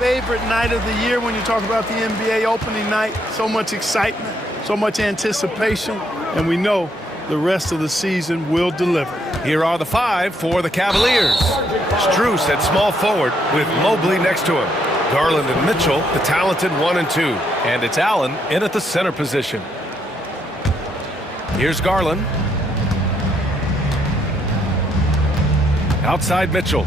Favorite night of the year when you talk about the NBA opening night. So much excitement, so much anticipation, and we know the rest of the season will deliver. Here are the five for the Cavaliers. Strus at small forward with Mobley next to him. Garland and Mitchell, the talented 1 and 2. And it's Allen in at the center position. Here's Garland. Outside Mitchell.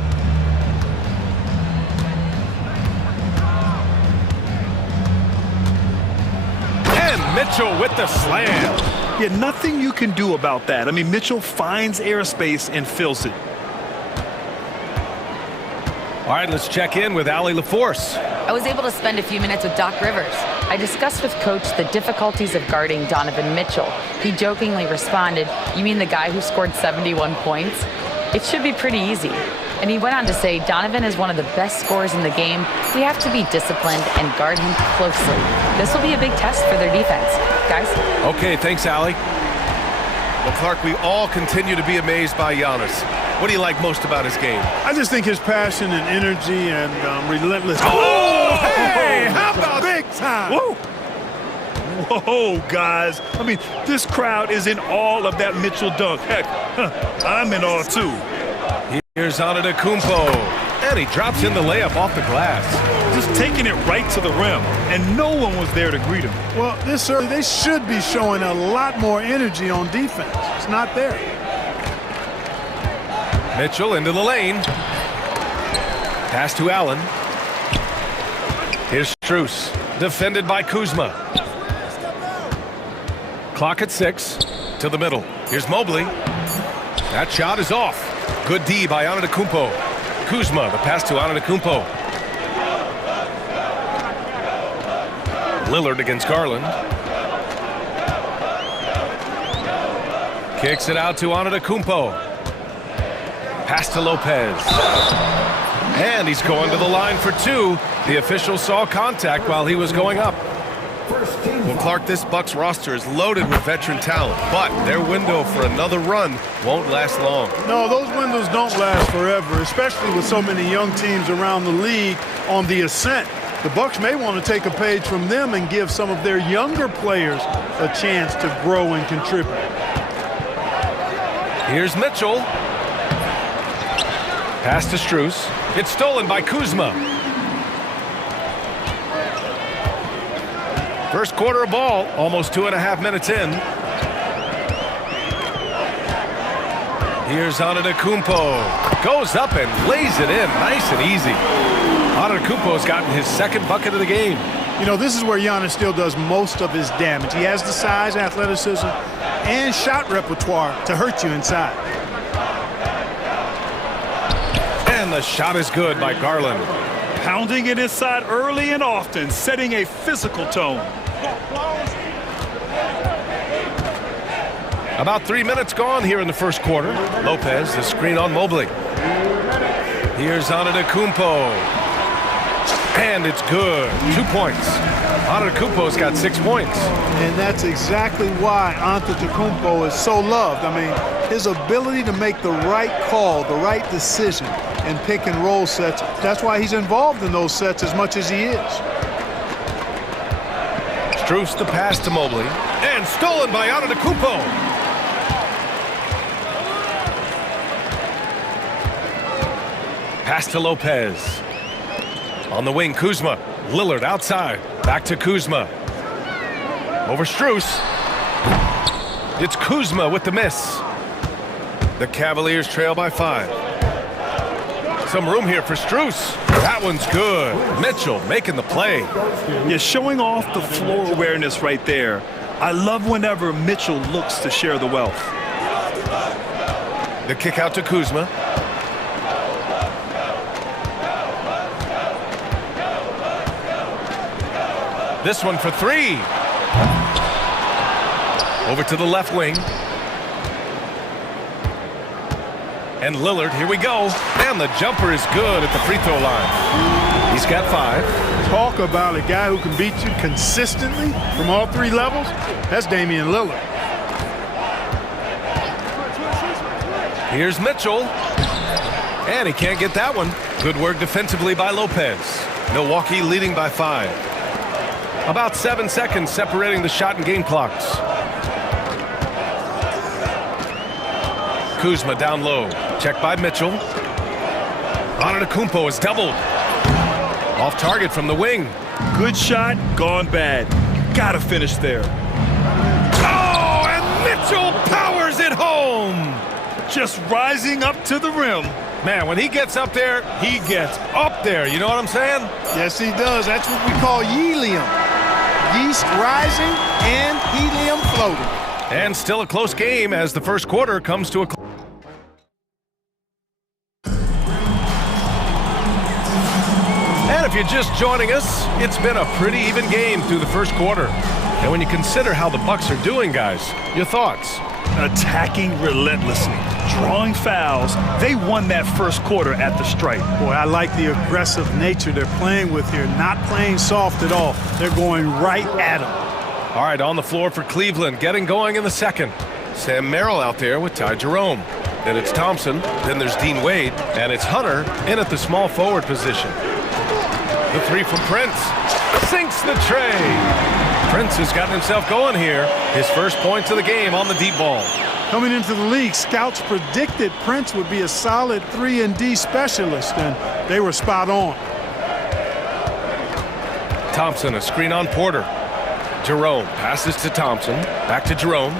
And Mitchell with the slam. Yeah, nothing you can do about that. I mean, Mitchell finds airspace and fills it. All right, let's check in with Allie LaForce. I was able to spend a few minutes with Doc Rivers. I discussed with Coach the difficulties of guarding Donovan Mitchell. He jokingly responded, "You mean the guy who scored 71 points? It should be pretty easy." And he went on to say, "Donovan is one of the best scorers in the game. We have to be disciplined and guard him closely. This will be a big test for their defense." Guys? Okay, thanks, Allie. Well, Clark, we all continue to be amazed by Giannis. What do you like most about his game? I just think his passion and energy and relentless. Oh, hey, how about big time? Whoa. Whoa, guys. I mean, this crowd is in awe of that Mitchell dunk. Heck, I'm in awe, too. Here's Antetokounmpo, and he drops in the layup off the glass. Just taking it right to the rim, and no one was there to greet him. Well, this early, they should be showing a lot more energy on defense. It's not there. Mitchell into the lane. Pass to Allen. Here's Strus, defended by Kuzma. Clock at 6, to the middle. Here's Mobley. That shot is off. Good D by Antetokounmpo. Kuzma, the pass to Antetokounmpo. Lillard against Garland. Kicks it out to Antetokounmpo. Pass to Lopez. And he's going to the line for 2. The official saw contact while he was going up. Well, Clark, this Bucks roster is loaded with veteran talent, but their window for another run won't last long. No, those windows don't last forever, especially with so many young teams around the league on the ascent. The Bucks may want to take a page from them and give some of their younger players a chance to grow and contribute. Here's Mitchell. Pass to Strus. It's stolen by Kuzma. First quarter of ball, almost 2.5 minutes in. Here's Antetokounmpo. Goes up and lays it in, nice and easy. Antetokounmpo's gotten his second bucket of the game. You know, this is where Giannis still does most of his damage. He has the size, athleticism, and shot repertoire to hurt you inside. And the shot is good by Garland. Pounding it inside early and often, setting a physical tone. About 3 minutes gone here in the first quarter. Lopez, the screen on Mobley. Here's Antetokounmpo. And it's good. 2 points. Antetokounmpo's got 6 points. And that's exactly why Antetokounmpo is so loved. I mean, his ability to make the right call, the right decision in pick and roll sets, that's why he's involved in those sets as much as he is. Strus the pass to Mobley. And stolen by Antetokounmpo. Pass to Lopez. On the wing, Kuzma. Lillard outside. Back to Kuzma. Over Strus. It's Kuzma with the miss. The Cavaliers trail by 5. Some room here for Strus. That one's good. Mitchell making the play. Yeah, showing off the floor awareness right there. I love whenever Mitchell looks to share the wealth. The kick out to Kuzma. This one for 3. Over to the left wing. And Lillard, here we go. And the jumper is good at the free throw line. He's got 5. Talk about a guy who can beat you consistently from all 3 levels. That's Damian Lillard. Here's Mitchell. And he can't get that one. Good work defensively by Lopez. Milwaukee leading by 5. About 7 seconds separating the shot and game clocks. Kuzma down low. Checked by Mitchell. Antetokounmpo is doubled. Off target from the wing. Good shot, gone bad. Gotta finish there. Oh, and Mitchell powers it home. Just rising up to the rim. Man, when he gets up there, he gets up there. You know what I'm saying? Yes, he does. That's what we call helium. Yeast rising and helium floating. And still a close game as the first quarter comes to a close. And if you're just joining us, it's been a pretty even game through the first quarter. And when you consider how the Bucks are doing, guys, your thoughts? Attacking relentlessly, drawing fouls. They won that first quarter at the stripe. Boy, I like the aggressive nature they're playing with here. Not playing soft at all. They're going right at them. All right, on the floor for Cleveland, getting going in the second. Sam Merrill out there with Ty Jerome. Then it's Thompson, then there's Dean Wade, and it's Hunter in at the small forward position. The three from Prince. Sinks the tray. Prince has gotten himself going here. His first points of the game on the deep ball. Coming into the league, scouts predicted Prince would be a solid 3-and-D specialist, and they were spot on. Thompson, a screen on Porter. Jerome passes to Thompson. Back to Jerome.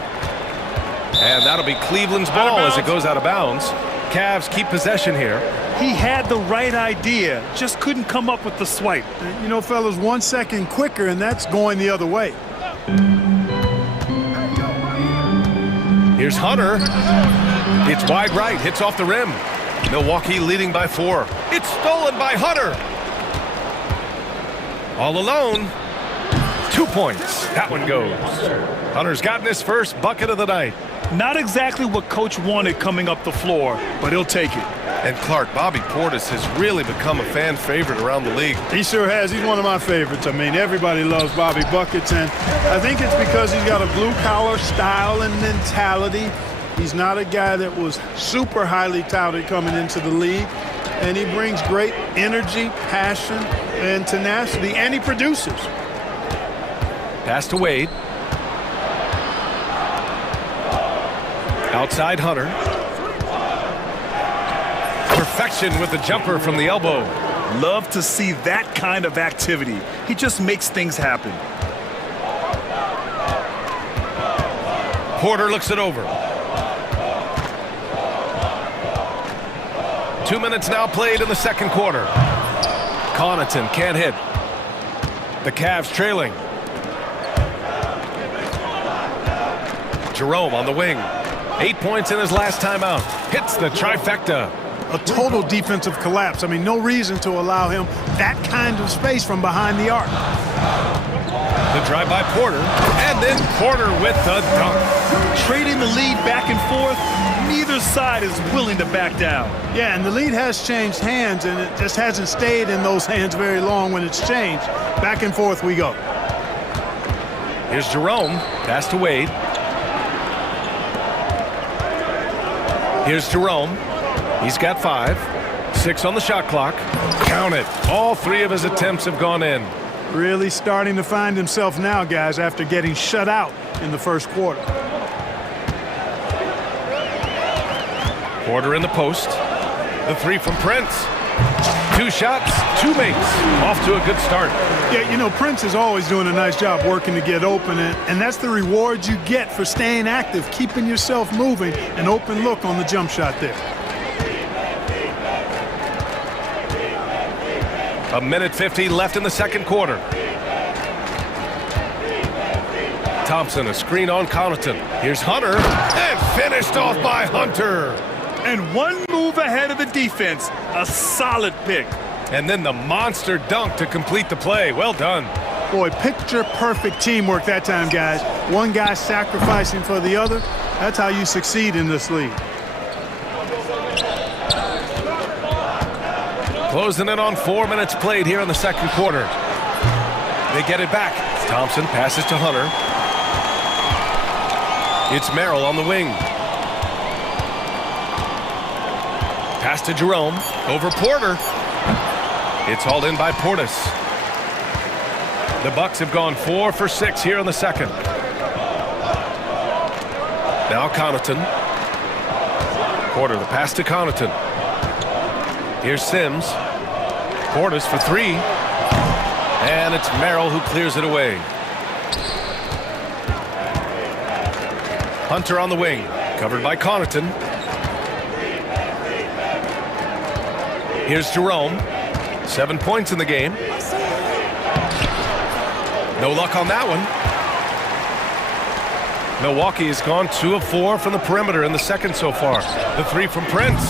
And that'll be Cleveland's ball as it goes out of bounds. Cavs keep possession here. He had the right idea, just couldn't come up with the swipe. You know, fellas, 1 second quicker, and that's going the other way. Here's Hunter. It's wide right, hits off the rim. Milwaukee leading by 4. It's stolen by Hunter. All alone. 2 points. That one goes. Hunter's gotten his first bucket of the night. Not exactly what Coach wanted coming up the floor, but he'll take it. And Clark, Bobby Portis has really become a fan favorite around the league. He sure has. He's one of my favorites. I mean, everybody loves Bobby Buckets, and I think it's because he's got a blue-collar style and mentality. He's not a guy that was super highly touted coming into the league, and he brings great energy, passion, and tenacity, and he produces. Pass to Wade. Outside Hunter. Perfection with the jumper from the elbow. Love to see that kind of activity. He just makes things happen. Porter looks it over. 2 minutes now played in the second quarter. Connaughton can't hit. The Cavs trailing. Jerome on the wing. 8 points in his last timeout. Hits the trifecta. A total defensive collapse. I mean, no reason to allow him that kind of space from behind the arc. The drive by Porter, and then Porter with the dunk. Trading the lead back and forth, neither side is willing to back down. Yeah, and the lead has changed hands, and it just hasn't stayed in those hands very long when it's changed. Back and forth we go. Here's Jerome, pass to Wade. Here's Jerome. He's got 5. 6 on the shot clock. Count it. All 3 of his attempts have gone in. Really starting to find himself now, guys, after getting shut out in the first quarter. Porter in the post. The 3 from Prince. 2 shots, 2 makes. Off to a good start. Yeah, you know, Prince is always doing a nice job working to get open, and that's the reward you get for staying active, keeping yourself moving, an open look on the jump shot there. A minute 50 left in the second quarter. Thompson, a screen on Connaughton. Here's Hunter, and finished off by Hunter. And one move ahead of the defense. A solid pick. And then the monster dunk to complete the play. Well done. Boy, picture-perfect teamwork that time, guys. One guy sacrificing for the other. That's how you succeed in this league. Closing in on 4 minutes played here in the second quarter. They get it back. Thompson passes to Hunter. It's Merrill on the wing. Pass to Jerome. Over Porter. It's hauled in by Portis. The Bucks have gone 4 for 6 here in the second. Now Connaughton. Porter, the pass to Connaughton. Here's Sims. Portis for 3. And it's Merrill who clears it away. Hunter on the wing. Covered by Connaughton. Here's Jerome. 7 points in the game. No luck on that one. Milwaukee has gone 2 of 4 from the perimeter in the second so far. The 3 from Prince.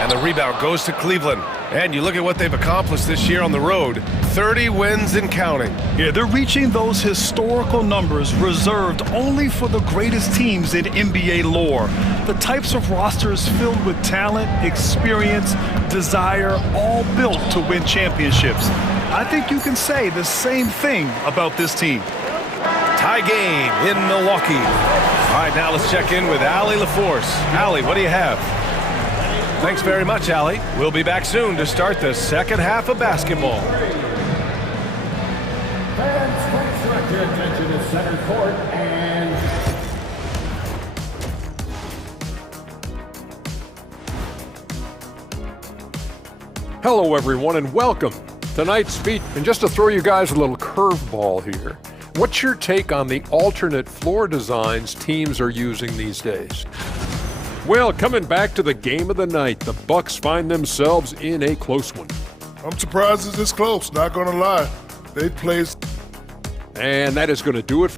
And the rebound goes to Cleveland. And you look at what they've accomplished this year on the road. 30 wins and counting. Yeah, they're reaching those historical numbers reserved only for the greatest teams in NBA lore. The types of rosters filled with talent, experience, desire, all built to win championships. I think you can say the same thing about this team. Tie game in Milwaukee. All right, now let's check in with Allie LaForce. Allie, what do you have? Thanks very much, Allie. We'll be back soon to start the second half of basketball. Fans, please direct your attention to center court and... Hello, everyone, and welcome. Tonight's speech, and just to throw you guys a little curveball here, what's your take on the alternate floor designs teams are using these days? Well, coming back to the game of the night, the Bucks find themselves in a close one. I'm surprised it's this close, not gonna lie. They played. And that is going to do it.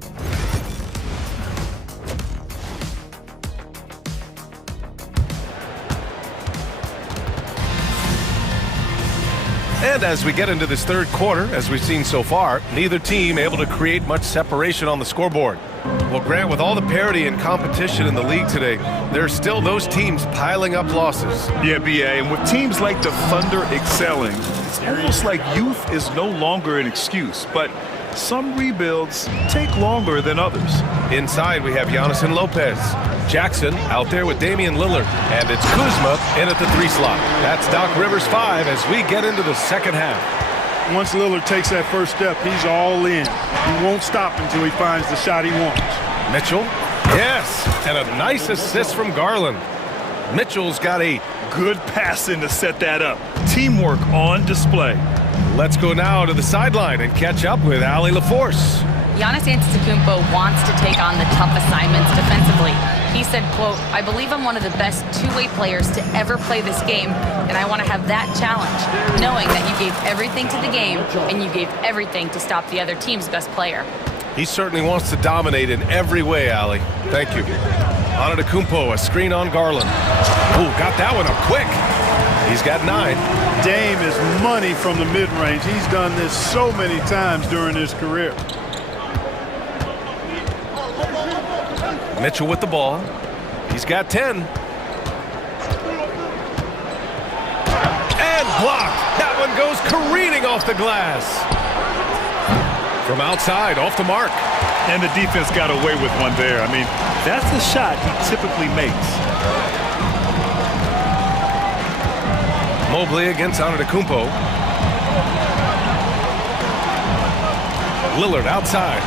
And as we get into this third quarter, as we've seen so far, neither team able to create much separation on the scoreboard. Well, Grant, with all the parity and competition in the league today, there are still those teams piling up losses. Yeah, BA, and with teams like the Thunder excelling, it's almost like youth is no longer an excuse, but some rebuilds take longer than others. Inside, we have Giannis and Lopez. Jackson out there with Damian Lillard. And it's Kuzma in at the 3 slot. That's Doc Rivers 5 as we get into the second half. Once Lillard takes that first step, he's all in. He won't stop until he finds the shot he wants. Mitchell, yes, and a nice assist from Garland. Mitchell's got 8. Good passing to set that up. Teamwork on display. Let's go now to the sideline and catch up with Allie LaForce. Giannis Antetokounmpo wants to take on the tough assignments defensively. He said, quote, "I believe I'm one of the best two-way players to ever play this game, and I want to have that challenge, knowing that you gave everything to the game and you gave everything to stop the other team's best player." He certainly wants to dominate in every way, Allie. Thank you. Antetokounmpo, a screen on Garland. Ooh, got that one up quick. He's got 9. Dame is money from the mid-range. He's done this so many times during his career. Mitchell with the ball. He's got 10. And blocked. That one goes careening off the glass. From outside, off the mark. And the defense got away with one there. I mean, that's the shot he typically makes. Mobley against Antetokounmpo. Lillard outside.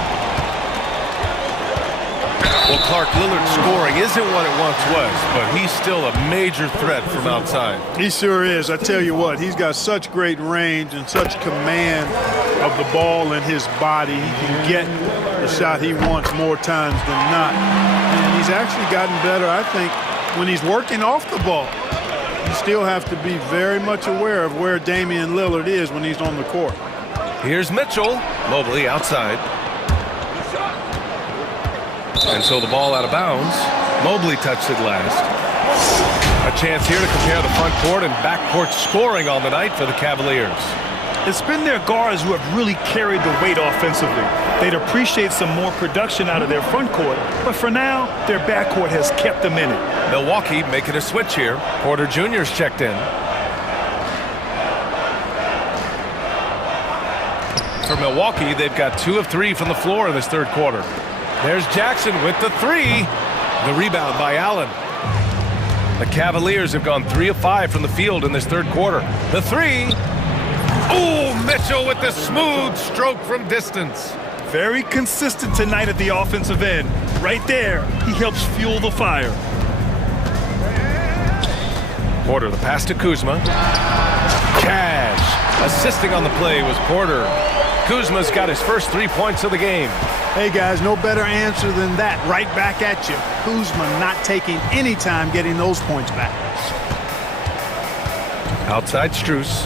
Well, Clark, Lillard's scoring isn't what it once was, but he's still a major threat from outside. He sure is. I tell you what, he's got such great range and such command of the ball in his body. He can get the shot he wants more times than not. And he's actually gotten better, I think, when he's working off the ball. You still have to be very much aware of where Damian Lillard is when he's on the court. Here's Mitchell. Mobley outside. And so the ball out of bounds. Mobley touched it last. A chance here to compare the front court and backcourt scoring on the night for the Cavaliers. It's been their guards who have really carried the weight offensively. They'd appreciate some more production out of their front court, but for now, their backcourt has kept them in it. Milwaukee making a switch here. Porter Jr.'s checked in. For Milwaukee, they've got 2 of 3 from the floor in this third quarter. There's Jackson with the 3. The rebound by Allen. The Cavaliers have gone 3 of 5 from the field in this third quarter. The three. Oh, Mitchell with the smooth stroke from distance. Very consistent tonight at the offensive end. Right there, he helps fuel the fire. Porter, the pass to Kuzma. Cash. Assisting on the play was Porter. Kuzma's got his first 3 points of the game. Hey, guys, no better answer than that. Right back at you. Kuzma not taking any time getting those points back. Outside Strus.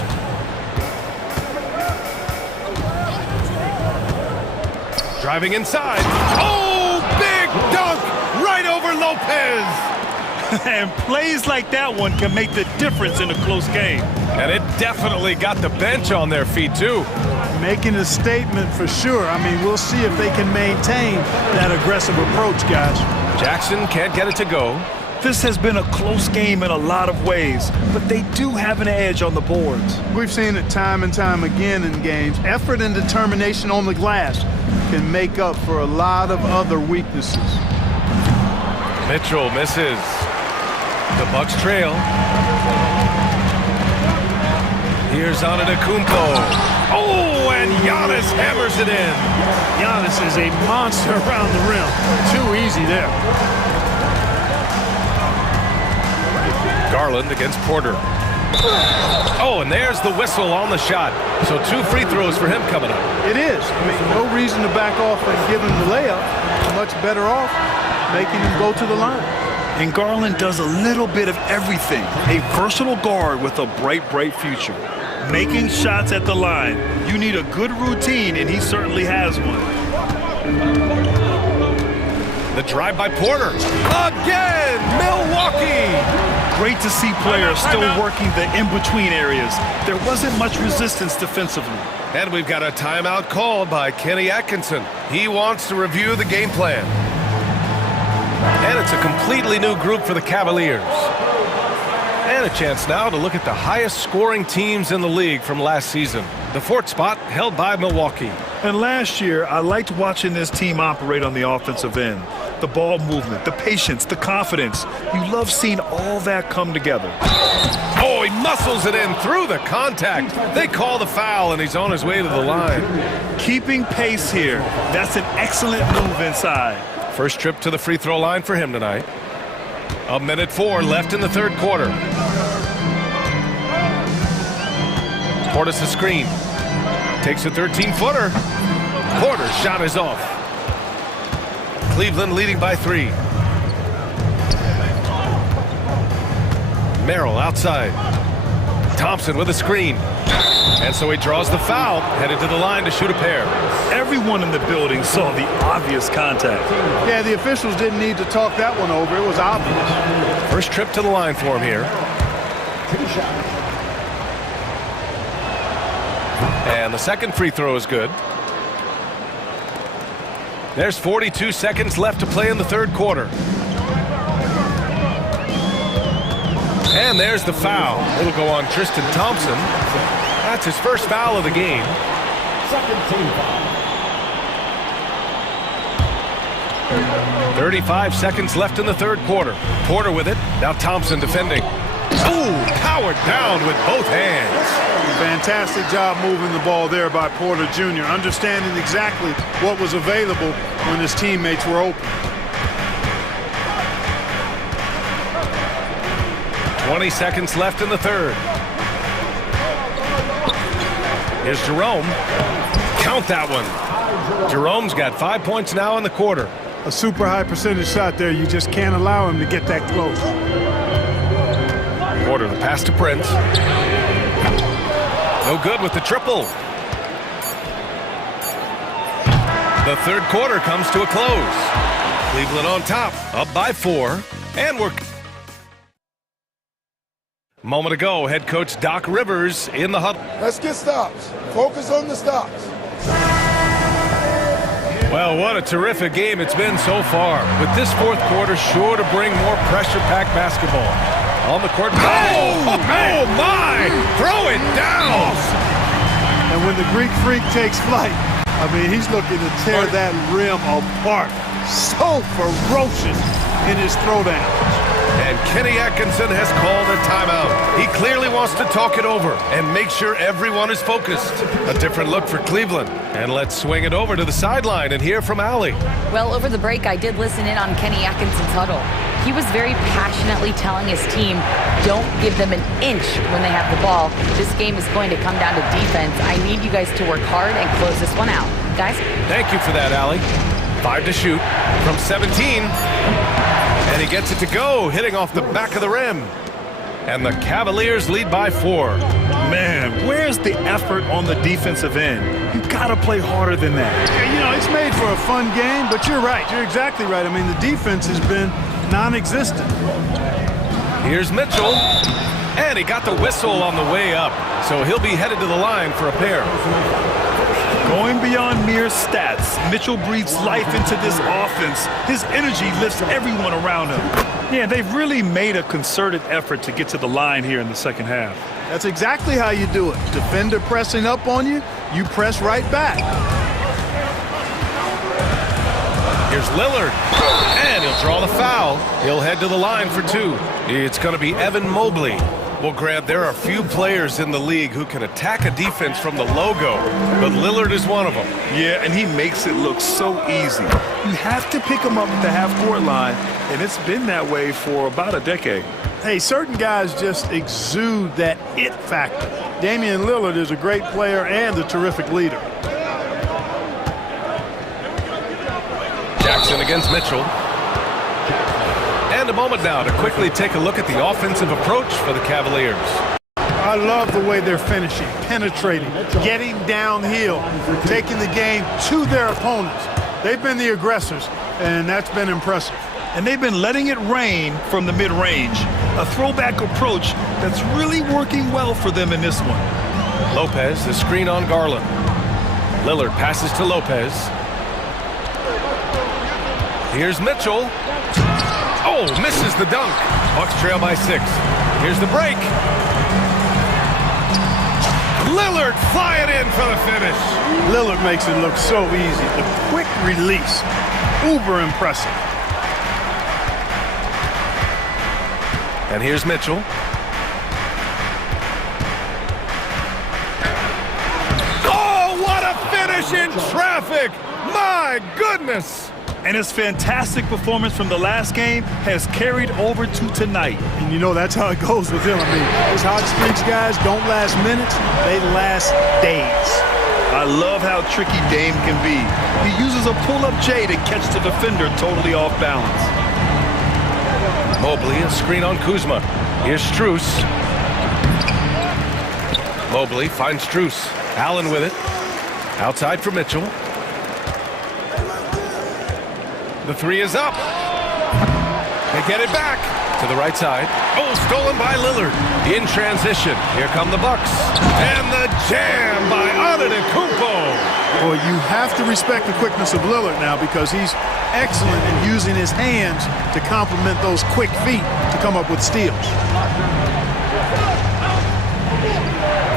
Driving inside. Oh, big dunk right over Lopez. And plays like that one can make the difference in a close game. And it definitely got the bench on their feet, too. Making a statement for sure. I mean, we'll see if they can maintain that aggressive approach, guys. Jackson can't get it to go. This has been a close game in a lot of ways, but they do have an edge on the boards. We've seen it time and time again in games. Effort and determination on the glass can make up for a lot of other weaknesses. Mitchell misses. The Bucks trail. Here's Antetokounmpo. Oh, and Giannis hammers it in. Giannis is a monster around the rim. Too easy there. Garland against Porter. Oh, and there's the whistle on the shot. So 2 free throws for him coming up. It is. I mean, no reason to back off and give him the layup. Much better off making him go to the line. And Garland does a little bit of everything. A versatile guard with a bright, bright future. Making shots at the line. You need a good routine, and he certainly has one. The drive by Porter. Again, Milwaukee. Great to see players still working the in-between areas. There wasn't much resistance defensively. And we've got a timeout called by Kenny Atkinson. He wants to review the game plan. And it's a completely new group for the Cavaliers. And a chance now to look at the highest scoring teams in the league from last season. The 4th spot held by Milwaukee. And last year, I liked watching this team operate on the offensive end. The ball movement, the patience, the confidence. You love seeing all that come together. Oh, he muscles it in through the contact. They call the foul, and he's on his way to the line. Keeping pace here. That's an excellent move inside. First trip to the free throw line for him tonight. 1:04 left in the third quarter. Portis a screen. Takes a 13-footer. Porter's shot is off. Cleveland leading by 3. Merrill outside. Thompson with a screen. And so he draws the foul, headed to the line to shoot a pair. Everyone in the building saw the obvious contact. Yeah, the officials didn't need to talk that one over. It was obvious. First trip to the line for him here. And the second free throw is good. There's 42 seconds left to play in the third quarter. And there's the foul. It'll go on Tristan Thompson. That's his first foul of the game. Second team foul. 35 seconds left in the third quarter. Porter with it. Now Thompson defending. Ooh, powered down with both hands. Fantastic job moving the ball there by Porter Jr., understanding exactly what was available when his teammates were open. 20 seconds left in the third. Here's Jerome. Count that one. Jerome's got 5 points now in the quarter. A super high percentage shot there. You just can't allow him to get that close. Porter, the pass to Prince. No good with the triple. The third quarter comes to a close. Cleveland on top, up by 4. And we're... Moment ago, head coach Doc Rivers in the huddle. Let's get stops. Focus on the stops. Well, what a terrific game it's been so far. With this fourth quarter sure to bring more pressure-packed basketball. On the court. Oh, my! Throw it down! And when the Greek Freak takes flight, I mean, he's looking to tear that rim apart. So ferocious in his throwdown. And Kenny Atkinson has called a timeout. He clearly wants to talk it over and make sure everyone is focused. A different look for Cleveland. And let's swing it over to the sideline and hear from Allie. Well, over the break, I did listen in on Kenny Atkinson's huddle. He was very passionately telling his team, don't give them an inch when they have the ball. This game is going to come down to defense. I need you guys to work hard and close this one out. Guys? Thank you for that, Allie. 5 to shoot from 17. And he gets it to go, hitting off the back of the rim. And the Cavaliers lead by 4. Man, where's the effort on the defensive end? You gotta play harder than that. Yeah, you know, it's made for a fun game, but you're right. You're exactly right. I mean, the defense has been non-existent. Here's Mitchell. And he got the whistle on the way up. So he'll be headed to the line for a pair. Going beyond mere stats, Mitchell breathes life into this offense. His energy lifts everyone around him. Yeah, they've really made a concerted effort to get to the line here in the second half. That's exactly how you do it. Defender pressing up on you, you press right back. Here's Lillard. And he'll draw the foul. He'll head to the line for 2. It's going to be Evan Mobley. Well, Grant, there are few players in the league who can attack a defense from the logo, but Lillard is one of them. Yeah, and he makes it look so easy. You have to pick him up at the half-court line, and it's been that way for about a decade. Hey, certain guys just exude that it factor. Damian Lillard is a great player and a terrific leader. Jackson against Mitchell. And a moment now to quickly take a look at the offensive approach for the Cavaliers. I love the way they're finishing, penetrating, getting downhill, taking the game to their opponents. They've been the aggressors, and that's been impressive. And they've been letting it rain from the mid-range. A throwback approach that's really working well for them in this one. Lopez, the screen on Garland. Lillard passes to Lopez. Here's Mitchell. Oh, misses the dunk. Bucks trail by 6. Here's the break. Lillard flying in for the finish. Lillard makes it look so easy. The quick release, uber impressive. And here's Mitchell. Oh, what a finish in traffic! My goodness! And his fantastic performance from the last game has carried over to tonight. And you know, that's how it goes with him. I mean, his hot streaks, guys, don't last minutes. They last days. I love how tricky Dame can be. He uses a pull-up J to catch the defender totally off balance. Mobley, a screen on Kuzma. Here's Strus. Mobley finds Strus. Allen with it. Outside for Mitchell. The 3 is up. They get it back to the right side. Oh, stolen by Lillard. In transition. Here come the Bucks. And the jam by Antetokounmpo. Boy, you have to respect the quickness of Lillard now because he's excellent in using his hands to complement those quick feet to come up with steals.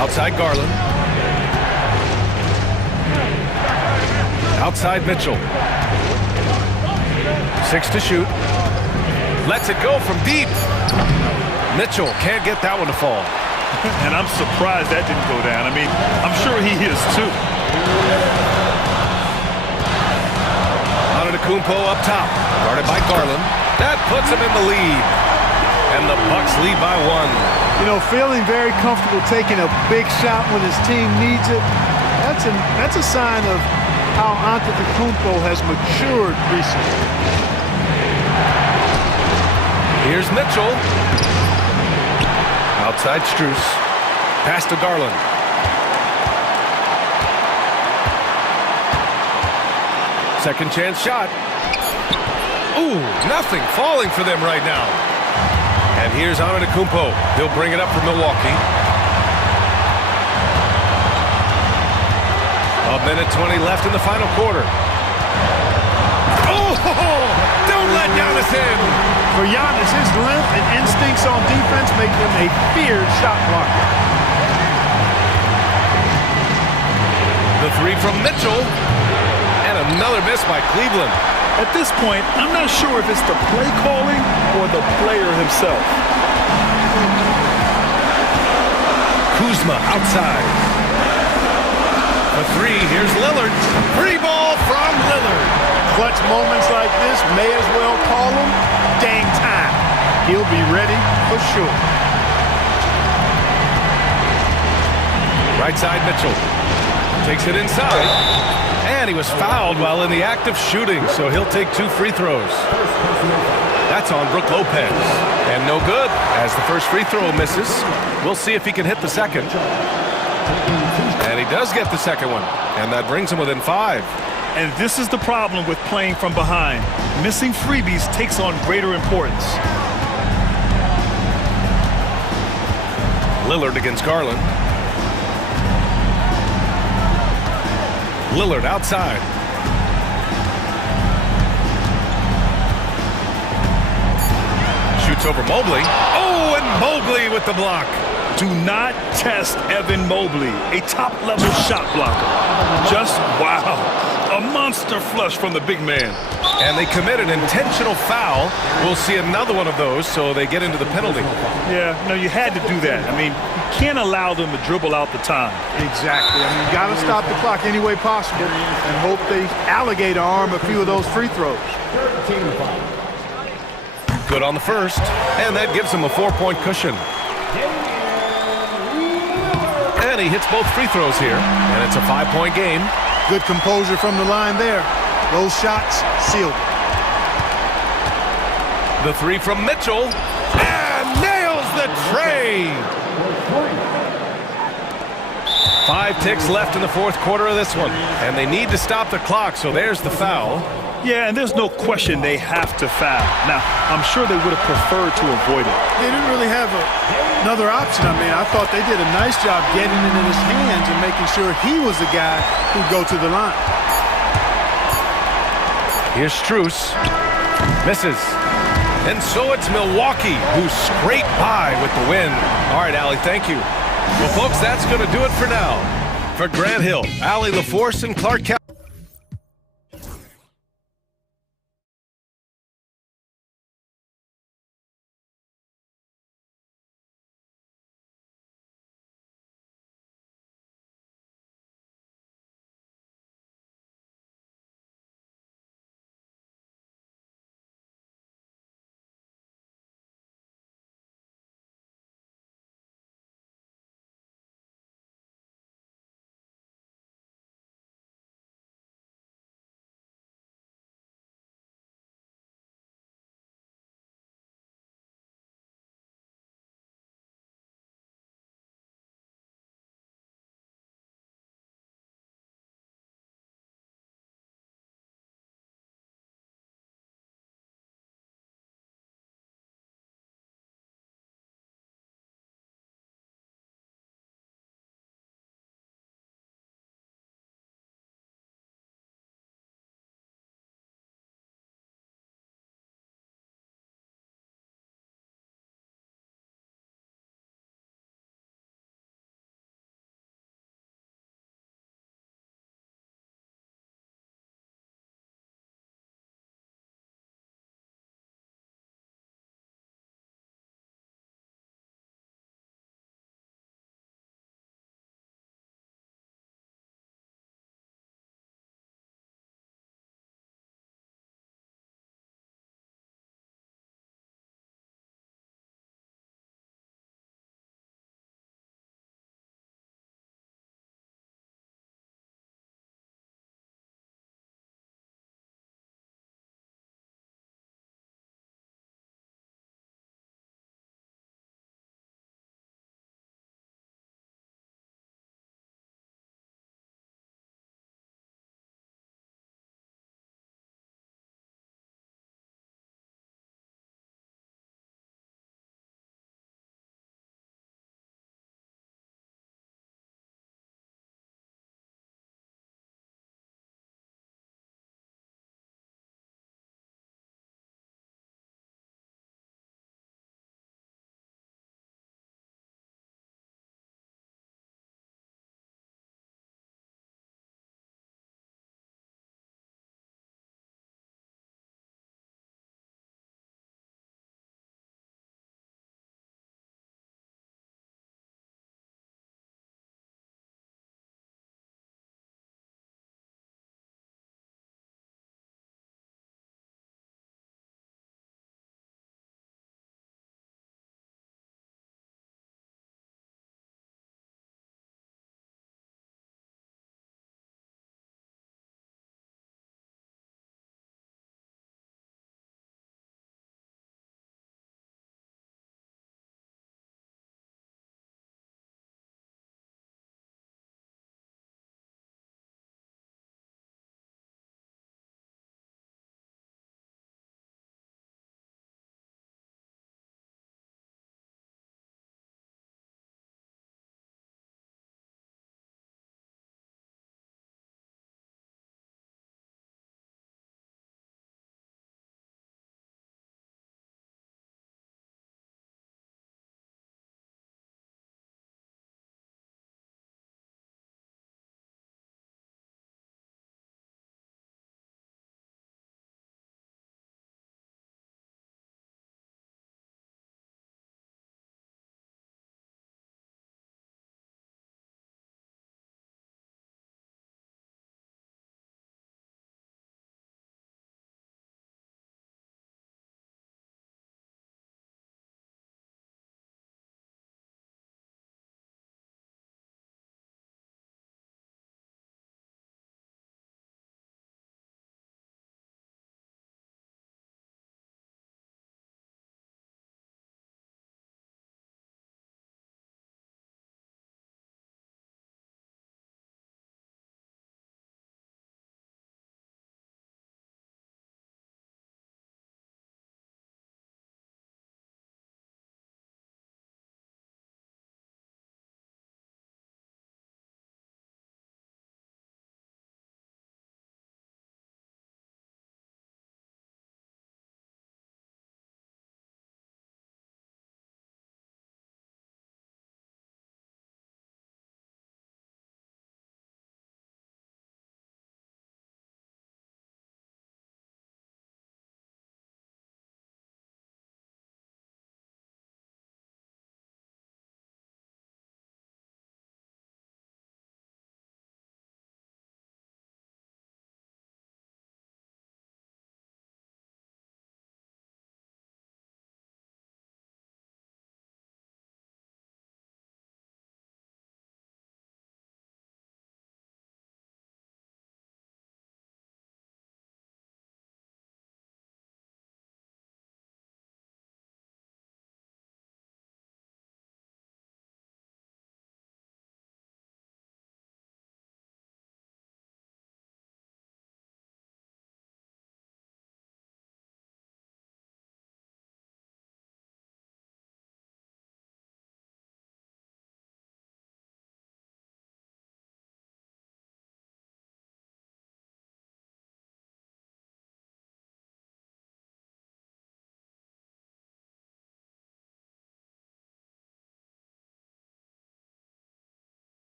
Outside Garland. Outside Mitchell. 6 to shoot. Lets it go from deep. Mitchell can't get that one to fall. And I'm surprised that didn't go down. I mean, I'm sure he is too. Antetokounmpo up top. Guarded by Garland. That puts him in the lead. And the Bucks lead by 1. You know, feeling very comfortable taking a big shot when his team needs it. That's a sign of how Antetokounmpo has matured recently. Here's Mitchell. Outside Strus. Pass to Garland. Second chance shot. Ooh, nothing falling for them right now. And here's Antetokounmpo. He'll bring it up for Milwaukee. A minute 20 left in the final quarter. Oh, don't let Giannis in. For Giannis, his length and instincts on defense make him a feared shot blocker. The 3 from Mitchell. And another miss by Cleveland. At this point, I'm not sure if it's the play calling or the player himself. Kuzma outside. For three, here's Lillard. Free ball from Lillard. Clutch moments like this may as well call them game time. He'll be ready for sure. Right side, Mitchell. Takes it inside. And he was fouled while in the act of shooting, so he'll take 2 free throws. That's on Brook Lopez. And no good, as the first free throw misses. We'll see if he can hit the second. And he does get the second one. And that brings him within 5. And this is the problem with playing from behind. Missing freebies takes on greater importance. Lillard against Garland. Lillard outside. Shoots over Mobley. Oh, and Mobley with the block. Do not test Evan Mobley, a top-level shot blocker. Just wow. A monster flush from the big man. And they commit an intentional foul. We'll see another one of those, so they get into the penalty. Yeah, no, you had to do that. I mean, you can't allow them to dribble out the time. Exactly. I mean, you got to stop the clock any way possible and hope they alligator arm a few of those free throws. Good on the first, and that gives him a 4-point cushion. And he hits both free throws here, and it's a 5-point game. Good composure from the line there. Those shots sealed. The three from Mitchell, and nails the tray. 5 ticks left in the fourth quarter of this one, and they need to stop the clock, so there's the foul. Yeah, and there's no question they have to foul. Now, I'm sure they would have preferred to avoid it. They didn't really have another option. I mean, I thought they did a nice job getting it in his hands and making sure he was the guy who'd go to the line. Here's Strus. Misses. And so it's Milwaukee who scrape by with the win. All right, Allie, thank you. Well, folks, that's going to do it for now. For Grant Hill, Allie LaForce, and Clark Kelly.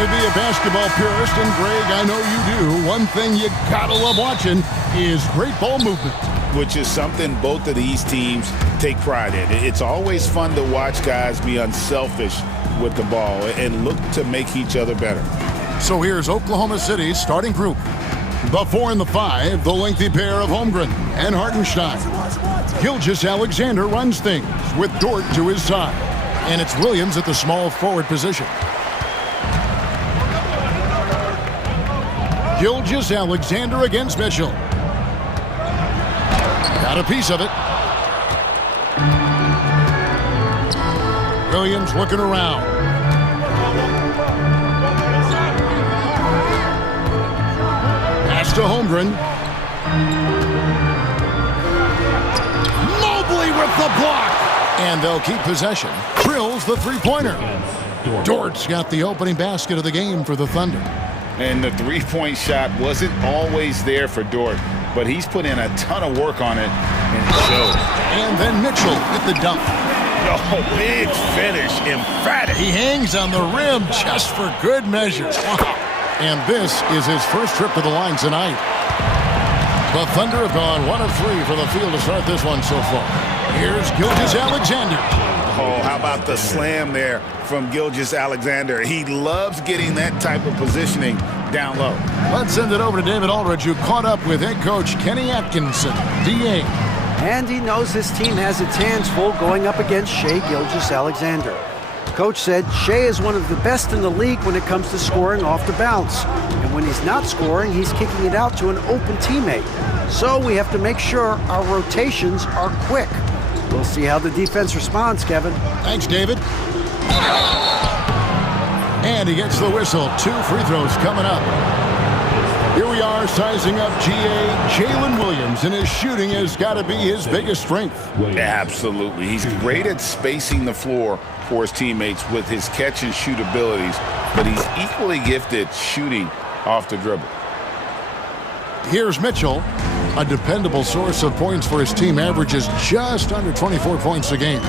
to be a basketball purist, and Greg, I know you do. One thing you gotta love watching is great ball movement. Which is something both of these teams take pride in. It's always fun to watch guys be unselfish with the ball and look to make each other better. So here's Oklahoma City's starting group. The 4 and the 5, the lengthy pair of Holmgren and Hartenstein. Gilgeous-Alexander runs things with Dort to his side. And it's Williams at the small forward position. Gilgeous-Alexander against Mitchell. Got a piece of it. Williams looking around. Pass to Holmgren. Mobley with the block. And they'll keep possession. Drills the three-pointer. Dort's got the opening basket of the game for the Thunder. And the three-point shot wasn't always there for Dort, but he's put in a ton of work on it, and it shows. And then Mitchell with the dunk. Oh, big finish, emphatic. He hangs on the rim just for good measure. Wow. And this is his first trip to the line tonight. The Thunder have gone 1 of 3 for the field to start this one so far. Here's Gilgeous-Alexander. Oh, how about the slam there from Gilgeous-Alexander? He loves getting that type of positioning down low. Let's send it over to David Aldridge, who caught up with head coach Kenny Atkinson, DA. And he knows his team has its hands full going up against Shai Gilgeous-Alexander. Coach said Shai is one of the best in the league when it comes to scoring off the bounce. And when he's not scoring, he's kicking it out to an open teammate. So we have to make sure our rotations are quick. We'll see how the defense responds, Kevin. Thanks, David. And he gets the whistle. 2 free throws coming up. Here we are sizing up Jalen Williams, and his shooting has got to be his biggest strength. Absolutely. He's great at spacing the floor for his teammates with his catch and shoot abilities, but he's equally gifted shooting off the dribble. Here's Mitchell. A dependable source of points for his team, averages just under 24 points a game.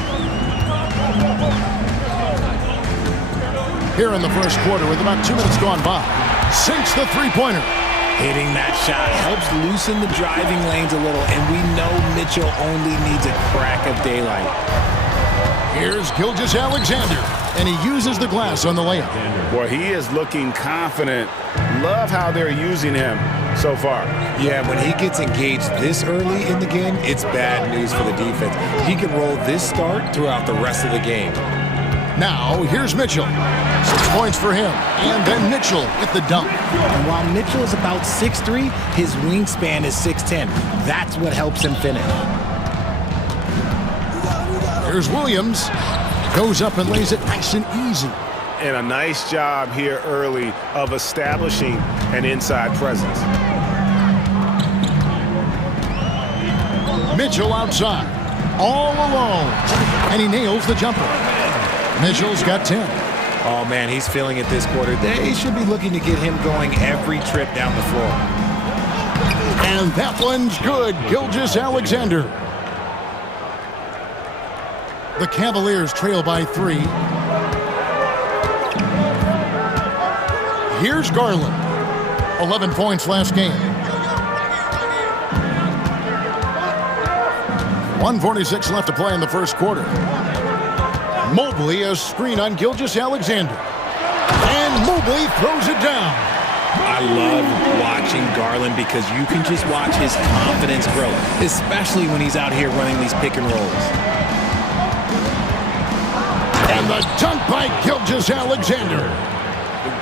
Here in the first quarter with about 2 minutes gone by. Sinks the three-pointer. Hitting that shot helps loosen the driving lanes a little, and we know Mitchell only needs a crack of daylight. Here's Gilgeous-Alexander, and he uses the glass on the layup. Boy, he is looking confident. Love how they're using him so far. Yeah, when he gets engaged this early in the game, it's bad news for the defense. He can roll this start throughout the rest of the game. Now, here's Mitchell. 6 points for him. And then Mitchell with the dunk. And while Mitchell is about 6'3", his wingspan is 6'10". That's what helps him finish. Here's Williams. Goes up and lays it nice and easy. And a nice job here early of establishing an inside presence. Mitchell outside. All alone. And he nails the jumper. Mitchell's got 10. Oh, man, he's feeling it this quarter. They should be looking to get him going every trip down the floor. And that one's good. Gilgeous-Alexander. The Cavaliers trail by 3. Here's Garland. 11 points last game. 1:46 left to play in the first quarter. Mobley, a screen on Gilgeous-Alexander. And Mobley throws it down. I love watching Garland because you can just watch his confidence grow, especially when he's out here running these pick and rolls. And the dunk by Gilgeous-Alexander.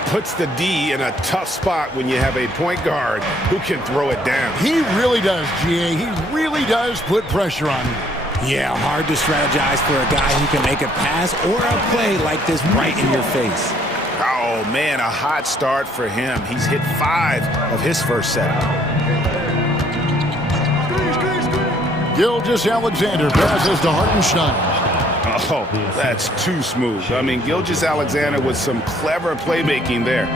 Puts the D in a tough spot when you have a point guard who can throw it down. He really does, GA. He really does put pressure on you. Yeah, hard to strategize for a guy who can make a pass or a play like this right in your face. Oh, man, a hot start for him. He's hit 5 of his first set. Gilgeous-Alexander passes to Hartenstein. Oh, that's too smooth. I mean, Gilgeous-Alexander with some clever playmaking there.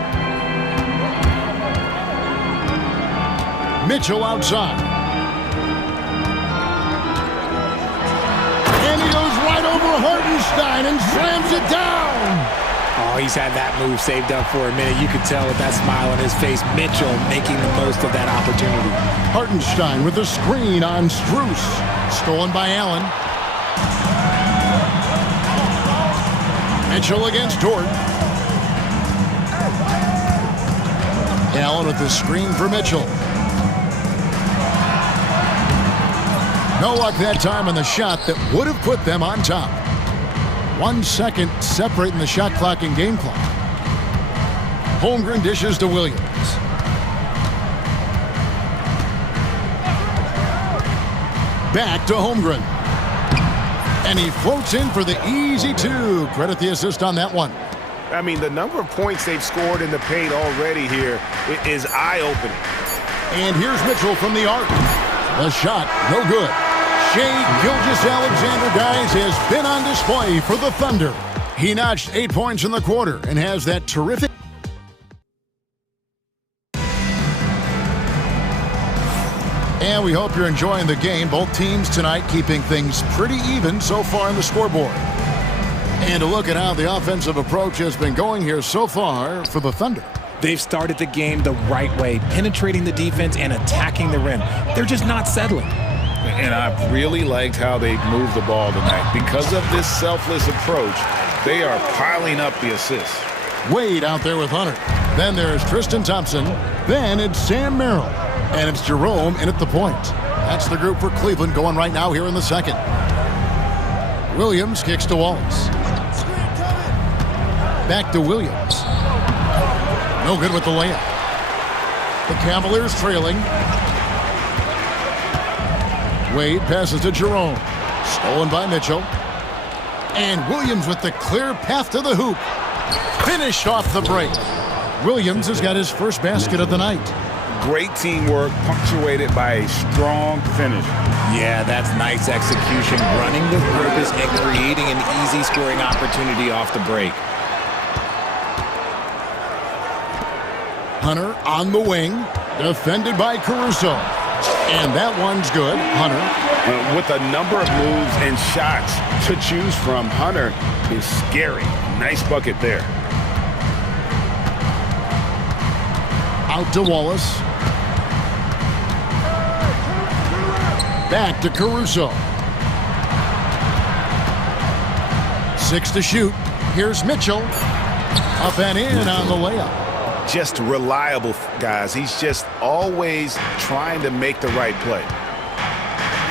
Mitchell outside. And he goes right over Hartenstein and slams it down. Oh, he's had that move saved up for a minute. You could tell with that smile on his face. Mitchell making the most of that opportunity. Hartenstein with the screen on Strus. Stolen by Allen. Mitchell against Dort. Allen with the screen for Mitchell. No luck that time on the shot that would have put them on top. 1 second separating the shot clock and game clock. Holmgren dishes to Williams. Back to Holmgren. And he floats in for the easy two. Credit the assist on that one. I mean, the number of points they've scored in the paint already here is eye-opening. And here's Mitchell from the arc. The shot, no good. Shai Gilgeous-Alexander, guys, has been on display for the Thunder. He notched 8 points in the quarter and has that terrific... And we hope you're enjoying the game. Both teams tonight keeping things pretty even so far on the scoreboard. And to look at how the offensive approach has been going here so far for the Thunder. They've started the game the right way, penetrating the defense and attacking the rim. They're just not settling. And I've really liked how they've moved the ball tonight. Because of this selfless approach, they are piling up the assists. Wade out there with Hunter. Then there's Tristan Thompson. Then it's Sam Merrill. And it's Jerome in at the point. That's the group for Cleveland going right now here in the second. Williams kicks to Wallace. Back to Williams. No good with the layup. The Cavaliers trailing. Wade passes to Jerome. Stolen by Mitchell. And Williams with the clear path to the hoop. Finished off the break. Williams has got his first basket of the night. Great teamwork, punctuated by a strong finish. Yeah, that's nice execution, running with purpose and creating an easy scoring opportunity off the break. Hunter on the wing, defended by Caruso. And that one's good. Hunter. With a number of moves and shots to choose from, Hunter is scary. Nice bucket there. Out to Wallace. Back to Caruso. 6 to shoot. Here's Mitchell. Up and in on the layup. Just reliable, guys. He's just always trying to make the right play.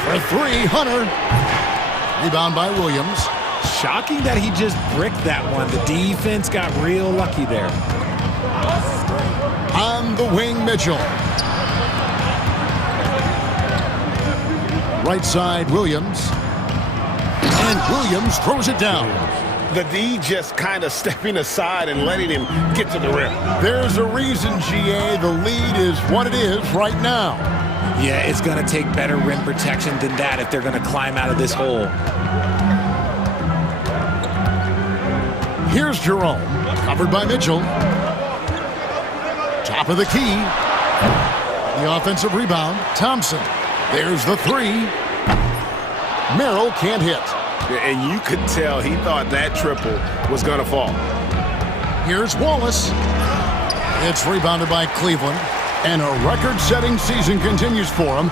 For 3, Hunter. Rebound by Williams. Shocking that he just bricked that one. The defense got real lucky there. On the wing, Mitchell. Right side, Williams. And Williams throws it down. The D just kind of stepping aside and letting him get to the rim. There's a reason, GA, the lead is what it is right now. Yeah, it's going to take better rim protection than that if they're going to climb out of this hole. Here's Jerome, covered by Mitchell. Top of the key. The offensive rebound, Thompson. There's the 3. Merrill can't hit. And you could tell he thought that triple was going to fall. Here's Wallace. It's rebounded by Cleveland. And a record-setting season continues for him.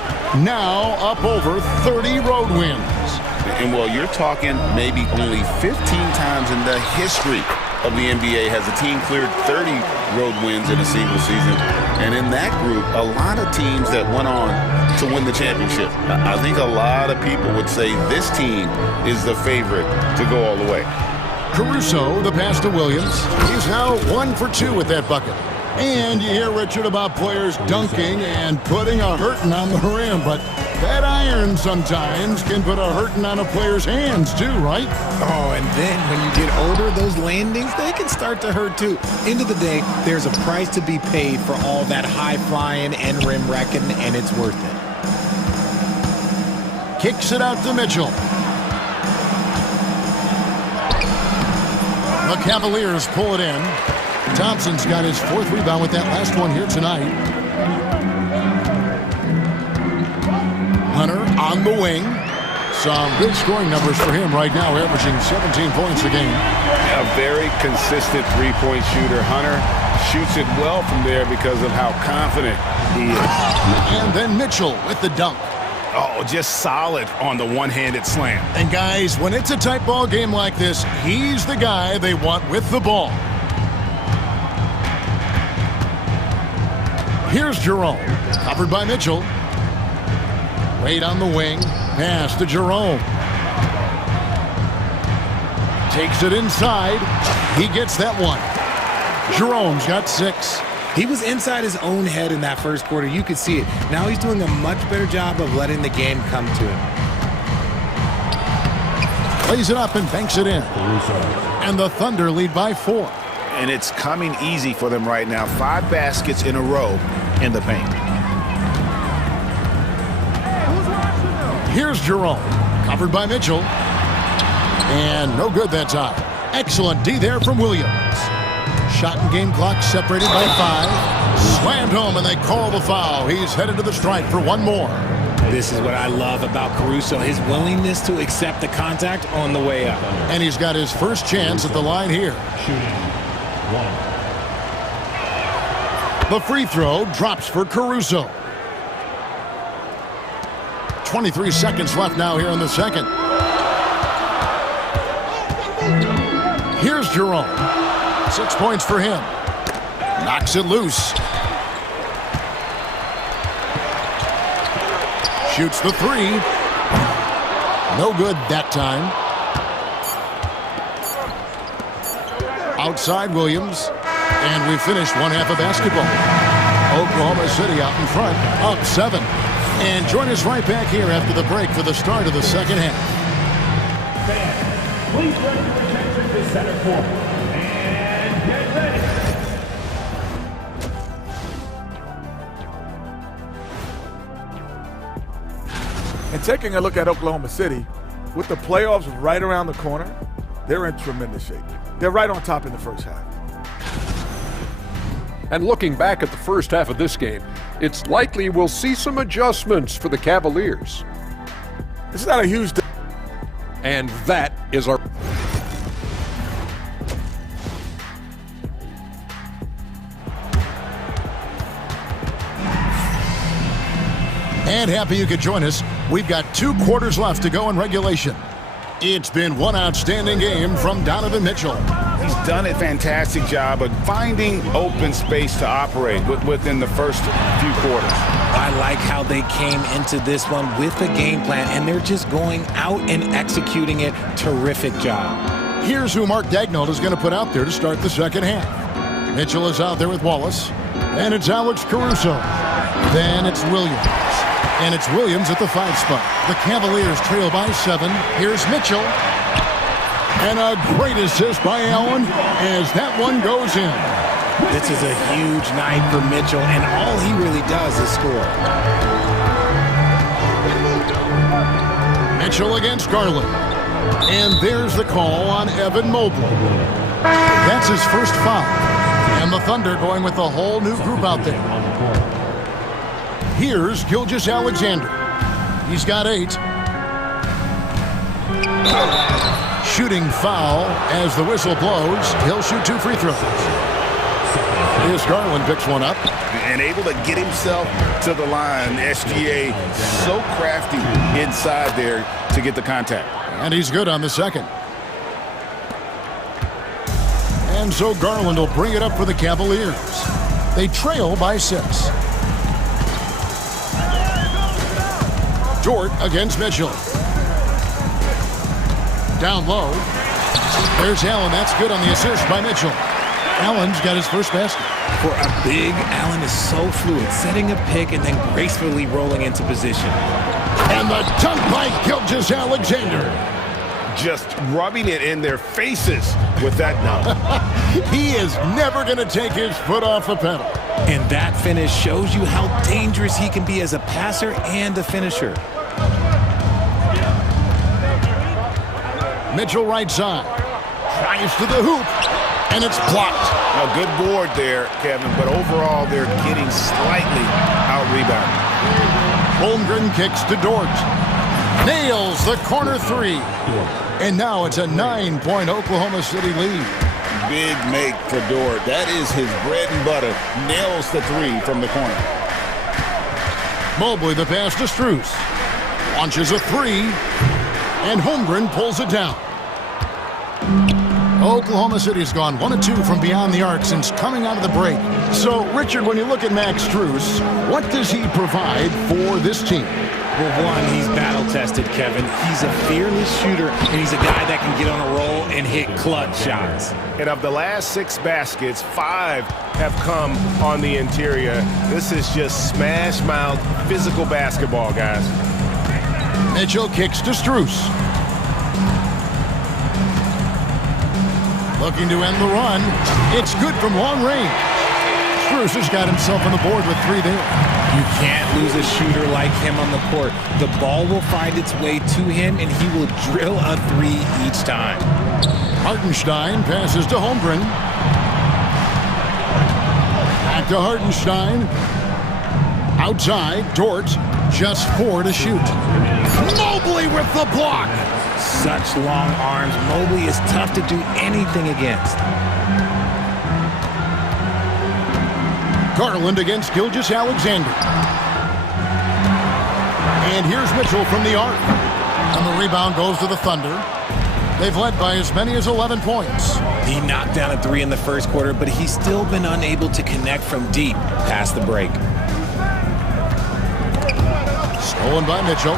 Now up over 30 road wins. And, well, you're talking maybe only 15 times in the history of the NBA has a team cleared 30 road wins in a single season. And in that group, a lot of teams that went on to win the championship. I think a lot of people would say this team is the favorite to go all the way. Caruso, the pass to Williams. He's now 1 for 2 with that bucket. And you hear, Richard, about players dunking and putting a hurting on the rim, but that iron sometimes can put a hurting on a player's hands too, right? Oh, and then when you get older, those landings, they can start to hurt too. End of the day, there's a price to be paid for all that high flying and rim wrecking, and it's worth it. Kicks it out to Mitchell. The Cavaliers pull it in. Thompson's got his 4th rebound with that last one here tonight. Hunter on the wing. Some good scoring numbers for him right now, averaging 17 points a game. A very consistent three-point shooter. Hunter shoots it well from there because of how confident he is. And then Mitchell with the dunk. Oh, just solid on the one-handed slam. And guys, when it's a tight ball game like this, he's the guy they want with the ball. Here's Jerome, covered by Mitchell. Wade on the wing, pass to Jerome. Takes it inside. He gets that one. Jerome's got 6. He was inside his own head in that first quarter. You could see it. Now he's doing a much better job of letting the game come to him. Plays it up and banks it in. And the Thunder lead by 4. And it's coming easy for them right now. 5 baskets in a row in the paint. Here's Jerome, covered by Mitchell. And no good that time. Excellent D there from Williams. Shot and game clock separated by 5. Slammed home and they call the foul. He's headed to the stripe for one more. This is what I love about Caruso, his willingness to accept the contact on the way up. And he's got his first chance at the line here. The free throw drops for Caruso. 23 seconds left now here in the second. Here's Jerome. 6 points for him. Knocks it loose. Shoots the 3. No good that time. Outside Williams. And we finished one half of basketball. Oklahoma City out in front, up 7. And join us right back here after the break for the start of the second half. Fans, please direct your attention to center court. And get ready. And taking a look at Oklahoma City, with the playoffs right around the corner, they're in tremendous shape. They're right on top in the first half. And looking back at the first half of this game, it's likely we'll see some adjustments for the Cavaliers. It's not a huge... And that is our... And happy you could join us. We've got 2 quarters left to go in regulation. It's been one outstanding game from Donovan Mitchell. He's done a fantastic job of finding open space to operate within the first few quarters. I like how they came into this one with a game plan, and they're just going out and executing it. Terrific job. Here's who Mark Daigneault is going to put out there to start the second half. Mitchell is out there with Wallace, and it's Alex Caruso. Then it's Williams. And it's Williams at the 5 spot. The Cavaliers trail by 7. Here's Mitchell. And a great assist by Allen as that one goes in. This is a huge night for Mitchell, and all he really does is score. Mitchell against Garland. And there's the call on Evan Mobley. That's his first foul. And the Thunder going with a whole new group out there. Here's Gilgeous-Alexander. He's got 8. Shooting foul as the whistle blows. He'll shoot 2 free throws. Here's Garland picks one up. And able to get himself to the line. SGA so crafty inside there to get the contact. And he's good on the second. And so Garland will bring it up for the Cavaliers. They trail by 6. Dort against Mitchell. Down low. There's Allen. That's good on the assist by Mitchell. Allen's got his first basket. For a big, Allen is so fluid, setting a pick and then gracefully rolling into position. And the dunk by Gilgeous-Alexander. Just rubbing it in their faces with that dunk. He is never going to take his foot off the pedal. And that finish shows you how dangerous he can be as a passer and a finisher. Mitchell right side. Drives to the hoop. And it's blocked. A good board there, Kevin, but overall they're getting slightly out-rebounded. Holmgren kicks to Dort. Nails the corner three. And now it's a 9-point Oklahoma City lead. Big make for Dort. That is his bread and butter. Nails the three from the corner. Mobley the pass to Strus. Launches a three. And Holmgren pulls it down. Oklahoma City's gone 1 of 2 from beyond the arc since coming out of the break. So, Richard, when you look at Max Strus, what does he provide for this team? Well, one, he's battle-tested, Kevin. He's a fearless shooter, and he's a guy that can get on a roll and hit clutch shots. And of the last 6 baskets, 5 have come on the interior. This is just smash-mouth physical basketball, guys. Mitchell kicks to Strus. Looking to end the run. It's good from long range. Strus has got himself on the board with 3 there. You can't lose a shooter like him on the court. The ball will find its way to him, and he will drill a 3 each time. Hartenstein passes to Holmgren. Back to Hartenstein. Outside, Dort, just 4 to shoot. Mobley with the block. Such long arms. Mobley is tough to do anything against. Garland against Gilgeous-Alexander. And here's Mitchell from the arc. And the rebound goes to the Thunder. They've led by as many as 11 points. He knocked down a 3 in the first quarter, but he's still been unable to connect from deep past the break. Stolen by Mitchell.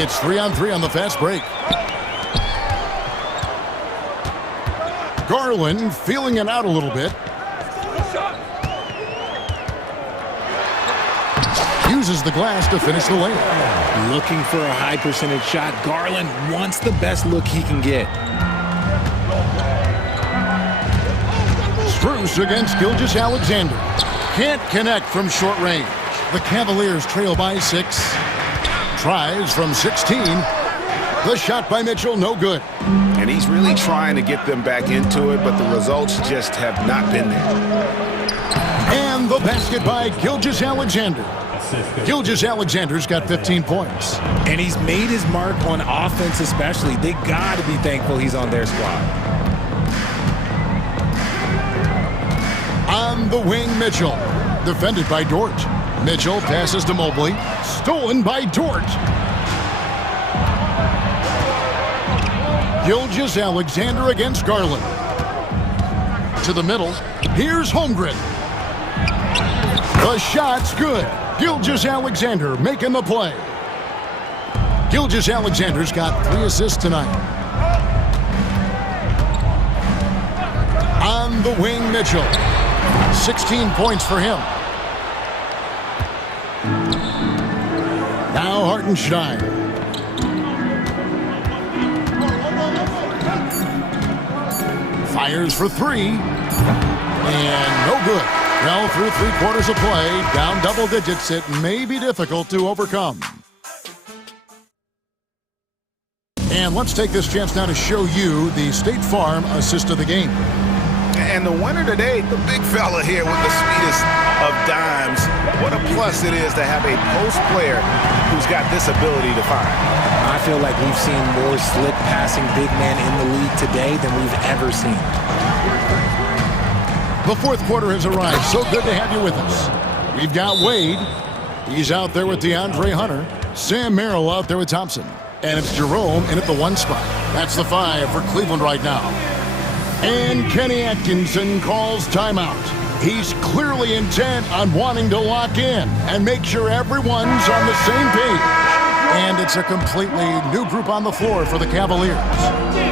It's 3-on-3 on the fast break. Garland feeling it out a little bit. Uses the glass to finish the layup. Looking for a high percentage shot. Garland wants the best look he can get. Strus against Gilgeous-Alexander. Can't connect from short range. The Cavaliers trail by 6. Tries from 16. The shot by Mitchell, no good. And he's really trying to get them back into it, but the results just have not been there. And the basket by Gilgeous-Alexander. Gilgeous-Alexander's got 15 points. And he's made his mark on offense especially. They got to be thankful he's on their squad. On the wing, Mitchell. Defended by Dort. Mitchell passes to Mobley. Stolen by Dort. Gilgeous-Alexander against Garland. To the middle. Here's Holmgren. The shot's good. Gilgeous-Alexander making the play. Gilgeous-Alexander's got 3 assists tonight. On the wing, Mitchell. 16 points for him. Now Hartenstein. Fires for 3. And no good. Well, through 3 quarters of play, down double digits, it may be difficult to overcome. And let's take this chance now to show you the State Farm assist of the game. And the winner today, the big fella here with the sweetest of dimes. What a plus it is to have a post player who's got this ability to find. I feel like we've seen more slick passing big men in the league today than we've ever seen. The 4th quarter has arrived. So good to have you with us. We've got Wade. He's out there with DeAndre Hunter. Sam Merrill out there with Thompson. And it's Jerome in at the 1 spot. That's the 5 for Cleveland right now. And Kenny Atkinson calls timeout. He's clearly intent on wanting to lock in and make sure everyone's on the same page. And it's a completely new group on the floor for the Cavaliers.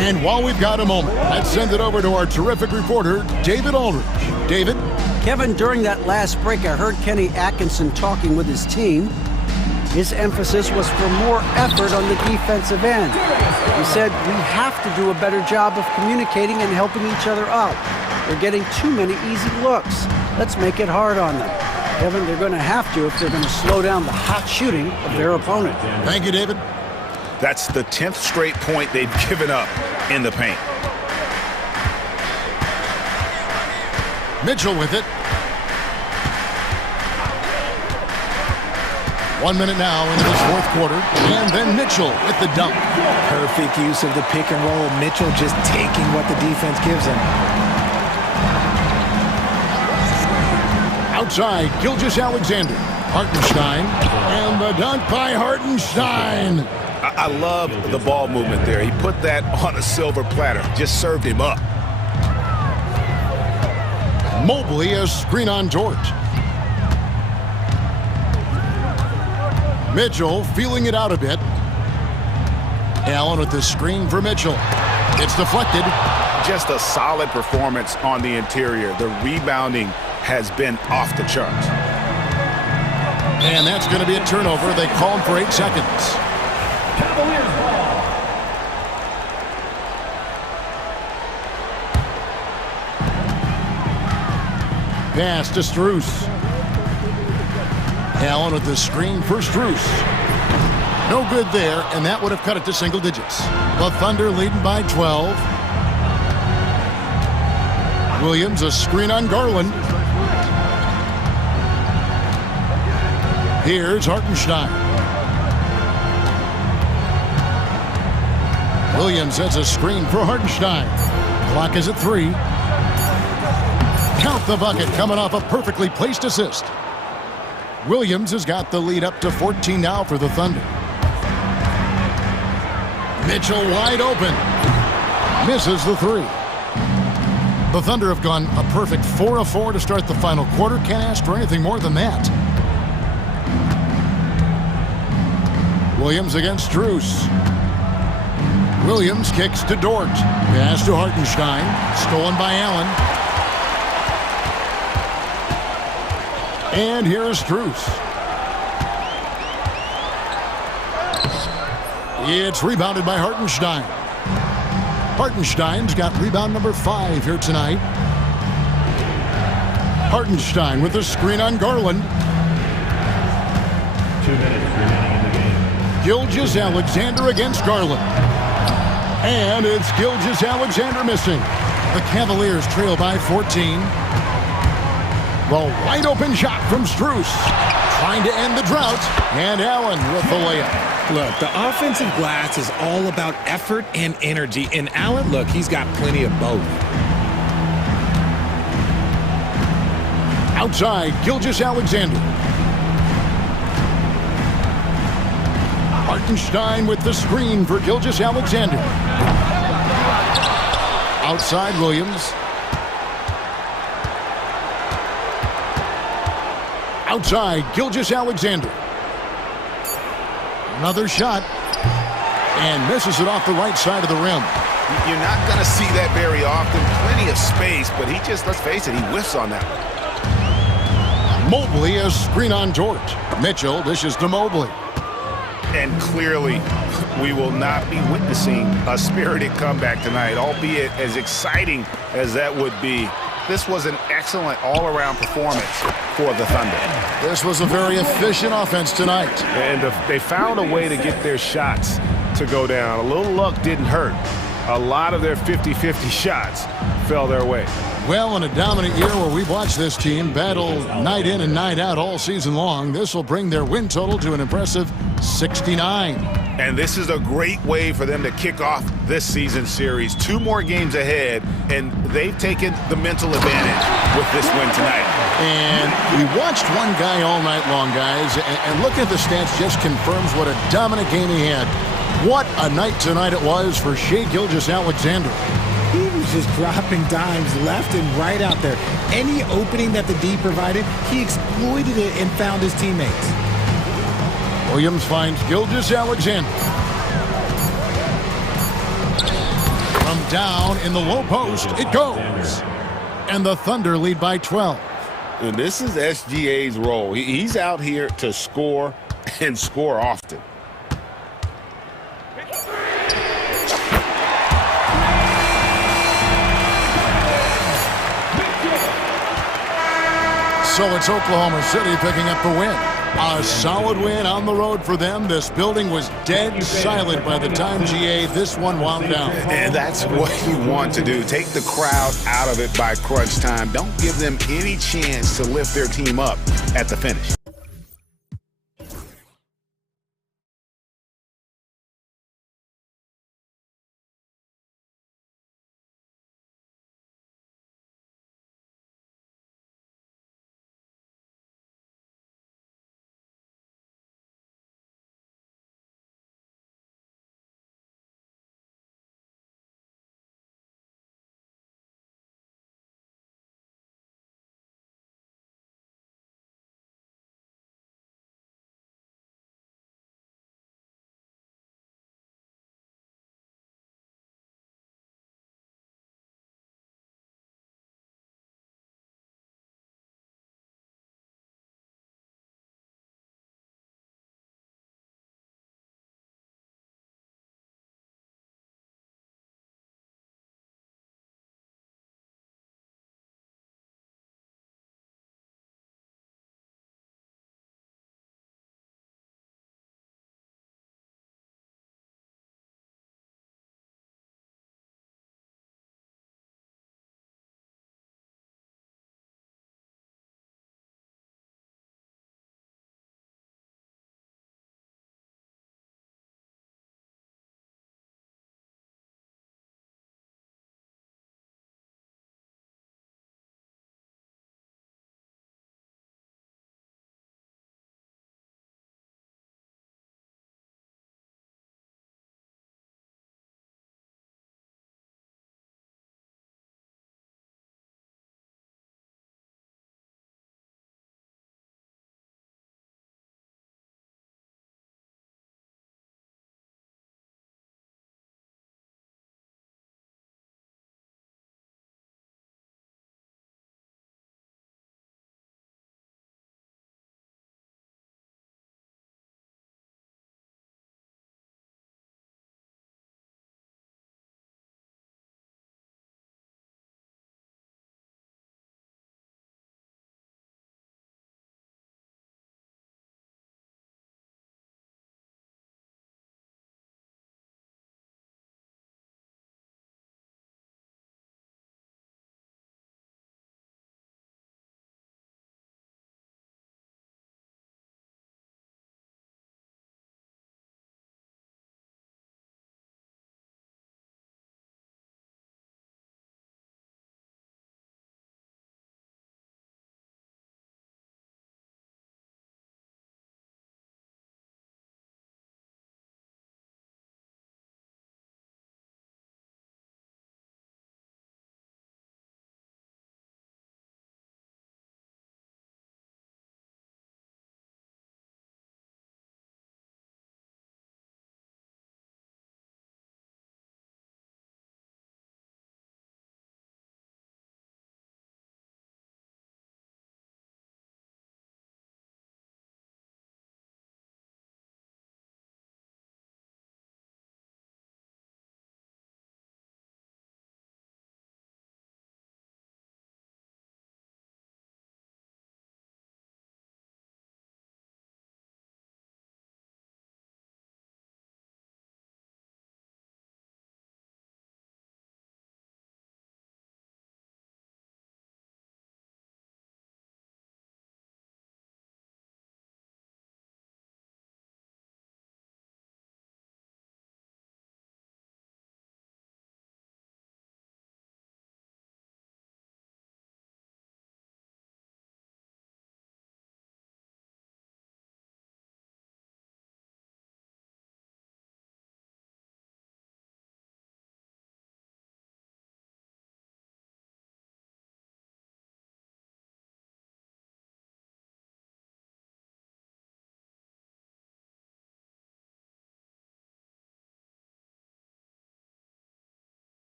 And while we've got a moment, let's send it over to our terrific reporter, David Aldridge. David? Kevin, during that last break, I heard Kenny Atkinson talking with his team. His emphasis was for more effort on the defensive end. He said, we have to do a better job of communicating and helping each other out. They're getting too many easy looks. Let's make it hard on them. Kevin, they're going to have to if they're going to slow down the hot shooting of their opponent. Thank you, David. That's the 10th straight point they've given up in the paint. Mitchell with it. 1 minute now into this fourth quarter, and then Mitchell with the dunk. Perfect use of the pick and roll. Mitchell just taking what the defense gives him. Outside, Gilgeous-Alexander. Hartenstein, and the dunk by Hartenstein. I love the ball movement there. He put that on a silver platter. Just served him up. Mobley, a screen on Dort. Mitchell feeling it out a bit. Allen with the screen for Mitchell. It's deflected. Just a solid performance on the interior. The rebounding has been off the charts. And that's going to be a turnover. They call him for 8 seconds. Pass to Strus. Allen with the screen for Strus. No good there, and that would have cut it to single digits. The Thunder leading by 12. Williams, a screen on Garland. Here's Hartenstein. Williams has a screen for Hartenstein. Clock is at 3. Count the bucket coming off a perfectly placed assist. Williams has got the lead up to 14 now for the Thunder. Mitchell wide open. Misses the 3. The Thunder have gone a perfect 4 of 4 to start the final quarter. Can't ask for anything more than that. Williams against Strus. Williams kicks to Dort. Pass to Hartenstein. Stolen by Allen. And here is Strus. It's rebounded by Hartenstein. Hartenstein's got rebound number 5 here tonight. Hartenstein with the screen on Garland. 2 minutes remaining in the game. Gilgeous-Alexander against Garland. And it's Gilgeous-Alexander missing. The Cavaliers trail by 14. The wide open shot from Strus. Trying to end the drought. And Allen with the layup. Look, the offensive glass is all about effort and energy. And Allen, look, he's got plenty of both. Outside, Gilgeous-Alexander. Hartenstein with the screen for Gilgeous-Alexander. Outside, Williams. Outside, Gilgeous-Alexander. Another shot. And misses it off the right side of the rim. You're not going to see that very often. Plenty of space, but he just, let's face it, he whiffs on that one. Mobley, a screen on Dort. Mitchell dishes to Mobley. And clearly, we will not be witnessing a spirited comeback tonight, albeit as exciting as that would be. This was an excellent all-around performance for the Thunder. This was a very efficient offense tonight. And they found a way to get their shots to go down. A little luck didn't hurt. A lot of their 50-50 shots fell their way. Well, in a dominant year where we've watched this team battle night in and night out all season long, this will bring their win total to an impressive 69. And this is a great way for them to kick off this season series. 2 more games ahead, and they've taken the mental advantage with this win tonight. And we watched one guy all night long, guys, and looking at the stats just confirms what a dominant game he had. What a night tonight it was for Shai Gilgeous-Alexander. He was just dropping dimes left and right out there. Any opening that the D provided, he exploited it and found his teammates. Williams finds Gilgeous-Alexander. From down in the low post, it goes. And the Thunder lead by 12. And this is SGA's role. He's out here to score and score often. So it's Oklahoma City picking up the win. A solid win on the road for them. This building was dead silent by the time this one wound down. And that's what you want to do. Take the crowd out of it by crunch time. Don't give them any chance to lift their team up at the finish.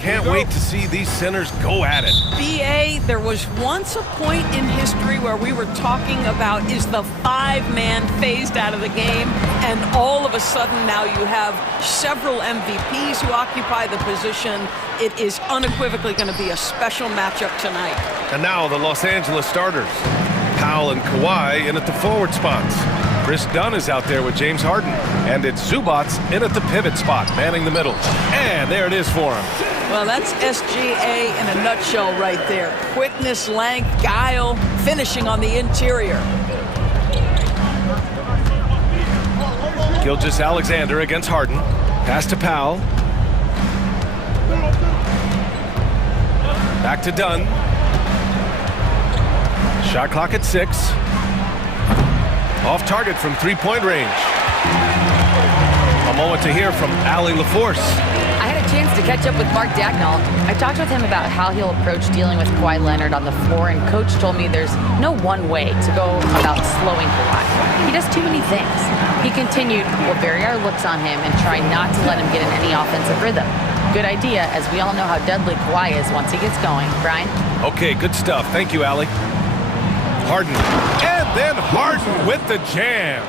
Can't wait to see these centers go at it. BA, there was once a point in history where we were talking about, is the five-man phased out of the game? And all of a sudden now you have several MVPs who occupy the position. It is unequivocally going to be a special matchup tonight. And now the Los Angeles starters. Powell and Kawhi in at the forward spots. Chris Dunn is out there with James Harden. And it's Zubats in at the pivot spot, manning the middle. And there it is for him. Well, that's SGA in a nutshell right there. Quickness, length, guile, finishing on the interior. Gilgeous-Alexander against Harden. Pass to Powell. Back to Dunn. Shot clock at 6. Off target from three-point range. A moment to hear from Allie LaForce. I had a chance to catch up with Mark Dagnall. I talked with him about how he'll approach dealing with Kawhi Leonard on the floor, and Coach told me there's no one way to go about slowing Kawhi. He does too many things. He continued, we'll vary our looks on him and try not to let him get in any offensive rhythm. Good idea, as we all know how deadly Kawhi is once he gets going. Brian? Okay, good stuff. Thank you, Allie. Harden. And then Harden with the jam.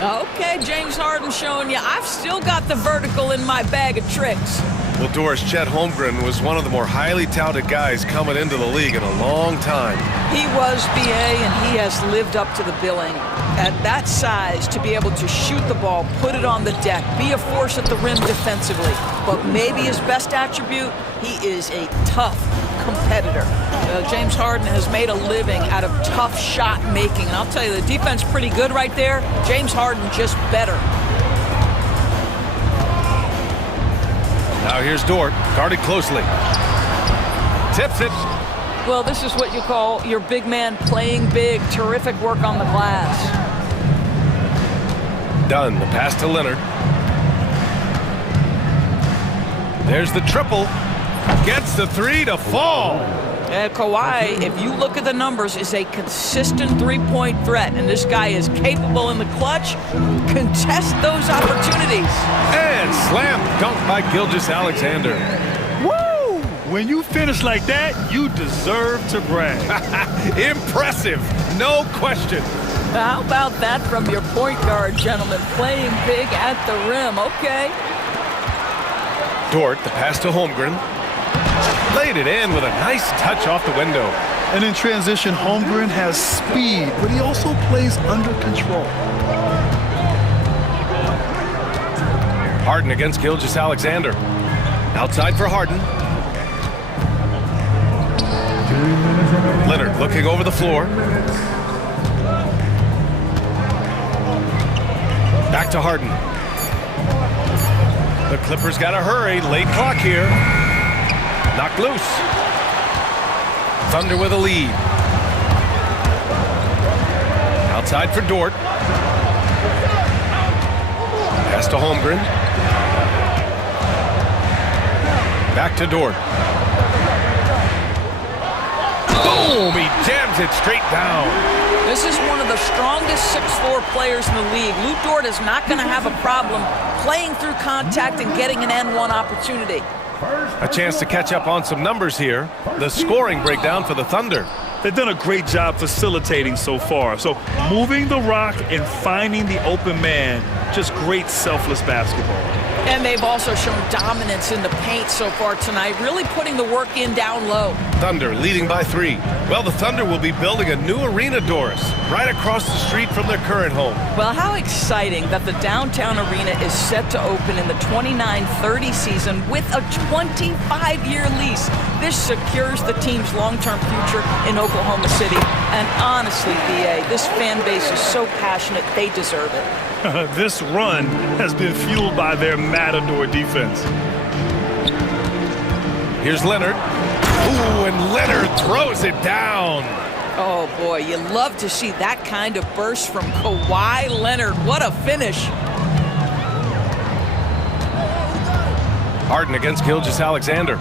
Okay, James Harden showing you, I've still got the vertical in my bag of tricks. Well, Doris, Chet Holmgren was one of the more highly touted guys coming into the league in a long time. He was, BA, and he has lived up to the billing. At that size, to be able to shoot the ball, put it on the deck, be a force at the rim defensively. But maybe his best attribute, he is a tough competitor. James Harden has made a living out of tough shot making. And I'll tell you, the defense pretty good right there. James Harden just better. Now here's Dort, guarded closely. Tips it. Well, this is what you call your big man playing big. Terrific work on the glass. Dunn, the pass to Leonard. There's the triple. Gets the three to fall. Kawhi, if you look at the numbers, is a consistent three-point threat, and this guy is capable in the clutch. Contest those opportunities. And slam dunk by Gilgeous-Alexander. Woo! When you finish like that, you deserve to brag. Impressive, no question. How about that from your point guard, gentlemen? Playing big at the rim, okay. Dort, the pass to Holmgren. Laid it in with a nice touch off the window. And in transition, Holmgren has speed, but he also plays under control. Harden against Gilgeous-Alexander. Outside for Harden. Leonard looking over the floor. Back to Harden. The Clippers got to hurry. Late clock here. Knocked loose. Thunder with a lead. Outside for Dort. Pass to Holmgren. Back to Dort. Boom! He jams it straight down. This is one of the strongest 6'4" players in the league. Lou Dort is not going to have a problem playing through contact and getting an N1 opportunity. A chance to catch up on some numbers here. The scoring breakdown for the Thunder. They've done a great job facilitating so far. So moving the rock and finding the open man, just great selfless basketball. And they've also shown dominance in the paint so far tonight, really putting the work in down low. Thunder leading by 3. Well, the Thunder will be building a new arena, Doris, right across the street from their current home. Well, how exciting that the downtown arena is set to open in the 29-30 season with a 25-year lease. This secures the team's long-term future in Oklahoma City. And honestly, BA, this fan base is so passionate, they deserve it. This run has been fueled by their matador defense. Here's Leonard. Ooh, and Leonard throws it down. Oh, boy, you love to see that kind of burst from Kawhi Leonard. What a finish. Harden against Gilgeous-Alexander.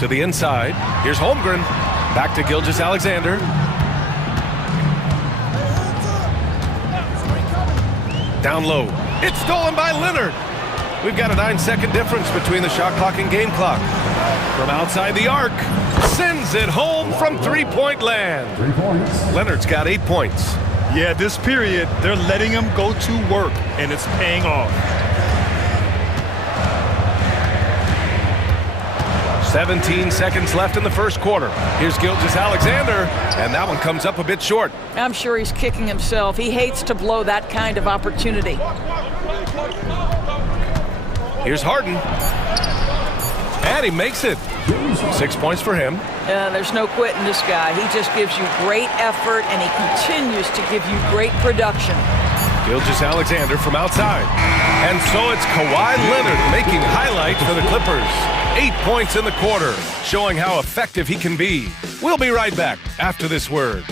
To the inside. Here's Holmgren. Back to Gilgeous-Alexander. Down low. It's stolen by Leonard. We've got a 9-second difference between the shot clock and game clock. From outside the arc, sends it home from three-point land. 3 points. Leonard's got 8 points. Yeah, this period, they're letting him go to work, and it's paying off. 17 seconds left in the first quarter. Here's Gilgeous-Alexander, and that one comes up a bit short. I'm sure he's kicking himself. He hates to blow that kind of opportunity. Here's Harden. And he makes it. 6 points for him. There's no quitting this guy. He just gives you great effort, and he continues to give you great production. Gilgeous-Alexander from outside. And so it's Kawhi Leonard making highlights for the Clippers. 8 points in the quarter, showing how effective he can be. We'll be right back after this word.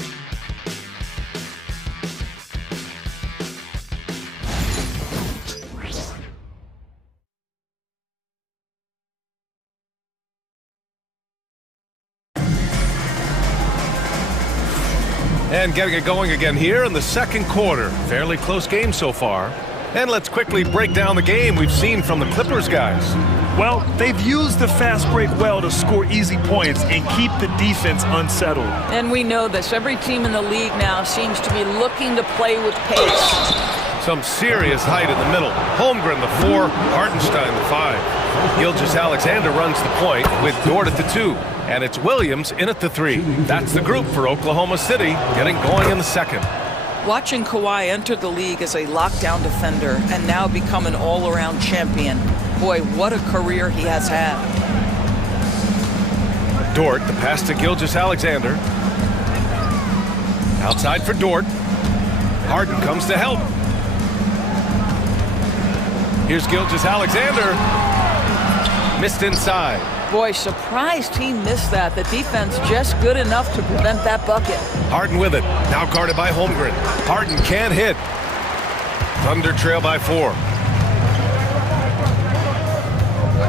And getting it going again here in the second quarter. Fairly close game so far. And let's quickly break down the game we've seen from the Clippers guys. Well, they've used the fast break well to score easy points and keep the defense unsettled. And we know this. Every team in the league now seems to be looking to play with pace. Some serious height in the middle. Holmgren the 4, Hartenstein the 5. Gilgeous-Alexander runs the point with Dort at the 2. And it's Williams in at the 3. That's the group for Oklahoma City, getting going in the second. Watching Kawhi enter the league as a lockdown defender and now become an all-around champion. Boy, what a career he has had. Dort, the pass to Gilgeous-Alexander. Outside for Dort. Harden comes to help. Here's Gilgeous-Alexander. Missed inside. Boy, surprised he missed that. The defense just good enough to prevent that bucket. Harden with it. Now guarded by Holmgren. Harden can't hit. Thunder trail by 4.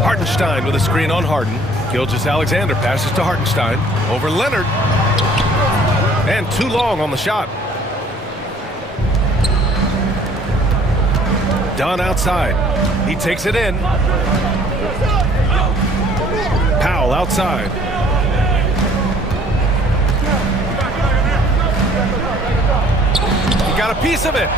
Hartenstein with a screen on Harden. Gilgeous-Alexander passes to Hartenstein. Over Leonard. And too long on the shot. Dunn outside. He takes it in. Powell outside. He got a piece of it.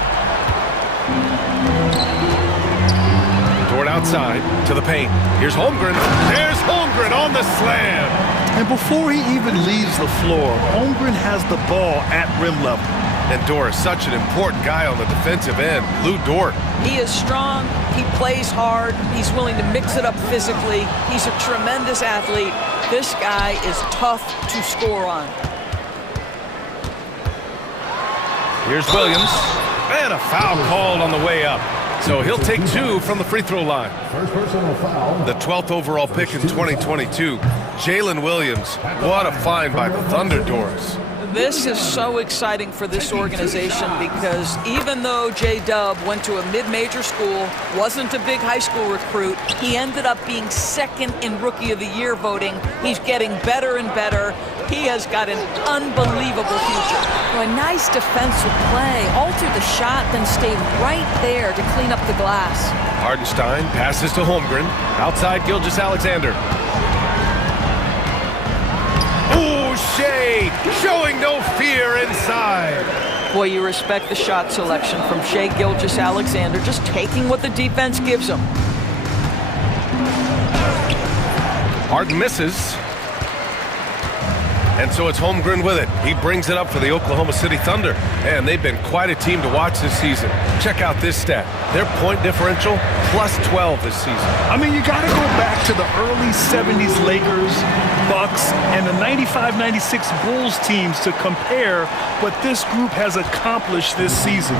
Dort outside to the paint. Here's Holmgren. There's Holmgren on the slam. And before he even leaves the floor, Holmgren has the ball at rim level. And Dort is such an important guy on the defensive end. Lou Dort. He is strong. He plays hard. He's willing to mix it up physically. He's a tremendous athlete. This guy is tough to score on. Here's Williams. And a foul called on the way up. So he'll take 2 from the free throw line. First personal foul. The 12th overall pick in 2022. Jalen Williams. What a find by the Thunder Doors. This is so exciting for this organization because even though J-Dub went to a mid-major school, wasn't a big high school recruit, he ended up being second in Rookie of the Year voting. He's getting better and better. He has got an unbelievable future. A nice defensive play, altered the shot, then stayed right there to clean up the glass. Hartenstein passes to Holmgren. Outside Gilgeous-Alexander. Shea showing no fear inside. Boy, you respect the shot selection from Shea Gilgeous-Alexander, just taking what the defense gives him. Harden misses. And so it's Holmgren with it. He brings it up for the Oklahoma City Thunder. And they've been quite a team to watch this season. Check out this stat. Their point differential, plus 12 this season. I mean, you got to go back to the early 70s Lakers, Bucks, and the 95-96 Bulls teams to compare what this group has accomplished this season.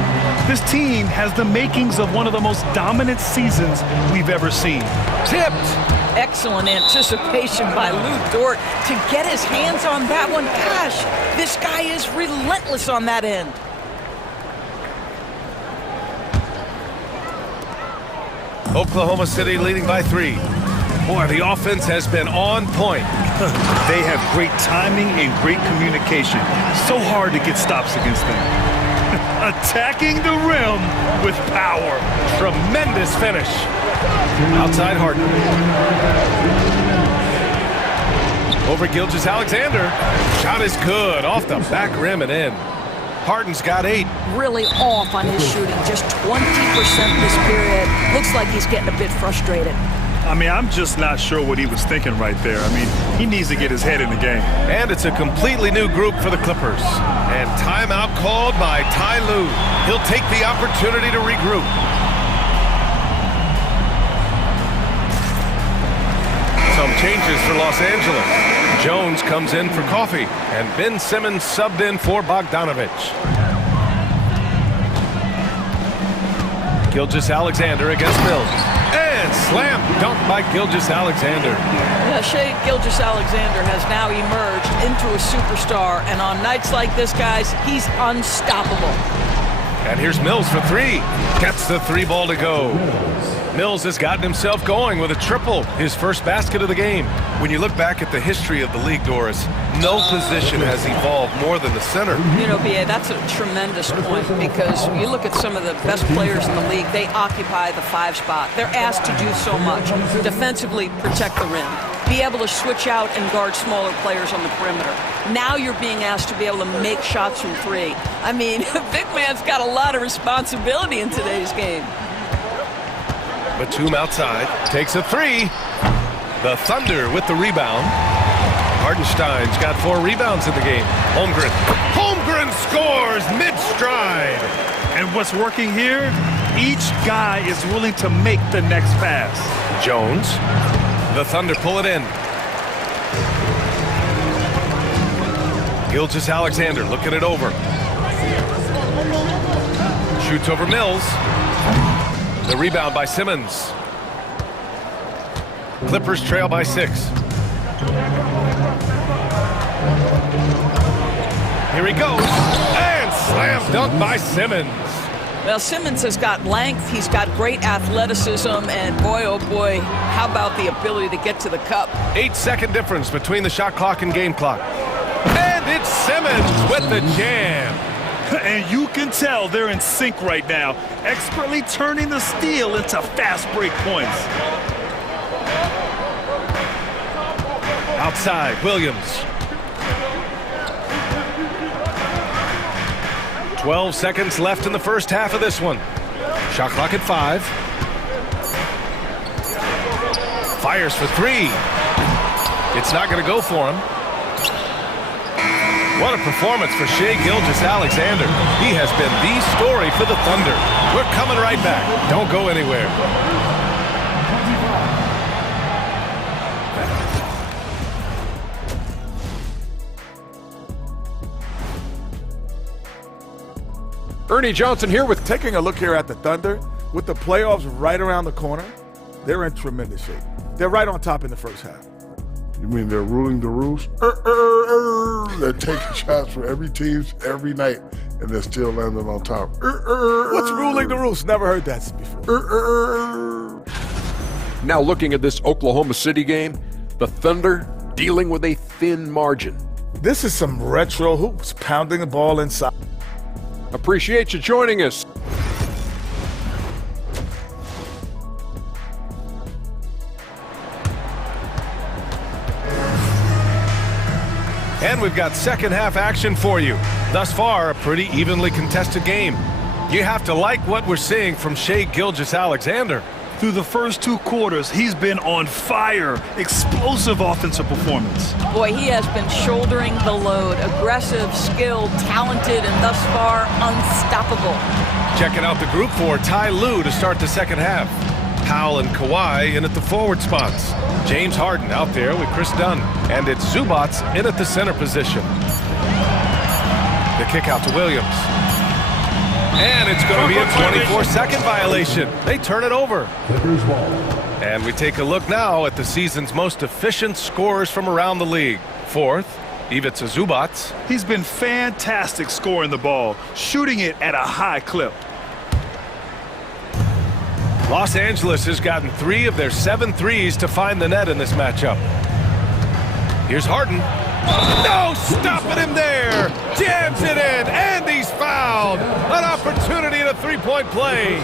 This team has the makings of one of the most dominant seasons we've ever seen. Tipped. Excellent anticipation by Lou Dort to get his hands on that one. Gosh, this guy is relentless on that end. Oklahoma City leading by 3. Boy, the offense has been on point. They have great timing and great communication. So hard to get stops against them. Attacking the rim with power. Tremendous finish. Outside Harden. Over Gilgeous-Alexander. Shot is good. Off the back rim and in. Harden's got 8. Really off on his shooting. Just 20% this period. Looks like he's getting a bit frustrated. I mean, I'm just not sure what he was thinking right there. I mean, he needs to get his head in the game. And it's a completely new group for the Clippers. And timeout called by Ty Lue. He'll take the opportunity to regroup. Some changes for Los Angeles. Jones comes in for coffee, and Ben Simmons subbed in for Bogdanovich. Gilgeous-Alexander against Mills. And slam dunk by Gilgeous-Alexander. Yeah, Shai Gilgeous-Alexander has now emerged into a superstar, and on nights like this, guys, he's unstoppable. And here's Mills for 3. Gets the 3 ball to go. Mills has gotten himself going with a triple, his first basket of the game. When you look back at the history of the league, Doris, no position has evolved more than the center. You know, B.A., that's a tremendous point, because you look at some of the best players in the league, they occupy the 5 spot. They're asked to do so much. Defensively, protect the rim. Be able to switch out and guard smaller players on the perimeter. Now you're being asked to be able to make shots from 3. I mean, big man's got a lot of responsibility in today's game. Batum outside, takes a 3. The Thunder with the rebound. Hartenstein's got 4 rebounds in the game. Holmgren scores mid-stride. And what's working here? Each guy is willing to make the next pass. Jones. The Thunder pull it in. Gilgeous-Alexander looking it over. Shoots over Mills. The rebound by Simmons. Clippers trail by 6. Here he goes. And slam dunk by Simmons. Well, Simmons has got length, he's got great athleticism, and boy, oh boy, how about the ability to get to the cup? 8-second difference between the shot clock and game clock. And it's Simmons with the jam. And you can tell they're in sync right now, expertly turning the steal into fast break points. Outside, Williams. 12 seconds left in the first half of this one. Shot clock at 5. Fires for 3. It's not going to go for him. What a performance for Shai Gilgeous-Alexander. He has been the story for the Thunder. We're coming right back. Don't go anywhere. Ernie Johnson here with... Taking a look here at the Thunder, with the playoffs right around the corner, they're in tremendous shape. They're right on top in the first half. You mean they're ruling the rules? They're taking shots for every team every night, and they're still landing on top. What's ruling the rules? Never heard that before. Now looking at this Oklahoma City game, the Thunder dealing with a thin margin. This is some retro hoops, pounding the ball inside. Appreciate you joining us. And we've got second half action for you. Thus far, a pretty evenly contested game. You have to like what we're seeing from Shai Gilgeous-Alexander. Through the first 2 quarters, he's been on fire. Explosive offensive performance. Boy, he has been shouldering the load. Aggressive, skilled, talented, and thus far, unstoppable. Checking out the group for Ty Lue to start the second half. Powell and Kawhi in at the forward spots. James Harden out there with Chris Dunn. And it's Zubats in at the center position. The kick out to Williams. And it's going to be a 24-second violation. They turn it over. And we take a look now at the season's most efficient scorers from around the league. 4th, Ivica Zubats. He's been fantastic scoring the ball, shooting it at a high clip. Los Angeles has gotten 3 of their 7 threes to find the net in this matchup. Here's Harden. No, stopping him there. Jams it in, and he's fouled. three-point play.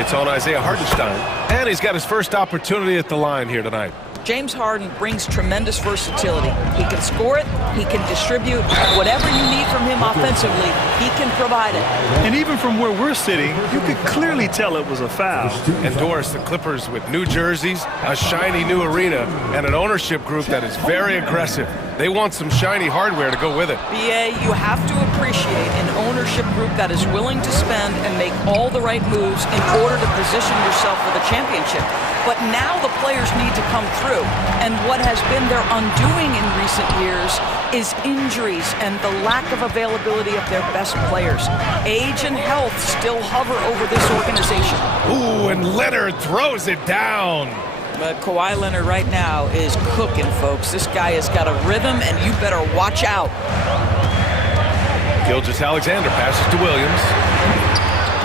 It's on Isaiah Hartenstein, and he's got his first opportunity at the line here tonight. James Harden brings tremendous versatility. He can score it, he can distribute. Whatever you need from him offensively, he can provide it. And even from where we're sitting, you could clearly tell it was a foul. And Doris, the Clippers with new jerseys, a shiny new arena, and an ownership group that is very aggressive. They want some shiny hardware to go with it. BA, you have to appreciate an ownership group that is willing to spend and make all the right moves in order to position yourself for the championship. But now the players need to come through. And what has been their undoing in recent years is injuries and the lack of availability of their best players. Age and health still hover over this organization. Ooh, and Leonard throws it down. But Kawhi Leonard right now is cooking, folks. This guy has got a rhythm, and you better watch out. Gilgeous-Alexander passes to Williams.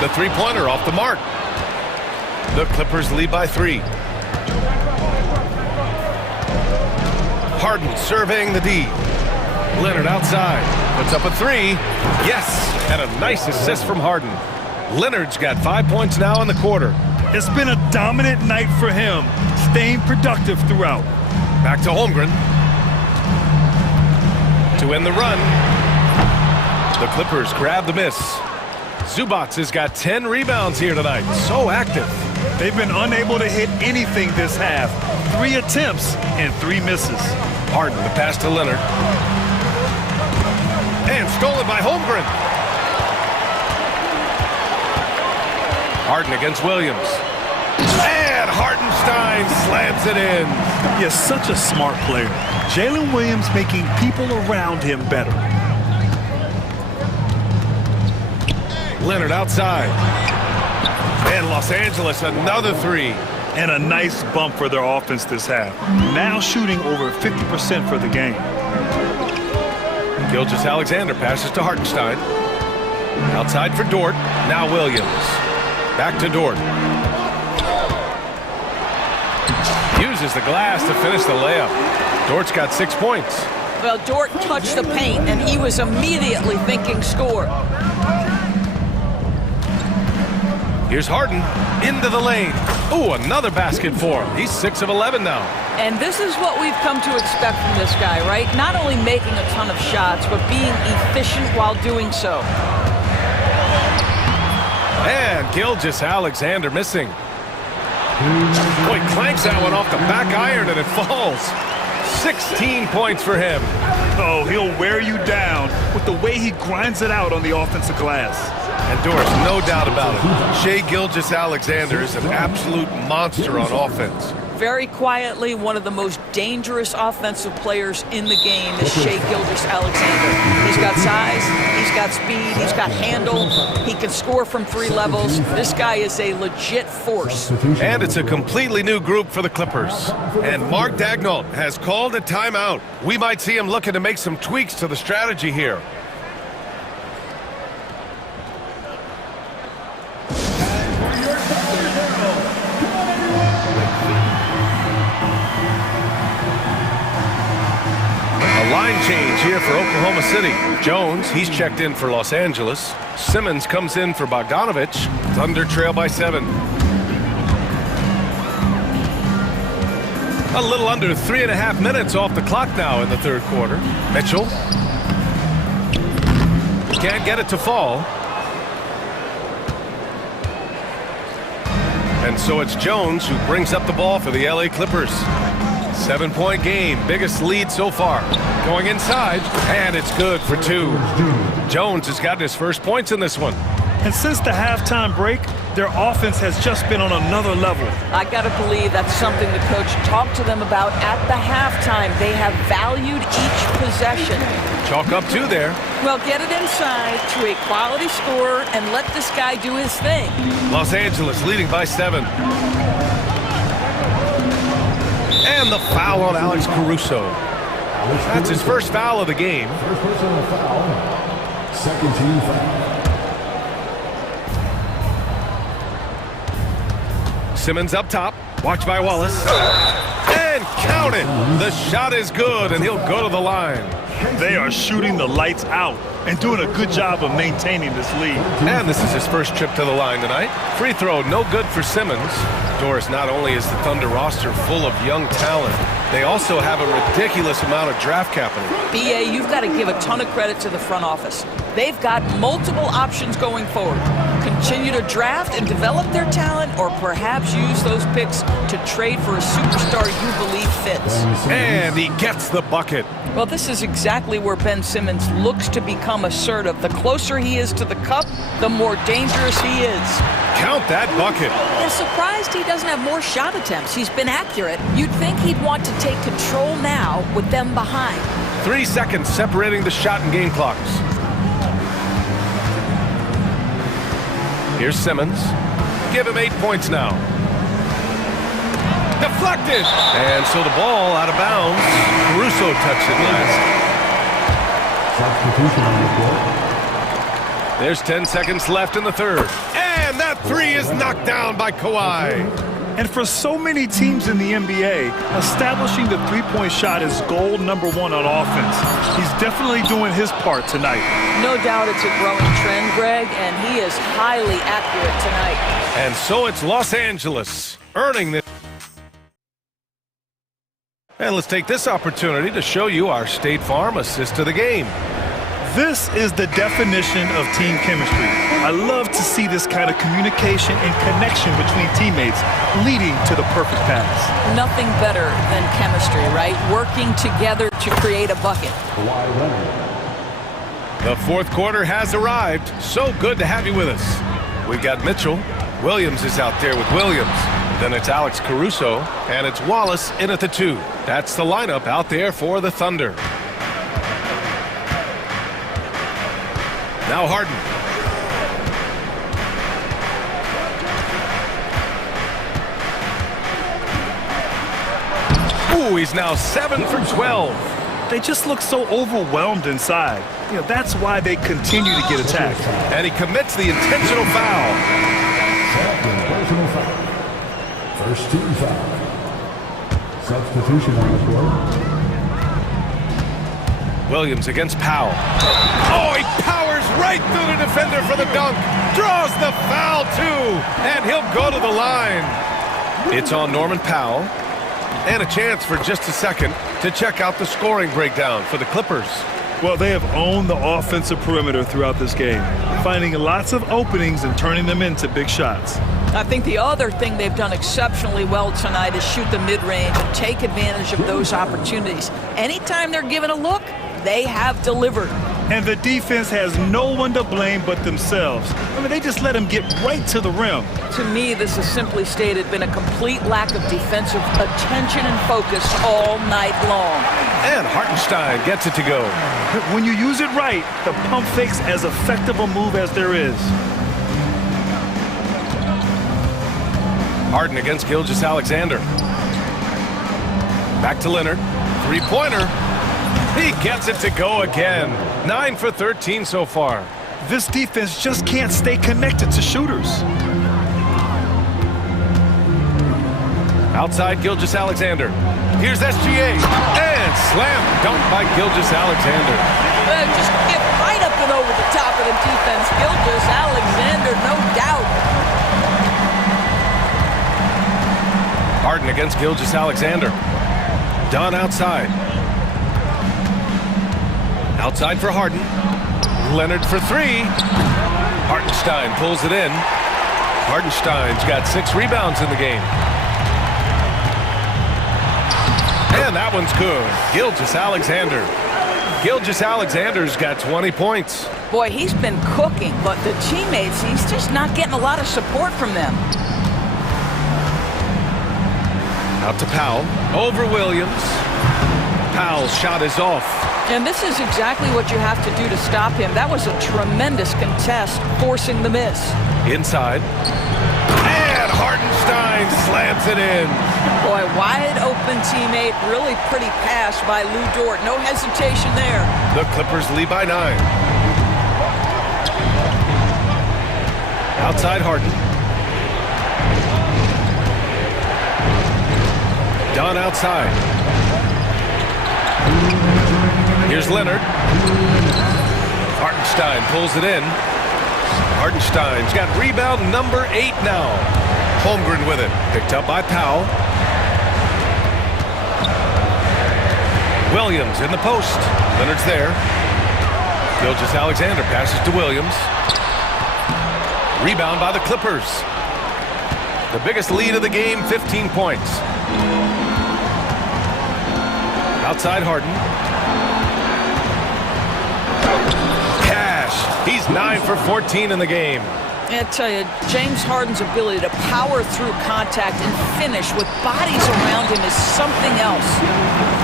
The three-pointer off the mark. The Clippers lead by 3. Harden surveying the D. Leonard outside. Puts up a 3. Yes, and a nice assist from Harden. Leonard's got 5 points now in the quarter. It's been a dominant night for him, staying productive throughout. Back to Holmgren. To end the run. The Clippers grab the miss. Zubats has got 10 rebounds here tonight. So active. They've been unable to hit anything this half. 3 attempts and 3 misses. Harden, the pass to Leonard. And stolen by Holmgren. Harden against Williams. And Hartenstein slams it in. He is such a smart player. Jalen Williams making people around him better. Leonard outside. And Los Angeles another 3. And a nice bump for their offense this half. Now shooting over 50% for the game. Gilgeous-Alexander passes to Hartenstein. Outside for Dort. Now Williams. Back to Dort. Uses the glass to finish the layup. Dort's got 6 points. Well, Dort touched the paint, and he was immediately thinking score. Here's Harden into the lane. Ooh, another basket for him. He's 6 of 11 now. And this is what we've come to expect from this guy, right? Not only making a ton of shots, but being efficient while doing so. And Gilgeous-Alexander missing. Boy, clanks that one off the back iron and it falls. 16 points for him. Oh, he'll wear you down with the way he grinds it out on the offensive glass. And Doris, no doubt about it, Shai Gilgeous-Alexander is an absolute monster on offense. Very quietly, one of the most dangerous offensive players in the game is Shai Gilgeous-Alexander. He's got size, he's got speed, he's got handle, he can score from 3 levels. This guy is a legit force. And it's a completely new group for the Clippers. And Mark Daigneault has called a timeout. We might see him looking to make some tweaks to the strategy here. Line change here for Oklahoma City. Jones, he's checked in for Los Angeles. Simmons comes in for Bogdanovich. Thunder trail by 7. A little under 3.5 minutes off the clock now in the third quarter. Mitchell. Can't get it to fall. And so it's Jones who brings up the ball for the LA Clippers. 7-point game, biggest lead so far. Going inside, and it's good for 2. Jones has gotten his first points in this one. And since the halftime break, their offense has just been on another level. I got to believe that's something the coach talked to them about at the halftime. They have valued each possession. Chalk up 2 there. Well, get it inside to a quality scorer and let this guy do his thing. Los Angeles leading by 7. And the foul on Alex Caruso. That's his first foul of the game. First personal foul. Second team foul. Simmons up top. Watched by Wallace. And count it. The shot is good, and he'll go to the line. They are shooting the lights out and doing a good job of maintaining this lead. And this is his first trip to the line tonight. Free throw, no good for Simmons. Doris, not only is the Thunder roster full of young talent, they also have a ridiculous amount of draft capital. BA, you've got to give a ton of credit to the front office. They've got multiple options going forward. Continue to draft and develop their talent, or perhaps use those picks to trade for a superstar you believe fits. And he gets the bucket. Well, this is exactly where Ben Simmons looks to become assertive. The closer he is to the cup, the more dangerous he is. Count that bucket. They're surprised he doesn't have more shot attempts. He's been accurate. You'd think he'd want to take control now with them behind. 3 seconds separating the shot and game clocks. Here's Simmons. Give him 8 points now. Deflected! And so the ball out of bounds. Caruso touched it last. There's 10 seconds left in the third. And that three is knocked down by Kawhi. And for so many teams in the NBA, establishing the three-point shot is goal number one on offense. He's definitely doing his part tonight. No doubt it's a growing trend, Greg, and he is highly accurate tonight. And so it's Los Angeles earning this. And let's take this opportunity to show you our State Farm assist to the game. This is the definition of team chemistry. I love to see this kind of communication and connection between teammates leading to the perfect pass. Nothing better than chemistry, right? Working together to create a bucket. The fourth quarter has arrived. So good to have you with us. We've got Mitchell. Williams is out there with Williams. Then it's Alex Caruso, and it's Wallace in at the 2. That's the lineup out there for the Thunder. Now Harden. Ooh, he's now 7 for 12. They just look so overwhelmed inside. You know, that's why they continue to get attacked. And he commits the intentional foul. Personal foul. First team foul. Substitution on the floor. Williams against Powell. Oh, he powers right through the defender for the dunk. Draws the foul, too. And he'll go to the line. It's on Norman Powell. And a chance for just a second to check out the scoring breakdown for the Clippers. Well, they have owned the offensive perimeter throughout this game, finding lots of openings and turning them into big shots. I think the other thing they've done exceptionally well tonight is shoot the mid-range and take advantage of those opportunities. Anytime they're given a look, they have delivered. And the defense has no one to blame but themselves. I mean, they just let them get right to the rim. To me, this has simply stated been a complete lack of defensive attention and focus all night long. And Hartenstein gets it to go. When you use it right, the pump fake's as effective a move as there is. Harden against Gilgeous-Alexander. Back to Leonard. Three-pointer. He gets it to go again. 9 for 13 so far. This defense just can't stay connected to shooters. Outside Gilgeous-Alexander. Here's SGA. And slam dunk by Gilgeous-Alexander. Just get right up and over the top of the defense. Gilgeous-Alexander, no doubt. Harden against Gilgeous-Alexander. Dunn outside. Outside for Harden. Leonard for 3. Hartenstein pulls it in. Hartenstein's got 6 rebounds in the game. And that one's good. Gilgeous-Alexander. Gilgeous-Alexander's got 20 points. Boy, he's been cooking, but the teammates, he's just not getting a lot of support from them. Out to Powell. Over Williams. Powell's shot is off. And this is exactly what you have to do to stop him. That was a tremendous contest, forcing the miss. Inside. And Hartenstein slams it in. Boy, wide open teammate. Really pretty pass by Lou Dort. No hesitation there. The Clippers lead by 9. Outside Harden. Dunn outside. Here's Leonard. Hartenstein pulls it in. Hartenstein's got rebound number 8 now. Holmgren with it. Picked up by Powell. Williams in the post. Leonard's there. Gilgeous-Alexander passes to Williams. Rebound by the Clippers. The biggest lead of the game, 15 points. Outside Harden. Cash. He's 9 for 14 in the game. I tell you, James Harden's ability to power through contact and finish with bodies around him is something else.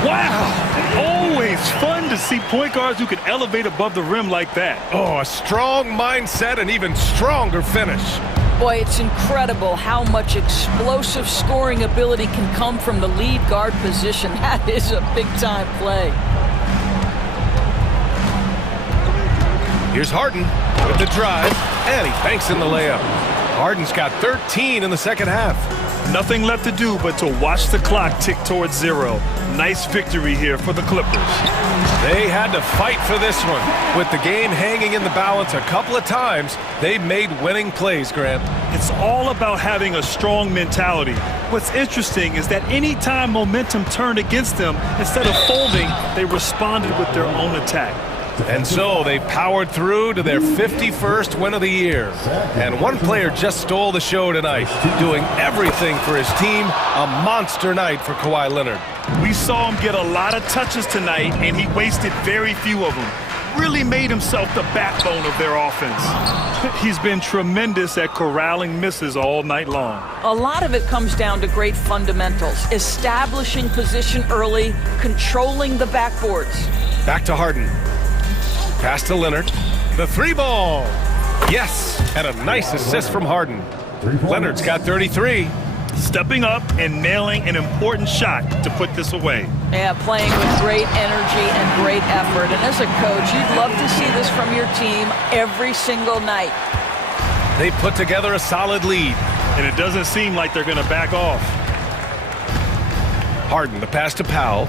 Wow! Always fun to see point guards who can elevate above the rim like that. Oh, a strong mindset and even stronger finish. Boy, it's incredible how much explosive scoring ability can come from the lead guard position. That is a big-time play. Here's Harden with the drive, and he banks in the layup. Harden's got 13 in the second half. Nothing left to do but to watch the clock tick towards 0. Nice victory here for the Clippers. They had to fight for this one. With the game hanging in the balance a couple of times, they've made winning plays, Grant. It's all about having a strong mentality. What's interesting is that any time momentum turned against them, instead of folding, they responded with their own attack. And so they powered through to their 51st win of the year. And one player just stole the show tonight, doing everything for his team. A monster night for Kawhi Leonard. We saw him get a lot of touches tonight, and he wasted very few of them. Really made himself the backbone of their offense. He's been tremendous at corralling misses all night long. A lot of it comes down to great fundamentals. Establishing position early, controlling the backboards. Back to Harden. Pass to Leonard. The 3-ball. Yes, and a nice assist from Harden. Leonard's got 33. Stepping up and nailing an important shot to put this away. Yeah, playing with great energy and great effort. And as a coach, you'd love to see this from your team every single night. They put together a solid lead. And it doesn't seem like they're going to back off. Harden, the pass to Powell.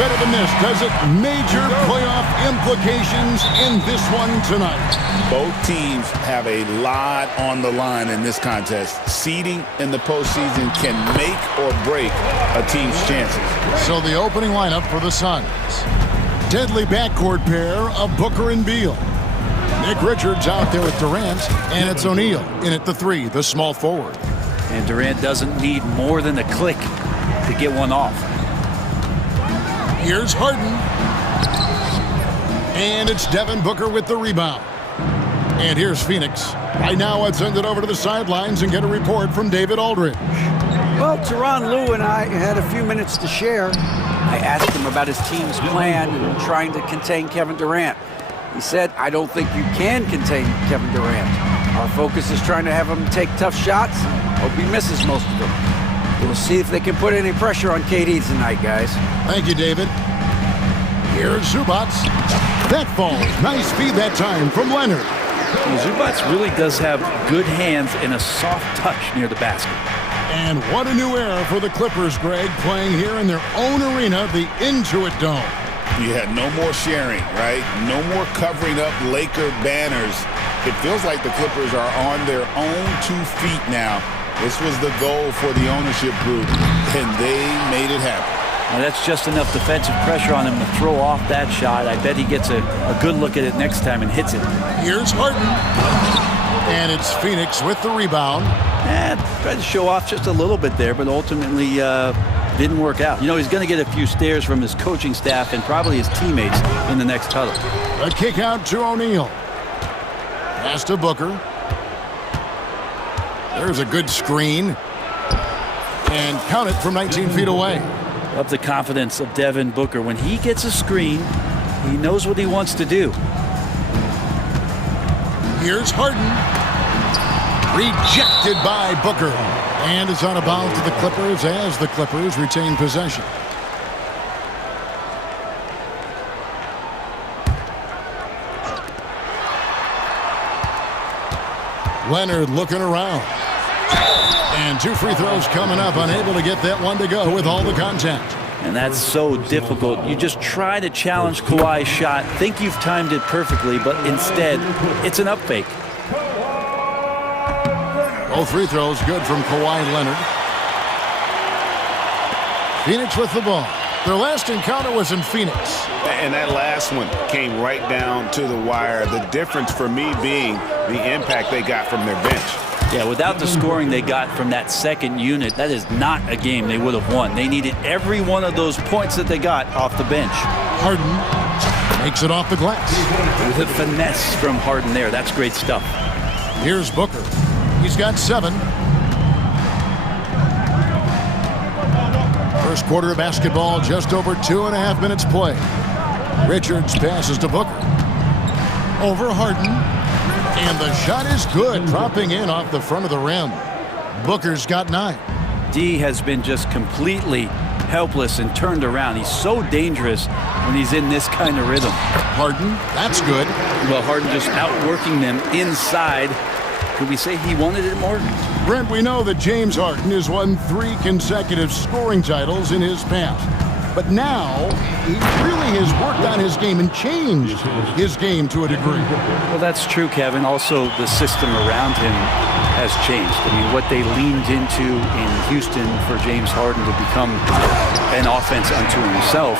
better than this, does it? Major playoff implications in this one tonight. Both teams have a lot on the line in this contest. Seeding in the postseason can make or break a team's chances. So the opening lineup for the Suns. Deadly backcourt pair of Booker and Beal. Nick Richards out there with Durant, and it's O'Neal in at the 3, the small forward. And Durant doesn't need more than a click to get one off. Here's Harden. And it's Devin Booker with the rebound. And here's Phoenix. Right now, I'd send it over to the sidelines and get a report from David Aldridge. Well, Tyronn Lue and I had a few minutes to share. I asked him about his team's plan in trying to contain Kevin Durant. He said, I don't think you can contain Kevin Durant. Our focus is trying to have him take tough shots. Hope he misses most of them. We'll see if they can put any pressure on KD tonight, guys. Thank you, David. Here's Zubac. That falls. Nice feed that time from Leonard. Zubac really does have good hands and a soft touch near the basket. And what a new era for the Clippers, Greg, playing here in their own arena, the Intuit Dome. You had no more sharing, right? No more covering up Laker banners. It feels like the Clippers are on their own 2 feet now. This was the goal for the ownership group, and they made it happen. Now that's just enough defensive pressure on him to throw off that shot. I bet he gets a good look at it next time and hits it. Here's Harden. And it's Phoenix with the rebound. Tried to show off just a little bit there, but ultimately didn't work out. You know, he's going to get a few stares from his coaching staff and probably his teammates in the next huddle. A kick out to O'Neal. Pass to Booker. There's a good screen. And count it from 19 feet away. Love the confidence of Devin Booker. When he gets a screen, he knows what he wants to do. Here's Harden. Rejected by Booker. And it's out of bounds to the Clippers as the Clippers retain possession. Leonard looking around. And 2 free throws coming up, unable to get that one to go with all the contact. And that's so difficult. You just try to challenge Kawhi's shot, think you've timed it perfectly, but instead, it's an up fake. Both free throws good from Kawhi Leonard. Phoenix with the ball. Their last encounter was in Phoenix. And that last one came right down to the wire. The difference for me being the impact they got from their bench. Yeah, without the scoring they got from that second unit, that is not a game they would have won. They needed every one of those points that they got off the bench. Harden makes it off the glass. With a finesse from Harden there. That's great stuff. Here's Booker. He's got 7. First quarter of basketball, just over 2.5 minutes play. Richards passes to Booker. Over Harden. And the shot is good, dropping in off the front of the rim. Booker's got 9. D has been just completely helpless and turned around. He's so dangerous when he's in this kind of rhythm. Harden, that's good. Well, Harden just outworking them inside. Could we say he wanted it more? Brent, we know that James Harden has won 3 consecutive scoring titles in his past. But now, he really has worked on his game and changed his game to a degree. Well, that's true, Kevin. Also, the system around him has changed. I mean, what they leaned into in Houston for James Harden to become an offense unto himself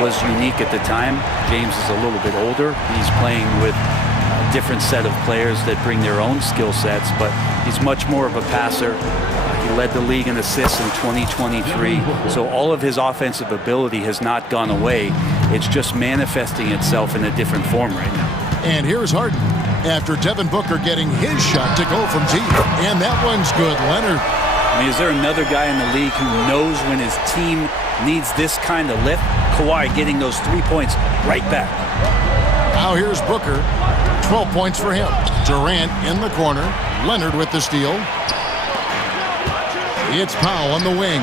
was unique at the time. James is a little bit older. He's playing with a different set of players that bring their own skill sets, but he's much more of a passer. He led the league in assists in 2023, so all of his offensive ability has not gone away. It's just manifesting itself in a different form right now. And here's Harden after Devin Booker getting his shot to go from deep. And that one's good, Leonard. I mean, is there another guy in the league who knows when his team needs this kind of lift? Kawhi getting those 3 points right back. Now here's Booker. 12 points for him. Durant in the corner. Leonard with the steal. It's Powell on the wing.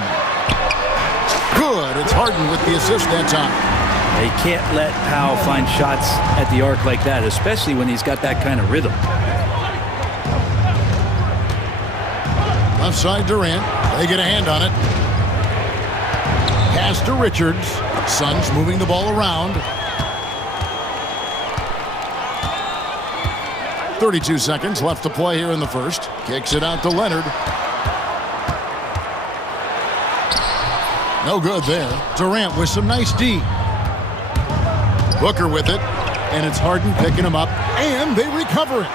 Good. It's Harden with the assist that time. They can't let Powell find shots at the arc like that, especially when he's got that kind of rhythm. Left side Durant. They get a hand on it. Pass to Richards. Suns moving the ball around. 32 seconds left to play here in the first. Kicks it out to Leonard. No good there. Durant with some nice D. Booker with it. And it's Harden picking him up. And they recover it.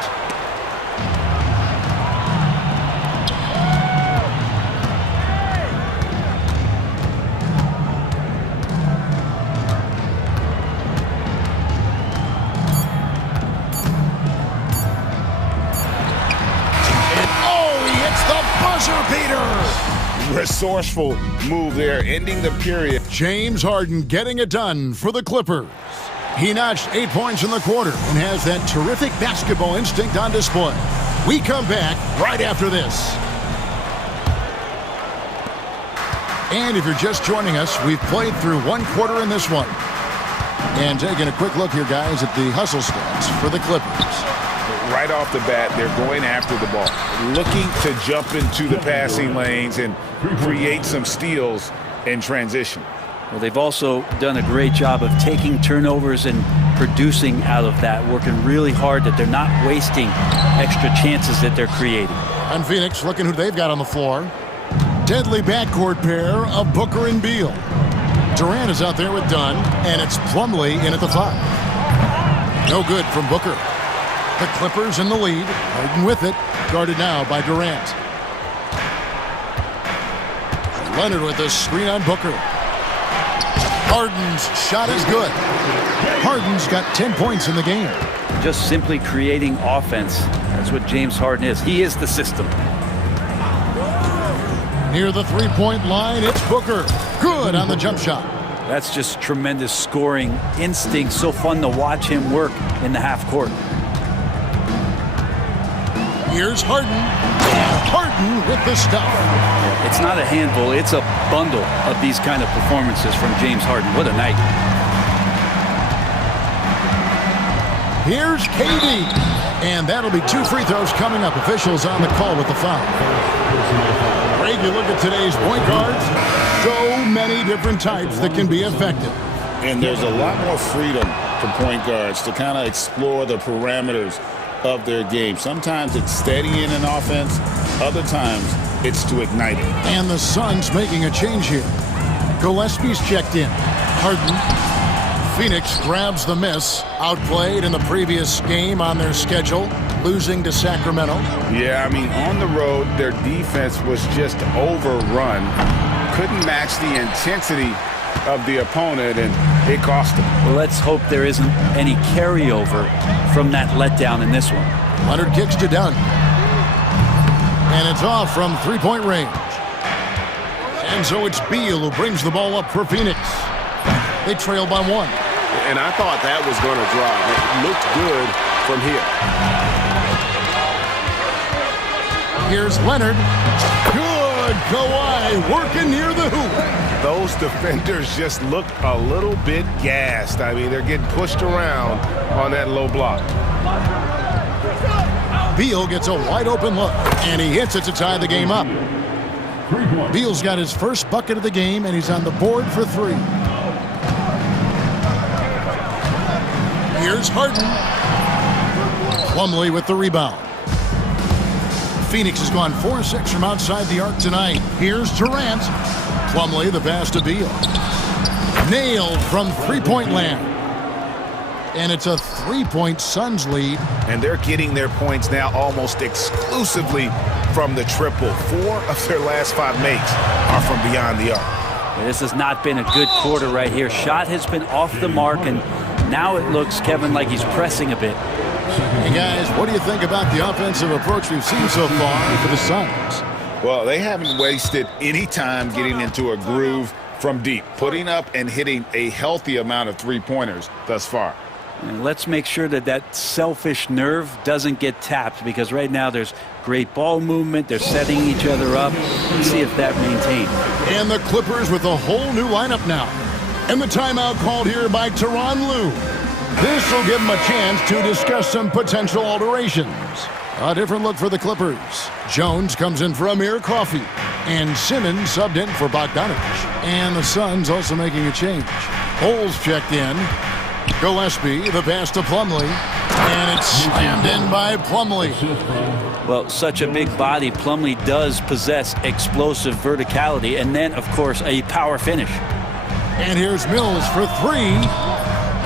Resourceful move there, ending the period. James Harden getting it done for the Clippers. He notched 8 points in the quarter and has that terrific basketball instinct on display. We come back right after this. And if you're just joining us, we've played through one quarter in this one. And taking a quick look here, guys, at the hustle stats for the Clippers. Right off the bat, they're going after the ball, looking to jump into the passing lanes and create some steals in transition. Well, they've also done a great job of taking turnovers and producing out of that, working really hard that they're not wasting extra chances that they're creating. And Phoenix looking who they've got on the floor. Deadly backcourt pair of Booker and Beal. Durant is out there with Dunn, and it's Plumlee in at the 5. No good from Booker. The Clippers in the lead. Harden with it. Guarded now by Durant. Leonard with a screen on Booker. Harden's shot is good. Harden's got 10 points in the game. Just simply creating offense. That's what James Harden is. He is the system. Near the three-point line, it's Booker. Good on the jump shot. That's just tremendous scoring instinct. So fun to watch him work in the half court. Here's Harden. Harden with the stuff. It's not a handful. It's a bundle of these kind of performances from James Harden. What a night. Here's KD. And that'll be 2 free throws coming up. Officials on the call with the foul. Greg, you look at today's point guards. So many different types that can be effective. And there's a lot more freedom for point guards to kind of explore the parameters of their game. Sometimes it's steadying an offense. Other times it's to ignite it. And the Suns making a change here. Gillespie's checked in. Harden. Phoenix grabs the miss. Outplayed in the previous game on their schedule. Losing to Sacramento. Yeah, I mean, on the road, their defense was just overrun. Couldn't match the intensity of the opponent, and it cost them. Well, let's hope there isn't any carryover from that letdown in this one. Leonard kicks to Dunn. And it's off from three-point range. And so it's Beal who brings the ball up for Phoenix. They trail by 1. And I thought that was going to drive. It looked good from here. Here's Leonard. Good. Kawhi working near the hoop. Those defenders just look a little bit gassed. I mean, they're getting pushed around on that low block. Beal gets a wide open look, and he hits it to tie the game up. Beal's got his first bucket of the game, and he's on the board for 3. Here's Harden. Plumlee with the rebound. Phoenix has gone 4-6 from outside the arc tonight. Here's Durant. Plumlee, the pass to Beal. Nailed from three-point land. And it's a 3-point Suns lead. And they're getting their points now almost exclusively from the triple. 4 of their last 5 makes are from beyond the arc. This has not been a good quarter right here. Shot has been off the mark, and now it looks, Kevin, like he's pressing a bit. Hey, guys, what do you think about the offensive approach we've seen so far for the Suns? Well, they haven't wasted any time getting into a groove from deep, putting up and hitting a healthy amount of three-pointers thus far. And let's make sure that that selfish nerve doesn't get tapped, because right now there's great ball movement. They're setting each other up. Let's see if that maintains. And the Clippers with a whole new lineup now. And the timeout called here by Tyronn Lue. This will give them a chance to discuss some potential alterations. A different look for the Clippers. Jones comes in for Amir Coffey. And Simmons subbed in for Bogdanovic. And the Suns also making a change. Bowles checked in. Gillespie, the pass to Plumlee. And it's slammed in by Plumlee. Well, such a big body, Plumlee does possess explosive verticality, and then, of course, a power finish. And here's Mills for three.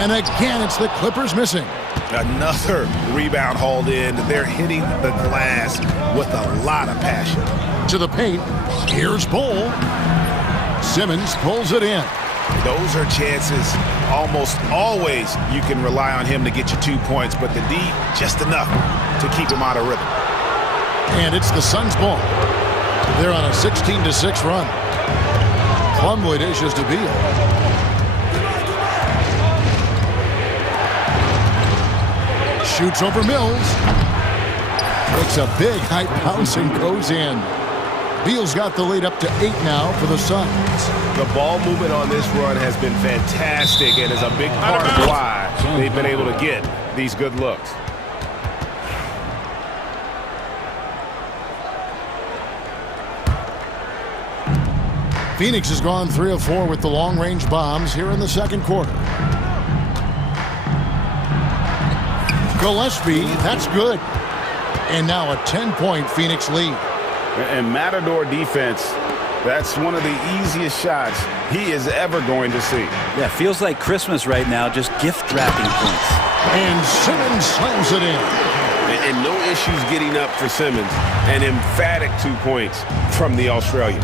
And again, it's the Clippers missing. Another rebound hauled in. They're hitting the glass with a lot of passion. To the paint. Here's Bull. Simmons pulls it in. Those are chances. Almost always you can rely on him to get you 2 points, but the D, just enough to keep him out of rhythm. And it's the Suns' ball. They're on a 16-6 run. Plumlee dishes to Beal. Shoots over Mills. Makes a big high bounce and goes in. Beal's got the lead up to 8 now for the Suns. The ball movement on this run has been fantastic and is a big part of why they've been able to get these good looks. Phoenix has gone 3 of 4 with the long-range bombs here in the second quarter. Gillespie, that's good. And now a 10-point Phoenix lead. And Matador defense, that's one of the easiest shots he is ever going to see. Yeah, feels like Christmas right now, just gift wrapping points. And Simmons slams it in. And no issues getting up for Simmons. An emphatic 2 points from the Australian.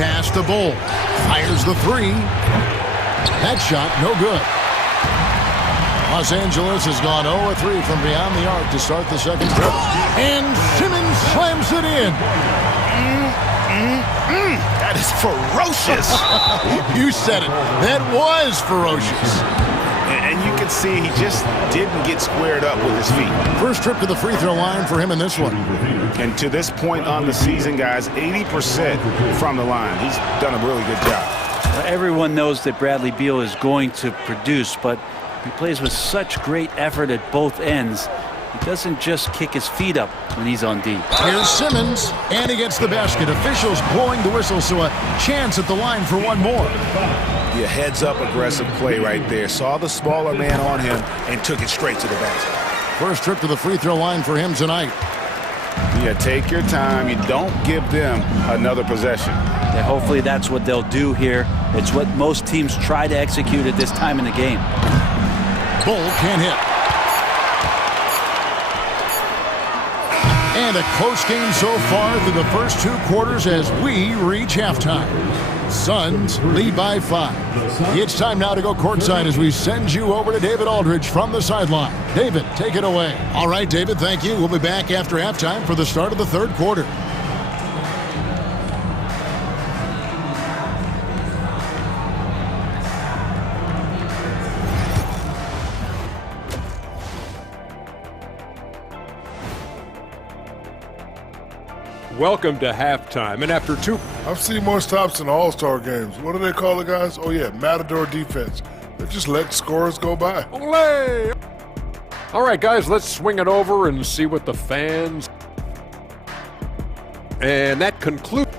Pass to Bull. Fires the three. That shot, no good. Los Angeles has gone 0-3 from beyond the arc to start the second quarter. And Simmons slams it in. That is ferocious. You said it. That was ferocious. And you can see he just didn't get squared up with his feet. First trip to the free throw line for him in this one. And to this point on the season, guys, 80% from the line. He's done a really good job. Well, everyone knows that Bradley Beal is going to produce, but he plays with such great effort at both ends. He doesn't just kick his feet up when he's on D. Here's Simmons, and he gets the basket. Officials blowing the whistle, so a chance at the line for one more. Yeah, heads-up aggressive play right there. Saw the smaller man on him and took it straight to the basket. First trip to the free throw line for him tonight. Yeah, take your time. You don't give them another possession. Yeah, hopefully that's what they'll do here. It's what most teams try to execute at this time in the game. Bull can't hit. And a close game so far through the first 2 quarters as we reach halftime. Suns lead by 5. It's time now to go courtside as we send you over to David Aldridge from the sideline. David, take it away. All right, David, thank you. We'll be back after halftime for the start of the third quarter. Welcome to halftime, and after 2... I've seen more stops in All-Star games. What do they call it, guys? Oh, yeah, Matador defense. They just let scores go by. Olé! All right, guys, let's swing it over and see what the fans... And that concludes...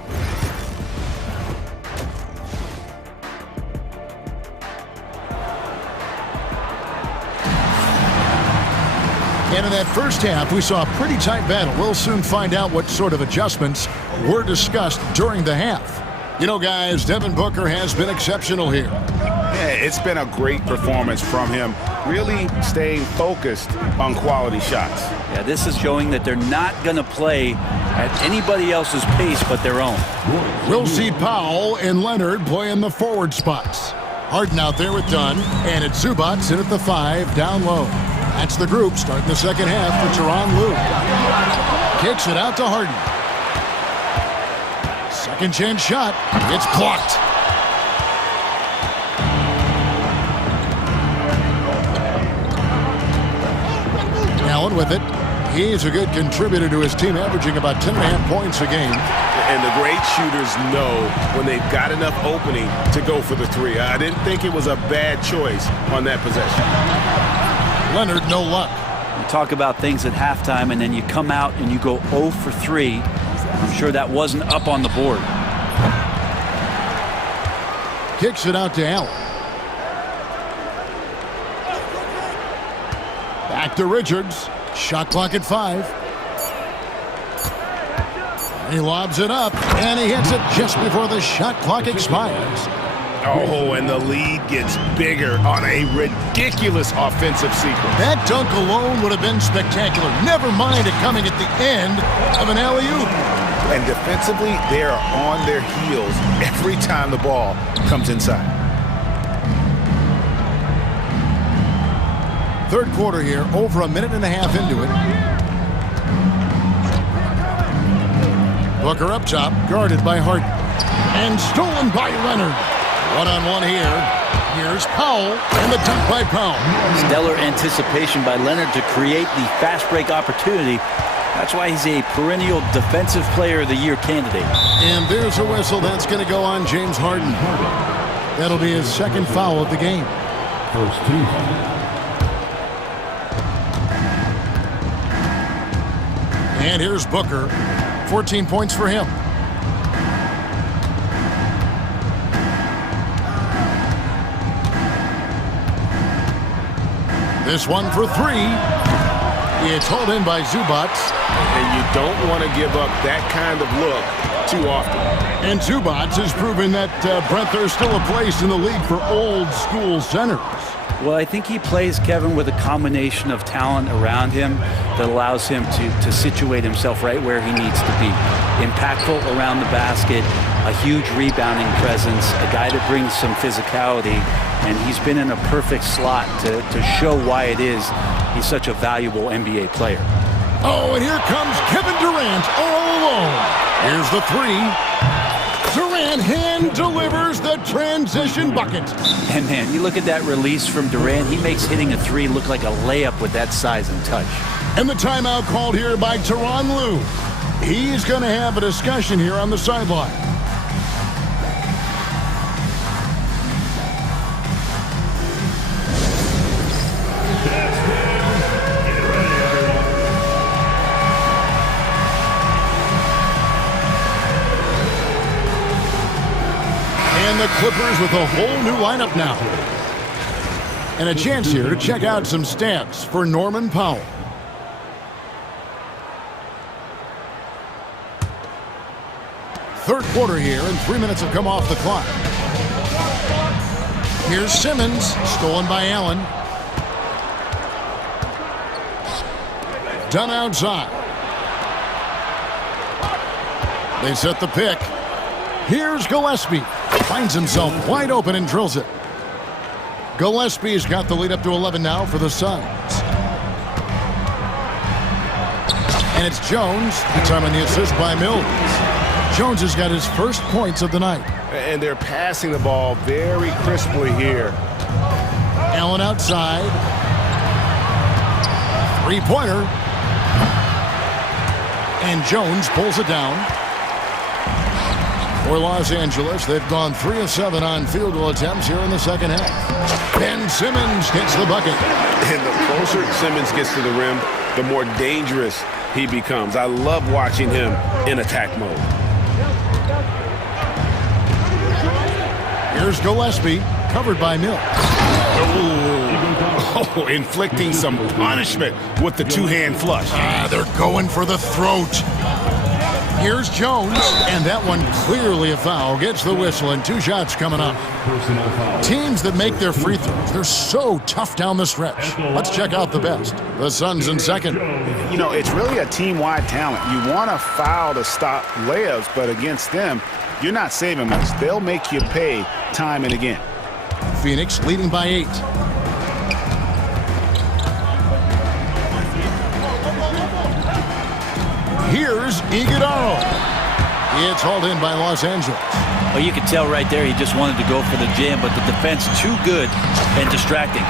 And in that first half, we saw a pretty tight battle. We'll soon find out what sort of adjustments were discussed during the half. You know, guys, Devin Booker has been exceptional here. Yeah, it's been a great performance from him, really staying focused on quality shots. Yeah, this is showing that they're not going to play at anybody else's pace but their own. We'll see Powell and Leonard play in the forward spots. Harden out there with Dunn, and it's Zubac in at the 5 down low. That's the group starting the second half for Tyronn Lue. Kicks it out to Harden. Second chance shot. It's blocked. Allen with it. He's a good contributor to his team, averaging about 10.5 points a game. And the great shooters know when they've got enough opening to go for the three. I didn't think it was a bad choice on that possession. Leonard, no luck. You talk about things at halftime, and then you come out and you go 0 for 3. I'm sure that wasn't up on the board. kicks it out to Allen. Back to Richards. Shot clock at 5. He lobs it up, and he hits it just before the shot clock expires. Oh, and the lead gets bigger on a ridiculous offensive sequence. That dunk alone would have been spectacular. Never mind it coming at the end of an alley-oop. And defensively, they are on their heels every time the ball comes inside. Third quarter here, over a minute and a half into it. Booker up top, guarded by Harden. And stolen by Leonard. One-on-one here. Here's Powell, and the dunk by Powell. Stellar anticipation by Leonard to create the fast break opportunity. That's why he's a perennial Defensive Player of the Year candidate. And there's a whistle. That's going to go on James Harden. That'll be his second foul of the game. First team. And here's Booker. 14 points for him. This one for 3. It's hauled in by Zubac. And you don't want to give up that kind of look too often. And Zubac has proven that, Brent, there's still a place in the league for old-school centers. Well, I think he plays, Kevin, with a combination of talent around him that allows him to situate himself right where he needs to be. Impactful around the basket, a huge rebounding presence, a guy that brings some physicality, and he's been in a perfect slot to show why it is he's such a valuable NBA player. Oh, and here comes Kevin Durant all alone. Here's the 3. Durant hand delivers the transition bucket. And man, you look at that release from Durant, he makes hitting a 3 look like a layup with that size and touch. And the timeout called here by Tyronn Lue. He's going to have a discussion here on the sideline. And the Clippers with a whole new lineup now. And a chance here to check out some stats for Norman Powell. Third quarter here, and 3 minutes have come off the clock. Here's Simmons, stolen by Allen. Done outside. They set the pick. Here's Gillespie. Finds himself wide open and drills it. Gillespie's got the lead up to 11 now for the Suns. And it's Jones, the time on the assist by Mills. Jones has got his first points of the night. And they're passing the ball very crisply here. Allen outside. Three-pointer. And Jones pulls it down. For Los Angeles, they've gone 3 of 7 on field goal attempts here in the second half. Ben Simmons hits the bucket. And the closer Simmons gets to the rim, the more dangerous he becomes. I love watching him in attack mode. Here's Gillespie, covered by Mills. Oh, inflicting some punishment with the two-hand flush. They're going for the throat. Here's Jones, and that one clearly a foul. Gets the whistle, and 2 shots coming up. Teams that make their free throws, they're so tough down the stretch. Let's check out the best. The Suns in second. You know, it's really a team-wide talent. You want to foul to stop layups, but against them, you're not saving much. They'll make you pay time and again. Phoenix leading by 8. Here's Iguodala. It's hauled in by Los Angeles. Well, you could tell right there he just wanted to go for the jam, but the defense too good and distracting.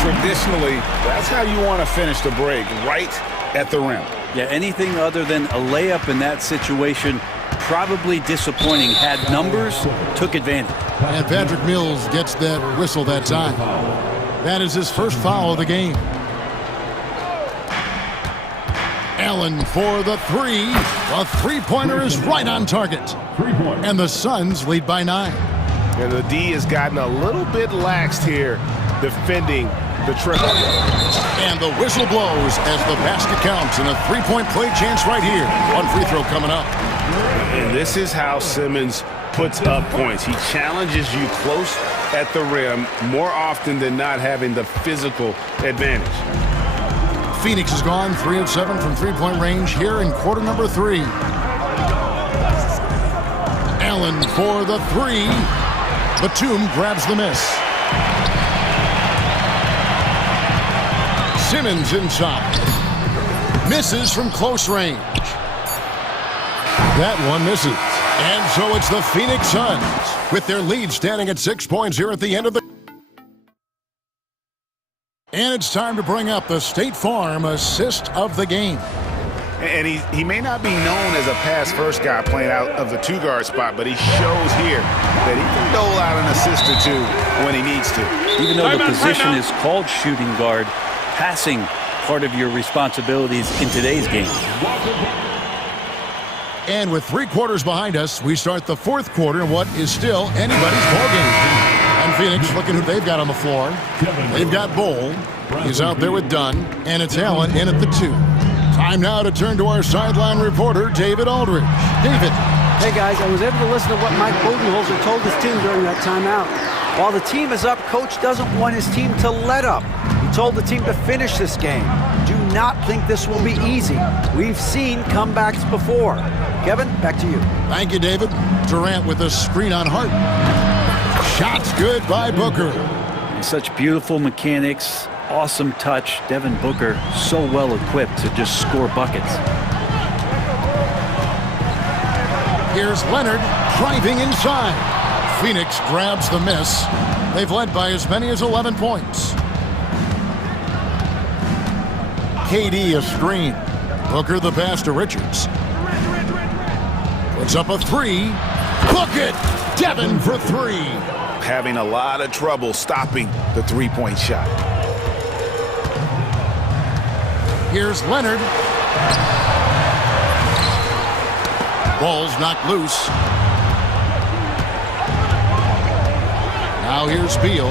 Traditionally, that's how you want to finish the break, right at the rim. Yeah, anything other than a layup in that situation, probably disappointing. Had numbers, took advantage. And Patrick Mills gets that whistle that time. That is his first foul of the game. Allen for the 3. The three-pointer is right on target. And the Suns lead by 9. And the D has gotten a little bit laxed here defending the triple. And the whistle blows as the basket counts, and a three-point play chance right here. One free throw coming up. And this is how Simmons puts up points. He challenges you close at the rim more often than not, having the physical advantage. Phoenix has gone 3 of 7 from three-point range here in quarter number 3. Allen for the 3. Batum grabs the miss. Simmons inside. Misses from close range. That one misses. And so it's the Phoenix Suns with their lead standing at 6 points here at the end of the... And it's time to bring up the State Farm assist of the game. And he may not be known as a pass-first guy playing out of the two-guard spot, but he shows here that he can dole out an assist or two when he needs to. Even though the position is called shooting guard, passing part of your responsibilities in today's game. And with 3 quarters behind us, we start the 4th quarter in what is still anybody's ballgame. And Phoenix, looking who they've got on the floor. They've got Bowl. He's out there with Dunn. And it's Allen in at the 2. Time now to turn to our sideline reporter, David Aldridge. David. Hey, guys, I was able to listen to what Mike Budenholzer told his team during that timeout. While the team is up, Coach doesn't want his team to let up. He told the team to finish this game. Do not think this will be easy. We've seen comebacks before. Kevin, back to you. Thank you, David. Durant with a screen on Hart. Shots good by Booker. Such beautiful mechanics, awesome touch. Devin Booker so well equipped to just score buckets. Here's Leonard driving inside. Phoenix grabs the miss. They've led by as many as 11 points. KD a screen. Booker the pass to Richards. Puts up a 3. Book it! Devin for 3. Having a lot of trouble stopping the three-point shot. Here's Leonard. Ball's knocked loose. Now here's Beal.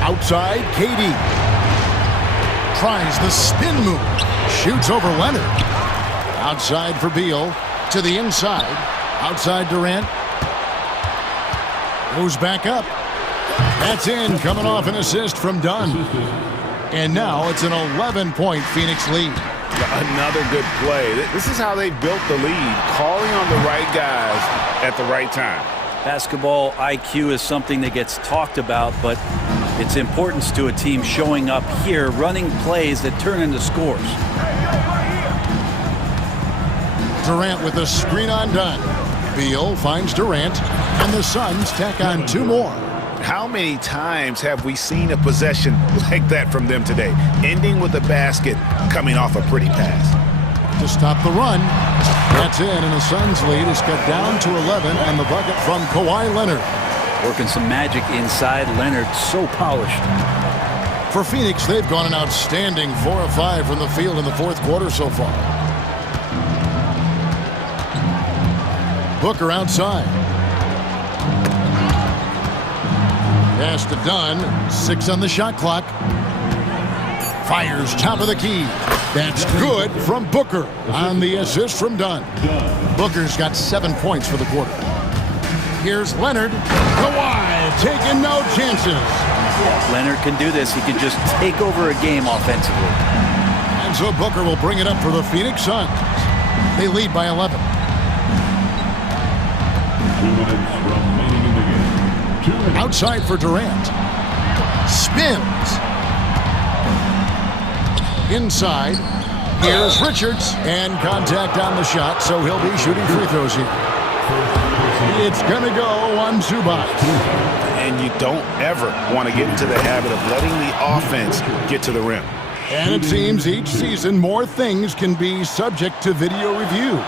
Outside, KD. Tries the spin move. Shoots over Leonard. Outside for Beal. To the inside. Outside Durant. Goes back up. That's in, coming off an assist from Dunn. And now it's an 11-point Phoenix lead. Another good play. This is how they built the lead, calling on the right guys at the right time. Basketball IQ is something that gets talked about, but its importance to a team showing up here, running plays that turn into scores. Durant with a screen on Dunn. Beal finds Durant, and the Suns tack on 2 more. How many times have we seen a possession like that from them today, ending with a basket coming off a pretty pass? To stop the run. That's in, and the Suns lead is cut down to 11, and the bucket from Kawhi Leonard. Working some magic inside. Leonard so polished. For Phoenix, they've gone an outstanding 4 of 5 from the field in the 4th quarter so far. Booker outside. Pass to Dunn. 6 on the shot clock. Fires top of the key. That's good from Booker on the assist from Dunn. Booker's got 7 points for the quarter. Here's Leonard. Kawhi taking no chances. Leonard can do this. He can just take over a game offensively. And so Booker will bring it up for the Phoenix Suns. They lead by 11. 2 minutes remaining in the game. 2 minutes. Outside for Durant. Spins. Inside. Here's Richards. And contact on the shot, so he'll be shooting free throws here. It's going to go on Zubac. And you don't ever want to get into the habit of letting the offense get to the rim. And it seems each season more things can be subject to video review.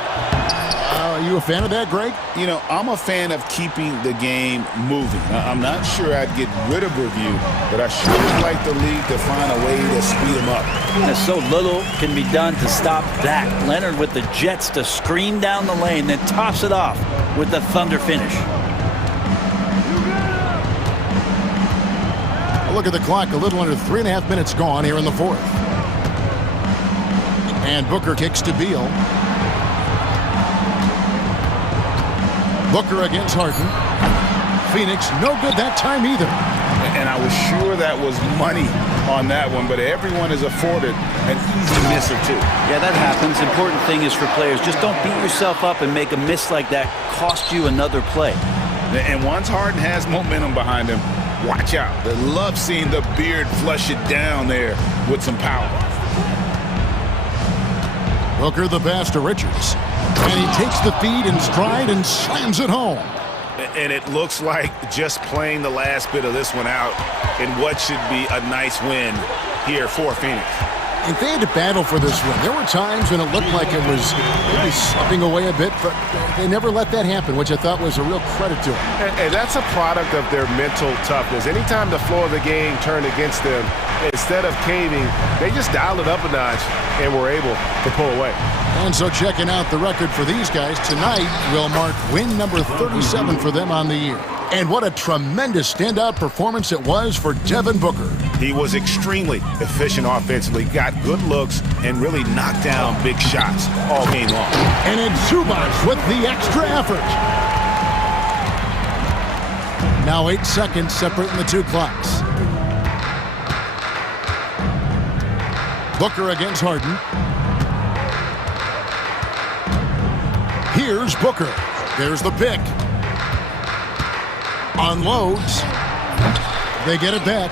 Are you a fan of that, Greg? You know, I'm a fan of keeping the game moving. I'm not sure I'd get rid of review, but I sure would like the league to find a way to speed them up. And so little can be done to stop that. Leonard with the jets to screen down the lane, then toss it off with the thunder finish. Look at the clock, a little under 3.5 minutes gone here in the fourth. And Booker kicks to Beal. Booker against Harden. Phoenix, no good that time either. And I was sure that was money on that one, but everyone is afforded an easy miss or two. Yeah, that happens. Important thing is for players, just don't beat yourself up and make a miss like that cost you another play. And once Harden has momentum behind him, watch out. They love seeing the beard flush it down there with some power. Booker the pass to Richards. And he takes the feed in stride and slams it home. And it looks like just playing the last bit of this one out in what should be a nice win here for Phoenix. If they had to battle for this win, there were times when it looked like it was maybe slipping away a bit, but they never let that happen, which I thought was a real credit to them. And that's a product of their mental toughness. Anytime the floor of the game turned against them, instead of caving, they just dialed it up a notch and were able to pull away. And so checking out the record for these guys tonight will mark win number 37 for them on the year. And what a tremendous standout performance it was for Devin Booker. He was extremely efficient offensively, got good looks, and really knocked down big shots all game long. And it's Zubac with the extra effort. Now 8 seconds separating the two clocks. Booker against Harden. Here's Booker. There's the pick. Unloads. They get it back.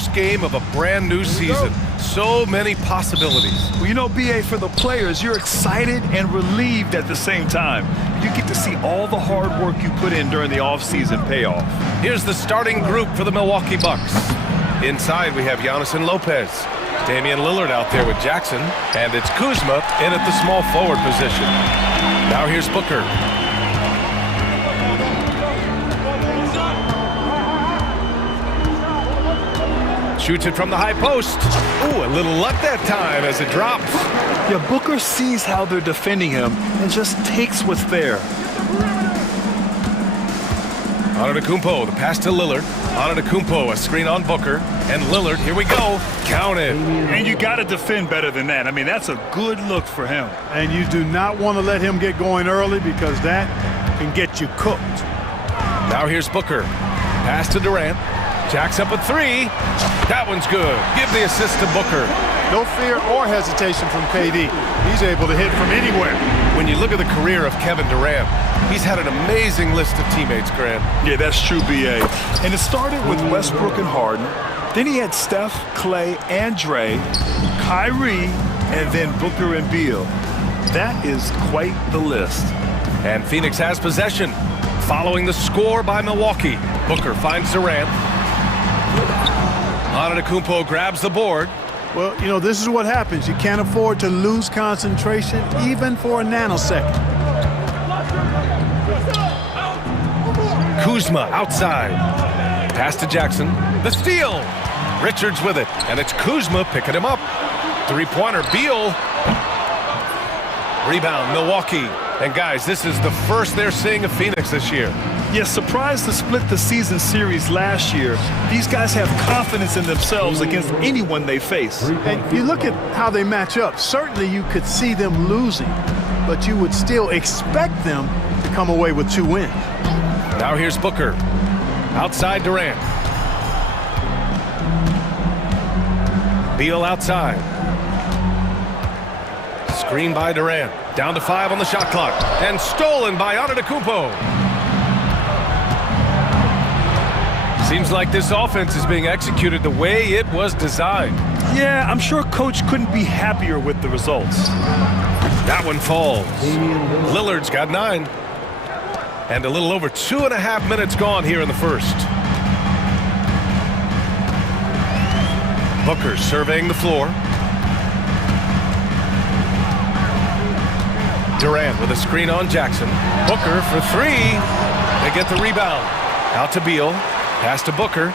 first game of a brand new season. So many possibilities. Well, you know, BA, for the players, you're excited and relieved at the same time. You get to see all the hard work you put in during the offseason pay off. Here's the starting group for the Milwaukee Bucks. Inside, we have Giannis and Lopez. Damian Lillard out there with Jackson. And it's Kuzma in at the small forward position. Now here's Booker. Shoots it from the high post. Ooh, a little luck that time as it drops. Yeah, Booker sees how they're defending him and just takes what's there. Antetokounmpo, the pass to Lillard. Antetokounmpo, a screen on Booker. And Lillard, here we go. Count it. And you got to defend better than that. I mean, that's a good look for him. And you do not want to let him get going early because that can get you cooked. Now here's Booker. Pass to Durant. Jacks up a three. That one's good. Give the assist to Booker. No fear or hesitation from KD. He's able to hit from anywhere. When you look at the career of Kevin Durant, he's had an amazing list of teammates, Grant. Yeah, that's true, BA. And it started with Westbrook and Harden. Then he had Steph, Clay, and Dre, Kyrie, and then Booker and Beal. That is quite the list. And Phoenix has possession. Following the score by Milwaukee. Booker finds Durant. Antetokounmpo grabs the board. Well, you know, this is what happens. You can't afford to lose concentration even for a nanosecond. Kuzma outside. Pass to Jackson. The steal. Richards with it. And it's Kuzma picking him up. Three-pointer. Beal. Rebound. Milwaukee. And guys, this is the first they're seeing of Phoenix this year. Yes, surprised to split the season series last year. These guys have confidence in themselves against anyone they face. And you look at how they match up. Certainly you could see them losing, but you would still expect them to come away with 2 wins. Now here's Booker. Outside Durant. Beal outside. Screen by Durant. Down to 5 on the shot clock. And stolen by Antetokounmpo. Seems like this offense is being executed the way it was designed. Yeah, I'm sure Coach couldn't be happier with the results. That one falls. Lillard's got 9. And a little over 2.5 minutes gone here in the first. Booker surveying the floor. Durant with a screen on Jackson. Booker for 3. They get the rebound. Out to Beal. Pass to Booker.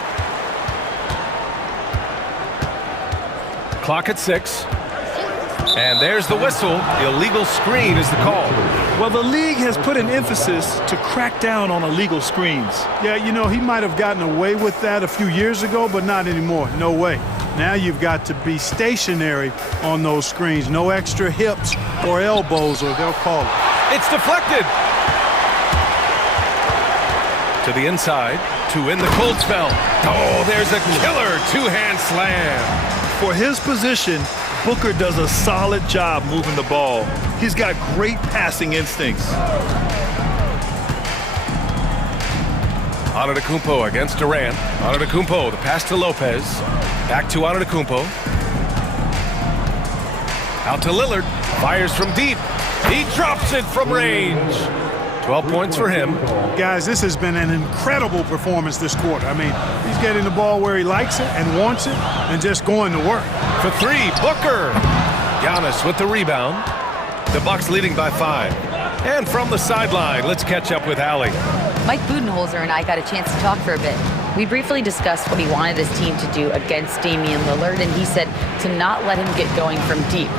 Clock at 6. And there's the whistle. Illegal screen is the call. Well, the league has put an emphasis to crack down on illegal screens. Yeah, you know, he might have gotten away with that a few years ago, but not anymore. No way. Now you've got to be stationary on those screens. No extra hips or elbows, or they'll call it. It's deflected. To the inside, to in the cold spell. Oh, there's a killer two-hand slam. For his position, Booker does a solid job moving the ball. He's got great passing instincts. Antetokounmpo against Durant. Antetokounmpo, the pass to Lopez. Back to Antetokounmpo. Out to Lillard. Fires from deep. He drops it from range. 12 points for him. Guys, this has been an incredible performance this quarter. I mean, he's getting the ball where he likes it and wants it and just going to work. For 3, Booker. Giannis with the rebound. The Bucks leading by 5. And from the sideline, let's catch up with Allie. Mike Budenholzer and I got a chance to talk for a bit. We briefly discussed what he wanted his team to do against Damian Lillard, and he said to not let him get going from deep.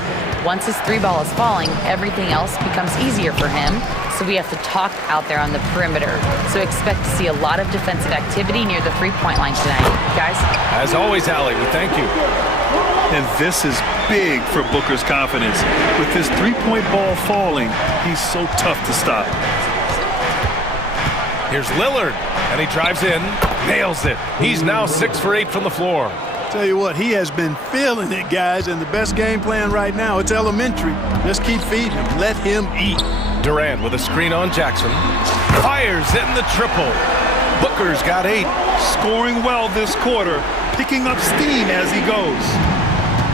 Once his 3-ball is falling, everything else becomes easier for him, so we have to talk out there on the perimeter. So expect to see a lot of defensive activity near the 3-point line tonight. Guys? As always, Allie, we thank you. And this is big for Booker's confidence. With his 3-point ball falling, he's so tough to stop. Here's Lillard, and he drives in, nails it. He's now 6 for 8 from the floor. Tell you what, he has been feeling it, guys, and the best game plan right now, it's elementary. Just keep feeding him. Let him eat. Durant with a screen on Jackson. Fires in the triple. Booker's got 8. Scoring well this quarter, picking up steam as he goes.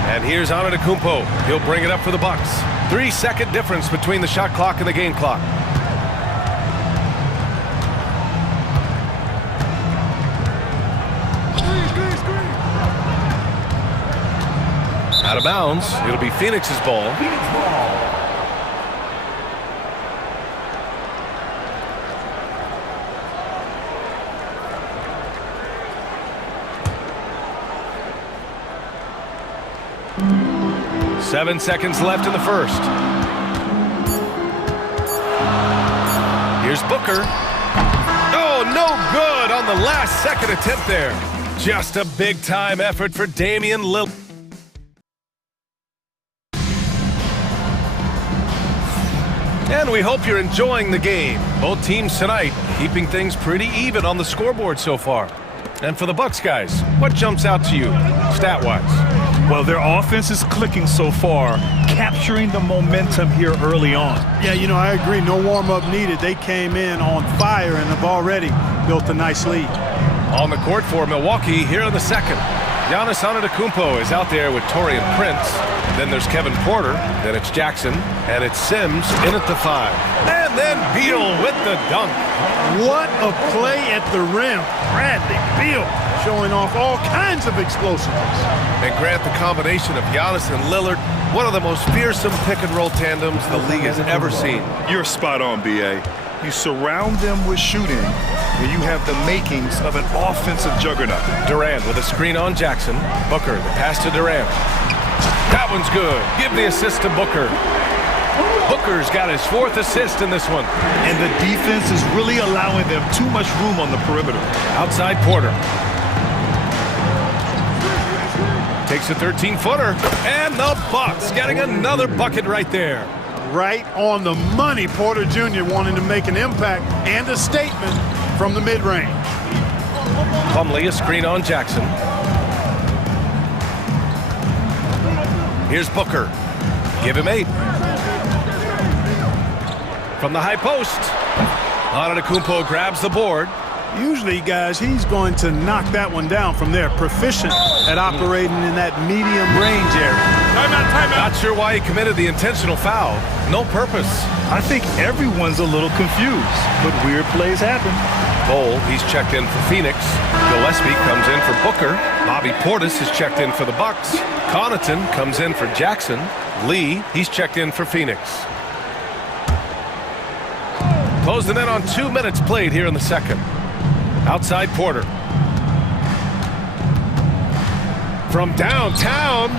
And here's Antetokounmpo. He'll bring it up for the Bucks. 3-second difference between the shot clock and the game clock. Out of bounds. It'll be Phoenix's ball. Seven seconds left in the first. Here's Booker. Oh, no good on the last second attempt there. Just a big-time effort for Damian Lillard. And we hope you're enjoying the game. Both teams tonight keeping things pretty even on the scoreboard so far. And for the Bucks guys, what jumps out to you, stat-wise? Well, their offense is clicking so far, capturing the momentum here early on. Yeah, you know, I agree. No warm-up needed. They came in on fire and have already built a nice lead. On the court for Milwaukee here in the second. Giannis Antetokounmpo is out there with Taurean Prince. Then there's Kevin Porter. Then it's Jackson. And it's Sims in at the 5. And then Beal with the dunk. What a play at the rim. Bradley Beal showing off all kinds of explosiveness. And Grant, the combination of Giannis and Lillard, one of the most fearsome pick-and-roll tandems the league has ever seen. You're spot on, B.A. You surround them with shooting, and you have the makings of an offensive juggernaut. Durant with a screen on Jackson. Booker, the pass to Durant. That one's good. Give the assist to Booker. Booker's got his 4th assist in this one. And the defense is really allowing them too much room on the perimeter. Outside Porter. Takes a 13-footer. And the Bucks getting another bucket right there. Right on the money. Porter Jr. wanting to make an impact and a statement from the mid-range. Plumlee, a screen on Jackson. Here's Booker. Give him 8. From the high post. Antetokounmpo grabs the board. Usually, guys, he's going to knock that one down from there. Proficient at operating in that medium range area. Timeout. Not sure why he committed the intentional foul. No purpose. I think everyone's a little confused, but weird plays happen. Bol, he's checked in for Phoenix. Gillespie comes in for Booker. Bobby Portis is checked in for the Bucks. Connaughton comes in for Jackson. Lee, he's checked in for Phoenix. Closing in on 2 minutes played here in the second. Outside Porter. From downtown.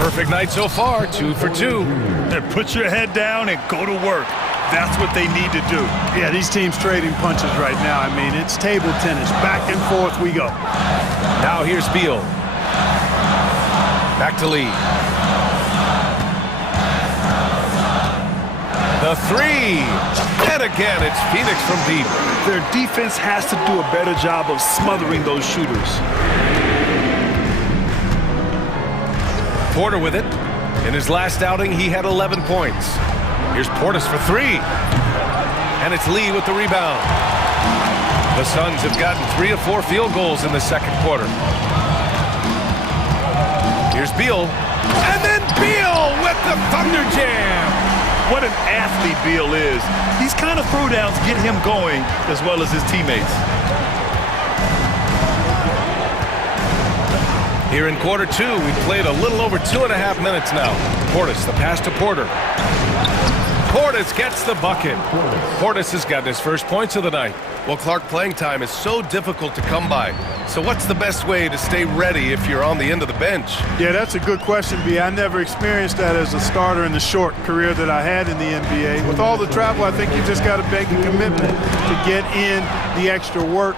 Perfect night so far, 2 for 2. And put your head down and go to work. That's what they need to do. Yeah, these teams trading punches right now. I mean, it's table tennis. Back and forth we go. Now here's Beal. Back to Lee. The 3. And again, it's Phoenix from deep. Their defense has to do a better job of smothering those shooters. Porter with it. In his last outing, he had 11 points. Here's Portis for 3. And it's Lee with the rebound. The Suns have gotten 3 of 4 field goals in the second quarter. Here's Beal. And then Beal with the Thunder Jam. What an athlete Beal is. These kind of throwdowns get him going as well as his teammates. Here in quarter 2, we've played a little over 2.5 minutes now. Portis, the pass to Porter. Portis gets the bucket. Portis has gotten his first points of the night. Well, Clark, playing time is so difficult to come by. So what's the best way to stay ready if you're on the end of the bench? Yeah, that's a good question, B. I never experienced that as a starter in the short career that I had in the NBA. With all the travel, I think you just got to make a commitment to get in the extra work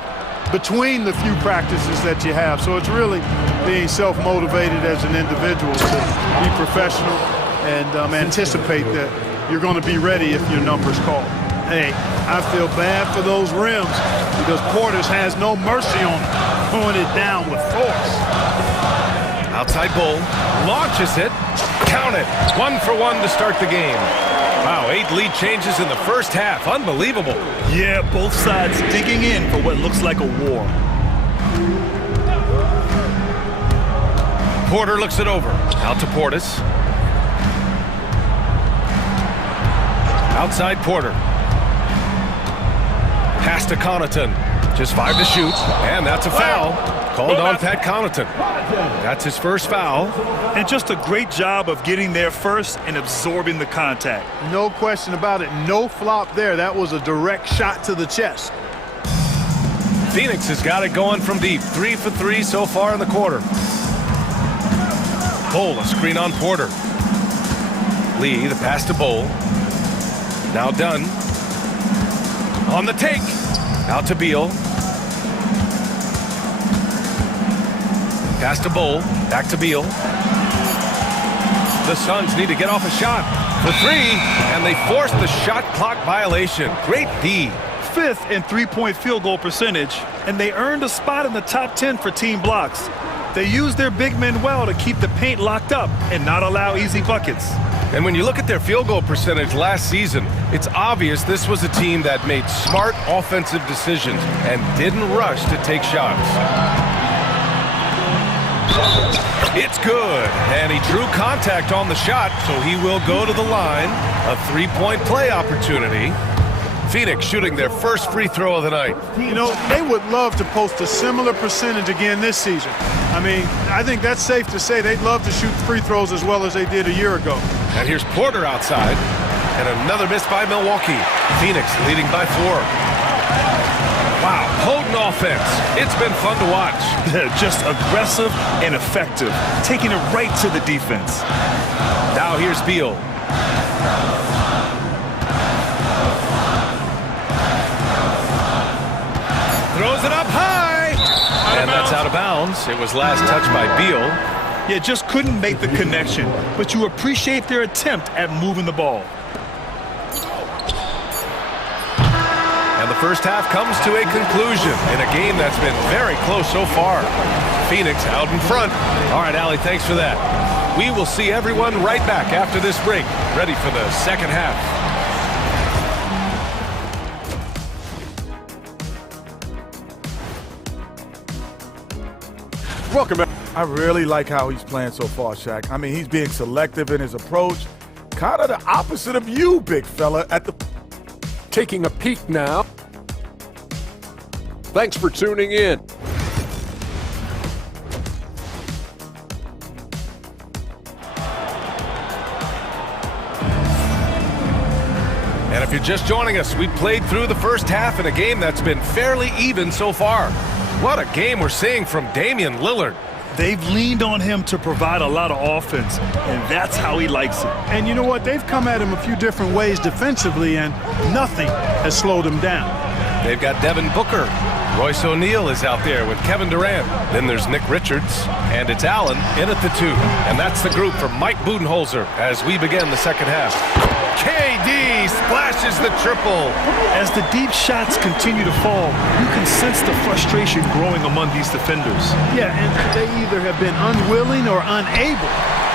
between the few practices that you have. So it's really being self-motivated as an individual to be professional and anticipate that you're going to be ready if your number's called. Hey, I feel bad for those rims because Portis has no mercy on them, throwing it down with force. Outside Bol launches it. Count it. 1 for 1 to start the game. Wow, 8 lead changes in the first half. Unbelievable. Yeah, both sides digging in for what looks like a war. Porter looks it over. Out to Portis. Outside Porter. Pass to Connaughton. Just 5 to shoot. And that's a foul. Called on Pat Connaughton. That's his first foul. And just a great job of getting there first and absorbing the contact. No question about it. No flop there. That was a direct shot to the chest. Phoenix has got it going from deep. 3 for 3 so far in the quarter. Bowl, a screen on Porter. Lee, the pass to Bowl. Now Dunn. On the take. Out to Beal. Pass to Bowl. Back to Beal. The Suns need to get off a shot for 3, and they force the shot clock violation. Great D. 5th in three-point field goal percentage, and they earned a spot in the top 10 for team blocks. They used their big men well to keep the paint locked up and not allow easy buckets. And when you look at their field goal percentage last season, it's obvious this was a team that made smart offensive decisions and didn't rush to take shots. It's good, and he drew contact on the shot, so he will go to the line. A 3-point play opportunity. Phoenix shooting their first free throw of the night. You know, they would love to post a similar percentage again this season. I mean, I think that's safe to say they'd love to shoot free throws as well as they did a year ago. And here's Porter outside, and another miss by Milwaukee. Phoenix leading by 4. Wow, potent offense. It's been fun to watch. Just aggressive and effective, taking it right to the defense. Now here's Beal. Throws it up high. And that's out of bounds. It was last touched by Beal. Yeah, just couldn't make the connection, but you appreciate their attempt at moving the ball. And the first half comes to a conclusion in a game that's been very close so far. Phoenix out in front. All right, Allie, thanks for that. We will see everyone right back after this break, ready for the second half. Welcome back. I really like how he's playing so far, Shaq. I mean, he's being selective in his approach. Kind of the opposite of you, big fella, at the... Taking a peek now. Thanks for tuning in. And if you're just joining us, we played through the first half in a game that's been fairly even so far. What a game we're seeing from Damian Lillard. They've leaned on him to provide a lot of offense, and that's how he likes it. And you know what? They've come at him a few different ways defensively, and nothing has slowed him down. They've got Devin Booker. Royce O'Neal is out there with Kevin Durant. Then there's Nick Richards, and it's Allen in at the 2. And that's the group from Mike Budenholzer as we begin the second half. KD splashes the triple. As the deep shots continue to fall, you can sense the frustration growing among these defenders. Yeah, and they either have been unwilling or unable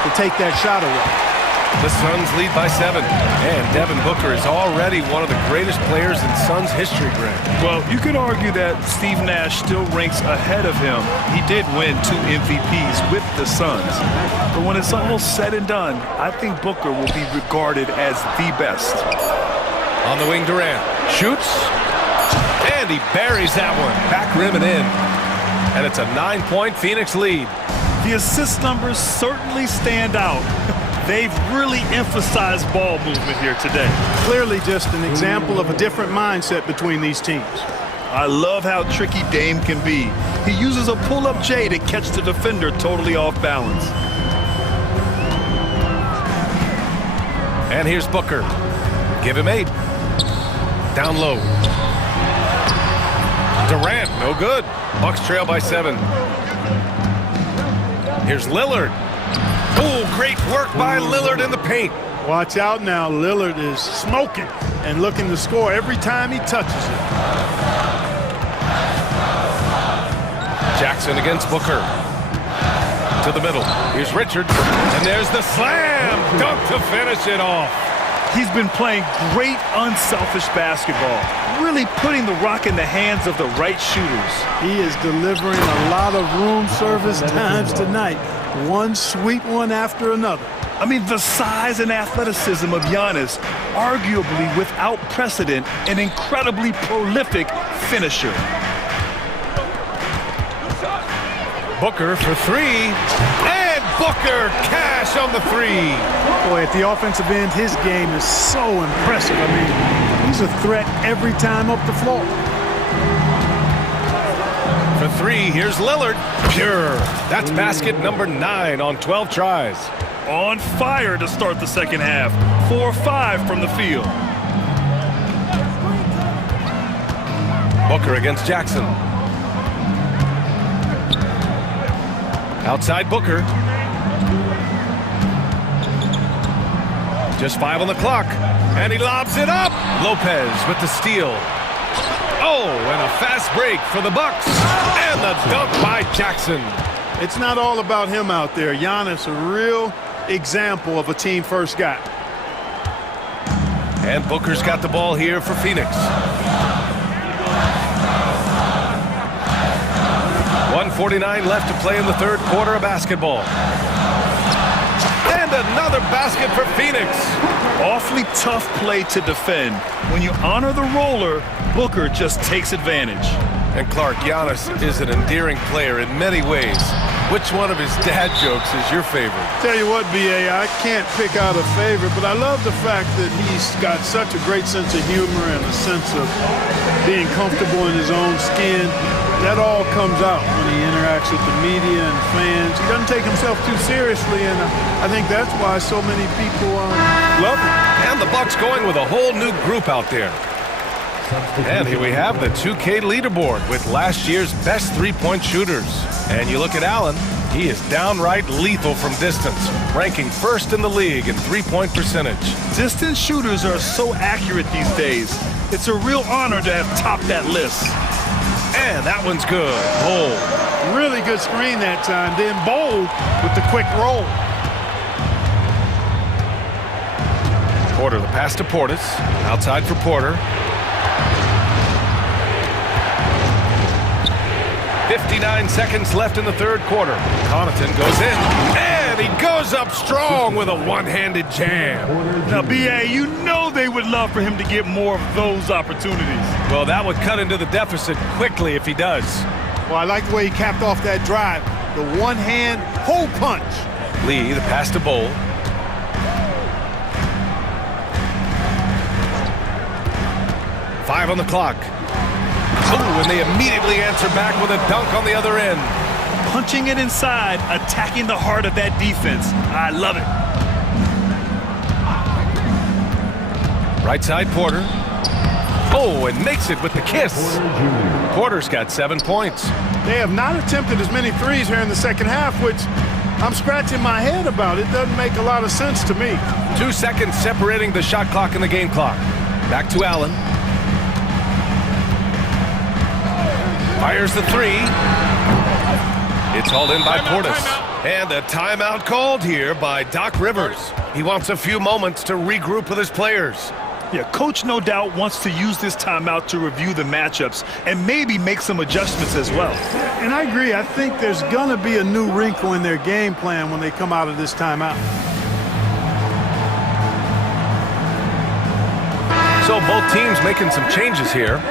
to take that shot away. The Suns lead by 7, and Devin Booker is already one of the greatest players in Suns history, Grant. Well, you could argue that Steve Nash still ranks ahead of him. He did win 2 MVPs with the Suns. But when it's all said and done, I think Booker will be regarded as the best. On the wing, Durant shoots, and he buries that one. Back rim and in. And it's a 9-point Phoenix lead. The assist numbers certainly stand out. They've really emphasized ball movement here today. Clearly just an example of a different mindset between these teams. I love how tricky Dame can be. He uses a pull-up J to catch the defender totally off balance. And here's Booker. Give him 8. Down low. Durant, no good. Bucks trail by 7. Here's Lillard. Oh, great work by Lillard in the paint. Watch out now. Lillard is smoking and looking to score every time he touches it. Jackson against Booker. To the middle. Here's Richards. And there's the slam dunk to finish it off. He's been playing great unselfish basketball, really putting the rock in the hands of the right shooters. He is delivering a lot of room service times tonight. One sweet one after another. I mean, the size and athleticism of Giannis, arguably without precedent, an incredibly prolific finisher. Booker for three. And Booker cash on the three. Boy, at the offensive end, his game is so impressive. I mean, he's a threat every time up the floor. For three, here's Lillard. Pure. That's basket number 9 on 12 tries. On fire to start the second half. 4-5 from the field. Booker against Jackson. Outside Booker. Just 5 on the clock. And he lobs it up. Lopez with the steal. Oh, and a fast break for the Bucks. And the dunk by Jackson. It's not all about him out there. Giannis, a real example of a team first guy. And Booker's got the ball here for Phoenix. 1:49 left to play in the third quarter of basketball. And another basket for Phoenix. Awfully tough play to defend. When you honor the roller, Booker just takes advantage. And Clark, Giannis is an endearing player in many ways. Which one of his dad jokes is your favorite? Tell you what, B.A., I can't pick out a favorite, but I love the fact that he's got such a great sense of humor and a sense of being comfortable in his own skin. That all comes out when he interacts with the media and fans. He doesn't take himself too seriously, and I think that's why so many people love him. And the Bucks going with a whole new group out there. And here we have the 2K leaderboard with last year's best three-point shooters. And you look at Allen, he is downright lethal from distance, ranking first in the league in three-point percentage. Distance shooters are so accurate these days. It's a real honor to have topped that list. And that one's good. Bold. Really good screen that time. Then Bold with the quick roll. Porter, the pass to Portis. Outside for Porter. 59 seconds left in the third quarter. Connaughton goes in, and he goes up strong with a one-handed jam. Now, B.A., you know they would love for him to get more of those opportunities. Well, that would cut into the deficit quickly if he does. Well, I like the way he capped off that drive. The one-hand hole punch. Lee, the pass to Bowl. Five on the clock. Oh, and they immediately answer back with a dunk on the other end. Punching it inside, attacking the heart of that defense. I love it. Right side, Porter. Oh, and makes it with the kiss. Porter's got 7 points. They have not attempted as many threes here in the second half, which I'm scratching my head about. It doesn't make a lot of sense to me. 2 seconds separating the shot clock and the game clock. Back to Allen. Fires the three. It's hauled in by Portis. And a timeout called here by Doc Rivers. He wants a few moments to regroup with his players. Yeah, Coach no doubt wants to use this timeout to review the matchups and maybe make some adjustments as well. And I agree. I think there's going to be a new wrinkle in their game plan when they come out of this timeout. So both teams making some changes here.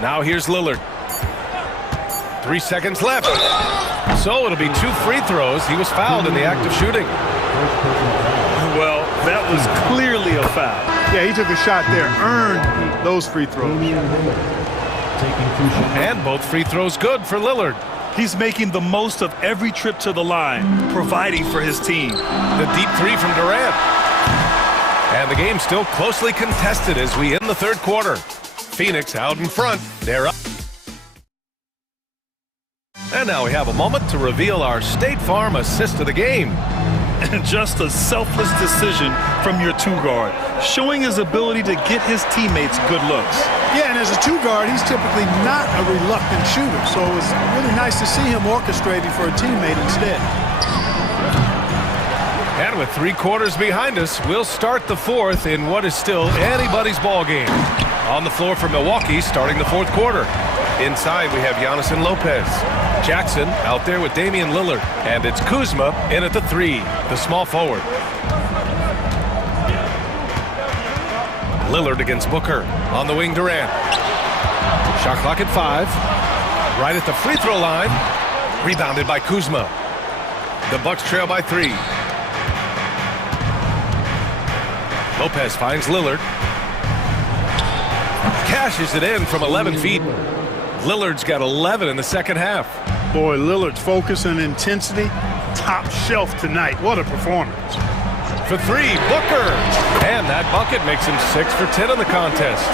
Now here's Lillard. 3 seconds left. So it'll be 2 free throws. He was fouled in the act of shooting. Well, that was clearly a foul. Yeah, he took a shot there, earned those free throws. And both free throws good for Lillard. He's making the most of every trip to the line, providing for his team. The deep three from Durant. And the game still closely contested as we end the third quarter. Phoenix out in front. They're up. And now we have a moment to reveal our State Farm assist of the game. And just a selfless decision from your two-guard, showing his ability to get his teammates good looks. Yeah, and as a two-guard, he's typically not a reluctant shooter, so it's really nice to see him orchestrating for a teammate instead. And with 3 quarters behind us, we'll start the 4th in what is still anybody's ball game. On the floor for Milwaukee, starting the 4th quarter. Inside, we have Giannis and Lopez. Jackson out there with Damian Lillard. And it's Kuzma in at the 3, the small forward. Lillard against Booker. On the wing, Durant. Shot clock at 5. Right at the free throw line. Rebounded by Kuzma. The Bucks trail by 3. Lopez finds Lillard. Cashes it in from 11 feet. Lillard's got 11 in the second half. Boy, Lillard's focus and intensity, top shelf tonight. What a performance. For 3, Booker. And that bucket makes him 6 for 10 in the contest.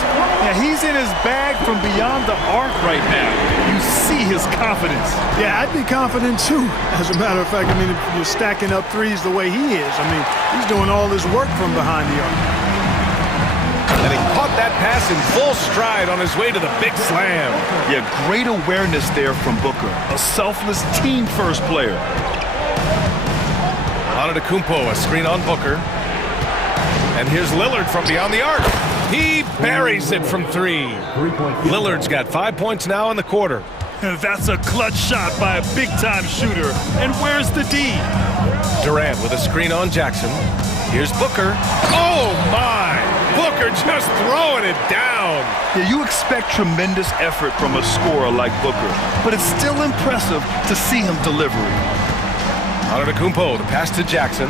Yeah, he's in his bag from beyond the arc right now. You see his confidence. Yeah, I'd be confident too. As a matter of fact, I mean, if you're stacking up threes the way he is, I mean, he's doing all this work from behind the arc. And he caught that pass in full stride on his way to the big slam. Yeah, great awareness there from Booker. A selfless team-first player. Antetokounmpo, a screen on Booker. And here's Lillard from beyond the arc. He buries it from 3. Lillard's got 5 points now in the quarter. That's a clutch shot by a big-time shooter. And where's the D? Durant with a screen on Jackson. Here's Booker. Oh, my! Booker just throwing it down. Yeah, you expect tremendous effort from a scorer like Booker, but it's still impressive to see him deliver it. Antetokounmpo, the pass to Jackson.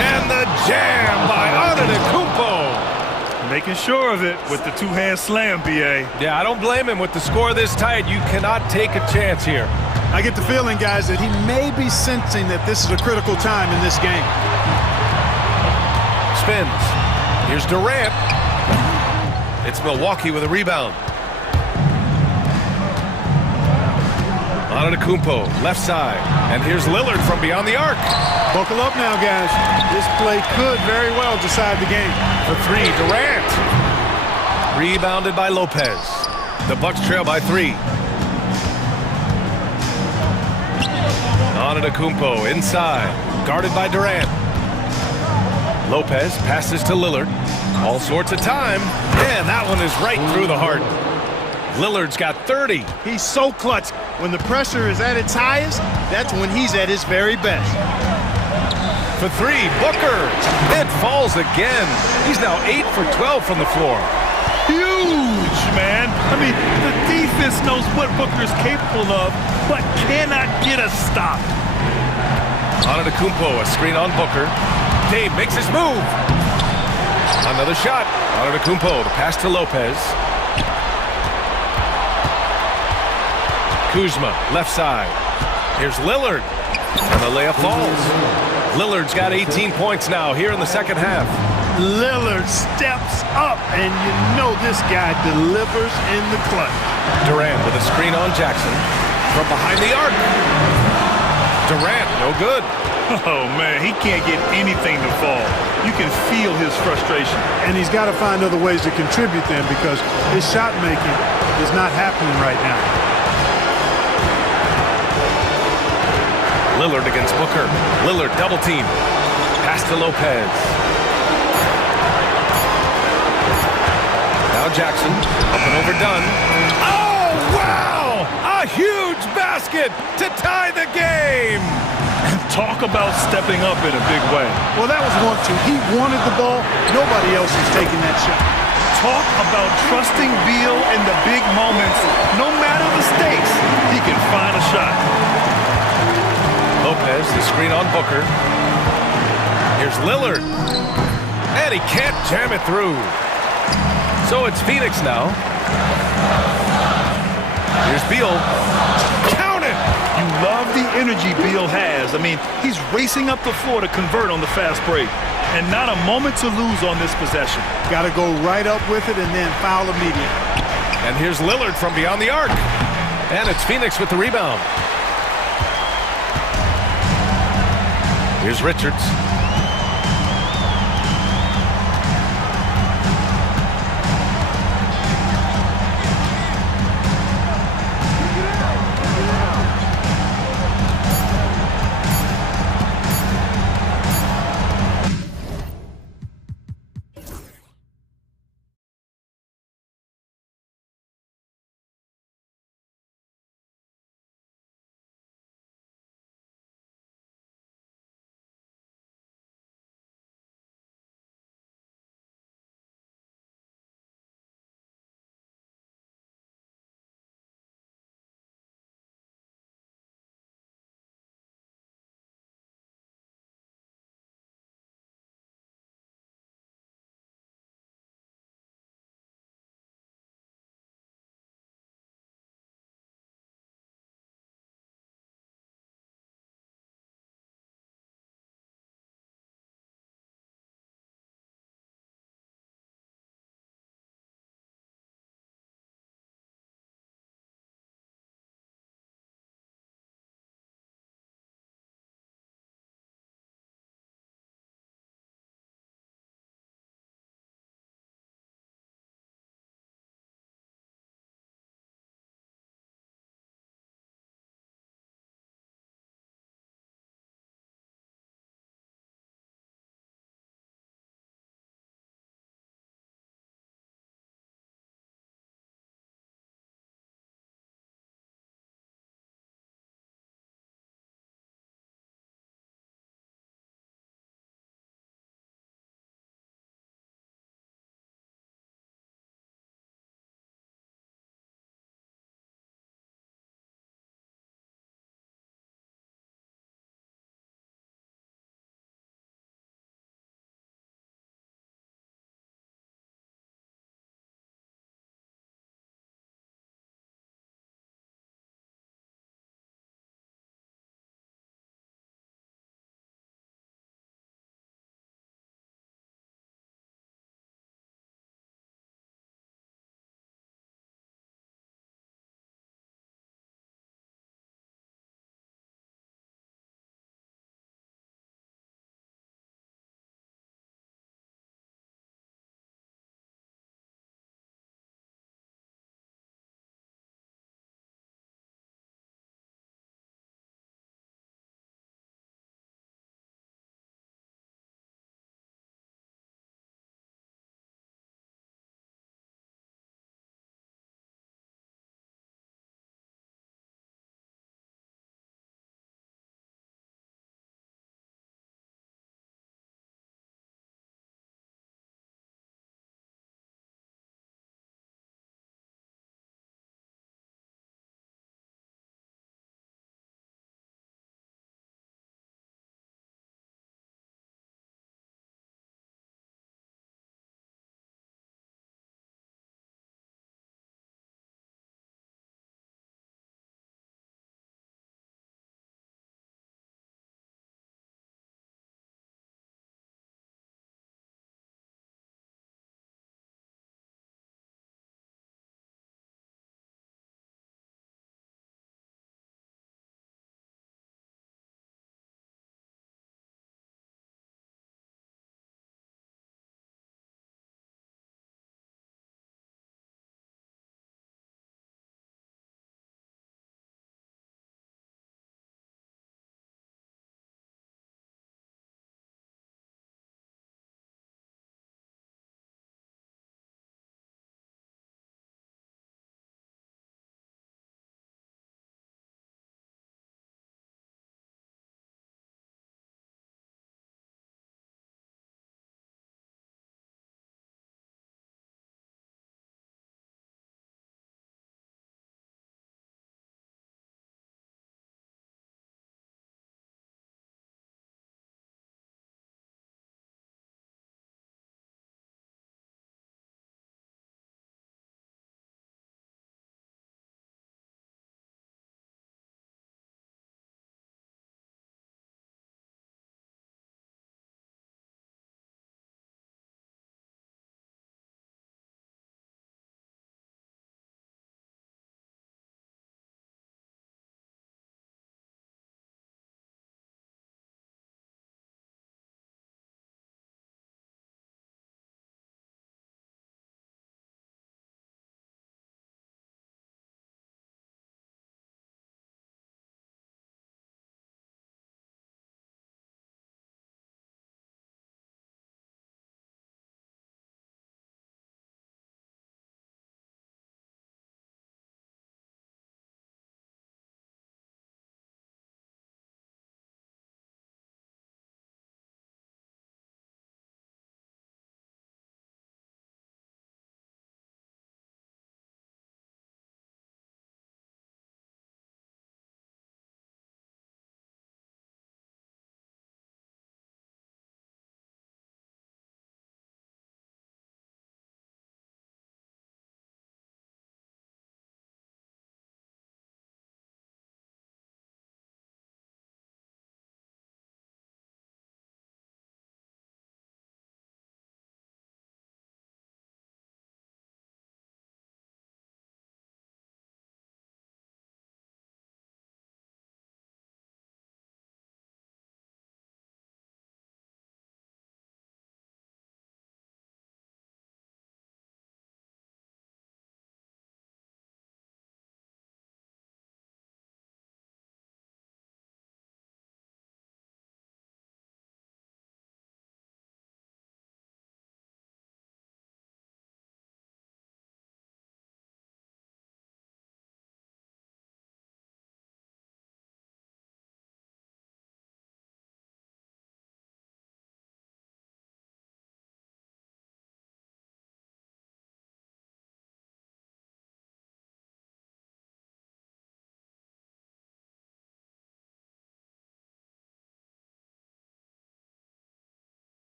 And the jam by Antetokounmpo. Making sure of it with the two-hand slam, B.A. Yeah, I don't blame him. With the score this tight, you cannot take a chance here. I get the feeling, guys, that he may be sensing that this is a critical time in this game. Spins. Here's Durant. It's Milwaukee with a rebound. Antetokounmpo, left side. And here's Lillard from beyond the arc. Buckle up now, guys. This play could very well decide the game. For 3, Durant. Rebounded by Lopez. The Bucks trail by 3. Antetokounmpo inside. Guarded by Durant. Lopez passes to Lillard. All sorts of time. And that one is right through the heart. Lillard's got 30. He's so clutch. When the pressure is at its highest, that's when he's at his very best. For 3, Booker. It falls again. He's now 8 for 12 from the floor. Huge, man. I mean, the defense knows what Booker's capable of, but cannot get a stop. Antetokounmpo, a screen on Booker. Dame makes his move. Another shot. Antetokounmpo, the pass to Lopez. Kuzma, left side. Here's Lillard. And the layup falls. Lillard's got 18 points now here in the second half. Lillard steps up, and you know this guy delivers in the clutch. Durant with a screen on Jackson. From behind the arc. Durant, no good. Oh, man, he can't get anything to fall. You can feel his frustration. And he's got to find other ways to contribute then, because his shot making is not happening right now. Lillard against Booker. Lillard double team. Pass to Lopez. Now Jackson. Up and overdone. Oh, wow! A huge basket to tie the game! And talk about stepping up in a big way. Well, that was 1-2. He wanted the ball. Nobody else is taking that shot. Talk about trusting Beal in the big moments. No matter the stakes, he can find a shot. Lopez, the screen on Booker. Here's Lillard. And he can't jam it through. So it's Phoenix now. Here's Beal. Count it! You love the energy Beal has. I mean, he's racing up the floor to convert on the fast break. And not a moment to lose on this possession. Got to go right up with it and then foul immediately. And here's Lillard from beyond the arc. And it's Phoenix with the rebound. Here's Richards.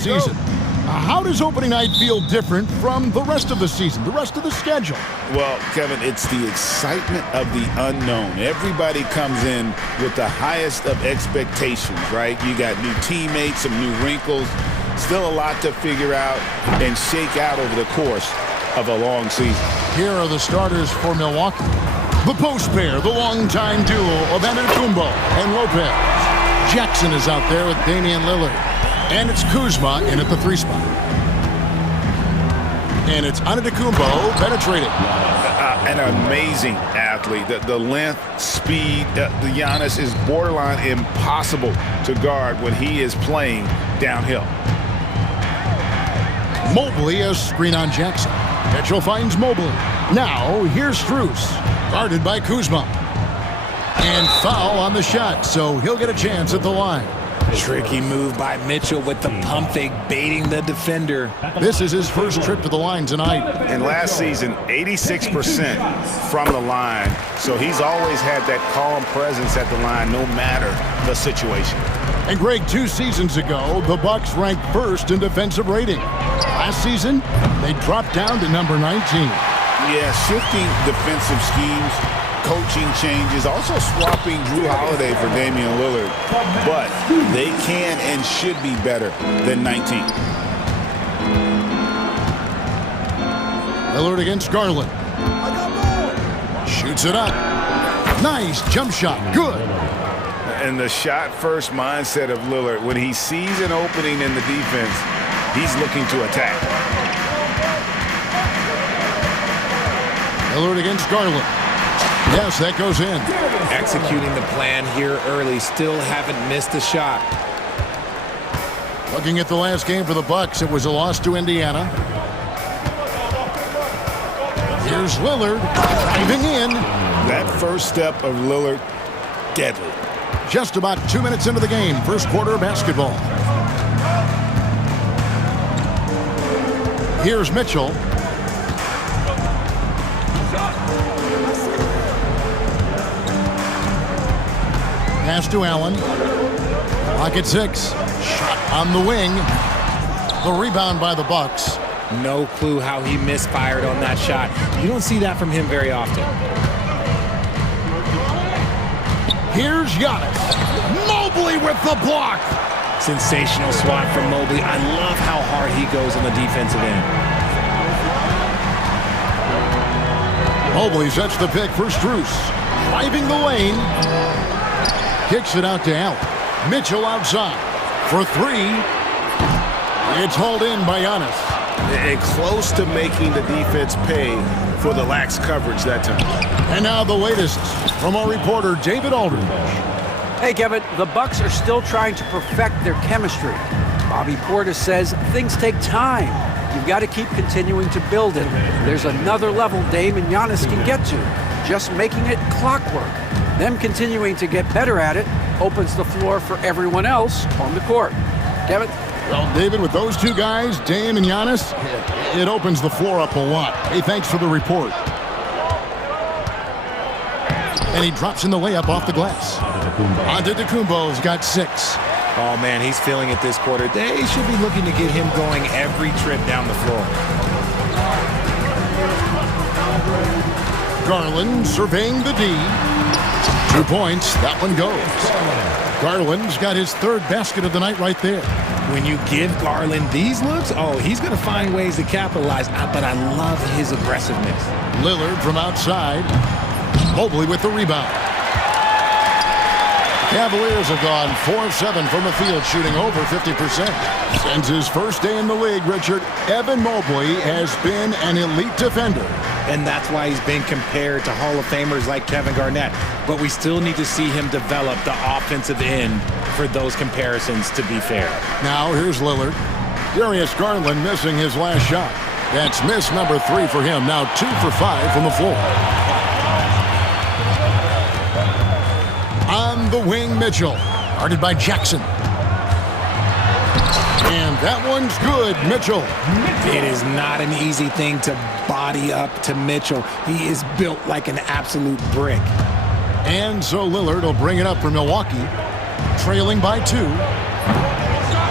season. How does opening night feel different from the rest of the season, the rest of the schedule? Well, Kevin, it's the excitement of the unknown. Everybody comes in with the highest of expectations, right? You got new teammates, some new wrinkles, still a lot to figure out and shake out over the course of a long season. Here are the starters for Milwaukee. The post pair, the longtime duo of Antetokounmpo and Lopez. Jackson is out there with Damian Lillard. And it's Kuzma in at the 3 spot. And it's Antetokounmpo penetrating. An amazing athlete. The length, speed, the Giannis is borderline impossible to guard when he is playing downhill. Mobley a screen on Jackson. Mitchell finds Mobley. Now here's Strus, guarded by Kuzma. And foul on the shot, so he'll get a chance at the line. Tricky move by Mitchell with the pump fake, baiting the defender. This is his first trip to the line tonight. And last season, 86% from the line. So he's always had that calm presence at the line no matter the situation. And Greg, 2 seasons ago, the Bucks ranked first in defensive rating. Last season, they dropped down to number 19. Yeah, shifting defensive schemes, coaching changes, also swapping Drew Holiday for Damian Lillard. But they can and should be better than 19. Lillard against Garland. Shoots it up. Nice jump shot. Good. And the shot-first mindset of Lillard, when he sees an opening in the defense, he's looking to attack. Lillard against Garland. Yes, that goes in. Executing the plan here early. Still haven't missed a shot. Looking at the last game for the Bucks, it was a loss to Indiana. Here's Lillard driving in. That first step of Lillard, deadly. Just about 2 minutes into the game, first quarter of basketball. Here's Mitchell. Pass to Allen. Pocket 6. Shot on the wing. The rebound by the Bucks. No clue how he misfired on that shot. You don't see that from him very often. Here's Giannis. Mobley with the block. Sensational swat from Mobley. I love how hard he goes on the defensive end. Mobley sets the pick for Strus. Driving the lane. Kicks it out to Allen. Mitchell outside for 3. It's hauled in by Giannis. And close to making the defense pay for the lax coverage that time. And now the latest from our reporter, David Aldridge. Hey, Kevin, the Bucks are still trying to perfect their chemistry. Bobby Portis says things take time. You've got to keep continuing to build it. There's another level Dame and Giannis can get to. Just making it clockwork. Them continuing to get better at it opens the floor for everyone else on the court. Kevin? Well, David, with those 2 guys, Dame and Giannis, it opens the floor up a lot. Hey, thanks for the report. And he drops in the layup off the glass. Antetokounmpo's got 6. Oh, man, he's feeling it this quarter. They should be looking to get him going every trip down the floor. Garland surveying the D. 2 points. That one goes. Garland's got his 3rd basket of the night right there. When you give Garland these looks, oh, he's going to find ways to capitalize. But I love his aggressiveness. Lillard from outside. Mobley with the rebound. Cavaliers have gone 4-7 from the field, shooting over 50%. Since his first day in the league, Richard, Evan Mobley has been an elite defender. And that's why he's been compared to Hall of Famers like Kevin Garnett. But we still need to see him develop the offensive end for those comparisons to be fair. Now here's Lillard. Darius Garland missing his last shot. That's miss number 3 for him. Now 2 for 5 from the floor. On the wing, Mitchell. Guarded by Jackson. And that one's good, Mitchell. It is not an easy thing to body up to Mitchell. He is built like an absolute brick. And so Lillard will bring it up for Milwaukee, trailing by 2.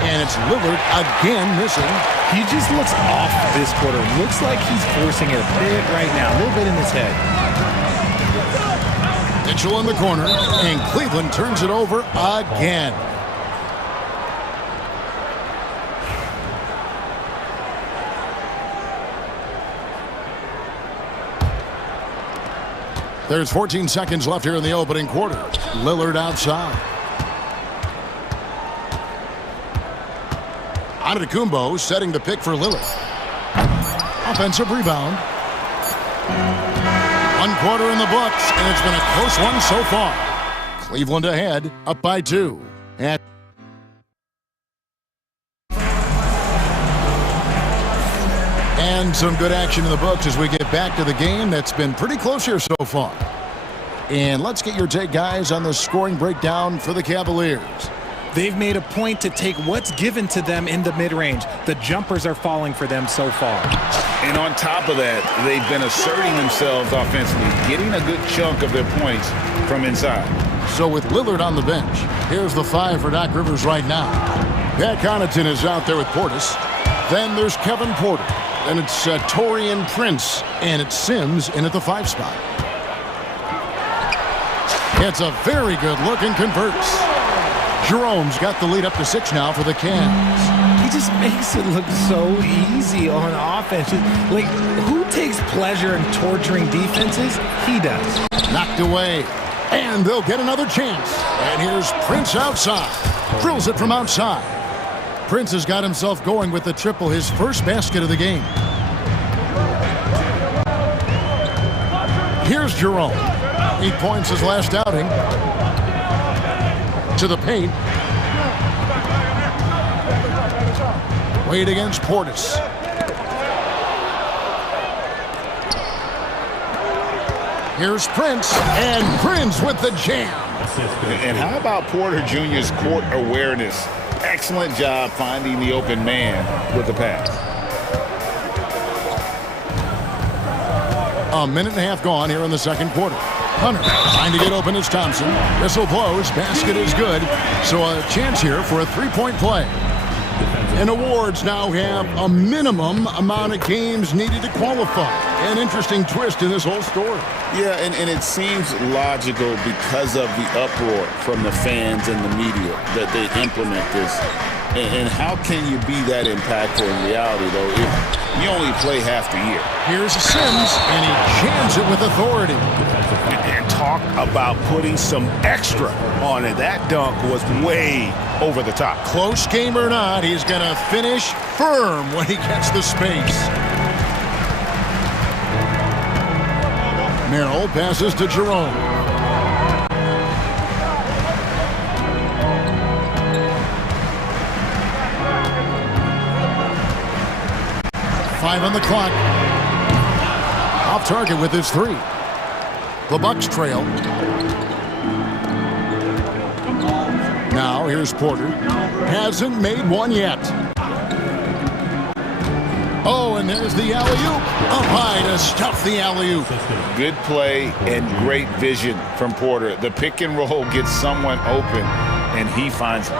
And it's Lillard again missing. He just looks off this quarter. Looks like he's forcing it a bit right now, a little bit in his head. Mitchell in the corner, and Cleveland turns it over again. There's 14 seconds left here in the opening quarter. Lillard outside. Antetokounmpo setting the pick for Lillard. Offensive rebound. 1 quarter in the books, and it's been a close one so far. Cleveland ahead, up by 2. And some good action in the books as we get back to the game that's been pretty close here so far. And let's get your take, guys, on the scoring breakdown for the Cavaliers. They've made a point to take what's given to them in the mid-range. The jumpers are falling for them so far. And on top of that, they've been asserting themselves offensively, getting a good chunk of their points from inside. So with Lillard on the bench, here's the 5 for Doc Rivers right now. Pat Connaughton is out there with Portis. Then there's Kevin Porter. Then it's Taurean Prince, and it's Sims in at the 5 spot. It's a very good look and converts. Jerome's got the lead up to 6 now for the Cavs. He just makes it look so easy on offense. Like, who takes pleasure in torturing defenses? He does. Knocked away. And they'll get another chance. And here's Prince outside. Drills it from outside. Prince has got himself going with the triple, his first basket of the game. Here's Jerome. 8 points his last outing. To the paint. Wade against Portis. Here's Prince, and Prince with the jam. And how about Porter Jr.'s court awareness? Excellent job finding the open man with the pass. A minute and a half gone here in the second quarter. Hunter trying to get open as Thompson. Whistle blows. Basket is good. So a chance here for a three-point play. And awards now have a minimum amount of games needed to qualify. An interesting twist in this whole story. Yeah, and it seems logical because of the uproar from the fans and the media that they implement this. And how can you be that impactful in reality, though, if you only play half the year? Here's Sims, and he jams it with authority. And talk about putting some extra on it. That dunk was way over the top. Close game or not, he's going to finish firm when he gets the space. Merrill passes to Jerome. Five on the clock. Off target with his 3. The Bucks trail. Now here's Porter. Hasn't made one yet. Oh, and there's the alley-oop. Up high to stuff the alley-oop. Good play and great vision from Porter. The pick and roll gets someone open, and he finds it.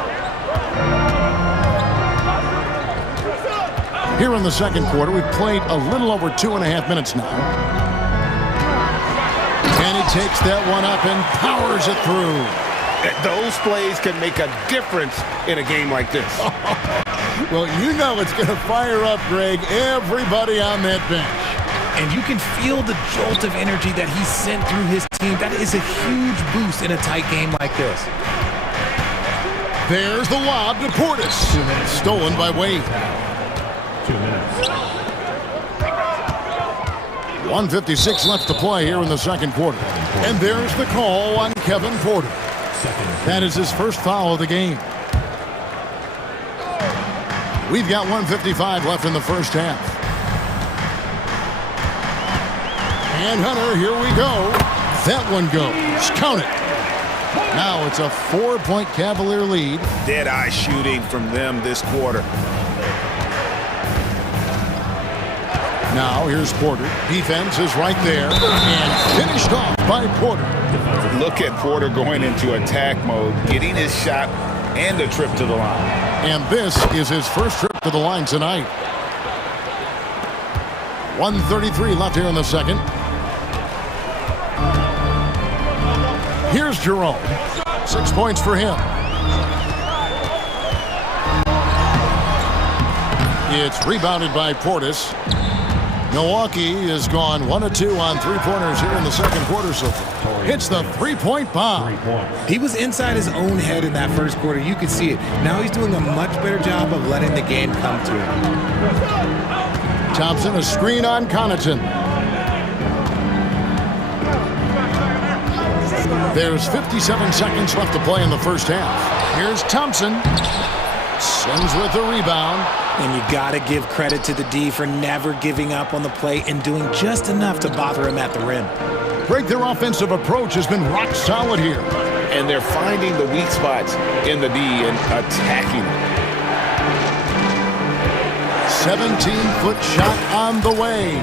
Here in the second quarter, we've played a little over 2.5 minutes now. And he takes that one up and powers it through. Those plays can make a difference in a game like this. Well, you know it's going to fire up, Greg, everybody on that bench. And you can feel the jolt of energy that he sent through his team. That is a huge boost in a tight game like this. There's the lob to Portis. 2 minutes. Stolen by Wade. 2 minutes. 1:56 left to play here in the second quarter. And there's the call on Kevin Porter. That is his first foul of the game. We've got 1:55 left in the first half. And Hunter, here we go. That one goes. Count it. Now it's a 4-point Cavalier lead. Dead-eye shooting from them this quarter. Now here's Porter. Defense is right there. And finished off by Porter. Look at Porter going into attack mode, getting his shot and a trip to the line. And this is his first trip to the line tonight. 1:33 left here in the second. Here's Jerome. 6 points for him. It's rebounded by Portis. Milwaukee has gone 1 of 2 on three-pointers here in the second quarter so far. Hits the three-point bomb. He was inside his own head in that first quarter. You could see it. Now he's doing a much better job of letting the game come to him. Thompson, a screen on Connaughton. There's 57 seconds left to play in the first half. Here's Thompson. Sends with the rebound. And you got to give credit to the D for never giving up on the play and doing just enough to bother him at the rim. Break, their offensive approach has been rock solid here. And they're finding the weak spots in the D and attacking it. 17-foot shot on the way.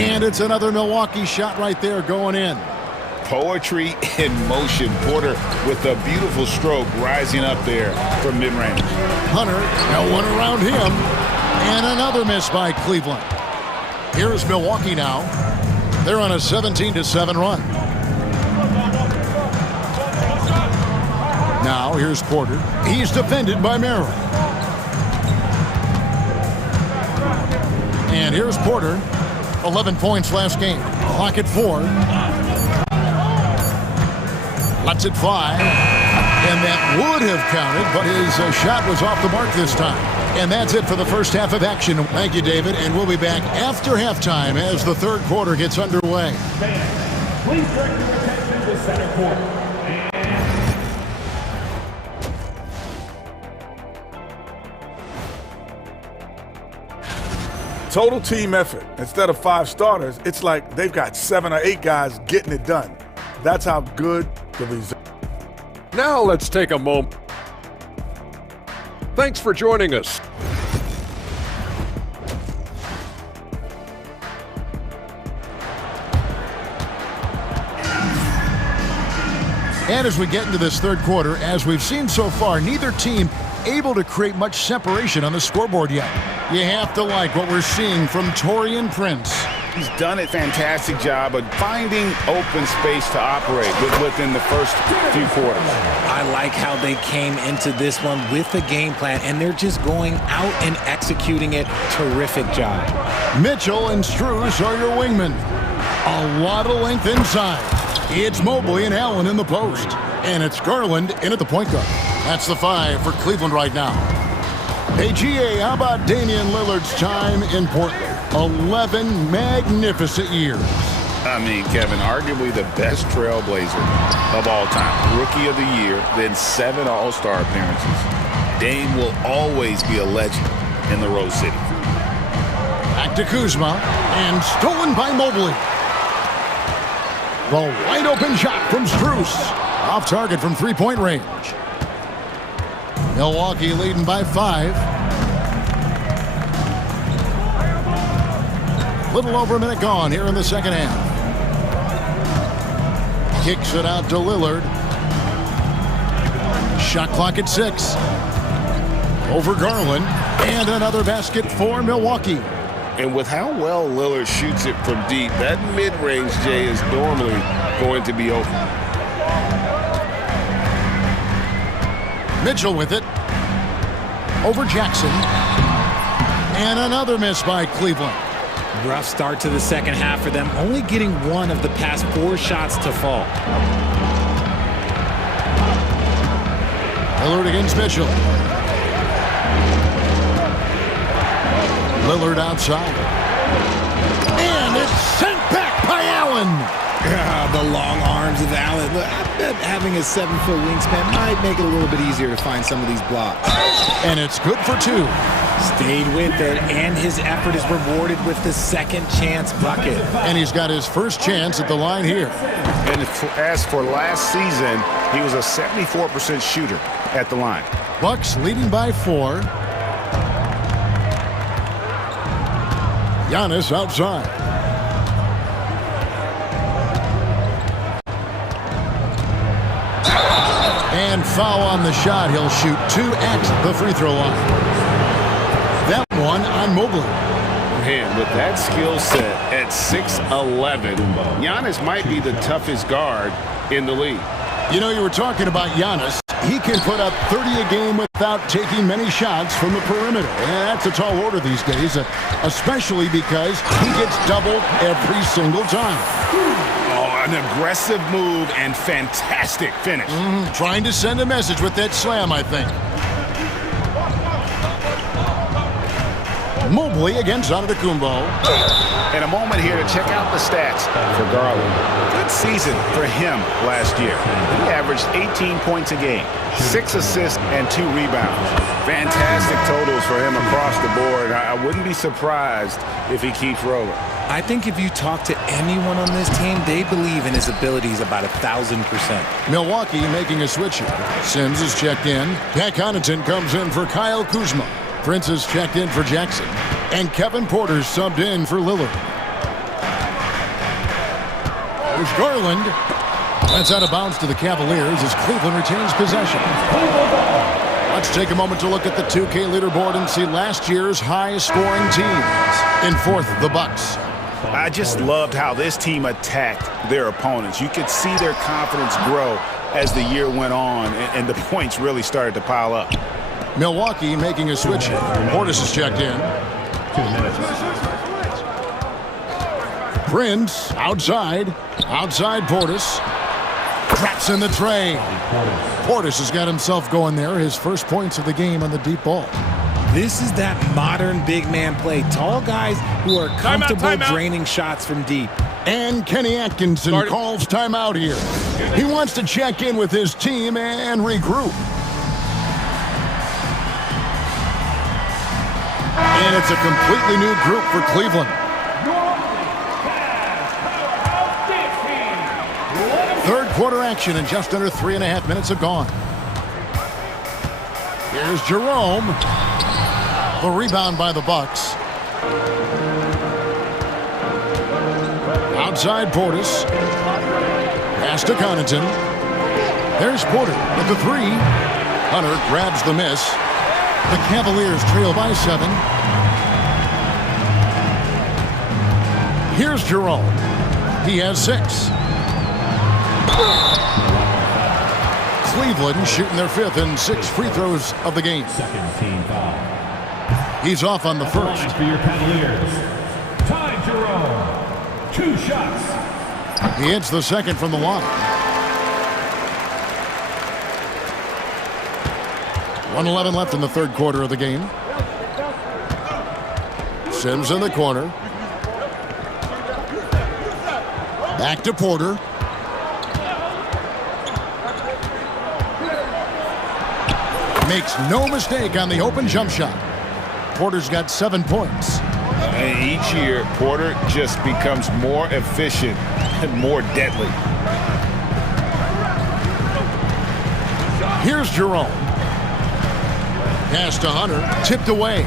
And it's another Milwaukee shot right there going in. Poetry in motion. Porter with a beautiful stroke rising up there from mid-range. Hunter, no one around him. And another miss by Cleveland. Here's Milwaukee now. They're on a 17-7 run. Now here's Porter. He's defended by Merrill. And here's Porter. 11 points last game. Clock at 4. Lets it fly. And that would have counted, but his shot was off the mark this time. And that's it for the first half of action. Thank you, David. And we'll be back after halftime as the third quarter gets underway. Please direct your attention to center court. Total team effort. Instead of 5 starters, it's like they've got 7 or 8 guys getting it done. That's how good the result. Now let's take a moment. Thanks for joining us. And as we get into this third quarter, as we've seen so far, neither team able to create much separation on the scoreboard yet. You have to like what we're seeing from Taurean Prince. He's done a fantastic job of finding open space to operate within the first few quarters. I like how they came into this one with a game plan, and they're just going out and executing it. Terrific job. Mitchell and Strus are your wingmen. A lot of length inside. It's Mobley and Allen in the post. And it's Garland in at the point guard. That's the 5 for Cleveland right now. Hey, GA, how about Damian Lillard's time in Portland? 11 magnificent years. I mean, Kevin, arguably the best trailblazer of all time. Rookie of the year, then 7 All-Star appearances. Dame will always be a legend in the Rose City. Back to Kuzma, and stolen by Mobley. The wide open shot from Strus. Off target from three-point range. Milwaukee leading by 5. Little over a minute gone here in the second half. Kicks it out to Lillard. Shot clock at 6. Over Garland. And another basket for Milwaukee. And with how well Lillard shoots it from deep, that mid-range, Jay, is normally going to be open. Mitchell with it. Over Jackson. And another miss by Cleveland. Rough start to the second half for them, only getting 1 of the past 4 shots to fall. Lillard against Mitchell. Lillard outside. And it's sent back by Allen. The long arms of Allen. Look, I bet having a 7-foot wingspan might make it a little bit easier to find some of these blocks. And it's good for 2. Stayed with it, and his effort is rewarded with the second chance bucket. And he's got his first chance at the line here. And as for last season, he was a 74% shooter at the line. Bucks leading by 4. Giannis outside. And foul on the shot. He'll shoot 2 at the free throw line. That one on Mobley. Man, with that skill set at 6'11", Giannis might be the toughest guard in the league. You know, you were talking about Giannis. He can put up 30 a game without taking many shots from the perimeter. And that's a tall order these days, especially because he gets doubled every single time. Oh, an aggressive move and fantastic finish. Trying to send a message with that slam, I think. Mobley against Antetokounmpo. And a moment here to check out the stats for Garland. Good season for him last year. He averaged 18 points a game, 6 assists, and 2 rebounds. Fantastic totals for him across the board. I wouldn't be surprised if he keeps rolling. I think if you talk to anyone on this team, they believe in his abilities about 1,000%. Milwaukee making a switch here. Sims is checked in. Pat Connaughton comes in for Kyle Kuzma. Prince is checked in for Jackson. And Kevin Porter's subbed in for Lillard. There's Garland. That's out of bounds to the Cavaliers as Cleveland retains possession. Let's take a moment to look at the 2K leaderboard and see last year's high-scoring teams. In fourth, the Bucks. I just loved how this team attacked their opponents. You could see their confidence grow as the year went on, and the points really started to pile up. Milwaukee making a switch here. Portis is checked in. 2 minutes. Prince outside. Outside Portis. Traps in the tray. Portis has got himself going there. His first points of the game on the deep ball. This is that modern big man play. Tall guys who are comfortable draining shots from deep. And Kenny Atkinson calls timeout here. He wants to check in with his team and regroup. And it's a completely new group for Cleveland. Third quarter action and just under 3.5 minutes have gone. Here's Jerome. The rebound by the Bucks. Outside Portis. Pass to Connaughton. There's Porter with the 3. Hunter grabs the miss. The Cavaliers trail by 7. Here's Jerome. He has 6. Cleveland shooting their 5th and 6th free throws of the game. Second team foul. He's off on the first. For your Cavaliers, Ty Jerome. 2 shots. He hits the second from the line. 1:11 left in the third quarter of the game. Sims in the corner. Back to Porter. Makes no mistake on the open jump shot. Porter's got 7 points. And each year, Porter just becomes more efficient and more deadly. Here's Jerome. Pass to Hunter. Tipped away.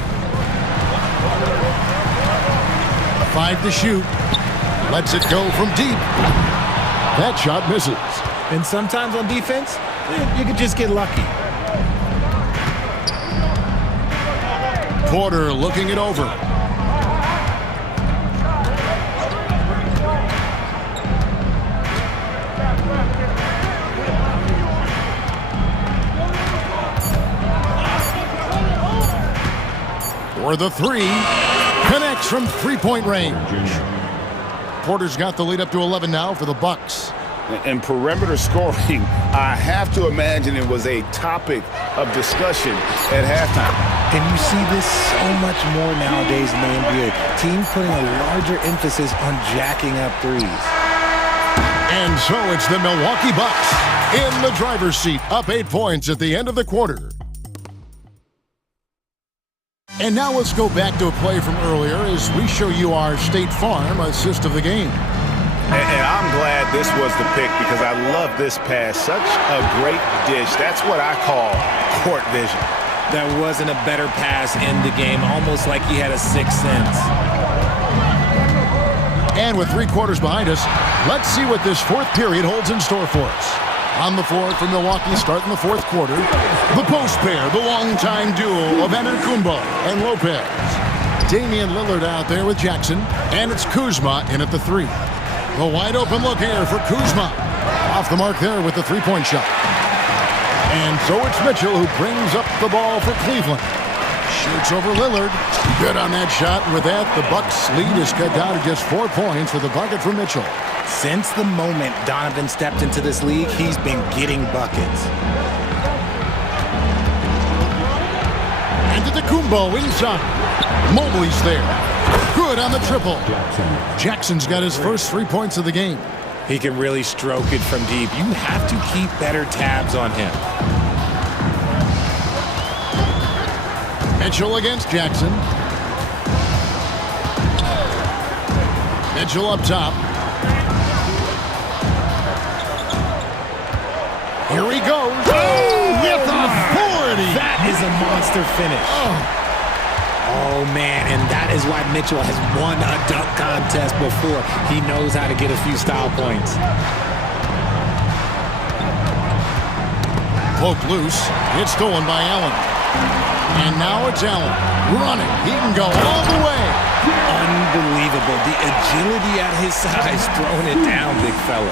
5 to shoot. Lets it go from deep. That shot misses. And sometimes on defense, you could just get lucky. Porter looking it over. For the 3. Connects from 3-point range. Porter's got the lead up to 11 now for the Bucks. And perimeter scoring, I have to imagine it was a topic of discussion at halftime. And you see this so much more nowadays in the NBA. Teams putting a larger emphasis on jacking up threes. And so it's the Milwaukee Bucks in the driver's seat, up 8 points at the end of the quarter. And now let's go back to a play from earlier as we show you our State Farm assist of the game. And I'm glad this was the pick because I love this pass. Such a great dish. That's what I call court vision. There wasn't a better pass in the game, almost like he had a 6th sense. And with 3 quarters behind us, let's see what this 4th period holds in store for us. On the floor for Milwaukee starting the fourth quarter. The post pair, the longtime duo of Antetokounmpo and Lopez. Damian Lillard out there with Jackson, and it's Kuzma in at the three. The wide open look here for Kuzma. Off the mark there with the three-point shot. And so it's Mitchell who brings up the ball for Cleveland. Shoots over Lillard. Good on that shot. With that, the Bucks lead is cut down to just 4 points with a bucket from Mitchell. Since the moment Donovan stepped into this league, he's been getting buckets. Antetokounmpo inside. Mobley's there. Good on the triple. Jackson's got his first 3 points of the game. He can really stroke it from deep. You have to keep better tabs on him. Mitchell against Jackson. Mitchell up top. Here he goes. Oh, with authority. That is a monster finish. Oh, man, and that is why Mitchell has won a dunk contest before. He knows how to get a few style points. Poke loose. It's stolen by Allen. And now it's Allen running. He can go all the way. Unbelievable. The agility at his size, throwing it down, big fella.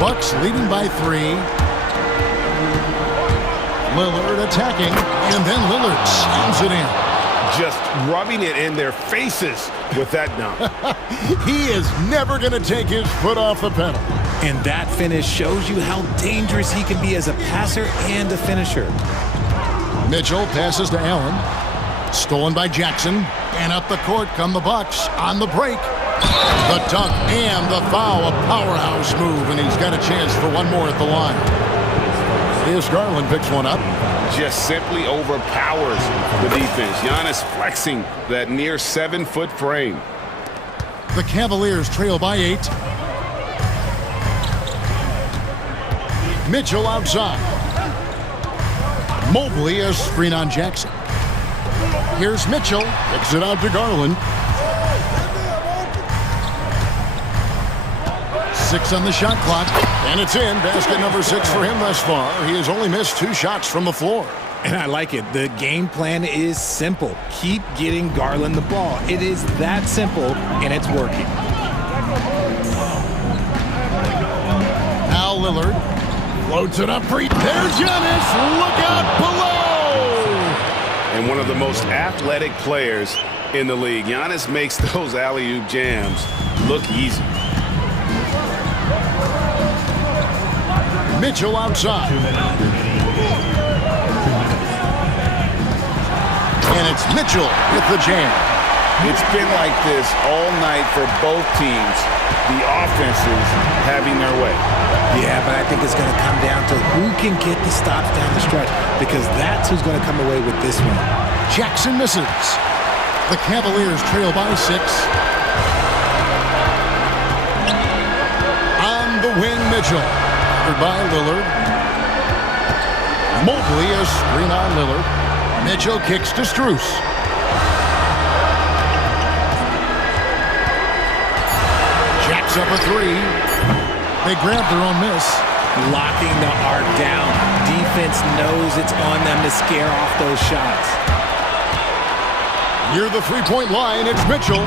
Bucks leading by 3. Lillard attacking, and then Lillard slams it in. Just rubbing it in their faces with that dunk. He is never going to take his foot off the pedal. And that finish shows you how dangerous he can be as a passer and a finisher. Mitchell passes to Allen. Stolen by Jackson. And up the court come the Bucks on the break. The dunk and the foul, a powerhouse move, and he's got a chance for one more at the line. Here's Garland, picks one up. Just simply overpowers the defense. Giannis flexing that near 7-foot frame. The Cavaliers trail by 8. Mitchell outside. Mobley a screen on Jackson. Here's Mitchell. Kicks it out to Garland. 6 on the shot clock. And it's in. Basket number 6 for him thus far. He has only missed 2 shots from the floor. And I like it. The game plan is simple. Keep getting Garland the ball. It is that simple, and it's working. Al Lillard floats it up. There's Giannis. Look out below. And one of the most athletic players in the league. Giannis makes those alley-oop jams look easy. Mitchell outside. And it's Mitchell with the jam. It's been like this all night for both teams. The offenses having their way. Yeah, but I think it's going to come down to who can get the stops down the stretch, because that's who's going to come away with this one. Jackson misses. The Cavaliers trail by 6. On the wing, Mitchell. By Lillard. Mobley a screen on Lillard. Mitchell kicks to Strus. Jacks up a 3. They grab their own miss. Locking the arc down. Defense knows it's on them to scare off those shots. Near the three-point line, it's Mitchell.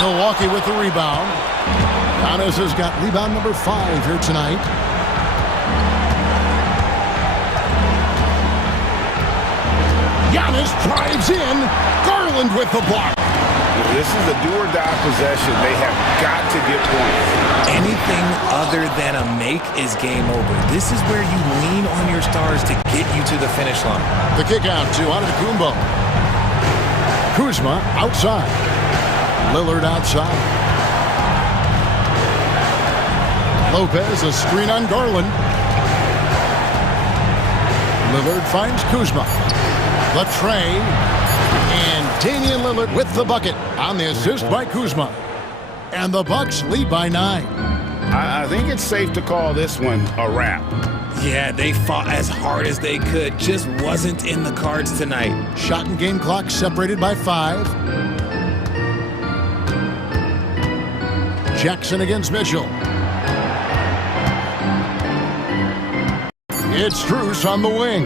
Milwaukee with the rebound. Giannis has got rebound number 5 here tonight. Giannis drives in. Garland with the block. This is a do-or-die possession. They have got to get points. Anything other than a make is game over. This is where you lean on your stars to get you to the finish line. The kick out to Antetokounmpo. Kuzma outside. Lillard outside. Lopez a screen on Garland. Lillard finds Kuzma. The tray, and Damian Lillard with the bucket on the assist by Kuzma. And the Bucks lead by 9. I think it's safe to call this one a wrap. Yeah, they fought as hard as they could. Just wasn't in the cards tonight. Shot and game clock separated by 5. Jackson against Mitchell. It's Strus on the wing.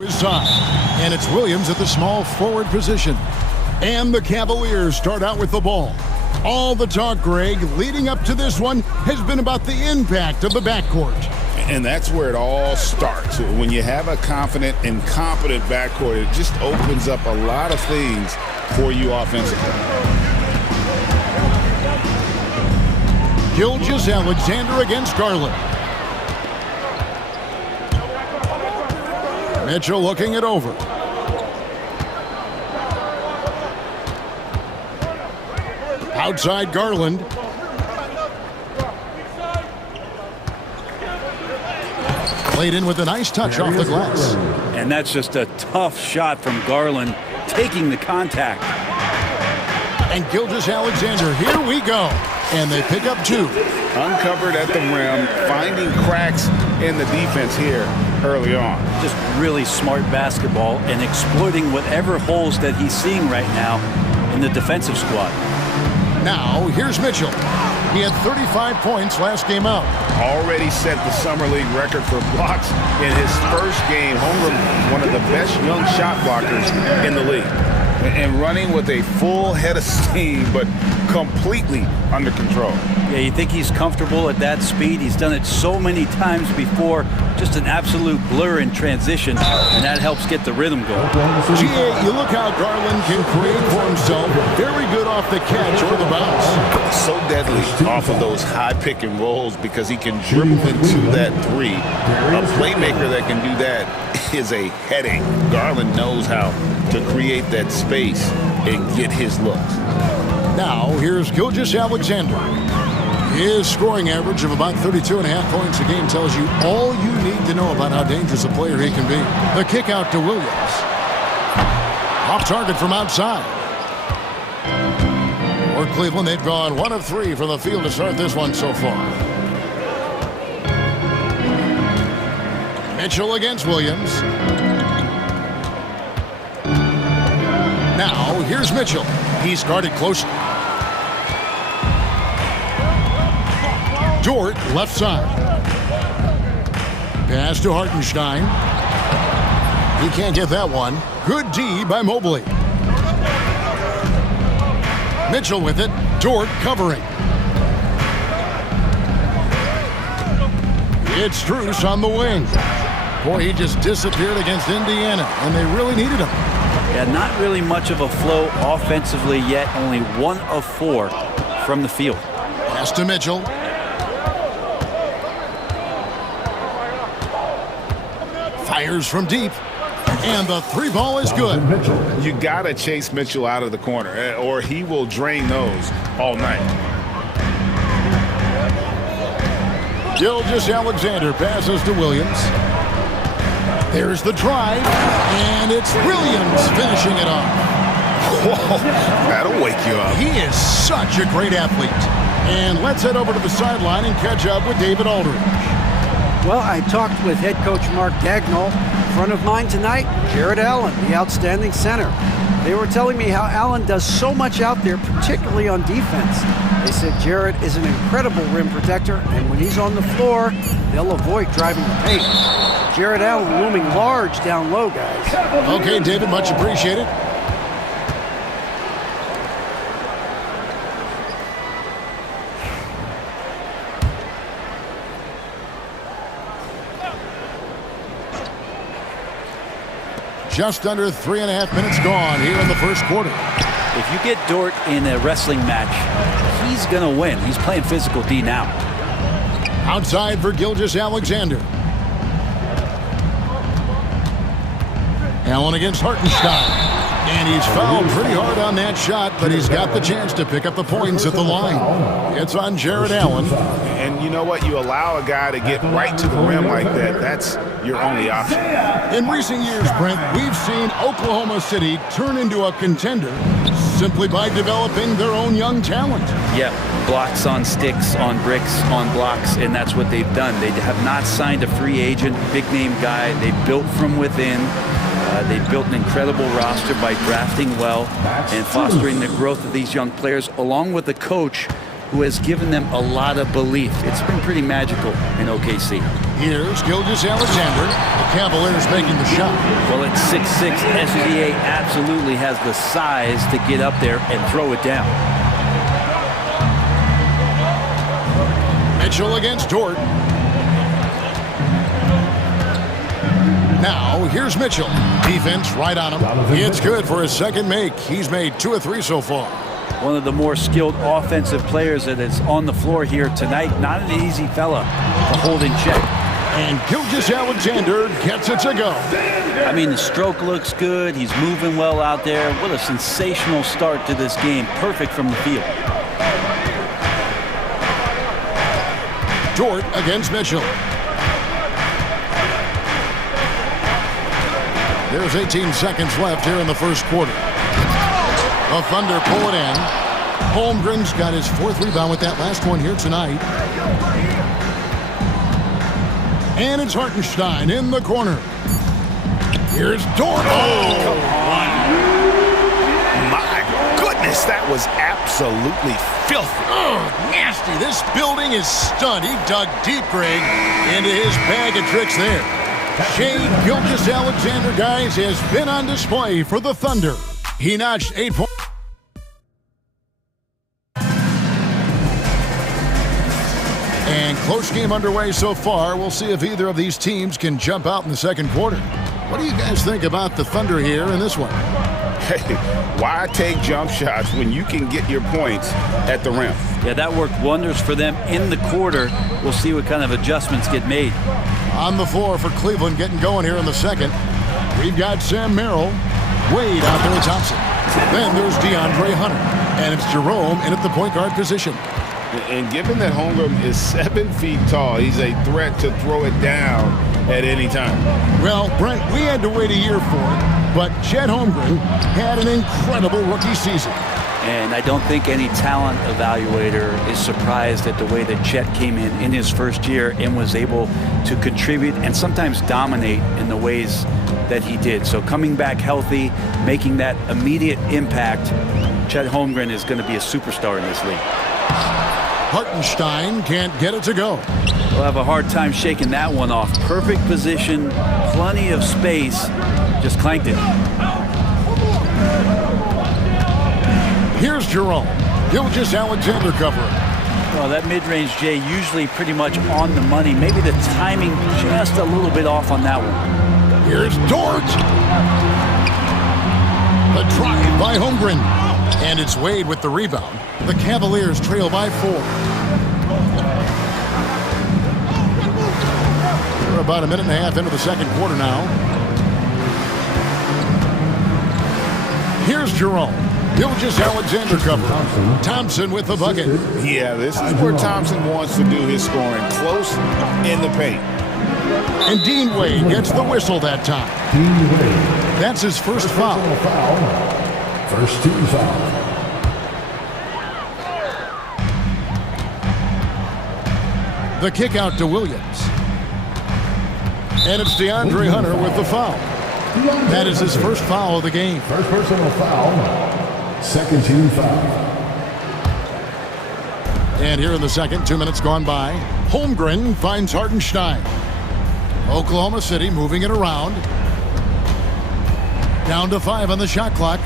His side, and it's Williams at the small forward position. And the Cavaliers start out with the ball. All the talk, Greg, leading up to this one has been about the impact of the backcourt. And that's where it all starts. When you have a confident and competent backcourt, it just opens up a lot of things for you offensively. Gilgeous-Alexander against Garland. Mitchell looking it over. Outside Garland. Played in with a nice touch off the glass. And that's just a tough shot from Garland, taking the contact. And Gilgeous-Alexander, here we go. And they pick up 2. Uncovered at the rim, finding cracks in the defense here early on. Just really smart basketball and exploiting whatever holes that he's seeing right now in the defensive squad. Now, here's Mitchell. He had 35 points last game out. Already set the Summer League record for blocks in his first game. Holmgren, one of the best young shot blockers in the league. And running with a full head of steam, but completely under control. Yeah, you think he's comfortable at that speed. He's done it so many times before. Just an absolute blur in transition, and that helps get the rhythm going. GA, you look how Garland can create for himself. Very good off the catch or the bounce. So deadly off of those high pick and rolls because he can dribble into that 3. A playmaker that can do that is a headache. Garland knows how to create that space and get his looks. Now, here's Gilgeous-Alexander. His scoring average of about 32.5 points a game tells you all you need to know about how dangerous a player he can be. The kick out to Williams. Off target from outside. For Cleveland, they've gone 1 of 3 from the field to start this one so far. Mitchell against Williams. Now, here's Mitchell. He's guarded closely. Dort, left side. Pass to Hartenstein. He can't get that one. Good D by Mobley. Mitchell with it. Dort covering. It's Strus on the wing. Boy, he just disappeared against Indiana, and they really needed him. Yeah, not really much of a flow offensively yet. Only 1 of 4 from the field. Pass to Mitchell. Fires from deep. And the 3 ball is good. You got to chase Mitchell out of the corner, or he will drain those all night. Gilgeous-Alexander passes to Williams. There's the drive, and it's Williams finishing it off. Whoa, that'll wake you up. He is such a great athlete. And let's head over to the sideline and catch up with David Aldridge. Well, I talked with head coach Mark Dagnall. In front of mine tonight, Jared Allen, the outstanding center. They were telling me how Allen does so much out there, particularly on defense. They said Jared is an incredible rim protector, and when he's on the floor, they'll avoid driving the paint. Jared Allen looming large down low, guys. Okay, David, much appreciated. Just under 3.5 minutes gone here in the first quarter. If you get Dort in a wrestling match, he's going to win. He's playing physical D now. Outside for Gilgeous-Alexander. Allen against Hartenstein. And he's fouled pretty hard on that shot, but he's got the chance to pick up the points at the line. It's on Jared Allen. And you know what? You allow a guy to get right to the rim like that. That's your only option. In recent years, Brent, we've seen Oklahoma City turn into a contender simply by developing their own young talent. Yeah, blocks on sticks, on bricks, on blocks, and that's what they've done. They have not signed a free agent, big-name guy. They built from within. They built an incredible roster by drafting well and fostering the growth of these young players, along with a coach who has given them a lot of belief. It's been pretty magical in OKC. Here's Gilgeous-Alexander. The Cavaliers making the shot. Well, at 6'6", SGA absolutely has the size to get up there and throw it down. Mitchell against Dort. Now, here's Mitchell. Defense right on him. It's good for his second make. He's made 2 of 3 so far. One of the more skilled offensive players that is on the floor here tonight. Not an easy fella to hold in check. And Gilgeous-Alexander gets it to go. I mean, the stroke looks good. He's moving well out there. What a sensational start to this game. Perfect from the field. Dort against Mitchell. There's 18 seconds left here in the first quarter. The Thunder pull it in. Holmgren's got his 4th rebound with that last one here tonight. And it's Hartenstein in the corner. Here's Dort. Oh, come on. My goodness, that was absolutely filthy. Oh, nasty. This building is stunned. He dug deep, Greg, into his bag of tricks there. Shai Gilgeous-Alexander, guys, has been on display for the Thunder. He notched 8 points. And close game underway so far. We'll see if either of these teams can jump out in the second quarter. What do you guys think about the Thunder here in this one? Hey, why take jump shots when you can get your points at the rim? Yeah, that worked wonders for them in the quarter. We'll see what kind of adjustments get made. On the floor for Cleveland getting going here in the second. We've got Sam Merrill, Wade out there with Thompson. Then there's DeAndre Hunter. And it's Jerome in at the point guard position. And given that Holmgren is 7 feet tall, he's a threat to throw it down at any time. Well, Brent, we had to wait a year for it, but Chet Holmgren had an incredible rookie season. And I don't think any talent evaluator is surprised at the way that Chet came in his first year and was able to contribute and sometimes dominate in the ways that he did. So coming back healthy, making that immediate impact, Chet Holmgren is going to be a superstar in this league. Hartenstein can't get it to go. We'll have a hard time shaking that one off. Perfect position, plenty of space, just clanked it. Here's Jerome. Gilgeous-Alexander covering. Well, that mid-range, Jay, usually pretty much on the money. Maybe the timing just a little bit off on that one. Here's Dort. The drive by Holmgren. And it's Wade with the rebound. The Cavaliers trail by 4. We're about a minute and a half into the second quarter now. Here's Jerome. Gilgeous-Alexander cover. Thompson with the bucket. Yeah, this is where Thompson wants to do his scoring, close in the paint. And Dean Wade gets the whistle that time. That's his first foul. First team foul. The kick out to Williams. And it's DeAndre Hunter with the foul. That is his first foul of the game. First personal foul. Second team foul. And here in the second, 2 minutes gone by. Holmgren finds Hartenstein. Oklahoma City moving it around. Down to 5 on the shot clock.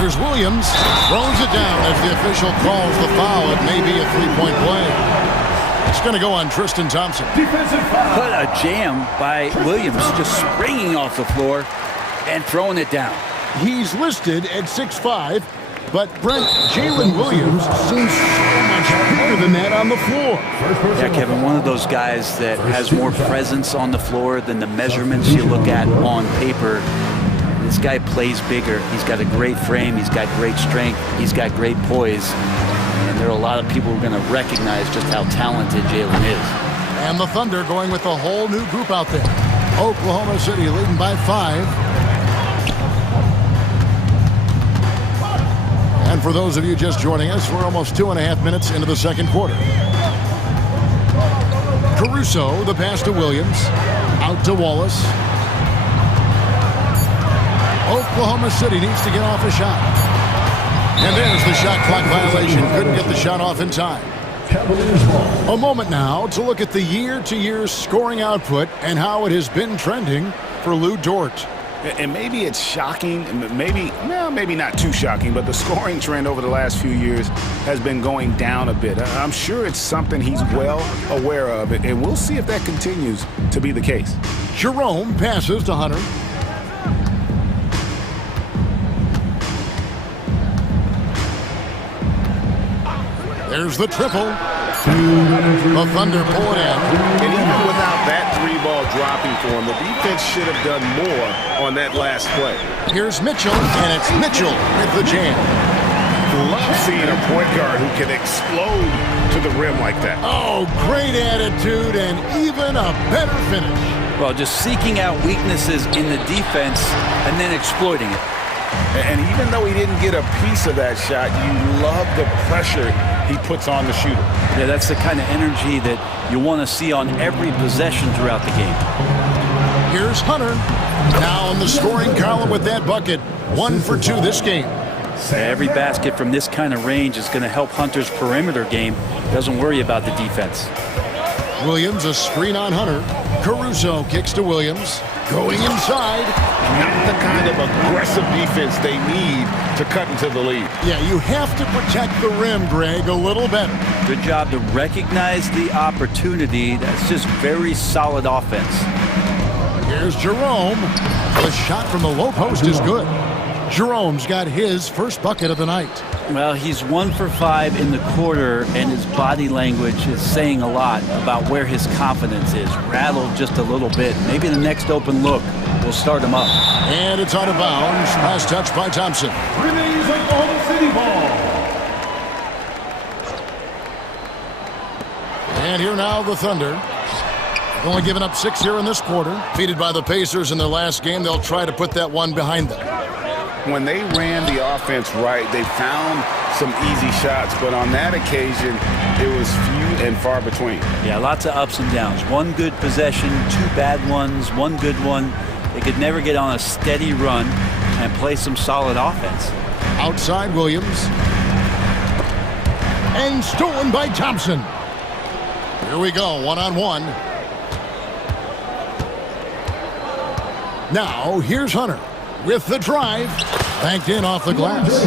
Here's Williams. Throws it down as the official calls the foul. It may be a three-point play. It's going to go on Tristan Thompson. Defensive foul. What a jam by Williams, just springing off the floor and throwing it down. He's listed at 6'5", but Brent, Jalen Williams seems so much bigger than that on the floor. Yeah, Kevin, one of those guys that has more presence on the floor than the measurements you look at on paper. This guy plays bigger. He's got a great frame. He's got great strength. He's got great poise. And there are a lot of people who are going to recognize just how talented Jalen is. And the Thunder going with a whole new group out there. Oklahoma City leading by 5. And for those of you just joining us, we're almost 2.5 minutes into the second quarter. Caruso, the pass to Williams. Out to Wallace. Oklahoma City needs to get off a shot. And there's the shot clock violation. Couldn't get the shot off in time. A moment now to look at the year-to-year scoring output and how it has been trending for Lou Dort. And maybe it's shocking, maybe not too shocking, but the scoring trend over the last few years has been going down a bit. I'm sure it's something he's well aware of, and we'll see if that continues to be the case. Jerome passes to Hunter. There's the triple. The Thunder pull it in. And even without that three ball dropping for him, the defense should have done more on that last play. Here's Mitchell, and it's Mitchell with the jam. Love seeing a point guard who can explode to the rim like that. Oh, great attitude and even a better finish. Well, just seeking out weaknesses in the defense and then exploiting it. And even though he didn't get a piece of that shot, you love the pressure he puts on the shooter. Yeah, that's the kind of energy that you want to see on every possession throughout the game. Here's Hunter. Now in the scoring column with that bucket. 1 for 2 this game. Every basket from this kind of range is going to help Hunter's perimeter game. Doesn't worry about the defense. Williams, a screen on Hunter. Caruso kicks to Williams. Going inside. Not the kind of aggressive defense they need to cut into the lead. Yeah, you have to protect the rim, Greg, a little better. Good job to recognize the opportunity. That's just very solid offense. Here's Jerome. The shot from the low post is good. Jerome's got his first bucket of the night. Well, he's 1 for 5 in the quarter, and his body language is saying a lot about where his confidence is. Rattled just a little bit. Maybe the next open look will start him up. And it's out of bounds. Last touch by Thompson. Remains Oklahoma City ball. And here now the Thunder. Only given up 6 here in this quarter. Defeated by the Pacers in their last game. They'll try to put that one behind them. When they ran the offense right, they found some easy shots, but on that occasion, it was few and far between. Yeah, lots of ups and downs. One good possession, 2 bad ones, 1 good one. They could never get on a steady run and play some solid offense. Outside Williams. And stolen by Thompson. Here we go, 1-on-1. Now, here's Hunter with the drive. Banked in off the glass.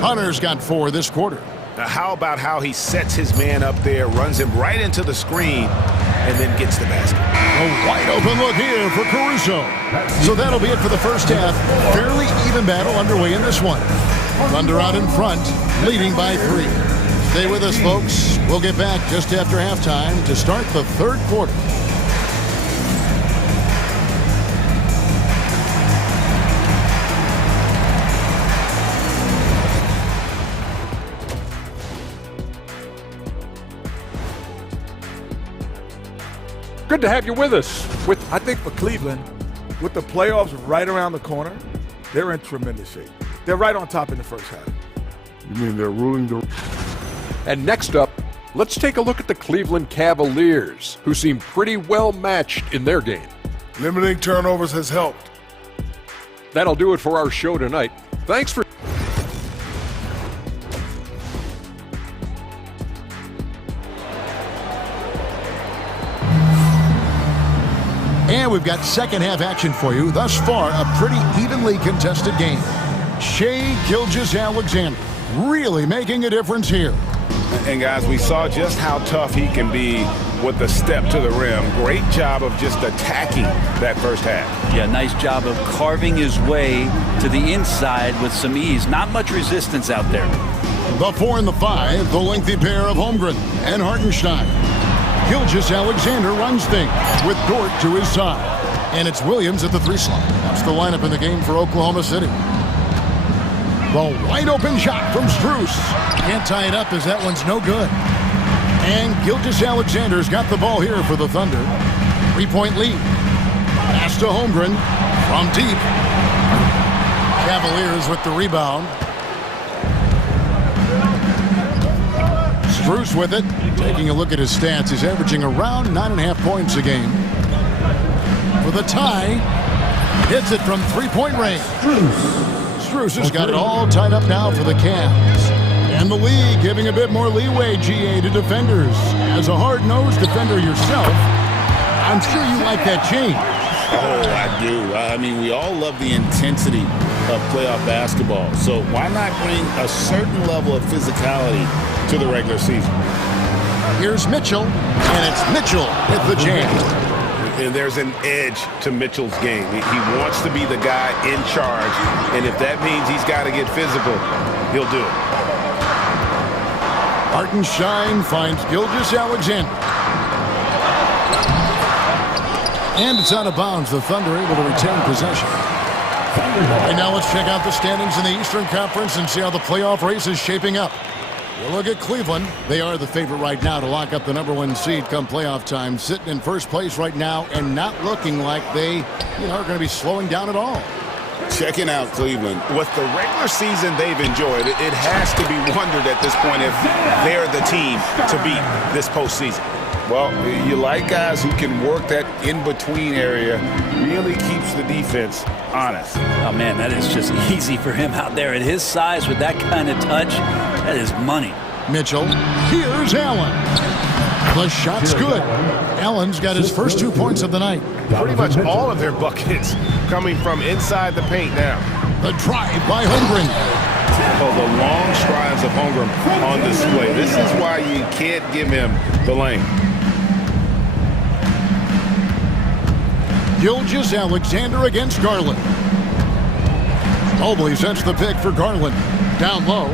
Hunter's got 4 this quarter. Now, how about how he sets his man up there, runs him right into the screen, and then gets the basket. A wide open look here for Caruso. So that'll be it for the first half. Fairly even battle underway in this one. Thunder out in front, leading by 3. Stay with us, folks. We'll get back just after halftime to start the third quarter. Good to have you with us. I think for Cleveland, with the playoffs right around the corner, they're in tremendous shape. They're right on top in the first half. You mean they're ruling the... And next up, let's take a look at the Cleveland Cavaliers, who seem pretty well matched in their game. Limiting turnovers has helped. That'll do it for our show tonight. Thanks for... And we've got second half action for you. Thus far, a pretty evenly contested game. Shai Gilgeous-Alexander really making a difference here. And guys, we saw just how tough he can be with the step to the rim. Great job of just attacking that first half. Yeah, nice job of carving his way to the inside with some ease. Not much resistance out there. The 4 and the 5, the lengthy pair of Holmgren and Hartenstein. Gilgeous-Alexander runs things with Dort to his side. And it's Williams at the 3 slot. That's the lineup in the game for Oklahoma City. The wide open shot from Strus. Can't tie it up as that one's no good. And Gilgeous-Alexander's got the ball here for the Thunder. 3-point lead. Pass to Holmgren from deep. Cavaliers with the rebound. Strus with it. Taking a look at his stats, he's averaging around 9.5 points a game. For the tie, hits it from 3-point range. Strus has got it all tied up now for the Cavs. And the league giving a bit more leeway, GA, to defenders. As a hard-nosed defender yourself, I'm sure you like that change. Oh, I do. I mean, we all love the intensity of playoff basketball. So why not bring a certain level of physicality to the regular season? Here's Mitchell, and it's Mitchell with the jam. And there's an edge to Mitchell's game. He wants to be the guy in charge, and if that means he's got to get physical, he'll do it. Hartenstein finds Gilgeous-Alexander. And it's out of bounds. The Thunder able to retain possession. And now let's check out the standings in the Eastern Conference and see how the playoff race is shaping up. We'll look at Cleveland. They are the favorite right now to lock up the #1 seed come playoff time. Sitting in first place right now and not looking like they, are going to be slowing down at all. Checking out Cleveland. With the regular season they've enjoyed, it has to be wondered at this point if they're the team to beat this postseason. Well, you like guys who can work that in-between area, really keeps the defense honest. Oh, man, that is just easy for him out there at his size with that kind of touch. That is money. Mitchell, here's Allen. The shot's good. Allen's got his first 2 points of the night. Pretty much all of their buckets coming from inside the paint now. The drive by Holmgren. Oh, the long strides of Holmgren on display. This is why you can't give him the lane. Gilgeous-Alexander against Garland. Mobley sets the pick for Garland. Down low.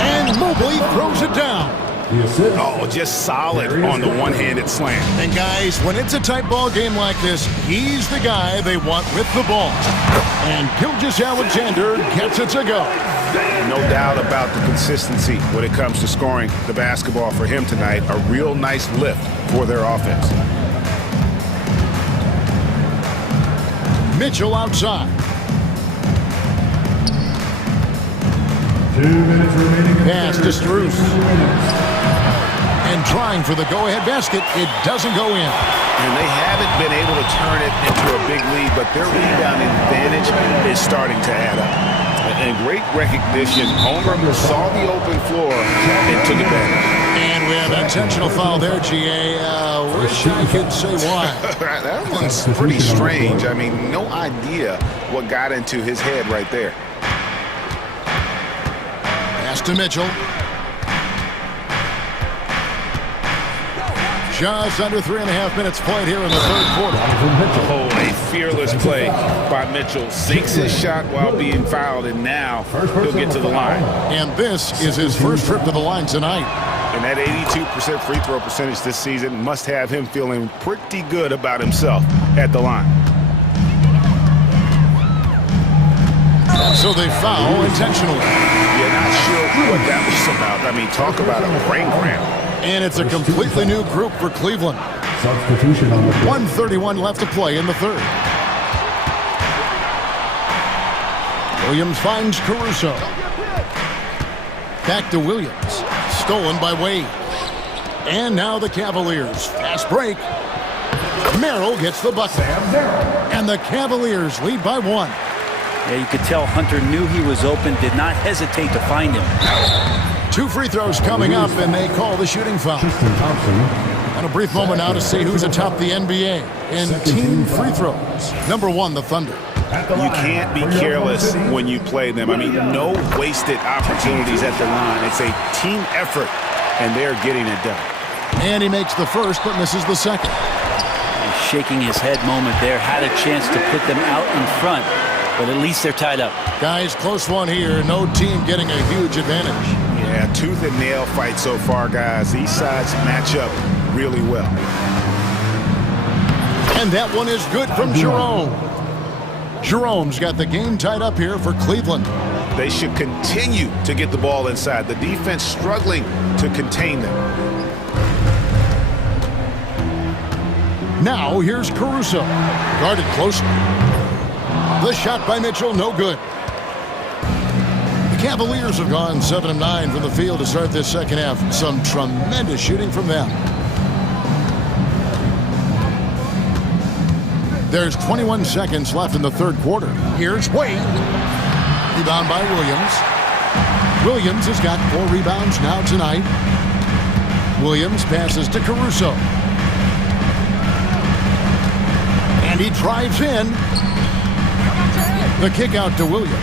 And Mobley throws it down. Oh, just solid on the one-handed slam. And guys, when it's a tight ball game like this, he's the guy they want with the ball. And Gilgeous-Alexander gets it to go. No doubt about the consistency when it comes to scoring the basketball for him tonight. A real nice lift for their offense. Mitchell outside. 2 minutes remaining. Pass to Strus. And trying for the go-ahead basket. It doesn't go in. And they haven't been able to turn it into a big lead, but their rebounding advantage is starting to add up. And great recognition. Holmgren saw the open floor and took advantage. And we have an intentional foul there, GA. Wish I could say why. That one's pretty strange. I mean, no idea what got into his head right there. Pass to Mitchell. Just under 3.5 minutes played here in the third quarter. Oh, a fearless play by Mitchell. Sinks his shot while being fouled, and now he'll get to the line. And this is his first trip to the line tonight. And that 82% free throw percentage this season must have him feeling pretty good about himself at the line. So they foul intentionally. You're not sure what that was about. I mean, talk about a brain cramp. And it's a completely new group for Cleveland. Substitution on the 1:31 left to play in the third. Williams finds Caruso. Back to Williams. Stolen by Wade. And now the Cavaliers. Fast break. Merrill gets the bucket. And the Cavaliers lead by 1. Yeah, you could tell Hunter knew he was open, did not hesitate to find him. 2 free throws coming up, and they call the shooting foul. And a brief moment now to see who's atop the NBA in team free throws. #1, the Thunder. You can't be careless when you play them. I mean, no wasted opportunities at the line. It's a team effort, and they're getting it done. And he makes the first, but misses the second. And shaking his head moment there, had a chance to put them out in front, but at least they're tied up. Guys, close one here. No team getting a huge advantage. Yeah, tooth and nail fight so far, guys. These sides match up really well. And that one is good from Jerome. Jerome's got the game tied up here for Cleveland. They should continue to get the ball inside. The defense struggling to contain them. Now here's Caruso. Guarded closely. The shot by Mitchell, no good. The Cavaliers have gone 7 of 9 from the field to start this second half. Some tremendous shooting from them. There's 21 seconds left in the third quarter. Here's Wade. Rebound by Williams. Williams has got 4 rebounds now tonight. Williams passes to Caruso. And he drives in. The kick out to Williams.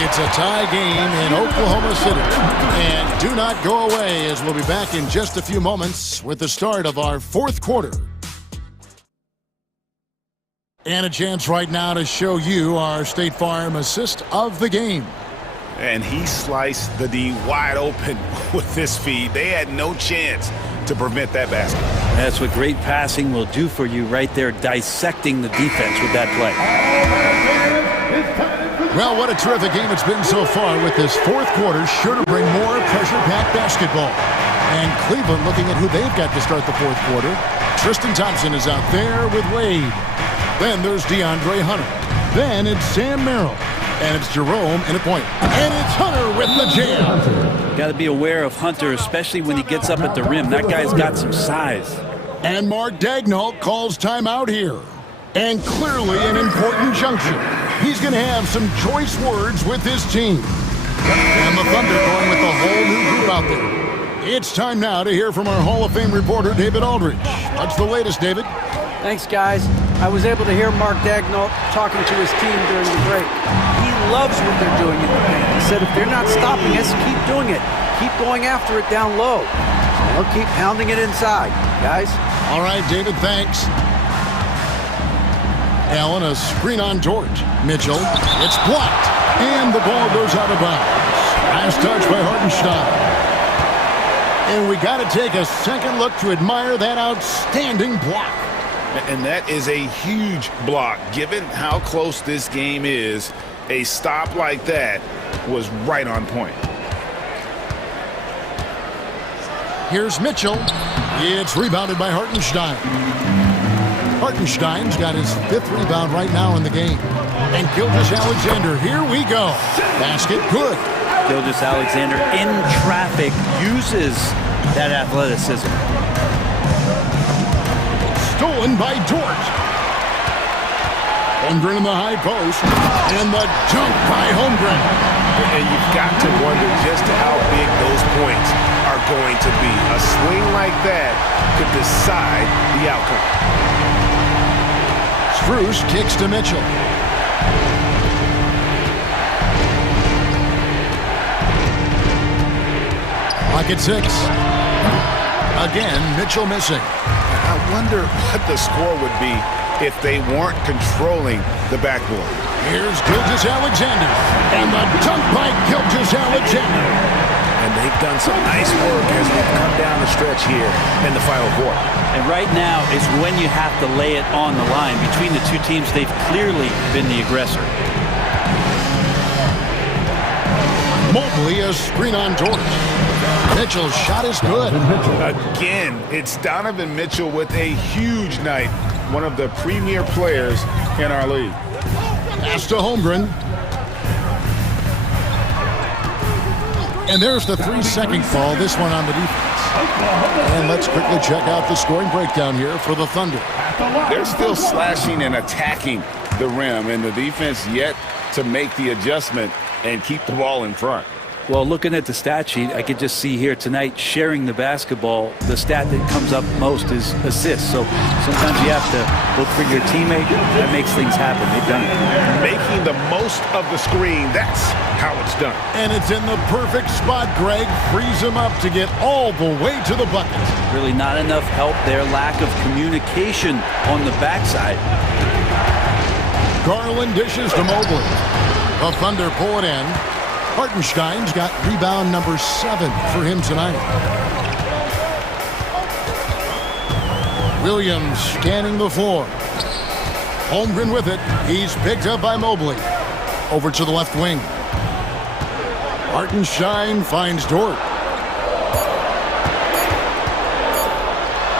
It's a tie game in Oklahoma City. And do not go away, as we'll be back in just a few moments with the start of our 4th quarter. And a chance right now to show you our State Farm assist of the game. And he sliced the D wide open with this feed. They had no chance to prevent that basket. That's what great passing will do for you right there, dissecting the defense with that play. Well, what a terrific game it's been so far, with this 4th quarter sure to bring more pressure-packed basketball. And Cleveland looking at who they've got to start the 4th quarter. Tristan Thompson is out there with Wade. Then there's DeAndre Hunter. Then it's Sam Merrill. And it's Jerome in a point. And it's Hunter with the jam. Got to be aware of Hunter, especially when he gets up at the rim. That guy's got some size. And Mark Daigneault calls timeout here. And clearly an important juncture. He's going to have some choice words with his team. And the Thunder going with a whole new group out there. It's time now to hear from our Hall of Fame reporter, David Aldridge. What's the latest, David? Thanks, guys. I was able to hear Mark Daigneault talking to his team during the break. He loves what they're doing in the paint. He said if they're not stopping us, keep doing it. Keep going after it down low. They'll keep pounding it inside, guys. All right, David, thanks. Allen, a screen on George. Mitchell, it's blocked. And the ball goes out of bounds. Nice touch by Hartenstein. And we got to take a second look to admire that outstanding block. And that is a huge block. Given how close this game is, a stop like that was right on point. Here's Mitchell. It's rebounded by Hartenstein. Hartenstein's got his 5th rebound right now in the game. And Gilgeous-Alexander, here we go. Basket good. Gilgeous-Alexander in traffic uses that athleticism. Stolen by Dort. Holmgren in the high post. And the dunk by Holmgren. And you've got to wonder just how big those points are going to be. A swing like that could decide the outcome. Strus kicks to Mitchell. Clock at 6. Again, Mitchell missing. I wonder what the score would be if they weren't controlling the backboard. Here's Gilgeous-Alexander. And the dunk by Gilgeous-Alexander. And they've done some nice work as we've come down the stretch here in the final quarter. And right now is when you have to lay it on the line. Between the two teams, they've clearly been the aggressor. Mobley, a screen on George. Mitchell's shot is good. Again, it's Donovan Mitchell with a huge night. One of the premier players in our league. Pass to Holmgren. And there's the 3-second foul, this one on the defense. And let's quickly check out the scoring breakdown here for the Thunder. They're still slashing and attacking the rim, and the defense yet to make the adjustment and keep the ball in front. Well, looking at the stat sheet, I could just see here tonight, sharing the basketball, the stat that comes up most is assists. So sometimes you have to look for your teammate. That makes things happen. They've done it. Making the most of the screen, that's how it's done. And it's in the perfect spot, Greg. Frees him up to get all the way to the bucket. Really not enough help there. Lack of communication on the backside. Garland dishes to Mobley. The Thunder pull it in. Hartenstein's got rebound number 7 for him tonight. Williams scanning the floor. Holmgren with it. He's picked up by Mobley. Over to the left wing. Hartenstein finds Dort.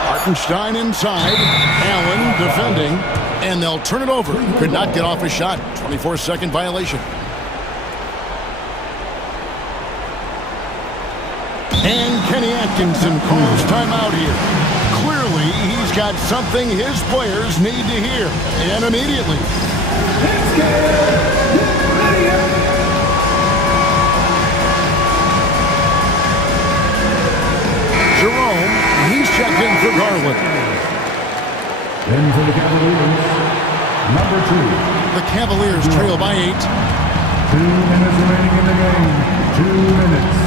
Hartenstein inside. Allen defending. And they'll turn it over. Could not get off a shot. 24-second violation. And Kenny Atkinson calls timeout here. Clearly, he's got something his players need to hear. And immediately. Jerome, he's checked in for Garland. In for the Cavaliers, number 2. The Cavaliers trail by 8. 2 minutes remaining in the game. 2 minutes.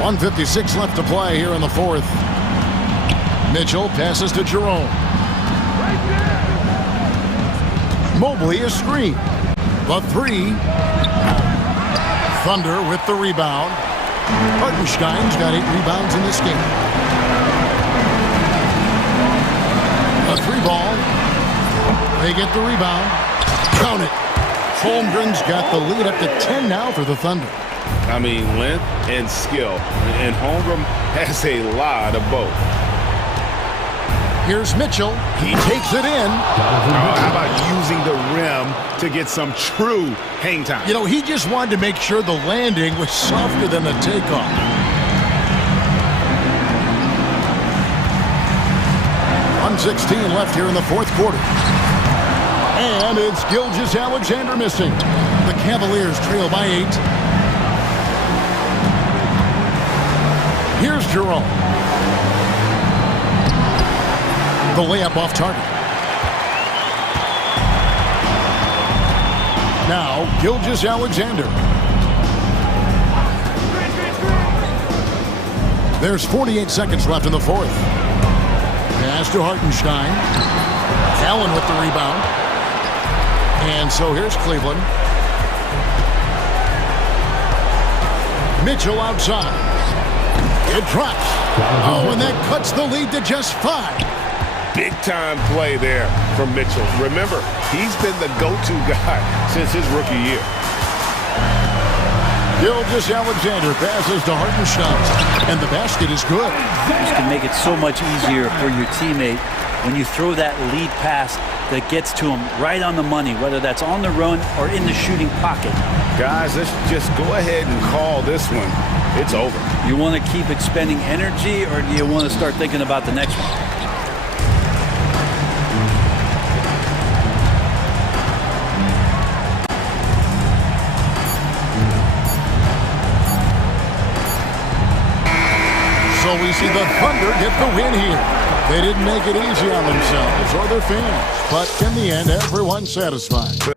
1:56 left to play here in the fourth. Mitchell passes to Jerome. Mobley a screen. The 3. Thunder with the rebound. Hartenstein's got 8 rebounds in this game. A 3 ball. They get the rebound. Count it. Holmgren's got the lead up to 10 now for the Thunder. I mean, length and skill. And Holmgren has a lot of both. Here's Mitchell. He takes it in. How about using the rim to get some true hang time? You know, he just wanted to make sure the landing was softer than the takeoff. .116 left here in the fourth quarter. And it's Gilgeous-Alexander missing. The Cavaliers trail by 8. Here's Jerome. The layup off target. Now, Gilgeous-Alexander. There's 48 seconds left in the fourth. Pass to Hartenstein. Allen with the rebound. And so here's Cleveland. Mitchell outside. It drops. Oh, and that cuts the lead to just 5. Big-time play there from Mitchell. Remember, he's been the go-to guy since his rookie year. Gilgeous-Alexander passes to Hartenstein, and the basket is good. This can make it so much easier for your teammate when you throw that lead pass that gets to him right on the money, whether that's on the run or in the shooting pocket. Guys, let's just go ahead and call this one. It's over. You want to keep expending energy, or do you want to start thinking about the next one? So we see the Thunder get the win here. They didn't make it easy on themselves or their fans, but in the end, everyone's satisfied.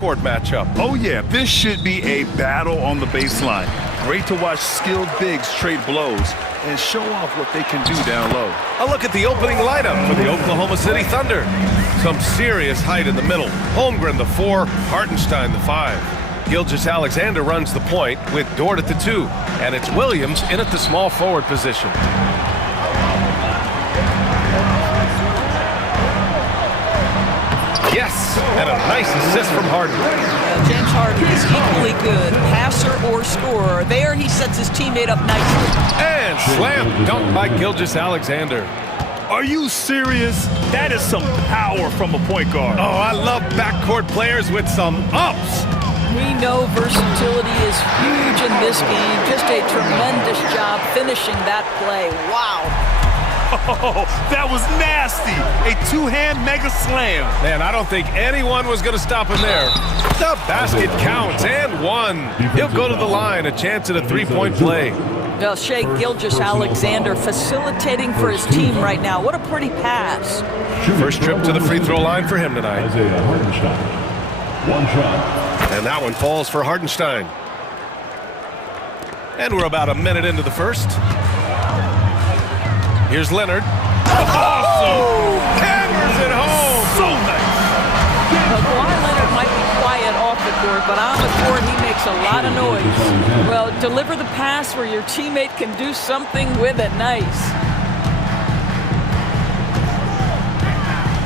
Court matchup. Oh yeah, this should be a battle on the baseline. Great to watch skilled bigs trade blows and show off what they can do down low. A look at the opening lineup for the Oklahoma City Thunder. Some serious height in the middle. Holmgren the 4, Hartenstein the 5. Gilgeous-Alexander runs the point with Dort at the 2, and it's Williams in at the small forward position. Yes, and a nice assist from Harden. James Harden is equally good, passer or scorer. There he sets his teammate up nicely. And slam dunk by Gilgeous-Alexander. Are you serious? That is some power from a point guard. Oh, I love backcourt players with some ups. We know versatility is huge in this game. Just a tremendous job finishing that play. Wow. Oh, that was nasty. A two-hand mega slam. Man, I don't think anyone was going to stop him there. The basket counts, and one. He'll go to the line, a chance at a three-point play. Well, Shea Gilgeous-Alexander facilitating for his team right now. What a pretty pass. First trip to the free throw line for him tonight. One shot. And that one falls for Hartenstein. And we're about a minute into the first. Here's Leonard. Awesome! Hammers it home! So nice! Kawhi Leonard might be quiet off the court, but on the court he makes a lot of noise. Well, deliver the pass where your teammate can do something with it. Nice.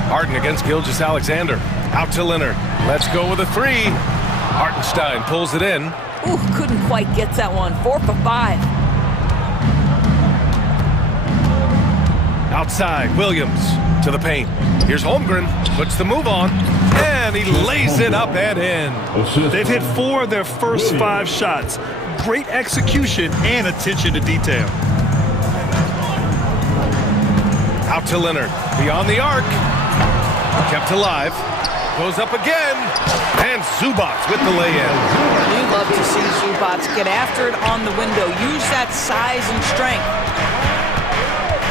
Harden against Gilgeous-Alexander. Out to Leonard. Let's go with a 3. Hartenstein pulls it in. Ooh, couldn't quite get that one. 4 for 5. Outside, Williams to the paint. Here's Holmgren, puts the move on, and he lays it up and in. They've hit 4 of their first 5 shots. Great execution and attention to detail. Out to Leonard, beyond the arc. Kept alive, goes up again, and Zubac with the lay-in. You love to see Zubac get after it on the window. Use that size and strength.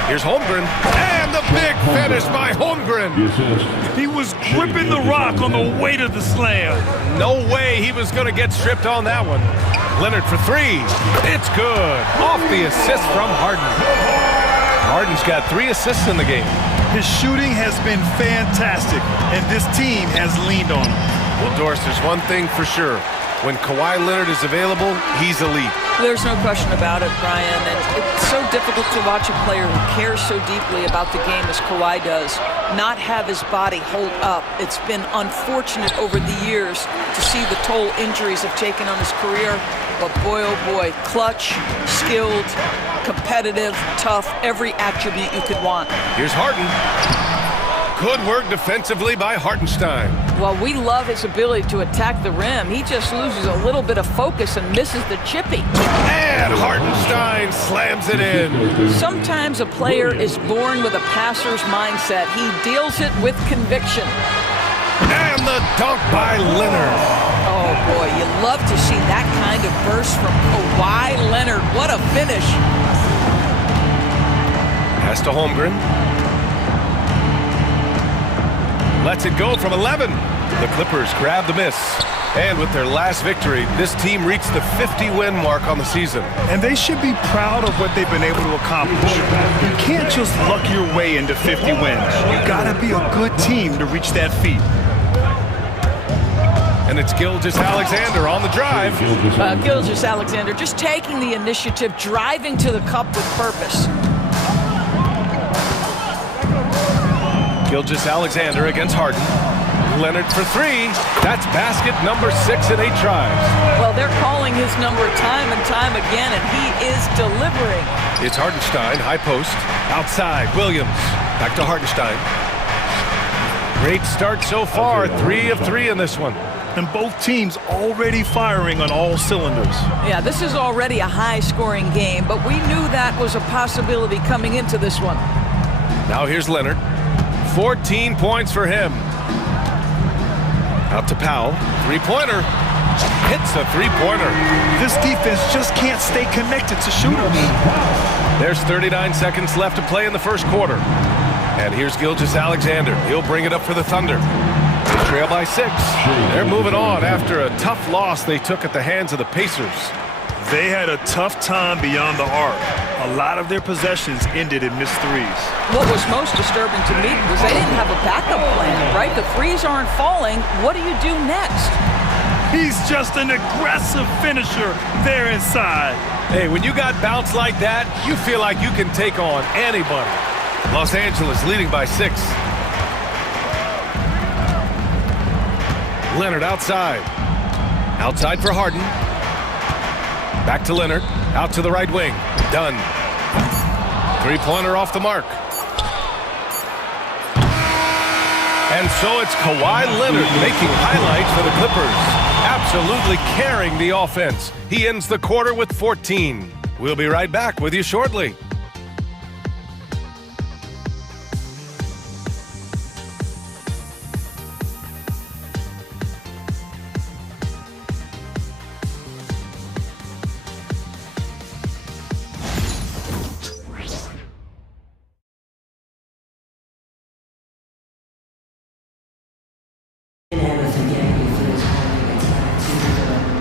Here's Holmgren, and the big finish by Holmgren. He was gripping the rock on the weight of the slam. No way he was going to get stripped on that one. Leonard for 3. It's good. Off the assist from Harden. Harden's got 3 assists in the game. His shooting has been fantastic, and this team has leaned on him. Well, Doris, there's one thing for sure. When Kawhi Leonard is available, he's elite. There's no question about it, Brian. And it's so difficult to watch a player who cares so deeply about the game as Kawhi does not have his body hold up. It's been unfortunate over the years to see the toll injuries have taken on his career. But boy, oh boy, clutch, skilled, competitive, tough, every attribute you could want. Here's Harden. Good work defensively by Hartenstein. Well, we love his ability to attack the rim. He just loses a little bit of focus and misses the chippy. And Hartenstein slams it in. Sometimes a player is born with a passer's mindset. He deals it with conviction. And the dunk by Leonard. Oh, boy, you love to see that kind of burst from Kawhi Leonard. What a finish. Pass to Holmgren. Lets it go from 11. The Clippers grab the miss. And with their last victory, this team reached the 50-win mark on the season. And they should be proud of what they've been able to accomplish. You can't just luck your way into 50 wins. You gotta be a good team to reach that feat. And it's Gilgeous-Alexander on the drive. Gilgeous-Alexander just taking the initiative, driving to the cup with purpose. Gilgeous-Alexander against Harden. Leonard for 3. That's basket number 6 in 8 tries. Well, they're calling his number time and time again, and he is delivering. It's Hartenstein, high post. Outside, Williams. Back to Hartenstein. Great start so far. 3 of 3 in this one. And both teams already firing on all cylinders. Yeah, this is already a high-scoring game, but we knew that was a possibility coming into this one. Now here's Leonard. 14 points for him. Out to Powell. Three-pointer. Hits a three-pointer. This defense just can't stay connected to shooters. There's 39 seconds left to play in the first quarter. And here's Gilgeous-Alexander. He'll bring it up for the Thunder. trail by 6. They're moving on after a tough loss they took at the hands of the Pacers. They had a tough time beyond the arc. A lot of their possessions ended in missed threes. What was most disturbing to me was they didn't have a backup plan, right? The threes aren't falling. What do you do next? He's just an aggressive finisher there inside. Hey, when you got bounce like that, you feel like you can take on anybody. Los Angeles leading by 6. Leonard outside. Outside for Harden. Back to Leonard. Out to the right wing. Done. Three-pointer off the mark. And so it's Kawhi Leonard making highlights for the Clippers. Absolutely carrying the offense. He ends the quarter with 14. We'll be right back with you shortly.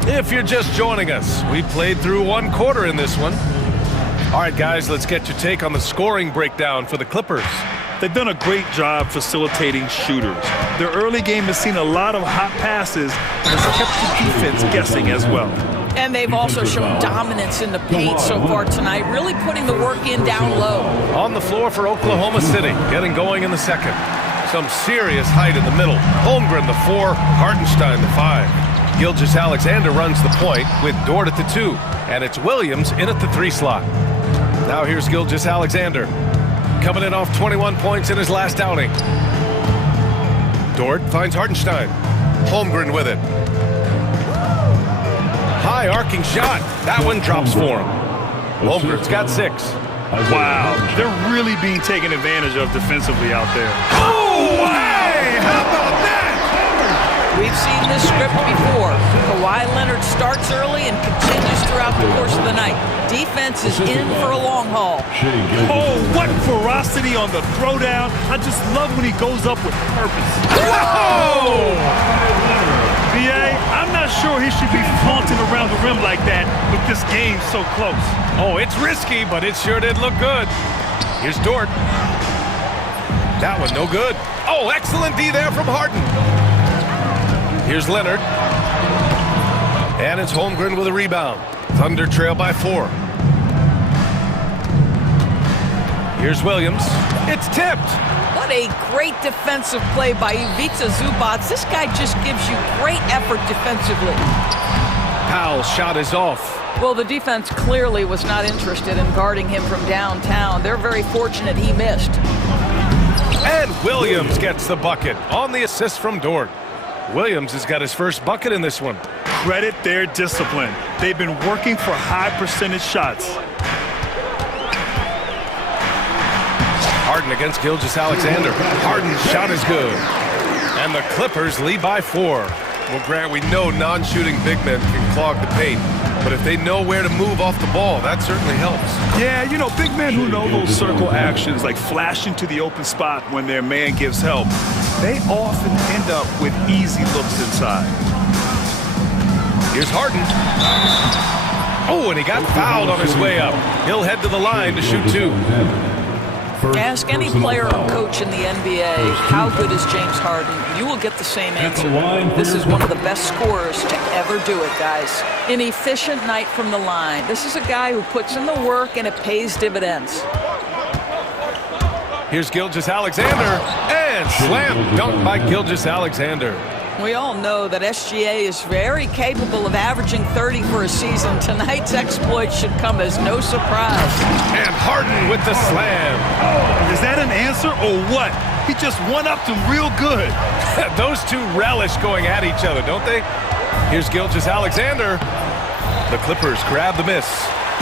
If you're just joining us, we played through one quarter in this one. All right, guys, let's get your take on the scoring breakdown for the Clippers. They've done a great job facilitating shooters. Their early game has seen a lot of hot passes and has kept the defense guessing as well. And they've also shown dominance in the paint so far tonight, really putting the work in down low. On the floor for Oklahoma City, getting going in the second. Some serious height in the middle. Holmgren, the 4, Hartenstein, the 5. Gilgeous-Alexander runs the point with Dort at the 2, and it's Williams in at the 3 slot. Now here's Gilgeous-Alexander, coming in off 21 points in his last outing. Dort finds Hartenstein. Holmgren with it. High arcing shot. That one drops for him. Holmgren's got 6. Wow, they're really being taken advantage of defensively out there. Oh, hey, how about that? We've seen this script before. Kawhi Leonard starts early and continues throughout the course of the night. Defense is in for a long haul. Oh, what ferocity on the throwdown. I just love when he goes up with purpose. Whoa! BA, I'm not sure he should be flaunting around the rim like that with this game so close. Oh, it's risky, but it sure did look good. Here's Dort. That one no good. Oh, excellent D there from Harden. Here's Leonard. And it's Holmgren with a rebound. Thunder trail by 4. Here's Williams. It's tipped. What a great defensive play by Ivica Zubac. This guy just gives you great effort defensively. Powell's shot is off. Well, the defense clearly was not interested in guarding him from downtown. They're very fortunate he missed. And Williams gets the bucket on the assist from Dort. Williams has got his first bucket in this one. Credit their discipline. They've been working for high percentage shots. Harden against Gilgeous-Alexander. Harden's shot is good. And the Clippers lead by 4. Well, Grant, we know non-shooting big men can clog the paint. But if they know where to move off the ball, that certainly helps. Yeah, you know, big men who know those circle actions, like flashing to the open spot when their man gives help, they often end up with easy looks inside. Here's Harden. Oh, and he got fouled on his way up. He'll head to the line to shoot 2. Ask any player or coach in the NBA, how good is James Harden? You will get the same answer. This is one of the best scorers to ever do it, guys. An efficient night from the line. This is a guy who puts in the work and it pays dividends. Here's Gilgeous-Alexander, and slam dunk by Gilgeous-Alexander. We all know that SGA is very capable of averaging 30 for a season. Tonight's exploit should come as no surprise. And Harden with the slam. Is that an answer or what? He just one-upped him real good. Those two relish going at each other, don't they? Here's Gilgeous-Alexander. The Clippers grab the miss.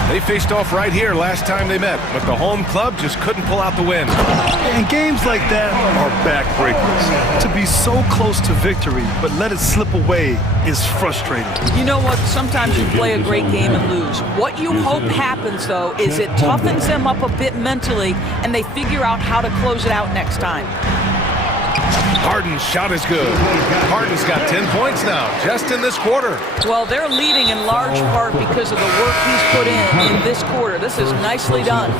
They faced off right here last time they met, but the home club just couldn't pull out the win. And games like that are backbreakers. To be so close to victory, but let it slip away is frustrating. You know what? Sometimes you play a great game and lose. What you hope happens, though, is it toughens them up a bit mentally, and they figure out how to close it out next time. Harden's shot is good. Harden's got 10 points now, just in this quarter. Well, they're leading in large part because of the work he's put in this quarter. This is nicely done.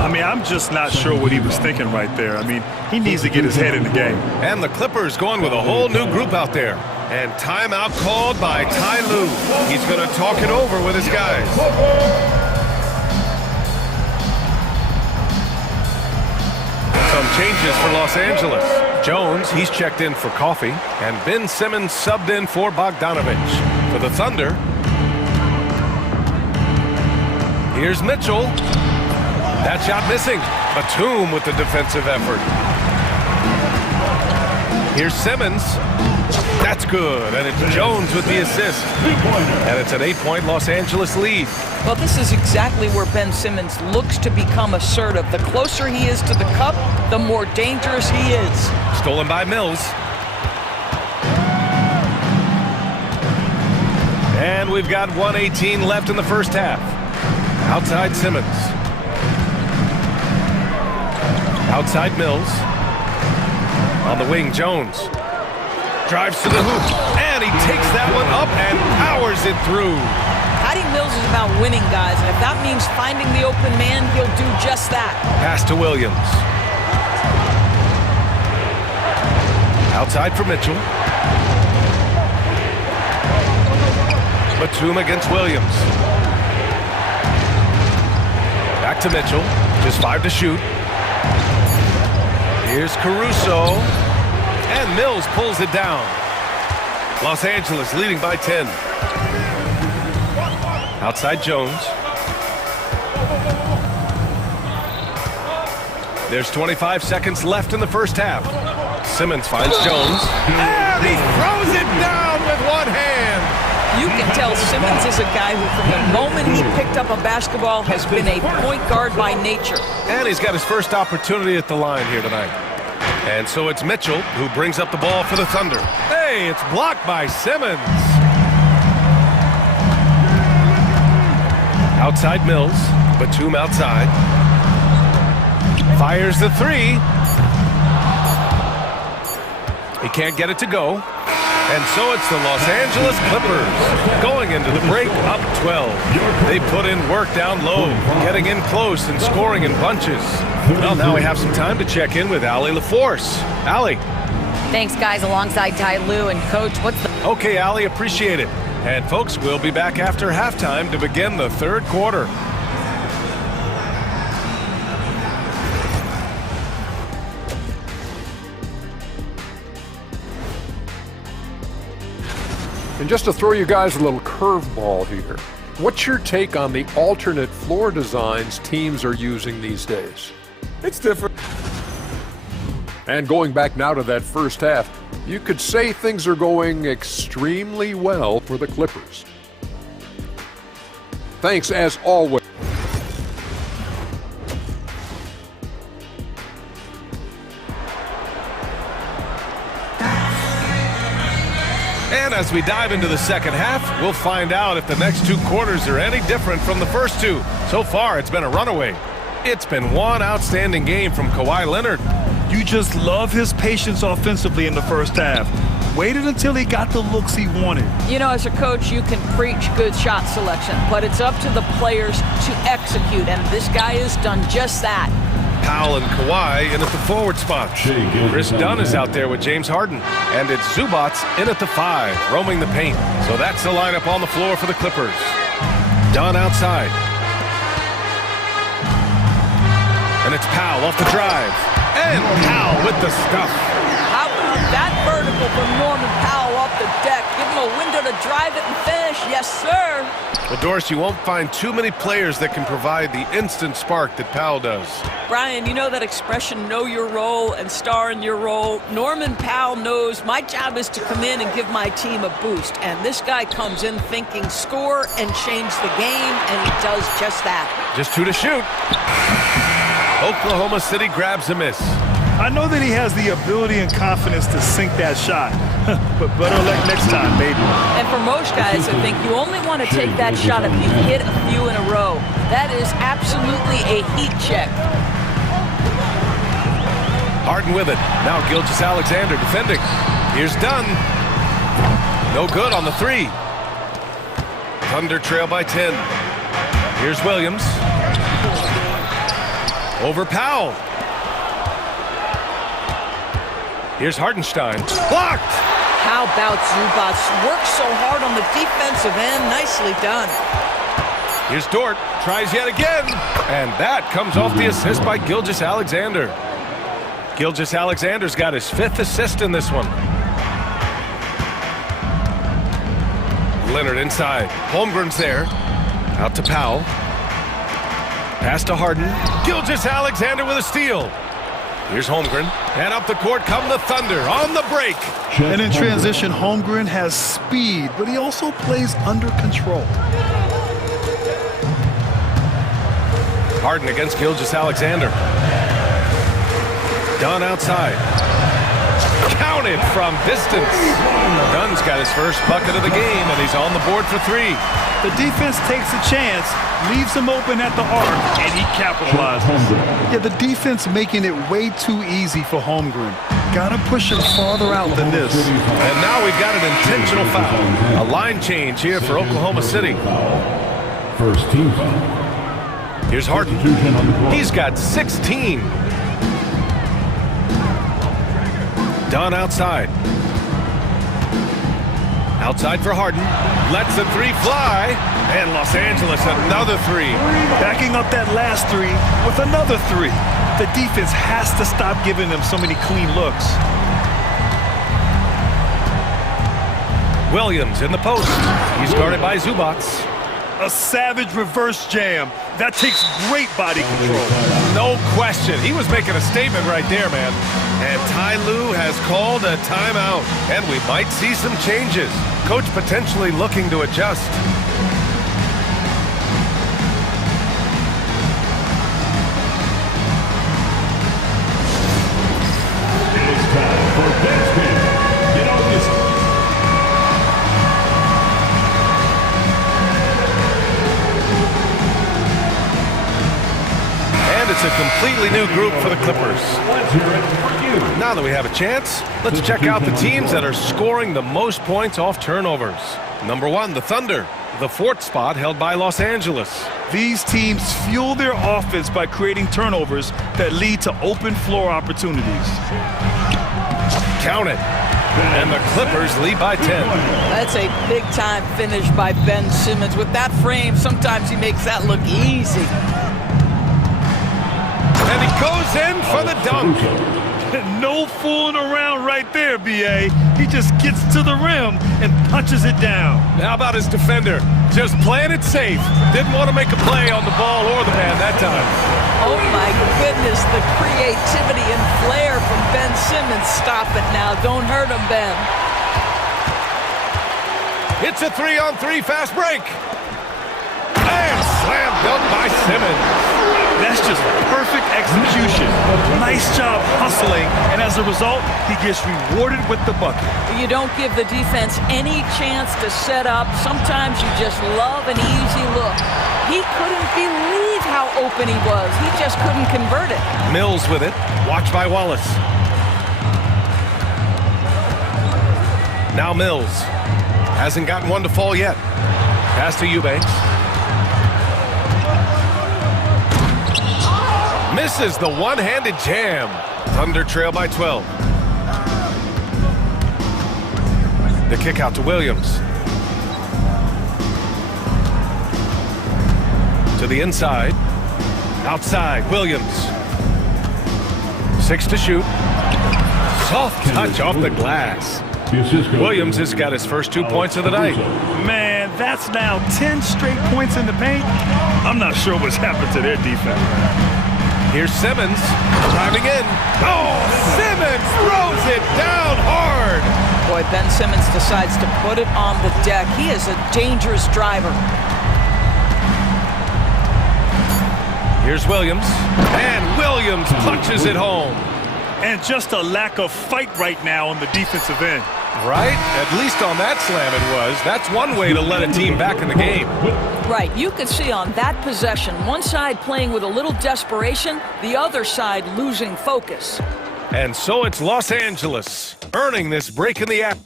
I mean, I'm just not sure what he was thinking right there. I mean, he needs to get his head in the game. And the Clippers going with a whole new group out there. And timeout called by Ty Lue. He's going to talk it over with his guys. Some changes for Los Angeles. Jones, he's checked in for coffee. And Ben Simmons subbed in for Bogdanovich. For the Thunder, here's Mitchell. That shot missing. Batum with the defensive effort. Here's Simmons. That's good, and it's Jones with the assist. And it's an 8-point Los Angeles lead. Well, this is exactly where Ben Simmons looks to become assertive. The closer he is to the cup, the more dangerous he is. Stolen by Mills. And we've got 1:18 left in the first half. Outside Simmons. Outside Mills. On the wing, Jones. Drives to the hoop, and he takes that one up and powers it through. Patty Mills is about winning, guys, and if that means finding the open man, he'll do just that. Pass to Williams. Outside for Mitchell. Batum against Williams. Back to Mitchell. Just 5 to shoot. Here's Caruso. And Mills pulls it down. Los Angeles leading by 10. Outside Jones. There's 25 seconds left in the first half. Simmons finds Jones. And he throws it down with one hand. You can tell Simmons is a guy who, from the moment he picked up a basketball, has been a point guard by nature. And he's got his first opportunity at the line here tonight. And so it's Mitchell who brings up the ball for the Thunder. Hey, it's blocked by Simmons. Outside Mills. Batum outside. Fires the three. He can't get it to go. And so it's the Los Angeles Clippers going into the break up 12. They put in work down low, getting in close and scoring in bunches. Well, now we have some time to check in with Allie LaForce. Allie. Thanks, guys, alongside Ty Lue. And, Coach, what's the... Okay, Allie, appreciate it. And, folks, we'll be back after halftime to begin the third quarter. And just to throw you guys a little curveball here, what's your take on the alternate floor designs teams are using these days? It's different. And going back now to that first half, you could say things are going extremely well for the Clippers. Thanks as always. And as we dive into the second half, we'll find out if the next two quarters are any different from the first two. So far, it's been a runaway. It's been one outstanding game from Kawhi Leonard. You just love his patience offensively in the first half. Waited until he got the looks he wanted. You know, as a coach, you can preach good shot selection, but it's up to the players to execute, and this guy has done just that. Powell and Kawhi in at the forward spot. Chris Dunn is out there with James Harden. And it's Zubats in at the 5, roaming the paint. So that's the lineup on the floor for the Clippers. Dunn outside. And it's Powell off the drive. And Powell with the stuff. How about that vertical from Norman Powell off the deck? Give him a window to drive it and finish. Yes, sir. Well, Doris, you won't find too many players that can provide the instant spark that Powell does. Brian, you know that expression, know your role and star in your role? Norman Powell knows my job is to come in and give my team a boost. And this guy comes in thinking score and change the game, and he does just that. Just 2 to shoot. Oklahoma City grabs a miss. I know that he has the ability and confidence to sink that shot, but better luck next time, baby. And for most guys, I think you only want to take that shot if you hit a few in a row. That is absolutely a heat check. Harden with it. Now Gilgeous-Alexander defending. Here's Dunn. No good on the three. Thunder trail by 10. Here's Williams. Over Powell. Here's Hartenstein. Blocked! How about Zubats? Works so hard on the defensive end. Nicely done. Here's Dort. Tries yet again. And that comes off the assist by Gilgeous-Alexander. Gilgeous-Alexander's got his 5th assist in this one. Leonard inside. Holmgren's there. Out to Powell. Pass to Harden. Gilgeous-Alexander with a steal. Here's Holmgren. And up the court come the Thunder on the break. And in transition, Holmgren has speed, but he also plays under control. Harden against Gilgeous-Alexander. Dunn outside. Counted from distance. Dunn's got his first bucket of the game, and he's on the board for 3. The defense takes a chance, leaves him open at the arc, and he capitalizes. Yeah, the defense making it way too easy for Holmgren. Gotta push him farther out than this. And now we've got an intentional foul. A line change here for Oklahoma City. First team foul. Here's Harden. He's got 16. Dunn outside. Outside for Harden. Lets the 3 fly. And Los Angeles another 3. Backing up that last 3 with another 3. The defense has to stop giving them so many clean looks. Williams in the post. He's guarded by Zubats. A savage reverse jam. That takes great body control. No question. He was making a statement right there, man. And Ty Lue has called a timeout. And we might see some changes. Coach potentially looking to adjust. It's time for bench game. Get on this. And it's a completely new group for the Clippers. Now that we have a chance, let's check out the teams that are scoring the most points off turnovers. Number 1, the Thunder. The 4th spot held by Los Angeles. These teams fuel their offense by creating turnovers that lead to open floor opportunities. Count it. And the Clippers lead by 10. That's a big-time finish by Ben Simmons. With that frame, sometimes he makes that look easy. And he goes in for the dunk. No fooling around right there, B.A. He just gets to the rim and punches it down. How about his defender? Just playing it safe. Didn't want to make a play on the ball or the man that time. Oh, my goodness, the creativity and flair from Ben Simmons. Stop it now. Don't hurt him, Ben. It's a 3-on-3 fast break. And slam dunk by Simmons. That's just perfect execution. Nice job hustling, and as a result, he gets rewarded with the bucket. You don't give the defense any chance to set up. Sometimes you just love an easy look. He couldn't believe how open he was. He just couldn't convert it. Mills with it. Watched by Wallace. Now Mills. Hasn't gotten one to fall yet. Pass to Eubanks. Misses the one-handed jam. Thunder trail by 12. The kick out to Williams. To the inside. Outside, Williams. 6 to shoot. Soft touch off the glass. Williams has got his first 2 points of the night. Man, that's now 10 straight points in the paint. I'm not sure what's happened to their defense. Here's Simmons driving in. Oh, Simmons throws it down hard. Boy, Ben Simmons decides to put it on the deck. He is a dangerous driver. Here's Williams. And Williams punches it home. And just a lack of fight right now on the defensive end. Right? At least on that slam it was. That's one way to let a team back in the game. Right. You could see on that possession, one side playing with a little desperation, the other side losing focus. And so it's Los Angeles earning this break in the app.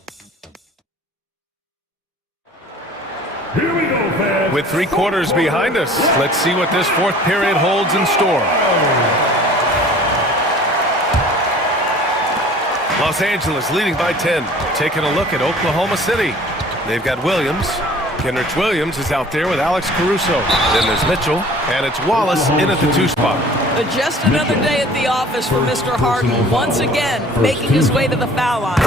Here we go, fans. With 3 quarters behind us, let's see what this 4th period holds in store. Los Angeles leading by 10. Taking a look at Oklahoma City. They've got Williams. Kenrich Williams is out there with Alex Caruso. Then there's Mitchell, and it's Wallace in at the 2 spot. Just another day at the office for Mr. Harden, once again making his way to the foul line.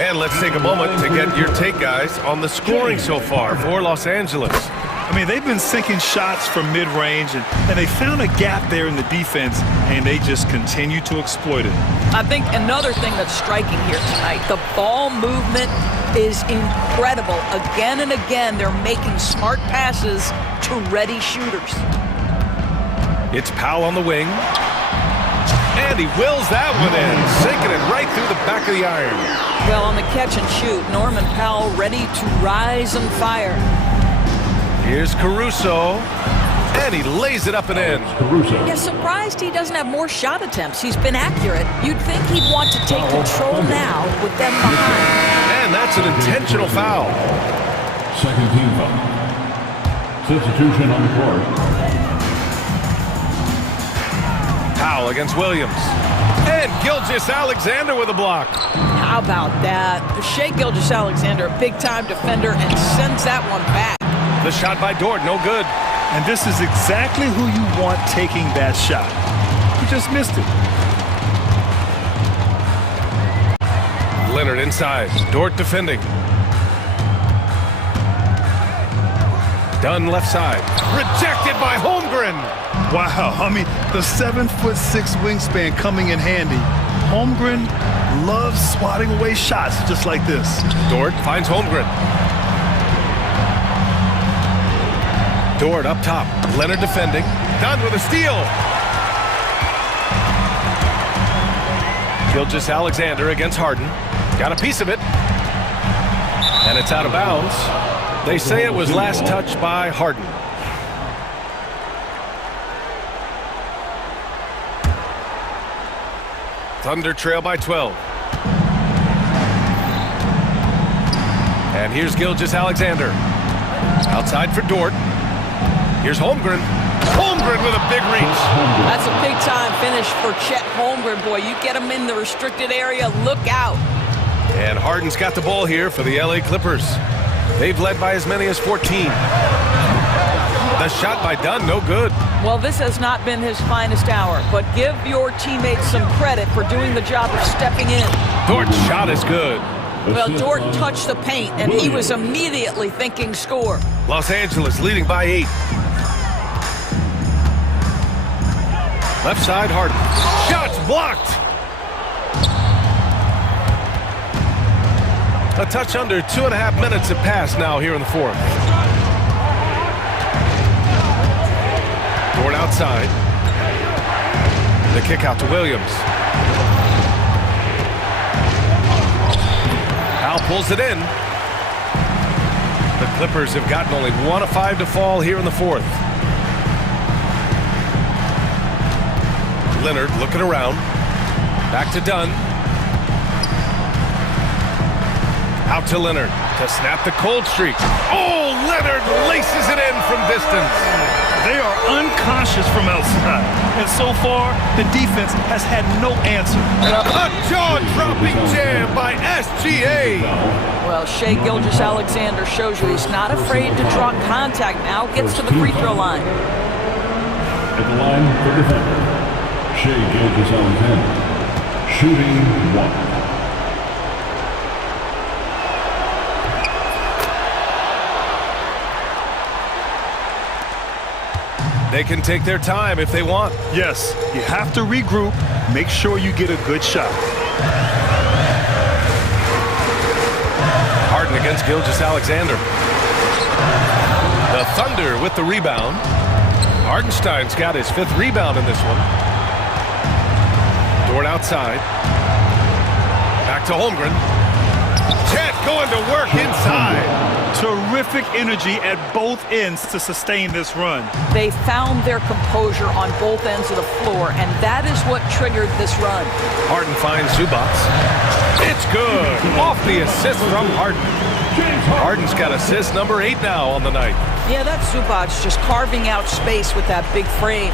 And let's take a moment to get your take, guys, on the scoring so far for Los Angeles. I mean, they've been sinking shots from mid-range, and they found a gap there in the defense, and they just continue to exploit it. I think another thing that's striking here tonight, the ball movement is incredible. Again and again, they're making smart passes to ready shooters. It's Powell on the wing. And he wills that one in, sinking it right through the back of the iron. Well, on the catch and shoot, Norman Powell ready to rise and fire. Here's Caruso, and he lays it up and in. Yeah, surprised he doesn't have more shot attempts. He's been accurate. You'd think he'd want to take control now with them behind. And that's an intentional foul. Second team foul. Substitution on the court. Powell against Williams. And Gilgeous-Alexander with a block. How about that? Shai Gilgeous-Alexander, a big-time defender, and sends that one back. The shot by Dort, no good. And this is exactly who you want taking that shot. You just missed it. Leonard inside. Dort defending. Dunn left side. Rejected by Holmgren. Wow, I mean, the 7'6" wingspan coming in handy. Holmgren loves swatting away shots just like this. Dort finds Holmgren. Dort up top. Leonard defending. Dunn with a steal. Gilgeous-Alexander against Harden. Got a piece of it. And it's out of bounds. They say it was last touched by Harden. Thunder trail by 12. And here's Gilgeous-Alexander. Outside for Dort. Here's Holmgren. Holmgren with a big reach. That's a big-time finish for Chet Holmgren. Boy, you get him in the restricted area, look out. And Harden's got the ball here for the LA Clippers. They've led by as many as 14. The shot by Dunn, no good. Well, this has not been his finest hour, but give your teammates some credit for doing the job of stepping in. Dort's shot is good. Well, Dort touched the paint, and he was immediately thinking score. Los Angeles leading by 8. Left side, Harden. Shots blocked. A touch under 2.5 minutes have passed now here in the 4th. Dort outside. The kick out to Williams. Powell pulls it in. The Clippers have gotten only 1 of 5 to fall here in the 4th. Leonard looking around. Back to Dunn. Out to Leonard to snap the cold streak. Oh, Leonard laces it in from distance. They are unconscious from outside. And so far, the defense has had no answer. A jaw-dropping jam by SGA. Well, Shai Gilgeous-Alexander shows you he's not afraid to draw contact now. Gets to the free throw line. At the line for defender, Shai Gilgeous-Alexander. Shooting 1. They can take their time if they want. Yes, you have to regroup. Make sure you get a good shot. Harden against Gilgeous-Alexander. The Thunder with the rebound. Hardenstein's got his 5th rebound in this one. Dort outside. Back to Holmgren. Jet going to work inside. Terrific energy at both ends to sustain this run. They found their composure on both ends of the floor, and that is what triggered this run. Harden finds Zubac. It's good. Off the assist from Harden. Harden's got assist number 8 now on the night. Yeah, that's Zubac just carving out space with that big frame.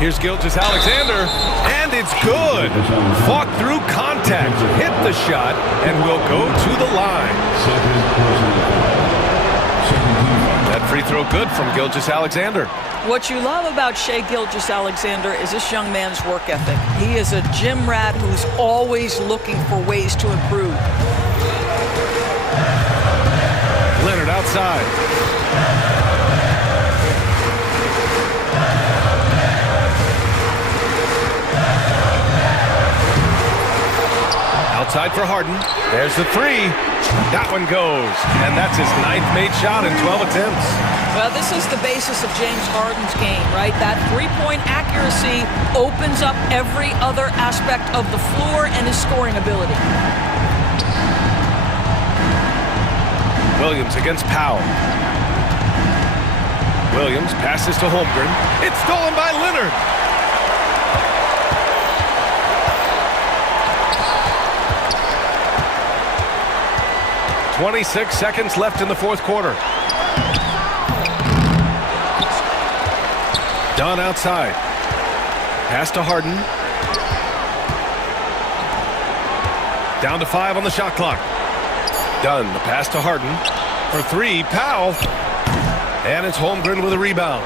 Here's Gilgeous-Alexander, and it's good. Fought through contact, hit the shot, and will go to the line. That free throw good from Gilgeous-Alexander. What you love about Shai Gilgeous-Alexander is this young man's work ethic. He is a gym rat who's always looking for ways to improve. Leonard outside. Outside for Harden. There's the three. That one goes. And that's his 9th made shot in 12 attempts. Well, this is the basis of James Harden's game, right? That three-point accuracy opens up every other aspect of the floor and his scoring ability. Williams against Powell. Williams passes to Holmgren. It's stolen by Leonard. "26 seconds left in the fourth quarter. Dunn outside. Pass to Harden. Down to 5 on the shot clock. Dunn, the pass to Harden. For 3, Powell. And it's Holmgren with a rebound.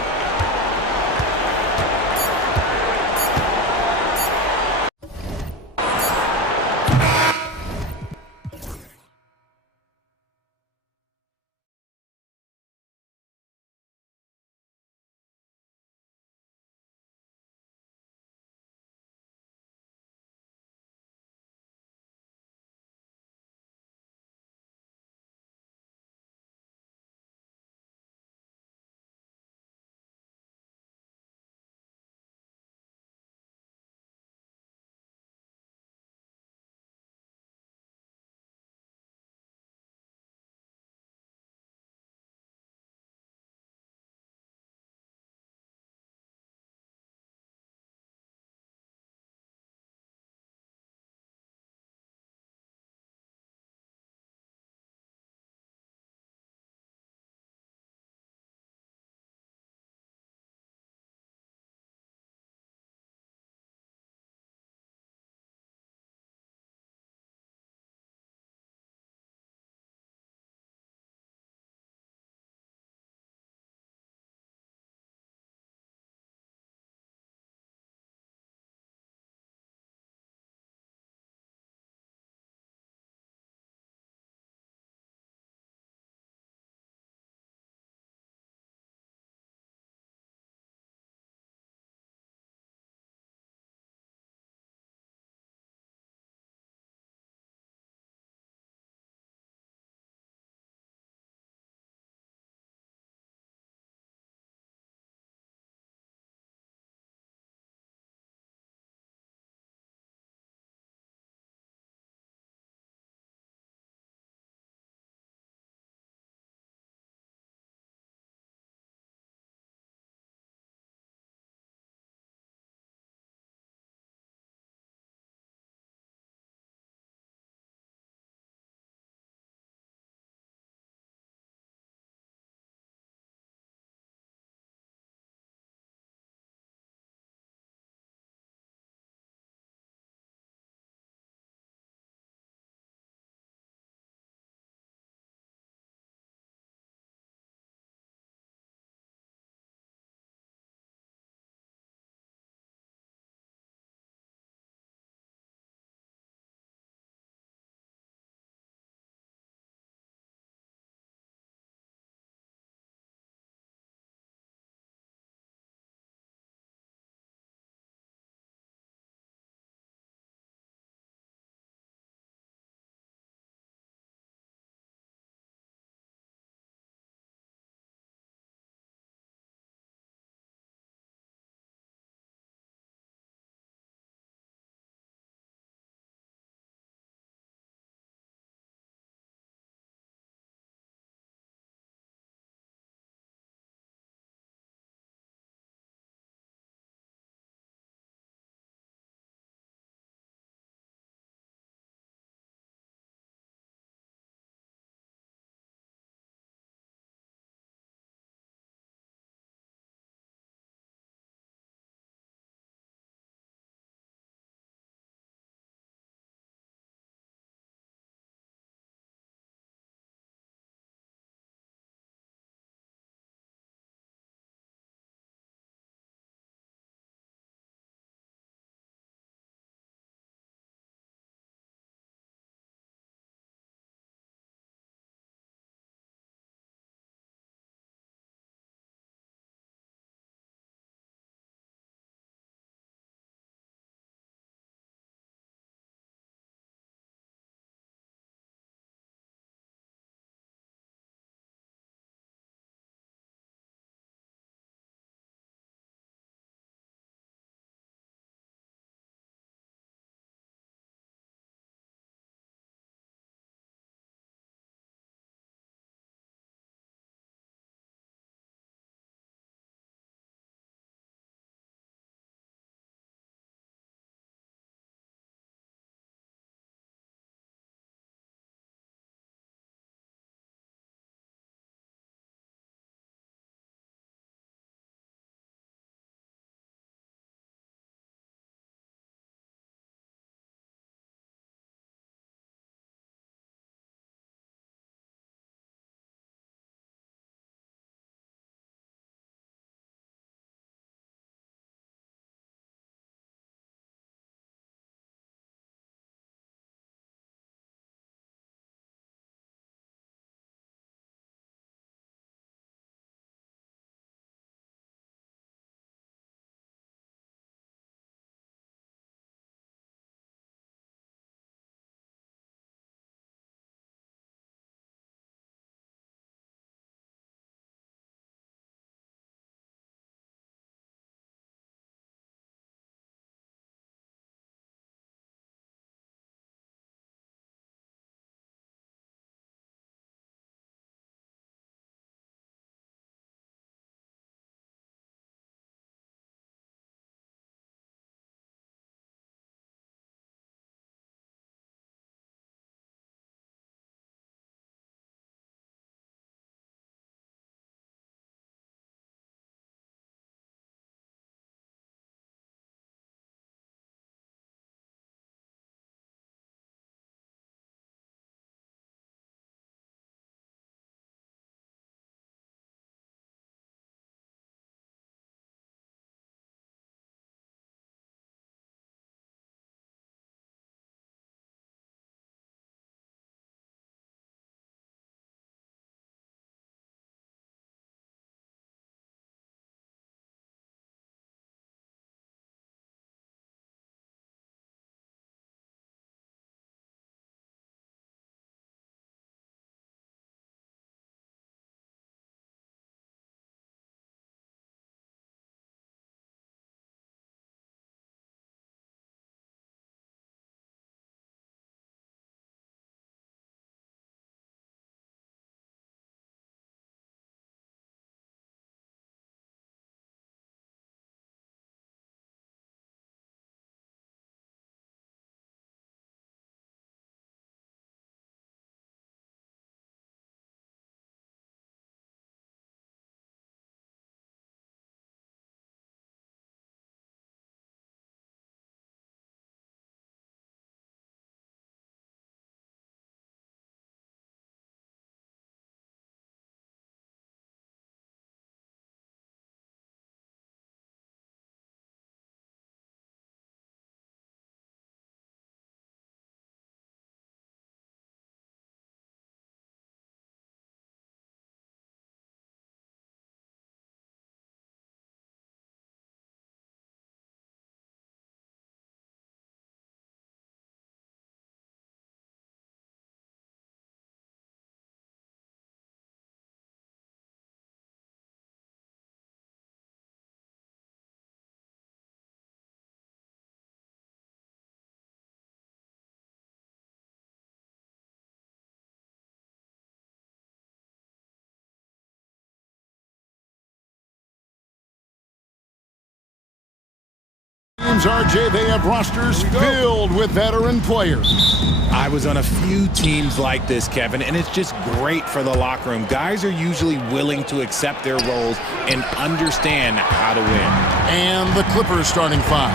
teams, RJ, they have rosters filled with veteran players. I was on a few teams like this, Kevin, and it's just great for the locker room. Guys are usually willing to accept their roles and understand how to win. And the Clippers starting five.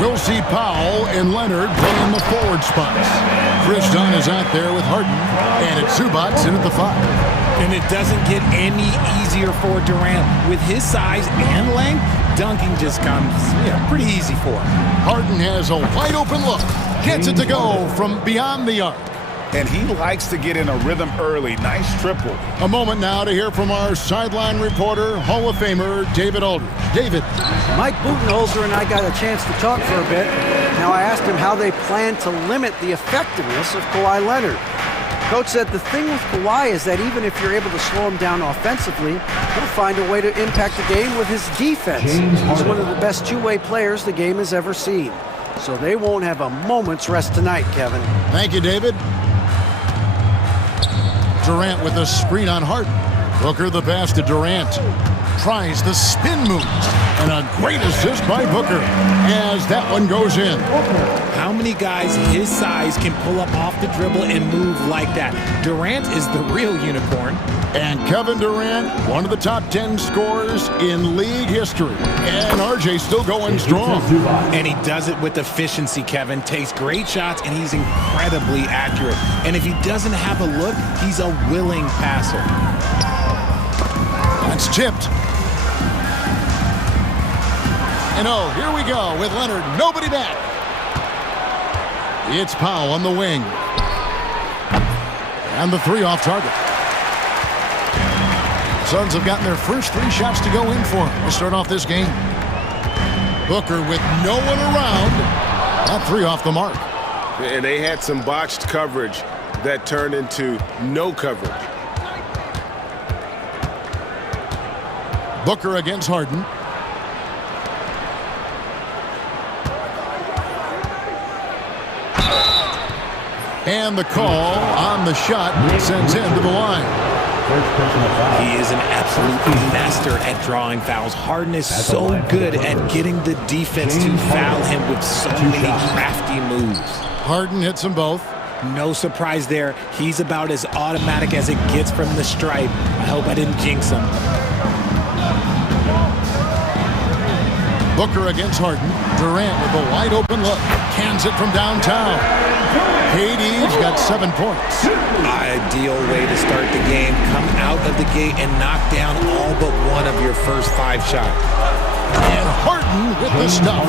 We'll see Powell and Leonard playing the forward spots. Chris Dunn is out there with Harden, and it's Zubats in at the five. And it doesn't get any easier for Durant. With his size and length, dunking just comes pretty easy for him. Harden has a wide open look. Gets it to go from beyond the arc. And he likes to get in a rhythm early. Nice triple. A moment now to hear from our sideline reporter, Hall of Famer David Aldridge. David. Mike Budenholzer and I got a chance to talk for a bit. Now I asked him how they plan to limit the effectiveness of Kawhi Leonard. Coach said the thing with Kawhi is that even if you're able to slow him down offensively, he'll find a way to impact the game with his defense. He's one of the best two-way players the game has ever seen. So they won't have a moment's rest tonight, Kevin. Thank you, David. Durant with a screen on Harden. Booker the pass to Durant. Tries the spin move. And a great assist by Booker as that one goes in. How many guys his size can pull up off the dribble and move like that? Durant is the real unicorn. And Kevin Durant, one of the top 10 scorers in league history. And RJ still going strong. And he does it with efficiency, Kevin. Takes great shots, and he's incredibly accurate. And if he doesn't have a look, he's a willing passer. That's tipped. And oh, here we go with Leonard. Nobody back. It's Powell on the wing. And the three off target. Suns have gotten their first three shots to go in for him to start off this game. Booker with no one around. That three off the mark. And they had some botched coverage that turned into no coverage. Booker against Harden. And the call on the shot sends him to the line. He is an absolute master at drawing fouls. Harden is so good at getting the defense to foul him with so many crafty moves. Harden hits them both. No surprise there. He's about as automatic as it gets from the stripe. I hope I didn't jinx him. Booker against Harden. Durant with a wide open look. Cans it from downtown. KD's got 7 points. Ideal way to start the game. Come out of the gate and knock down all but one of your first 5 shots. And Harden with the stuff.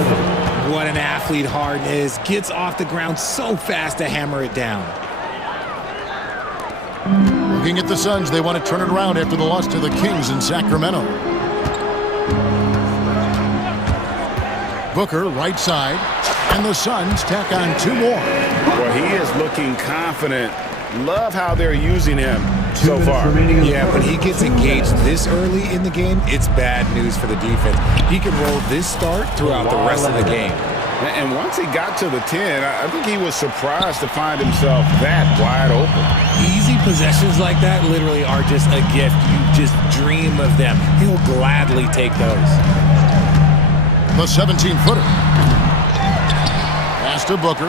What an athlete Harden is. Gets off the ground so fast to hammer it down. Looking at the Suns, they want to turn it around after the loss to the Kings in Sacramento. Booker right side, and the Suns tack on 2 more. Well, he is looking confident. Love how they're using him so far. Yeah, when he gets engaged this early in the game, it's bad news for the defense. He can roll this start throughout the rest of the game. And once he got to the 10, I think he was surprised to find himself that wide open. Easy possessions like that literally are just a gift. You just dream of them. He'll gladly take those. The 17-footer. Pass to Booker.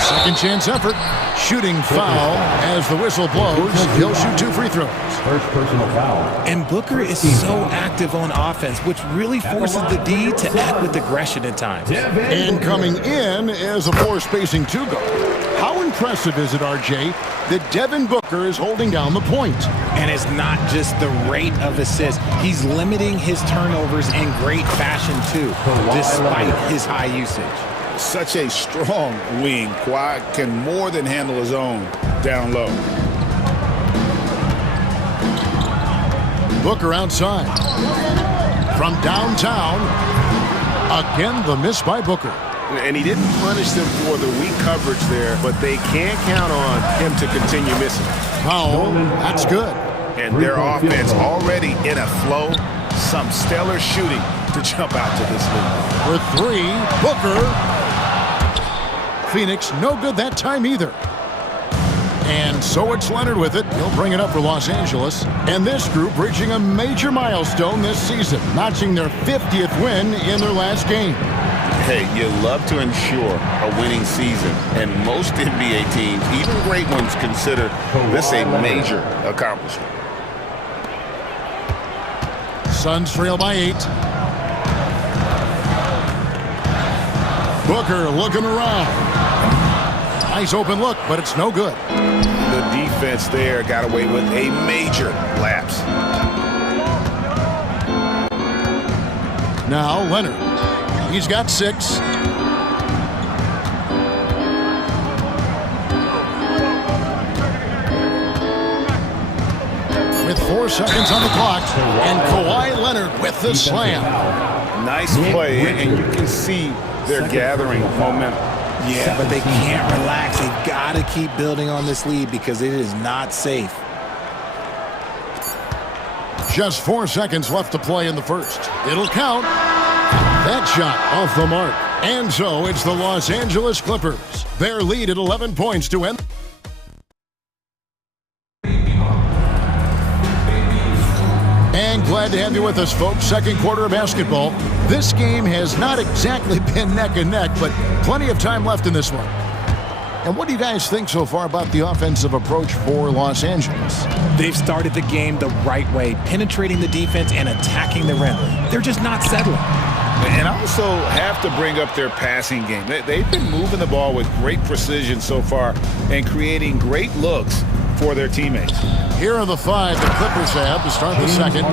Second chance effort. Shooting foul as the whistle blows. He'll shoot 2 free throws. First personal foul. And Booker is so active on offense, which really forces the D to act with aggression at times. And coming in is a 4-spacing 2-guard. How impressive is it, RJ, that Devin Booker is holding down the point? And it's not just the rate of assists. He's limiting his turnovers in great fashion, too, despite his high usage. Such a strong wing. Kawhi can more than handle his own down low. Booker outside. From downtown. Again, the miss by Booker. And he didn't punish them for the weak coverage there, but they can't count on him to continue missing. Foul. That's good. And their offense already in a flow. Some stellar shooting to jump out to this lead. For 3, Booker. Phoenix no good that time either. And so it's Leonard with it. He'll bring it up for Los Angeles. And this group reaching a major milestone this season, notching their 50th win in their last game. Hey, you love to ensure a winning season, and most NBA teams, even great ones, consider this a major accomplishment. Suns trail by 8. Booker looking around. Nice open look, but it's no good. The defense there got away with a major lapse. Now Leonard. He's got 6. With 4 seconds on the clock, and Kawhi Leonard with the slam. Nice play, and you can see they're gathering momentum. Yeah, but they can't relax. They've got to keep building on this lead because it is not safe. Just 4 seconds left to play in the first. It'll count. That shot off the mark. And so it's the Los Angeles Clippers. Their lead at 11 points to end. And glad to have you with us, folks. Second quarter of basketball. This game has not exactly been neck and neck, but plenty of time left in this one. And what do you guys think so far about the offensive approach for Los Angeles? They've started the game the right way, penetrating the defense and attacking the rim. They're just not settling. And also have to bring up their passing game. They've been moving the ball with great precision so far and creating great looks for their teammates. Here are the 5 the Clippers have to start the second.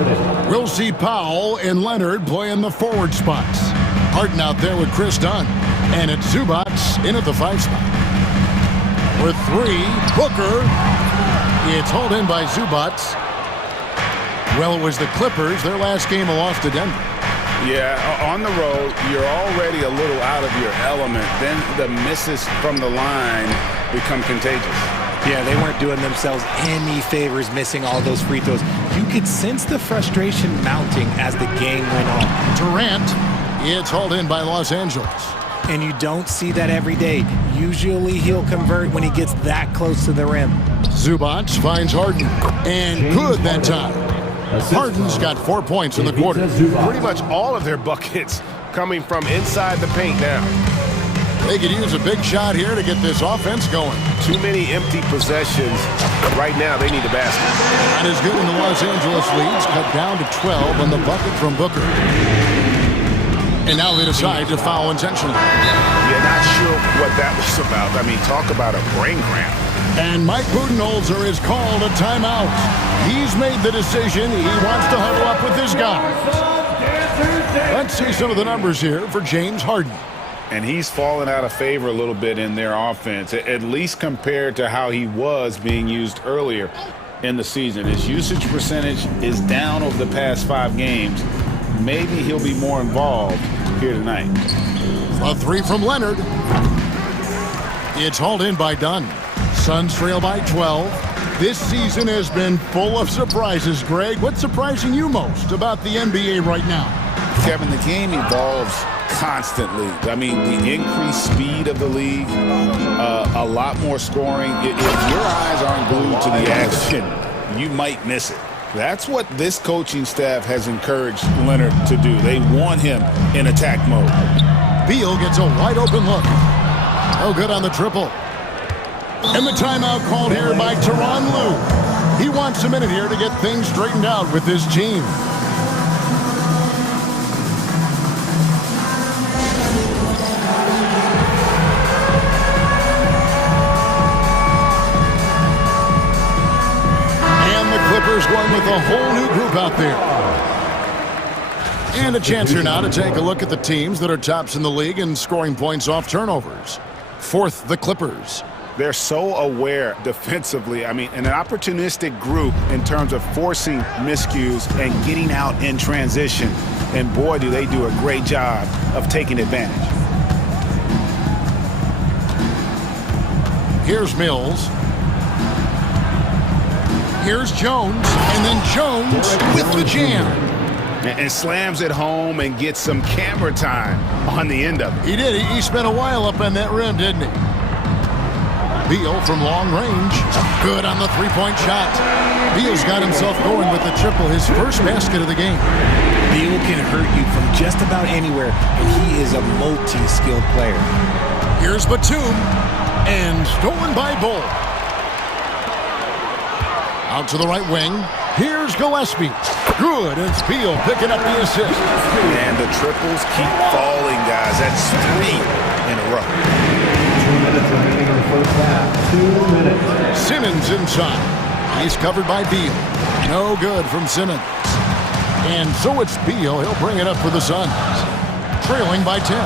We'll see Powell and Leonard playing the forward spots. Harden out there with Chris Dunn. And it's Zubac in at the 5 spot. With 3, Booker. It's hauled in by Zubac. Well, it was the Clippers. Their last game a loss to Denver. Yeah, on the road, you're already a little out of your element. Then the misses from the line become contagious. Yeah, they weren't doing themselves any favors missing all those free throws. You could sense the frustration mounting as the game went on. Durant, it's hauled in by Los Angeles. And you don't see that every day. Usually he'll convert when he gets that close to the rim. Zubac finds Harden. And good that time. Harden's got 4 points in the quarter. Pretty much all of their buckets coming from inside the paint now. They could use a big shot here to get this offense going. Too many empty possessions. Right now, they need a basket. Not as good in the Los Angeles leads, cut down to 12 on the bucket from Booker. And now they decide to foul intentionally. You're not sure what that was about. I mean, talk about a brain cramp. And Mike Budenholzer is called a timeout. He's made the decision. He wants to huddle up with his guys. Let's see some of the numbers here for James Harden. And he's fallen out of favor a little bit in their offense, at least compared to how he was being used earlier in the season. His usage percentage is down over the past 5 games. Maybe he'll be more involved here tonight. A 3 from Leonard. It's hauled in by Dunn. Suns trail by 12. This season has been full of surprises, Greg. What's surprising you most about the NBA right now? Kevin, the game evolves constantly. I mean, the increased speed of the league, a lot more scoring. If your eyes aren't glued to the action, you might miss it. That's what this coaching staff has encouraged Leonard to do. They want him in attack mode. Beal gets a wide open look. No good on the triple. And the timeout called here by Tyronn Lue. He wants a minute here to get things straightened out with his team. And the Clippers going with a whole new group out there. And a chance here now to take a look at the teams that are tops in the league in scoring points off turnovers. 4th, the Clippers. They're so aware defensively. I mean, an opportunistic group in terms of forcing miscues and getting out in transition. And boy, do they do a great job of taking advantage. Here's Mills. Here's Jones. And then Jones with the jam. And slams it home and gets some camera time on the end of it. He did. He spent a while up on that rim, didn't he? Beal from long range. Good on the three-point shot. Beal's got himself going with the triple, his first basket of the game. Beal can hurt you from just about anywhere, and he is a multi-skilled player. Here's Batum, and stolen by Bull. Out to the right wing. Here's Gillespie. Good, it's Beal picking up the assist. And the triples keep falling, guys. That's 3 in a row. 2 minutes remaining in the first half. 2 minutes. Simmons inside. He's covered by Beal. No good from Simmons. And so it's Beal. He'll bring it up for the Suns. Trailing by 10.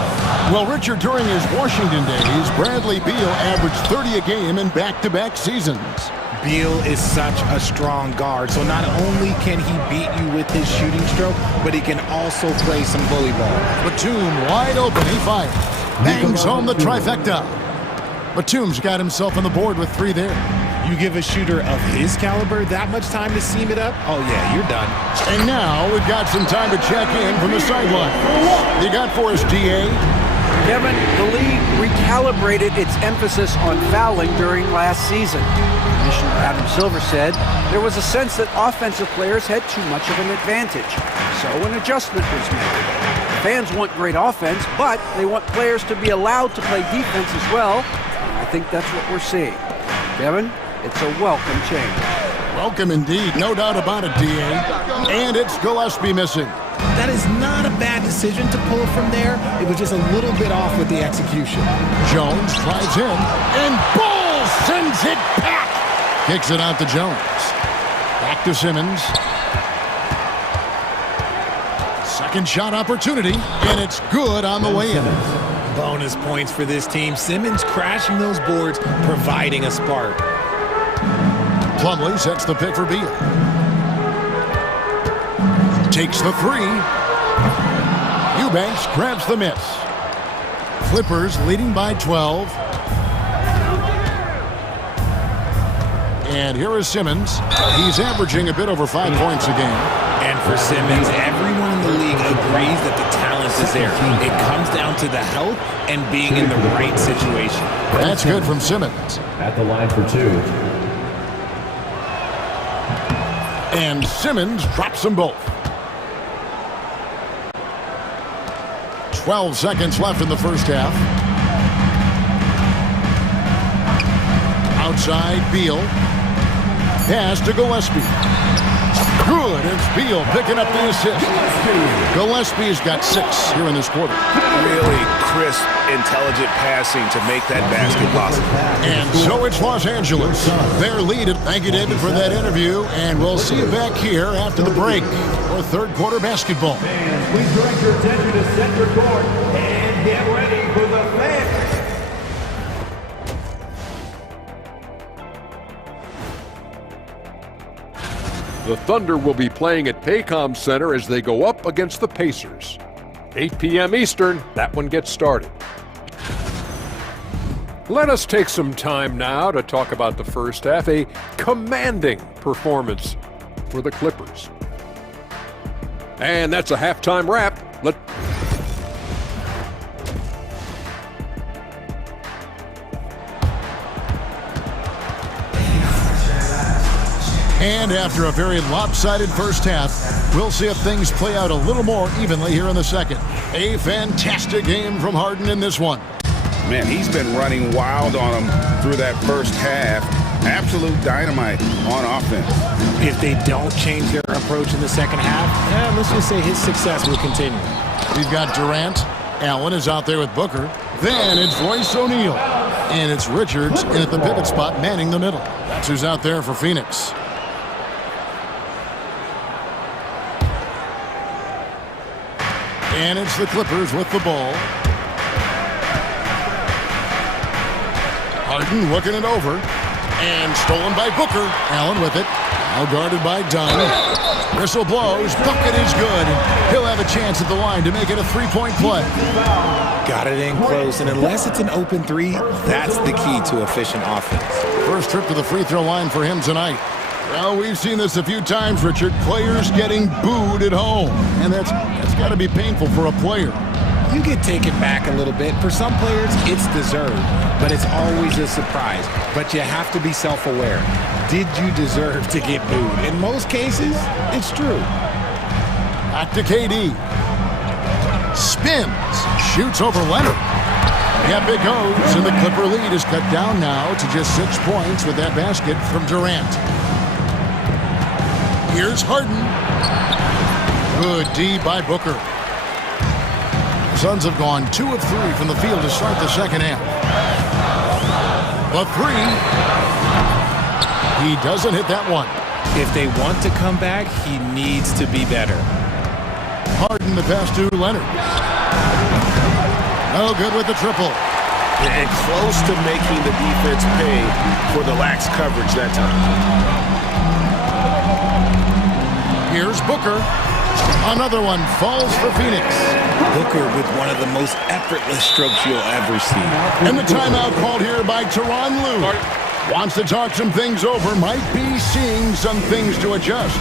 Well, Richard, during his Washington days, Bradley Beal averaged 30 a game in back-to-back seasons. Beal is such a strong guard, so not only can he beat you with his shooting stroke, but he can also play some bully ball. Batum wide open, he fires. Bangs home the trifecta. Batum's got himself on the board with 3 there. You give a shooter of his caliber that much time to seam it up, oh yeah, you're done. And now we've got some time to check in from the sideline. You got for us, DA? Kevin, the league recalibrated its emphasis on fouling during last season. Commissioner Adam Silver said there was a sense that offensive players had too much of an advantage. So an adjustment was made. Fans want great offense, but they want players to be allowed to play defense as well. And I think that's what we're seeing. Kevin, it's a welcome change. Welcome indeed, no doubt about it, DA. And it's Gillespie missing. That is not a bad decision to pull from there. It was just a little bit off with the execution. Jones tries in, and Bull sends it back. Kicks it out to Jones. Back to Simmons. Second shot opportunity, and it's good on the way in. Bonus points for this team. Simmons crashing those boards, providing a spark. Plumlee sets the pick for Beal. Takes the 3. Eubanks grabs the miss. Clippers leading by 12. And here is Simmons. He's averaging a bit over 5 points a game. And for Simmons, everyone in the league agrees that the talent is there. It comes down to the health and being in the right situation. That's good from Simmons. At the line for 2. And Simmons drops them both. 12 seconds left in the first half. Outside, Beal. Pass to Gillespie. Good, it's Beal picking up the assist. Gillespie's got 6 here in this quarter. Really crisp, intelligent passing to make that basket possible. And so it's Los Angeles. Their lead. Thank you, David, for that interview. And we'll see you back here after the break for third quarter basketball. Fans, please direct your attention to center court and get ready for the fans. The Thunder will be playing at Paycom Center as they go up against the Pacers. 8 p.m. Eastern, that one gets started. Let us take some time now to talk about the first half, a commanding performance for the Clippers. And that's a halftime wrap. And after a very lopsided first half, we'll see if things play out a little more evenly here in the second. A fantastic game from Harden in this one. Man, he's been running wild on them through that first half. Absolute dynamite on offense. If they don't change their approach in the second half, let's just say his success will continue. We've got Durant. Allen is out there with Booker. Then it's Royce O'Neal. And it's Richards in at the pivot spot manning the middle. That's who's out there for Phoenix. And it's the Clippers with the ball. Harden looking it over. And stolen by Booker. Allen with it. Now guarded by Dunn. Whistle blows. Bucket is good. He'll have a chance at the line to make it a three-point play. Got it in close. And unless it's an open 3, that's the key to efficient offense. First trip to the free throw line for him tonight. Well, we've seen this a few times, Richard. Players getting booed at home. And that's got to be painful for a player. You get taken back a little bit. For some players, it's deserved, but it's always a surprise. But you have to be self-aware. Did you deserve to get booed? In most cases, it's true. Back to KD. Spins. Shoots over Leonard. Yep, it goes, and the Clipper lead is cut down now to just 6 points with that basket from Durant. Here's Harden. Good D by Booker. The Suns have gone 2 of 3 from the field to start the second half. The three. He doesn't hit that one. If they want to come back, he needs to be better. Harden the pass to Leonard. No good with the triple. And close to making the defense pay for the lax coverage that time. Here's Booker. Another one falls for Phoenix. Booker with one of the most effortless strokes you'll ever see. And the timeout called here by Tyronn Lue. Wants to talk some things over. Might be seeing some things to adjust.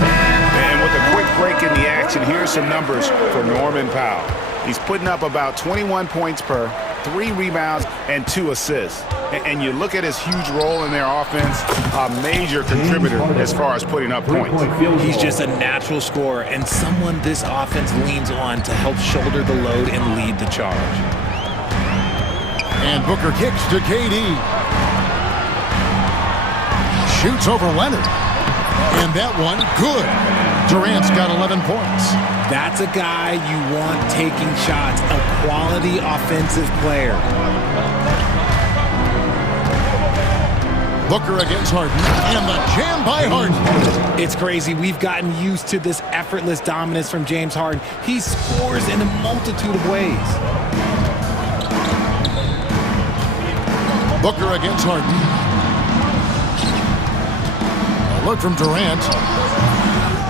And with a quick break in the action, here's some numbers for Norman Powell. He's putting up about 21 points per, 3 rebounds, and 2 assists. And you look at his huge role in their offense, a major contributor as far as putting up points. He's just a natural scorer and someone this offense leans on to help shoulder the load and lead the charge. And Booker kicks to KD. Shoots over Leonard. And that one, good. Durant's got 11 points. That's a guy you want taking shots, a quality offensive player. Booker against Harden, and the jam by Harden. It's crazy. We've gotten used to this effortless dominance from James Harden. He scores in a multitude of ways. Booker against Harden. A look from Durant.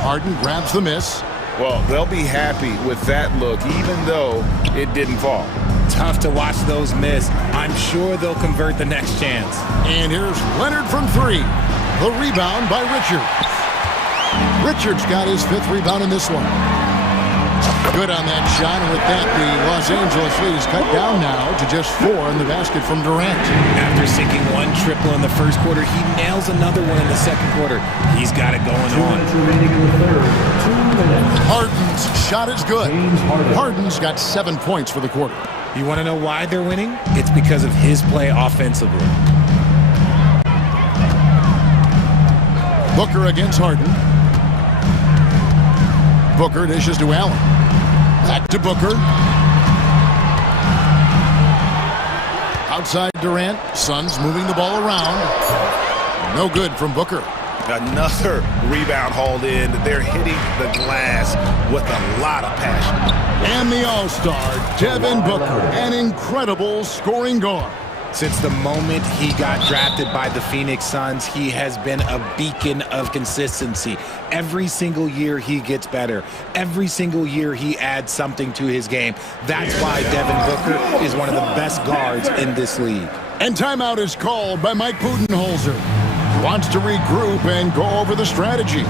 Harden grabs the miss. Well, they'll be happy with that look, even though it didn't fall. Tough to watch those miss. I'm sure they'll convert the next chance. And here's Leonard from 3. The rebound by Richards. Richards got his 5th rebound in this one. Good on that shot, and with that, the Los Angeles lead is cut down now to just 4 in the basket from Durant. After sinking 1 triple in the first quarter, he nails another one in the second quarter. He's got it going on. Harden's shot is good. Harden's got 7 points for the quarter. You want to know why they're winning? It's because of his play offensively. Booker against Harden. Booker dishes to Allen. Back to Booker. Outside Durant. Suns moving the ball around. No good from Booker. Another rebound hauled in. They're hitting the glass with a lot of passion. And the all-star, Devin Booker, an incredible scoring guard. Since the moment he got drafted by the Phoenix Suns, he has been a beacon of consistency. Every single year he gets better. Every single year he adds something to his game. That's why Devin Booker is one of the best guards in this league. And timeout is called by Mike Budenholzer. He wants to regroup and go over the strategy.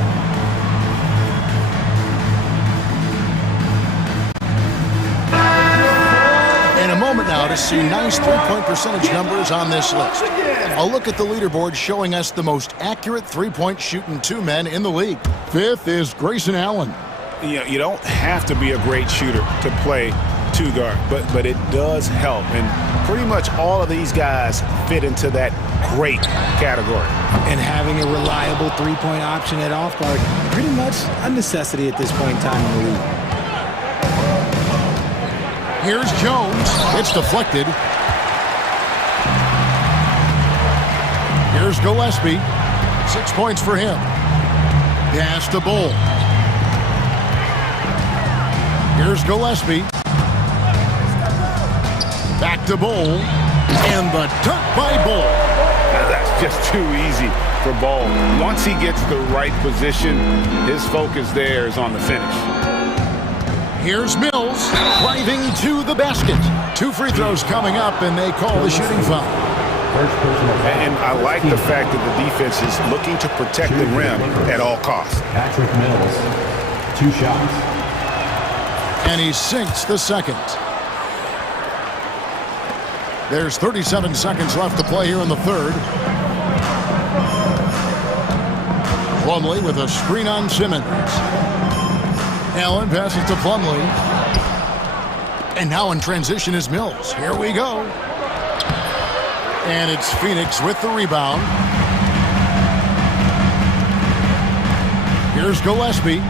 In a moment now to see nice three-point percentage numbers on this list. A look at the leaderboard showing us the most accurate three-point shooting 2 men in the league. 5th is Grayson Allen. You don't have to be a great shooter to play 2 guard, but it does help. And pretty much all of these guys fit into that great category. And having a reliable three-point option at off guard, pretty much a necessity at this point in time in the league. Here's Jones. It's deflected. Here's Gillespie. 6 points for him. Pass to Bull. Here's Gillespie. Back to Bull. And the dunk by Bull. That's just too easy for Bull. Once he gets the right position, his focus there is on the finish. Here's Mills driving to the basket. 2 free throws coming up, and they call the shooting foul. And I like the fact that the defense is looking to protect the rim at all costs. Patrick Mills, 2 shots. And he sinks the second. There's 37 seconds left to play here in the third. Plumlee with a screen on Simmons. Allen passes to Plumlee. And now in transition is Mills. Here we go. And it's Phoenix with the rebound. Here's Gillespie,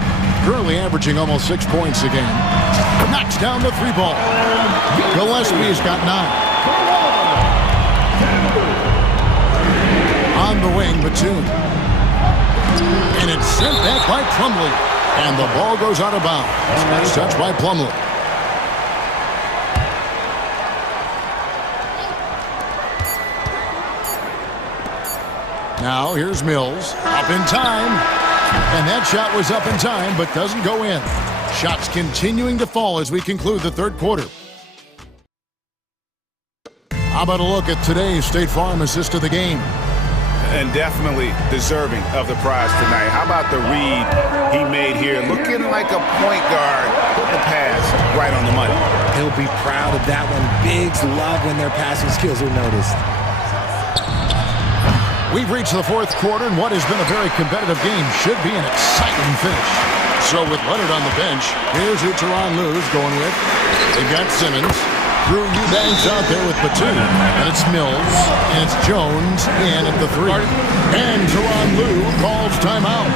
currently averaging almost 6 points a game. Knocks down the three ball. Gillespie's got 9. On the wing, Batum. And it's sent back by Plumlee. And the ball goes out of bounds. Nice touch by Plumlee. Now here's Mills. Up in time. And that shot was up in time, but doesn't go in. Shots continuing to fall as we conclude the third quarter. How about a look at today's State Farm assist of the game? And definitely deserving of the prize tonight. How about the read he made here? Looking like a point guard. Put the pass right on the money. He'll be proud of that one. Bigs love when their passing skills are noticed. We've reached the fourth quarter, and what has been a very competitive game should be an exciting finish. So with Leonard on the bench, here's who Tyronn Lue's going with. They've got Simmons. Drew Eubanks out there with Batum. And it's Mills. And it's Jones in at the 3. And Tyronn Lue calls timeout.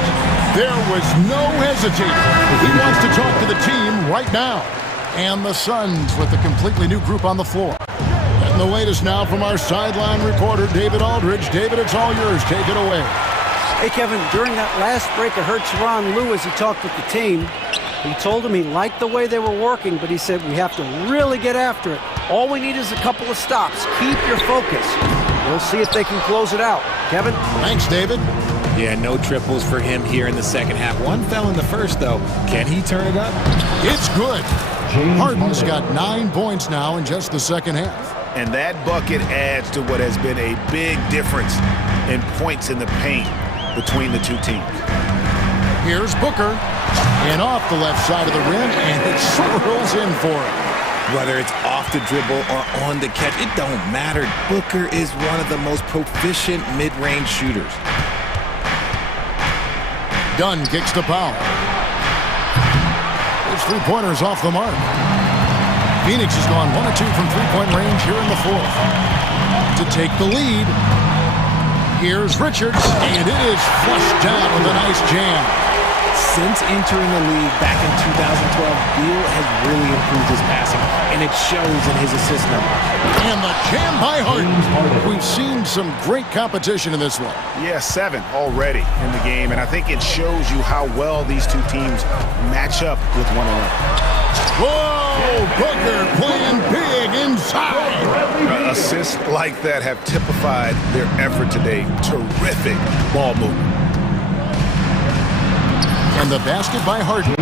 There was no hesitating. He wants to talk to the team right now. And the Suns with a completely new group on the floor. And the latest now from our sideline reporter, David Aldridge. David, it's all yours. Take it away. Hey, Kevin, during that last break, I heard Tyronn Lue as he talked with the team. He told him he liked the way they were working, but he said we have to really get after it. All we need is a couple of stops. Keep your focus. We'll see if they can close it out. Kevin? Thanks, David. Yeah, no triples for him here in the second half. One fell in the first, though. Can he turn it up? It's good. Harden's got 9 points now in just the second half. And that bucket adds to what has been a big difference in points in the paint between the two teams. Here's Booker. And off the left side of the rim, and it swirls in for him. Whether it's off the dribble or on the catch, it don't matter. Booker is one of the most proficient mid-range shooters. Dunn kicks the foul. His three-pointers off the mark. Phoenix has gone 1 of 2 from three-point range here in the fourth. To take the lead, here's Richards, and it is flushed down with a nice jam. Since entering the league back in 2012, Beal has really improved his passing, and it shows in his assist numbers. And the jam by Harden. We've seen some great competition in this one. Yeah, 7 already in the game, and I think it shows you how well these two teams match up with one another. Whoa! Booker playing big inside. Assists like that have typified their effort today. Terrific ball movement. And the basket by Harden.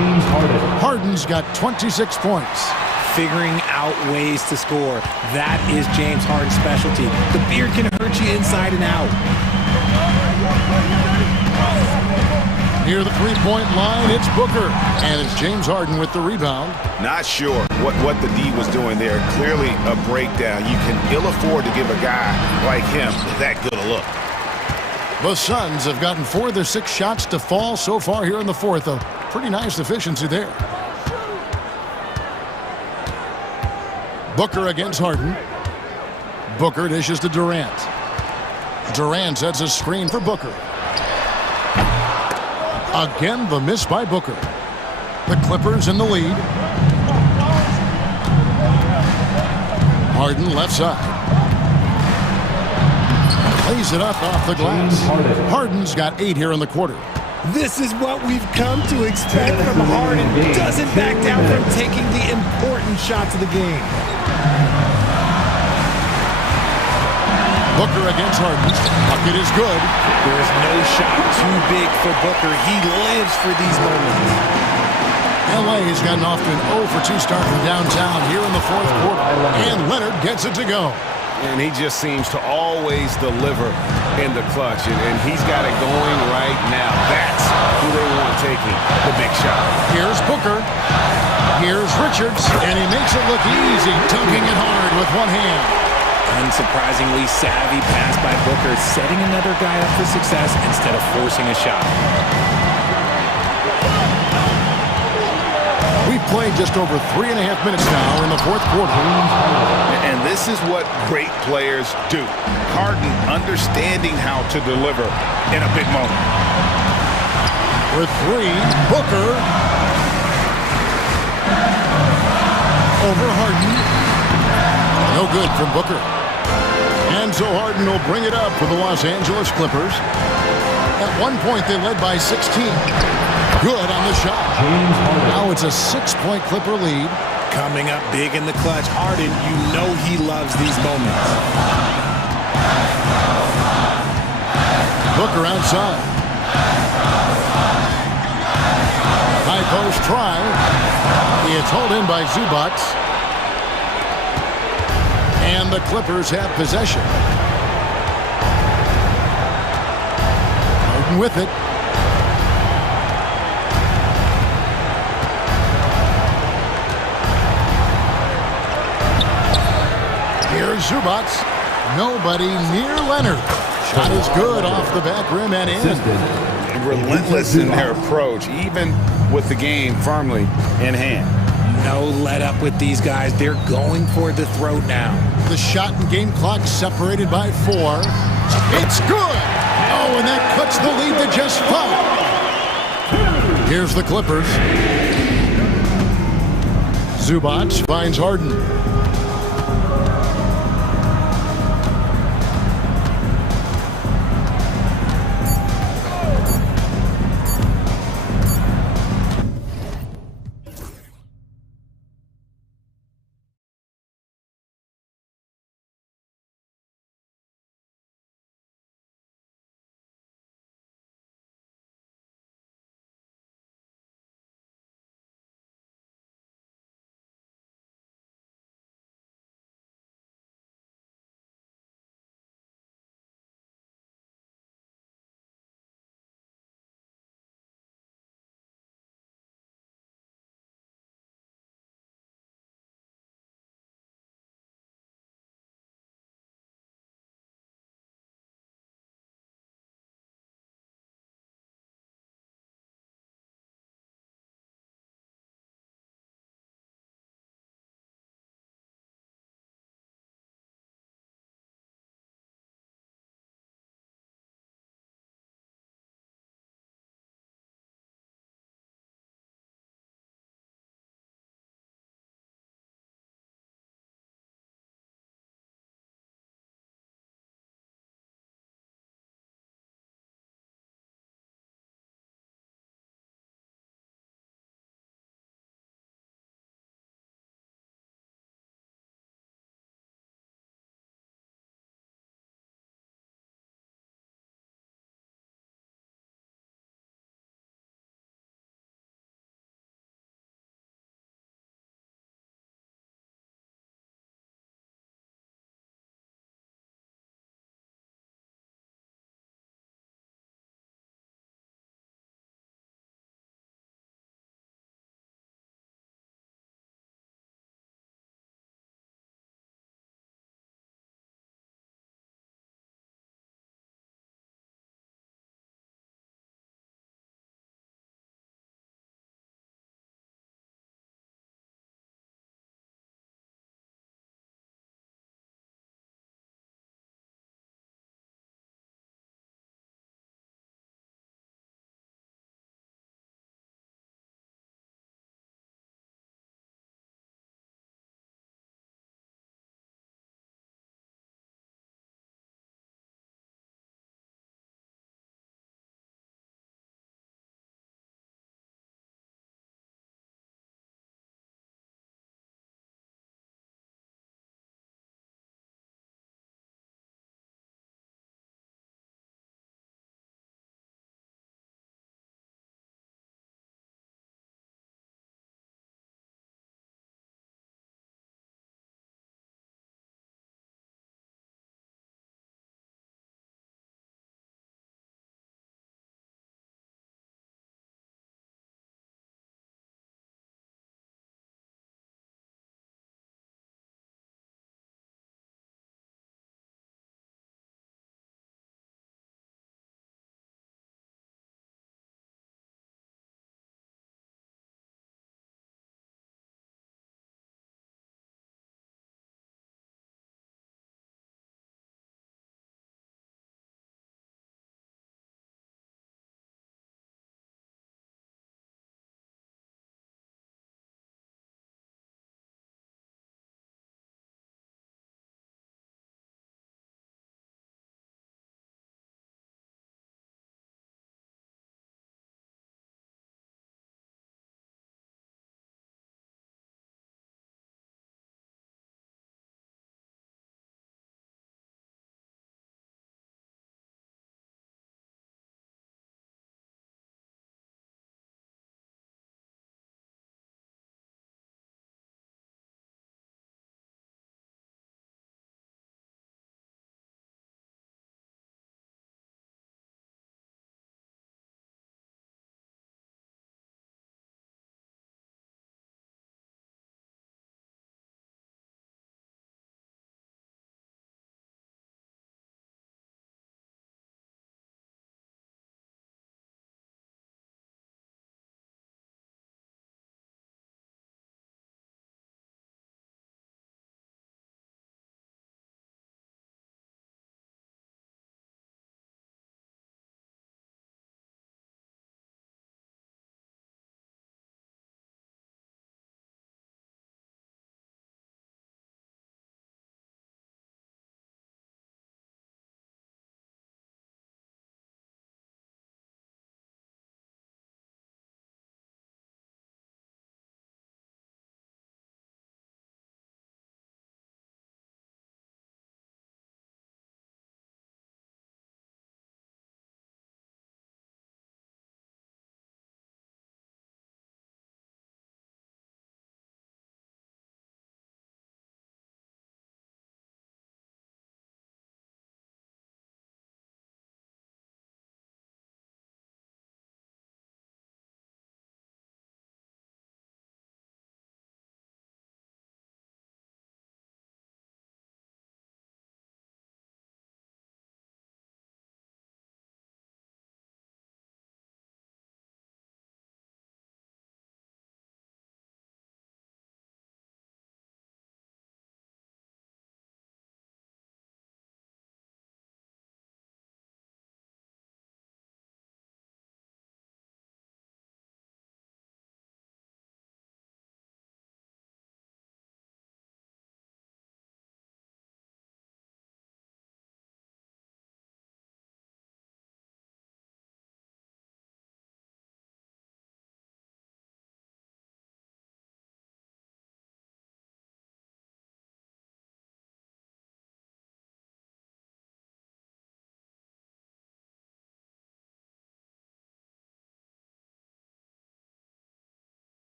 Harden's got 26 points. Figuring out ways to score. That is James Harden's specialty. The beard can hurt you inside and out. Near the three-point line, it's Booker. And it's James Harden with the rebound. Not sure what the D was doing there. Clearly a breakdown. You can ill afford to give a guy like him that good a look. The Suns have gotten 4 of their 6 shots to fall so far here in the fourth. A pretty nice efficiency there. Booker against Harden. Booker dishes to Durant. Durant sets a screen for Booker. Again, the miss by Booker. The Clippers in the lead. Harden left side. Lays it up off the glass. Harden's got 8 here in the quarter. This is what we've come to expect from Harden. Doesn't back down from taking the important shots of the game. Booker against Harden. Bucket is good. There is no shot too big for Booker. He lives for these moments. LA has gotten off to an 0 for 2 start from downtown here in the fourth quarter. And Leonard gets it to go. and he just seems to always deliver in the clutch, and he's got it going right now. That's who they want taking the big shot. Here's Booker. Here's Richards, and he makes it look easy, dunking it hard with one hand. Unsurprisingly savvy pass by Booker, setting another guy up for success instead of forcing a shot. We've played just over 3.5 minutes now in the fourth quarter. And this is what great players do. Harden understanding how to deliver in a big moment. For three, Booker. Over Harden. No good from Booker. And so Harden will bring it up for the Los Angeles Clippers. At one point, they led by 16. Good on the shot. Now it's a 6-point Clipper lead. Coming up big in the clutch. Harden, you know he loves these moments. Booker outside. High post try. It's hauled in by Zubac. And the Clippers have possession. Harden with it. Here's Zubac. Nobody near Leonard. Shot is good off the back rim and in. Relentless in their approach, even with the game firmly in hand. No let up with these guys. They're going for the throat now. The shot and game clock separated by 4. It's good. Oh, and that cuts the lead to just 5. Here's the Clippers. Zubac finds Harden.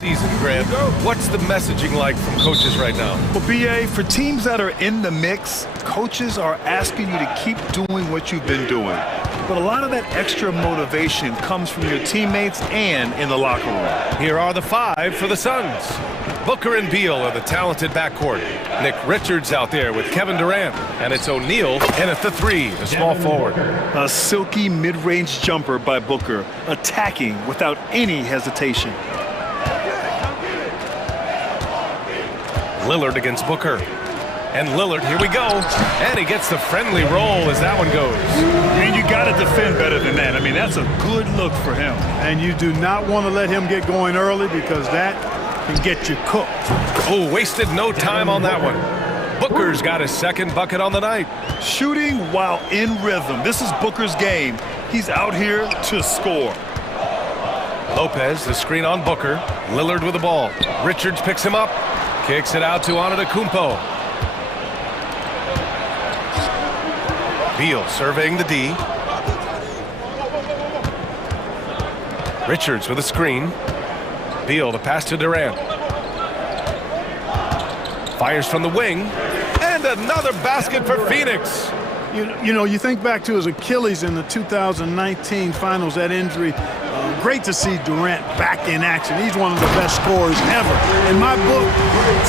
season, Grant. What's the messaging like from coaches right now? Well, BA, for teams that are in the mix, coaches are asking you to keep doing what you've been doing. But a lot of that extra motivation comes from your teammates and in the locker room. Here are the five for the Suns. Booker and Beal are the talented backcourt. Nick Richards out there with Kevin Durant. And it's O'Neal in at the three, a small forward. A silky mid-range jumper by Booker, attacking without any hesitation. Lillard against Booker. And Lillard, here we go. And he gets the friendly roll as that one goes. And you got to defend better than that. I mean, that's a good look for him. And you do not want to let him get going early because that can get you cooked. Oh, wasted no time on that one. Booker's got his second bucket on the night. Shooting while in rhythm. This is Booker's game. He's out here to score. Lopez, the screen on Booker. Lillard with the ball. Richards picks him up. Kicks it out to Antetokounmpo. Beal surveying the D. Richards with a screen. Beal to pass to Durant. Fires from the wing. And another basket for Phoenix. You know, you think back to his Achilles in the 2019 finals, that injury. Great to see Durant back in action. He's one of the best scorers ever. In my book,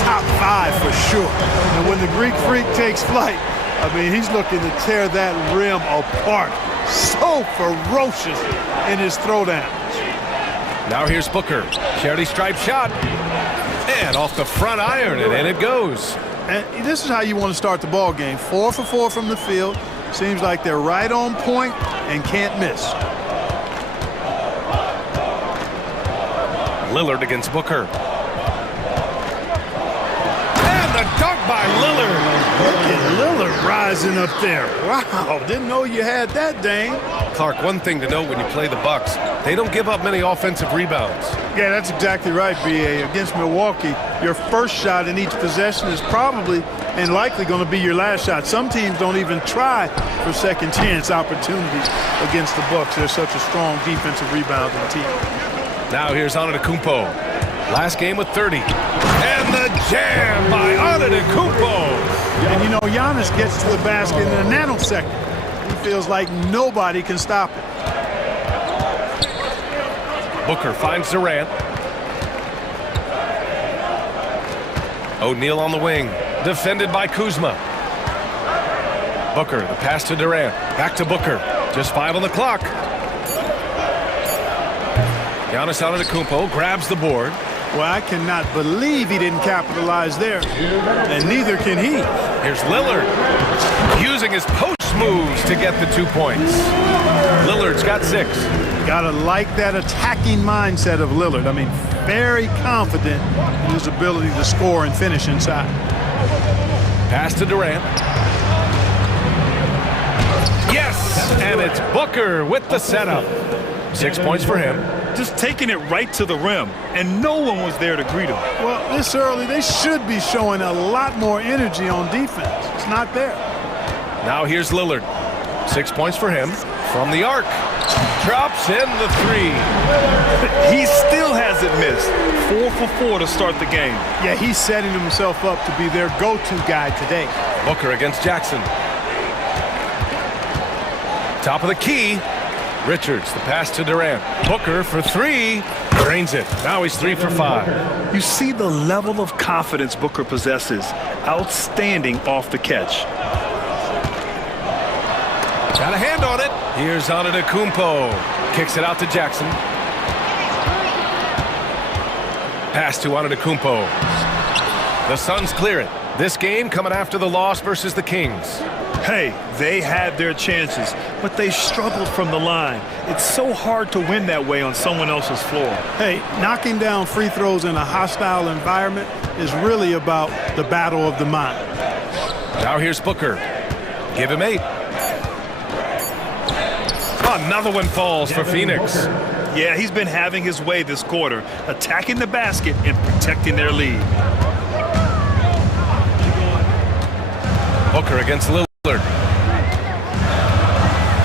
top five for sure. And when the Greek Freak takes flight, I mean, he's looking to tear that rim apart. So ferocious in his throwdown. Now here's Booker. Charity stripe shot. And off the front iron, and in it goes. And this is how you want to start the ball game. 4 for 4 from the field. Seems like they're right on point and can't miss. Lillard against Booker. And the dunk by Lillard. Look at Lillard rising up there. Wow, didn't know you had that, Dane. Clark, one thing to note when you play the Bucks, they don't give up many offensive rebounds. Yeah, that's exactly right, B.A. Against Milwaukee, your first shot in each possession is probably and likely going to be your last shot. Some teams don't even try for second chance opportunities against the Bucks. They're such a strong defensive rebounding team. Now here's Antetokounmpo. Last game with 30. And the jam by Antetokounmpo. And you know, Giannis gets to the basket in a nanosecond. He feels like nobody can stop it. Booker finds Durant. O'Neal on the wing. Defended by Kuzma. Booker, the pass to Durant. Back to Booker. Just 5 on the clock. Giannis Antetokounmpo grabs the board. Well, I cannot believe he didn't capitalize there, and neither can he. Here's Lillard using his post moves to get the 2 points. Lillard's got 6. Gotta like that attacking mindset of Lillard. I mean, very confident in his ability to score and finish inside. Pass to Durant. Yes, and it's Booker with the setup. 6 points for him. Just taking it right to the rim, and no one was there to greet him. Well, this early, they should be showing a lot more energy on defense. It's not there. Now here's Lillard. 6 points for him. From the arc. Drops in the 3. He still hasn't missed. 4 for 4 to start the game. Yeah, he's setting himself up to be their go-to guy today. Booker against Jackson. Top of the key. Richards, the pass to Durant. Booker for 3. Drains it. Now he's 3 for 5. You see the level of confidence Booker possesses. Outstanding off the catch. Got a hand on it. Here's Antetokounmpo. Kicks it out to Jackson. Pass to Antetokounmpo. The Suns clear it. This game coming after the loss versus the Kings. Hey, they had their chances, but they struggled from the line. It's so hard to win that way on someone else's floor. Hey, knocking down free throws in a hostile environment is really about the battle of the mind. Now here's Booker. Give him 8. Another one falls for Phoenix. Yeah, he's been having his way this quarter, attacking the basket and protecting their lead. Booker against Lillard.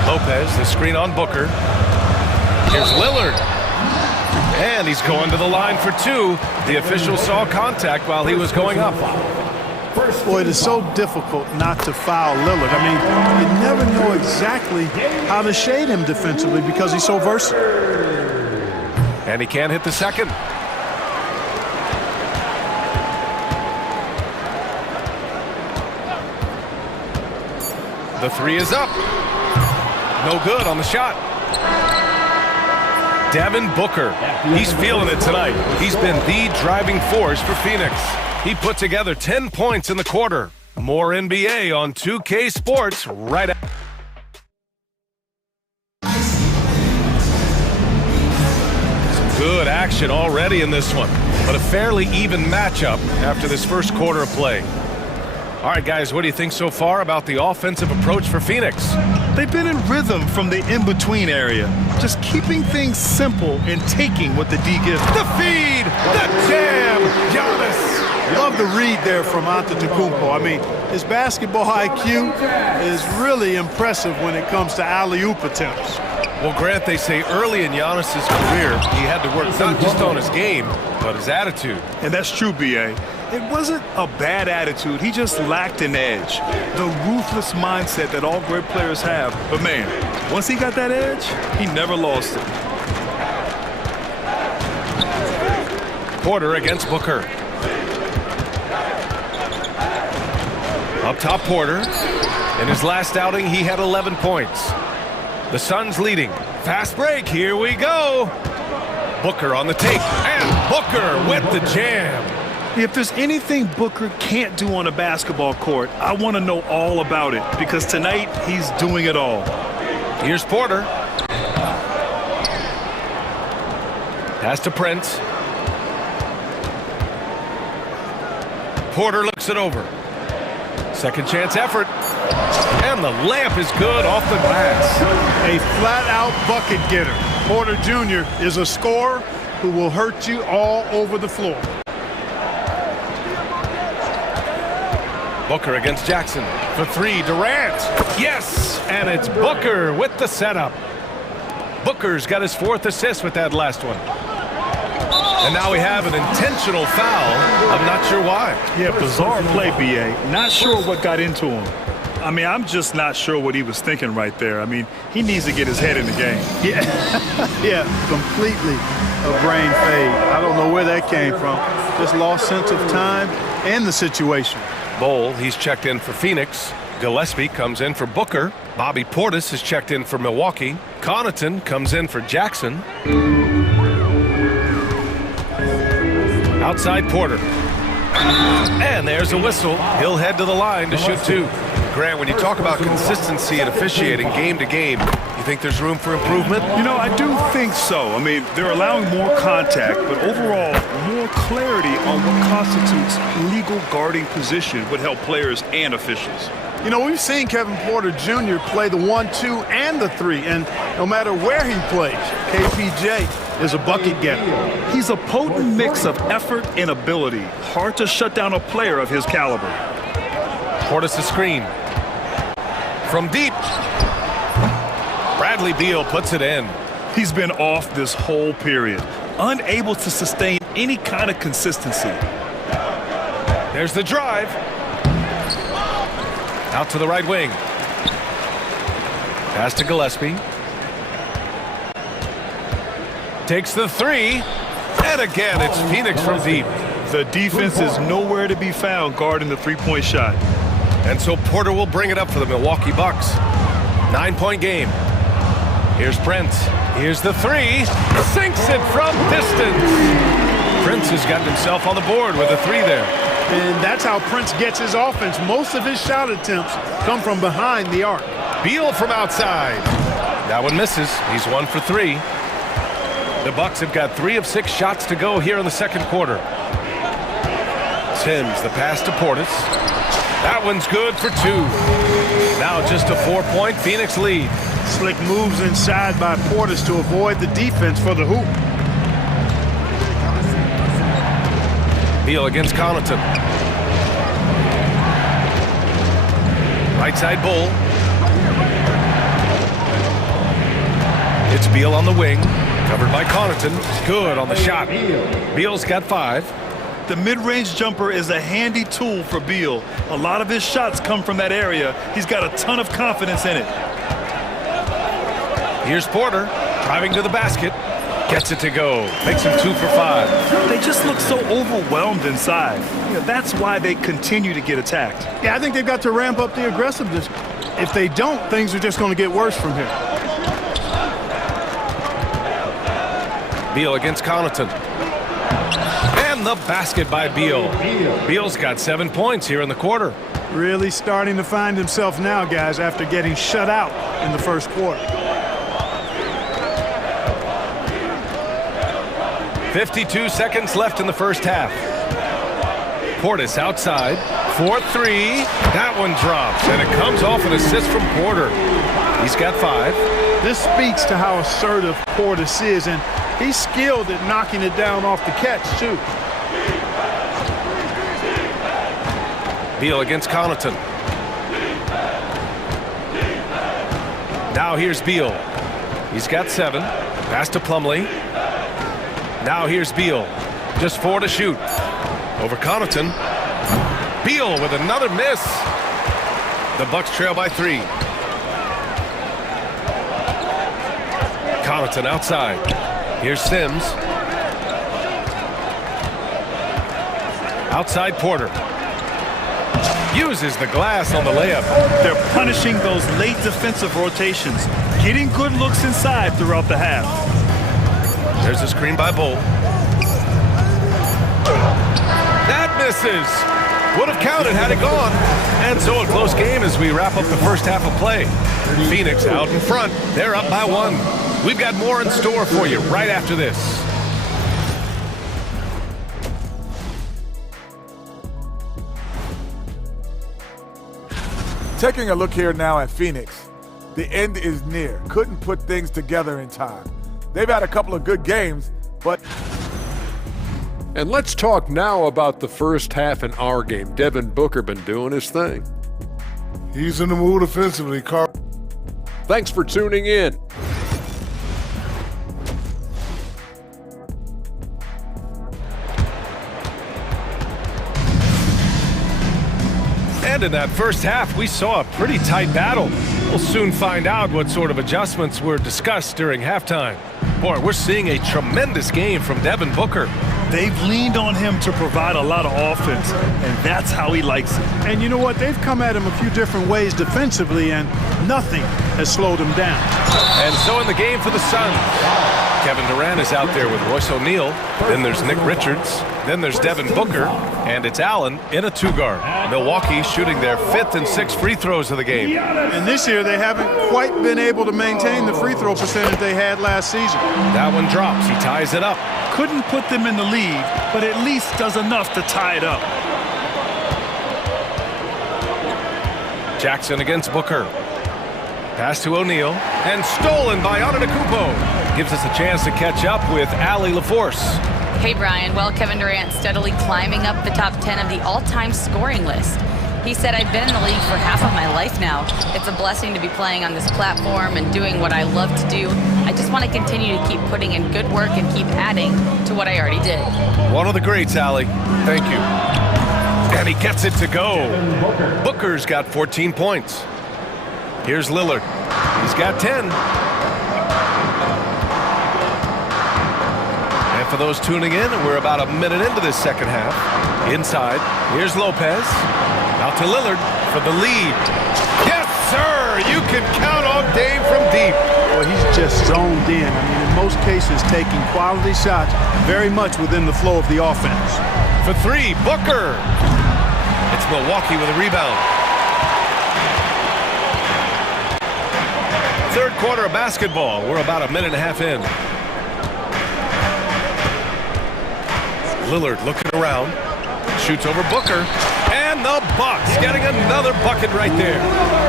Lopez, the screen on Booker. Here's Lillard. And he's going to the line for two. The official saw contact while he was going up. Boy, it is so difficult not to foul Lillard. I mean, you never know exactly how to shade him defensively because he's so versatile. And he can't hit the second. The three is up. No good on the shot. Devin Booker. He's feeling it tonight. He's been the driving force for Phoenix. He put together 10 points in the quarter. More NBA on 2K Sports right after. Good action already in this one, but a fairly even matchup after this first quarter of play. All right, guys, what do you think so far about the offensive approach for Phoenix? They've been in rhythm from the in-between area, just keeping things simple and taking what the D gives. The feed, the jam, Giannis. Love the read there from Antetokounmpo. I mean, his basketball IQ is really impressive when it comes to alley-oop attempts. Well, Grant, they say early in Giannis's career, he had to work not just on his game, but his attitude. And that's true, B.A. It wasn't a bad attitude. He just lacked an edge. The ruthless mindset that all great players have. But, man, once he got that edge, he never lost it. Porter against Booker. Up top, Porter. In his last outing, he had 11 points. The Suns leading. Fast break. Here we go. Booker on the take. And Booker with the jam. If there's anything Booker can't do on a basketball court, I want to know all about it, because tonight he's doing it all. Here's Porter. Pass to Prince. Porter looks it over. Second chance effort. And the layup is good off the glass. A flat-out bucket getter. Porter Jr. is a scorer who will hurt you all over the floor. Booker against Jackson. For three, Durant. Yes! And it's Booker with the setup. Booker's got his fourth assist with that last one. And now we have an intentional foul. I'm not sure why. Yeah, bizarre play, B.A. Not sure what got into him. I mean, I'm just not sure what he was thinking right there. I mean, he needs to get his head in the game. Yeah, yeah, completely a brain fade. I don't know where that came from. Just lost sense of time and the situation. Bowl, he's checked in for Phoenix. Gillespie comes in for Booker. Bobby Portis is checked in for Milwaukee. Connaughton comes in for Jackson. Outside Porter. And there's a whistle. He'll head to the line to shoot two. Grant, when you talk about consistency and officiating game to game, you think there's room for improvement? You know, I do think so. I mean, they're allowing more contact, but overall, more clarity on what constitutes legal guarding position would help players and officials. You know, we've seen Kevin Porter Jr. play the 1-2 and the 3, and no matter where he plays, KPJ is a bucket getter. He's a potent mix of effort and ability. Hard to shut down a player of his caliber. Portis a screen. From deep. Bradley Beal puts it in. He's been off this whole period, unable to sustain any kind of consistency. There's the drive. Out to the right wing. Pass to Gillespie. Takes the three. And again, it's Phoenix from deep. The defense is nowhere to be found guarding the three-point shot. And so Porter will bring it up for the Milwaukee Bucks. 9-point game. Here's Prince. Here's the three. Sinks it from distance. Prince has gotten himself on the board with a three there. And that's how Prince gets his offense. Most of his shot attempts come from behind the arc. Beal from outside. That one misses. He's 1 for 3. The Bucks have got 3 of 6 shots to go here in the second quarter. Sims, the pass to Portis. That one's good for 2. Now just a 4-point Phoenix lead. Slick moves inside by Portis to avoid the defense for the hoop. Beal against Connaughton. Right side Bull. It's Beal on the wing. Covered by Connaughton. Good on the shot. Beal's got 5. The mid-range jumper is a handy tool for Beal. A lot of his shots come from that area. He's got a ton of confidence in it. Here's Porter, driving to the basket. Gets it to go. Makes him 2 for 5. They just look so overwhelmed inside. That's why they continue to get attacked. Yeah, I think they've got to ramp up the aggressiveness. If they don't, things are just going to get worse from here. Beal against Connaughton. And the basket by Beal. Beal's got 7 points here in the quarter. Really starting to find himself now, guys, after getting shut out in the first quarter. 52 seconds left in the first half. Portis outside. 4-3. That one drops, and it comes off an assist from Porter. He's got 5. This speaks to how assertive Portis is, and he's skilled at knocking it down off the catch, too. Beal against Connaughton. Now here's Beal. He's got 7. Pass to Plumlee. Now here's Beal. Just 4 to shoot. Over Connaughton. Beal with another miss. The Bucks trail by 3. Connaughton outside. Here's Sims. Outside Porter. Uses the glass on the layup. They're punishing those late defensive rotations, getting good looks inside throughout the half. There's a screen by Bull. That misses. Would have counted had it gone. And so a close game as we wrap up the first half of play. Phoenix out in front. They're up by 1. We've got more in store for you right after this. Taking a look here now at Phoenix. The end is near. Couldn't put things together in time. They've had a couple of good games, but... And let's talk now about the first half in our game. Devin Booker been doing his thing. He's in the mood offensively, Carl. Thanks for tuning in. And in that first half, we saw a pretty tight battle. We'll soon find out what sort of adjustments were discussed during halftime. Boy, we're seeing a tremendous game from Devin Booker. They've leaned on him to provide a lot of offense, and that's how he likes it. And you know what? They've come at him a few different ways defensively, and nothing has slowed him down. And so in the game for the Suns, Kevin Durant is out there with Royce O'Neal. Then there's Nick Richards. Then there's Devin Booker. And it's Allen in a 2-guard. Milwaukee shooting their 5th and 6th free throws of the game. And this year they haven't quite been able to maintain the free throw percentage they had last season. That one drops. He ties it up. Couldn't put them in the lead, but at least does enough to tie it up. Jackson against Booker. Pass to O'Neal. And stolen by Antetokounmpo. Gives us a chance to catch up with Allie LaForce. Hey, Brian. Well, Kevin Durant steadily climbing up the top 10 of the all-time scoring list. He said, I've been in the league for half of my life now. It's a blessing to be playing on this platform and doing what I love to do. I just want to continue to keep putting in good work and keep adding to what I already did. One of the greats, Allie. Thank you. And he gets it to go. Booker's got 14 points. Here's Lillard. He's got 10. And for those tuning in, we're about a minute into this second half. Inside, here's Lopez. Out to Lillard for the lead. Yes, sir! You can count on Dame from deep. Well, he's just zoned in. I mean, in most cases, taking quality shots very much within the flow of the offense. For 3, Booker. It's Milwaukee with a rebound. Third quarter of basketball. We're about a minute and a half in. Lillard looking around. Shoots over Booker. And the Bucks getting another bucket right there.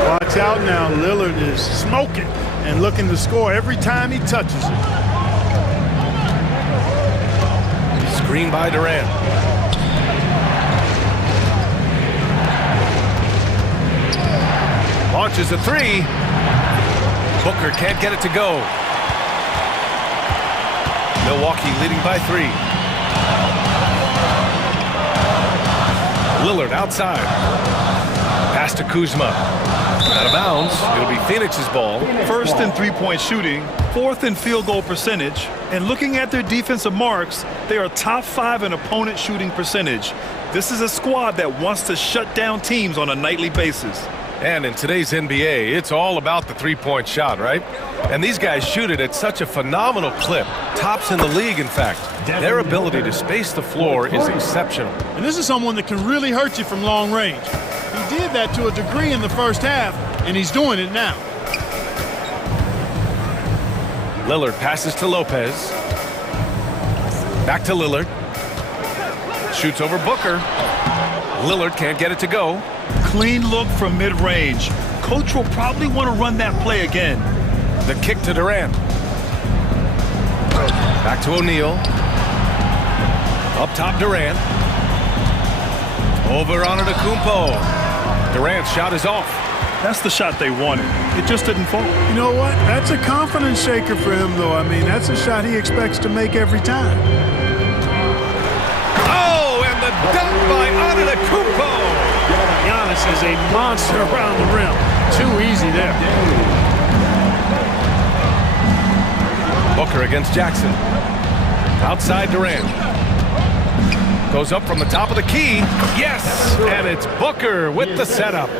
Watch out now. Lillard is smoking and looking to score every time he touches it. Screen by Durant. Launches a 3. Booker can't get it to go. Milwaukee leading by 3. Lillard outside. Pass to Kuzma. Out of bounds. It'll be Phoenix's ball. First in three-point shooting, fourth in field goal percentage, and looking at their defensive marks, they are top 5 in opponent shooting percentage. This is a squad that wants to shut down teams on a nightly basis. And in today's NBA, it's all about the three-point shot, right? And these guys shoot it at such a phenomenal clip. Tops in the league, in fact. Their ability to space the floor is exceptional. And this is someone that can really hurt you from long range. He did that to a degree in the first half, and he's doing it now. Lillard passes to Lopez. Back to Lillard. Shoots over Booker. Lillard can't get it to go. Clean look from mid-range. Coach will probably want to run that play again. The kick to Durant. Back to O'Neal. Up top, Durant. Over on Antetokounmpo. Durant's shot is off. That's the shot they wanted. It just didn't fall. You know what? That's a confidence shaker for him, though. I mean, that's a shot he expects to make every time. Oh, and the dunk by Antetokounmpo. Giannis is a monster around the rim. Too easy there. Booker against Jackson. Outside Durant. Goes up from the top of the key. Yes! And it's Booker with the setup.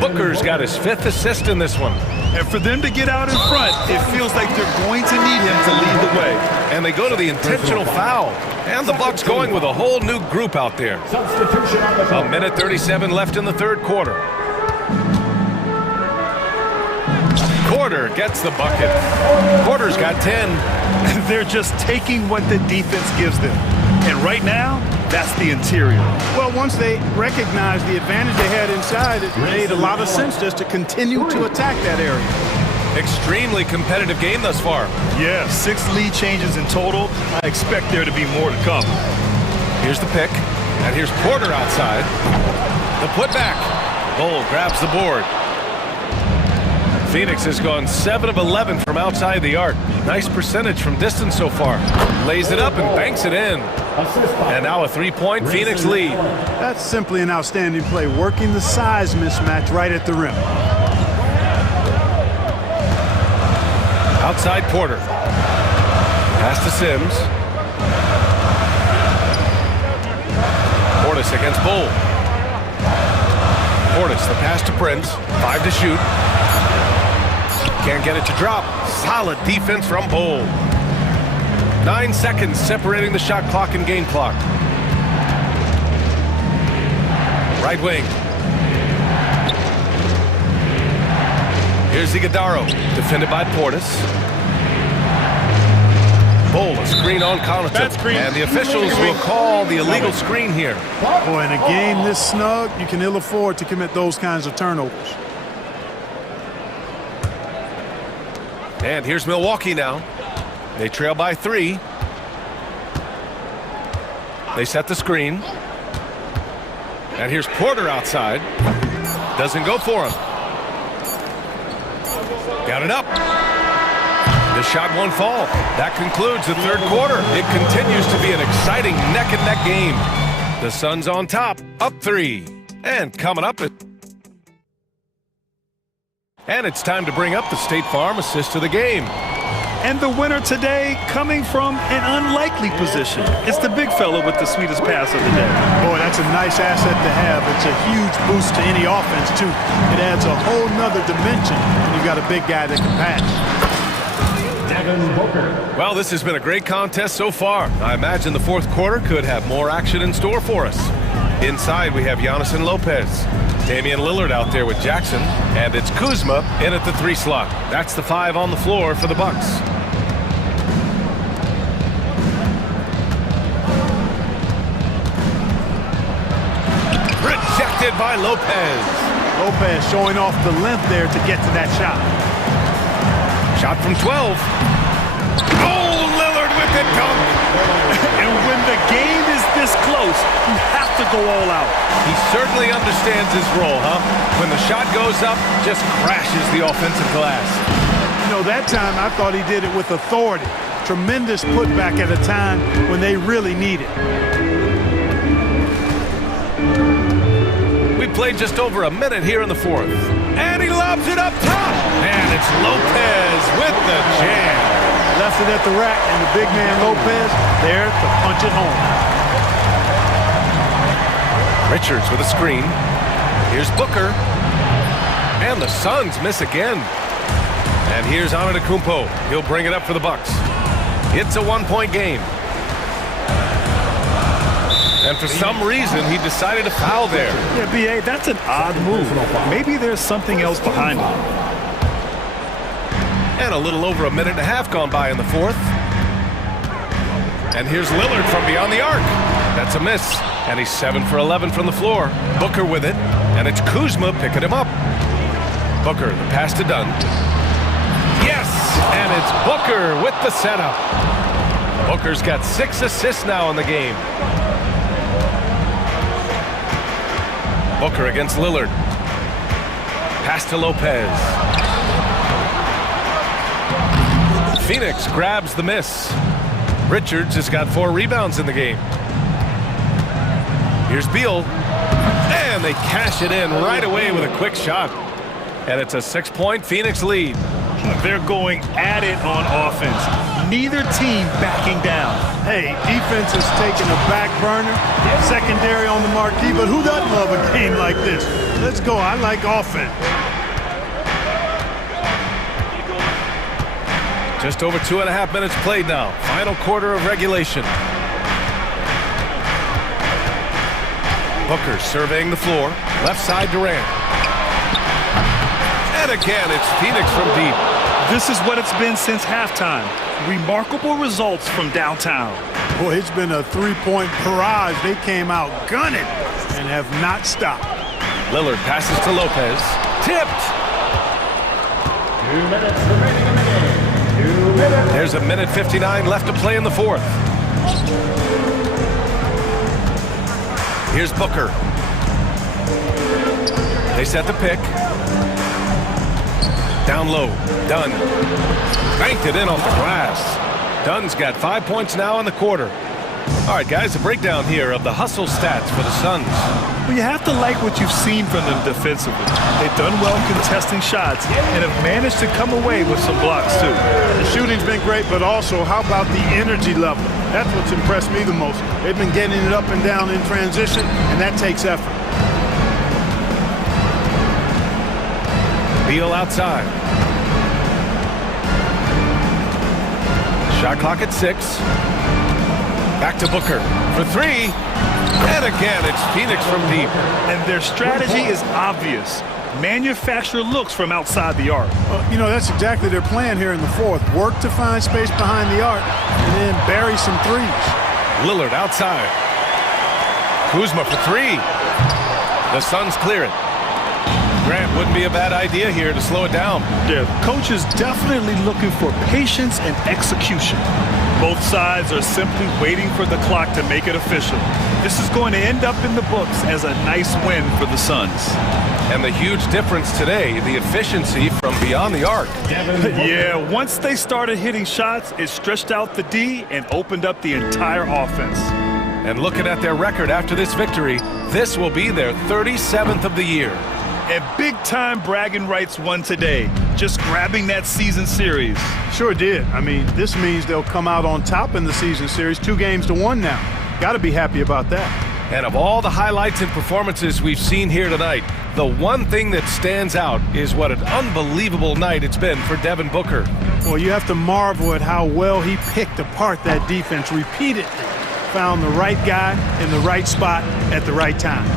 Booker's got his 5th assist in this one. And for them to get out in front, it feels like they're going to need him to lead the way. And they go to the intentional foul. And the Bucks going with a whole new group out there. A minute 37 left in the third quarter. Porter gets the bucket. Porter's got 10. They're just taking what the defense gives them. And right now, that's the interior. Well, once they recognized the advantage they had inside, it made a lot of sense just to continue to attack that area. Extremely competitive game thus far. Yeah, 6 lead changes in total. I expect there to be more to come. Here's the pick. And here's Porter outside. The putback. Bull grabs the board. Phoenix has gone 7 of 11 from outside the arc. Nice percentage from distance so far. Lays it up and banks it in. And now a 3-point Phoenix lead. That's simply an outstanding play, working the size mismatch right at the rim. Outside Porter. Pass to Sims. Portis against Bull. Portis, the pass to Prince. 5 to shoot. Can't get it to drop. Solid defense from Bull. 9 seconds separating the shot clock and game clock. Right wing. Here's Iguodaro, defended by Portis. Bull, a screen on Connaughton. And the officials will call the illegal screen here. Boy, in a game this snug, you can ill afford to commit those kinds of turnovers. And here's Milwaukee now. They trail by 3. They set the screen. And here's Porter outside. Doesn't go for him. Got it up. The shot won't fall. That concludes the third quarter. It continues to be an exciting neck-and-neck game. The Suns on top, up 3. And coming up, and it's time to bring up the State Farm assist of the game. And the winner today coming from an unlikely position. It's the big fella with the sweetest pass of the day. Boy, that's a nice asset to have. It's a huge boost to any offense, too. It adds a whole nother dimension when you've got a big guy that can pass. Well, this has been a great contest so far. I imagine the fourth quarter could have more action in store for us. Inside, we have Giannis and Lopez. Damian Lillard out there with Jackson. And it's Kuzma in at the 3 slot. That's the 5 on the floor for the Bucks. Rejected by Lopez. Lopez showing off the length there to get to that shot. Shot from 12. Oh, Lillard with the dunk. And when the game is this close, you have to go all out. He certainly understands his role, huh? When the shot goes up, just crashes the offensive glass. You know, that time I thought he did it with authority. Tremendous putback at a time when they really need it. We played just over a minute here in the fourth. And he lobs it up top. And it's Lopez with the jam. Left it at the rack, and the big man Lopez there to punch it home. Richards with a screen. Here's Booker. And the Suns miss again. And here's Antetokounmpo. He'll bring it up for the Bucks. It's a one-point game. And for some reason, he decided to foul there. Yeah, B.A., that's an odd move. Maybe there's something else behind it. And a little over a minute and a half gone by in the fourth. And here's Lillard from beyond the arc. That's a miss. And he's 7 for 11 from the floor. Booker with it. And it's Kuzma picking him up. Booker, the pass to Dunn. Yes! And it's Booker with the setup. Booker's got 6 assists now in the game. Booker against Lillard. Pass to Lopez. Phoenix grabs the miss. Richards has got 4 rebounds in the game. Here's Beal. And they cash it in right away with a quick shot. And it's a 6-point Phoenix lead. They're going at it on offense. Neither team backing down. Hey, defense is taking a back burner. Secondary on the marquee, but who doesn't love a game like this? Let's go. I like offense. Just over 2.5 minutes played now. Final quarter of regulation. Booker surveying the floor. Left side Durant. And again, it's Phoenix from deep. This is what it's been since halftime. Remarkable results from downtown. Boy, it's been a three-point barrage. They came out gunning and have not stopped. Lillard passes to Lopez. Tipped. 2 minutes remaining in the game. 2 minutes. There's a minute 59 left to play in the fourth. Here's Booker. They set the pick. Down low. Dunn. Banked it in off the glass. Dunn's got 5 points now in the quarter. All right, guys, a breakdown here of the hustle stats for the Suns. Well, you have to like what you've seen from them defensively. They've done well contesting shots and have managed to come away with some blocks, too. The shooting's been great, but also how about the energy level? That's what's impressed me the most. They've been getting it up and down in transition, and that takes effort. Beal outside. Shot clock at 6. Back to Booker for 3. And again, it's Phoenix from deep. And their strategy is obvious. Manufacture looks from outside the arc. You know, that's exactly their plan here in the fourth. Work to find space behind the arc and then bury some threes. Lillard outside. Kuzma for 3. The Suns clear it. Grant wouldn't be a bad idea here to slow it down. Yeah, coach is definitely looking for patience and execution. Both sides are simply waiting for the clock to make it official. This is going to end up in the books as a nice win for the Suns. And the huge difference today, the efficiency from beyond the arc. Yeah, once they started hitting shots, it stretched out the D and opened up the entire offense. And looking at their record after this victory, this will be their 37th of the year. And big-time bragging rights won today, just grabbing that season series. Sure did. I mean, this means they'll come out on top in the season series, 2-1 now. Got to be happy about that. And of all the highlights and performances we've seen here tonight, the one thing that stands out is what an unbelievable night it's been for Devin Booker. Well, you have to marvel at how well he picked apart that defense repeatedly. Found the right guy in the right spot at the right time.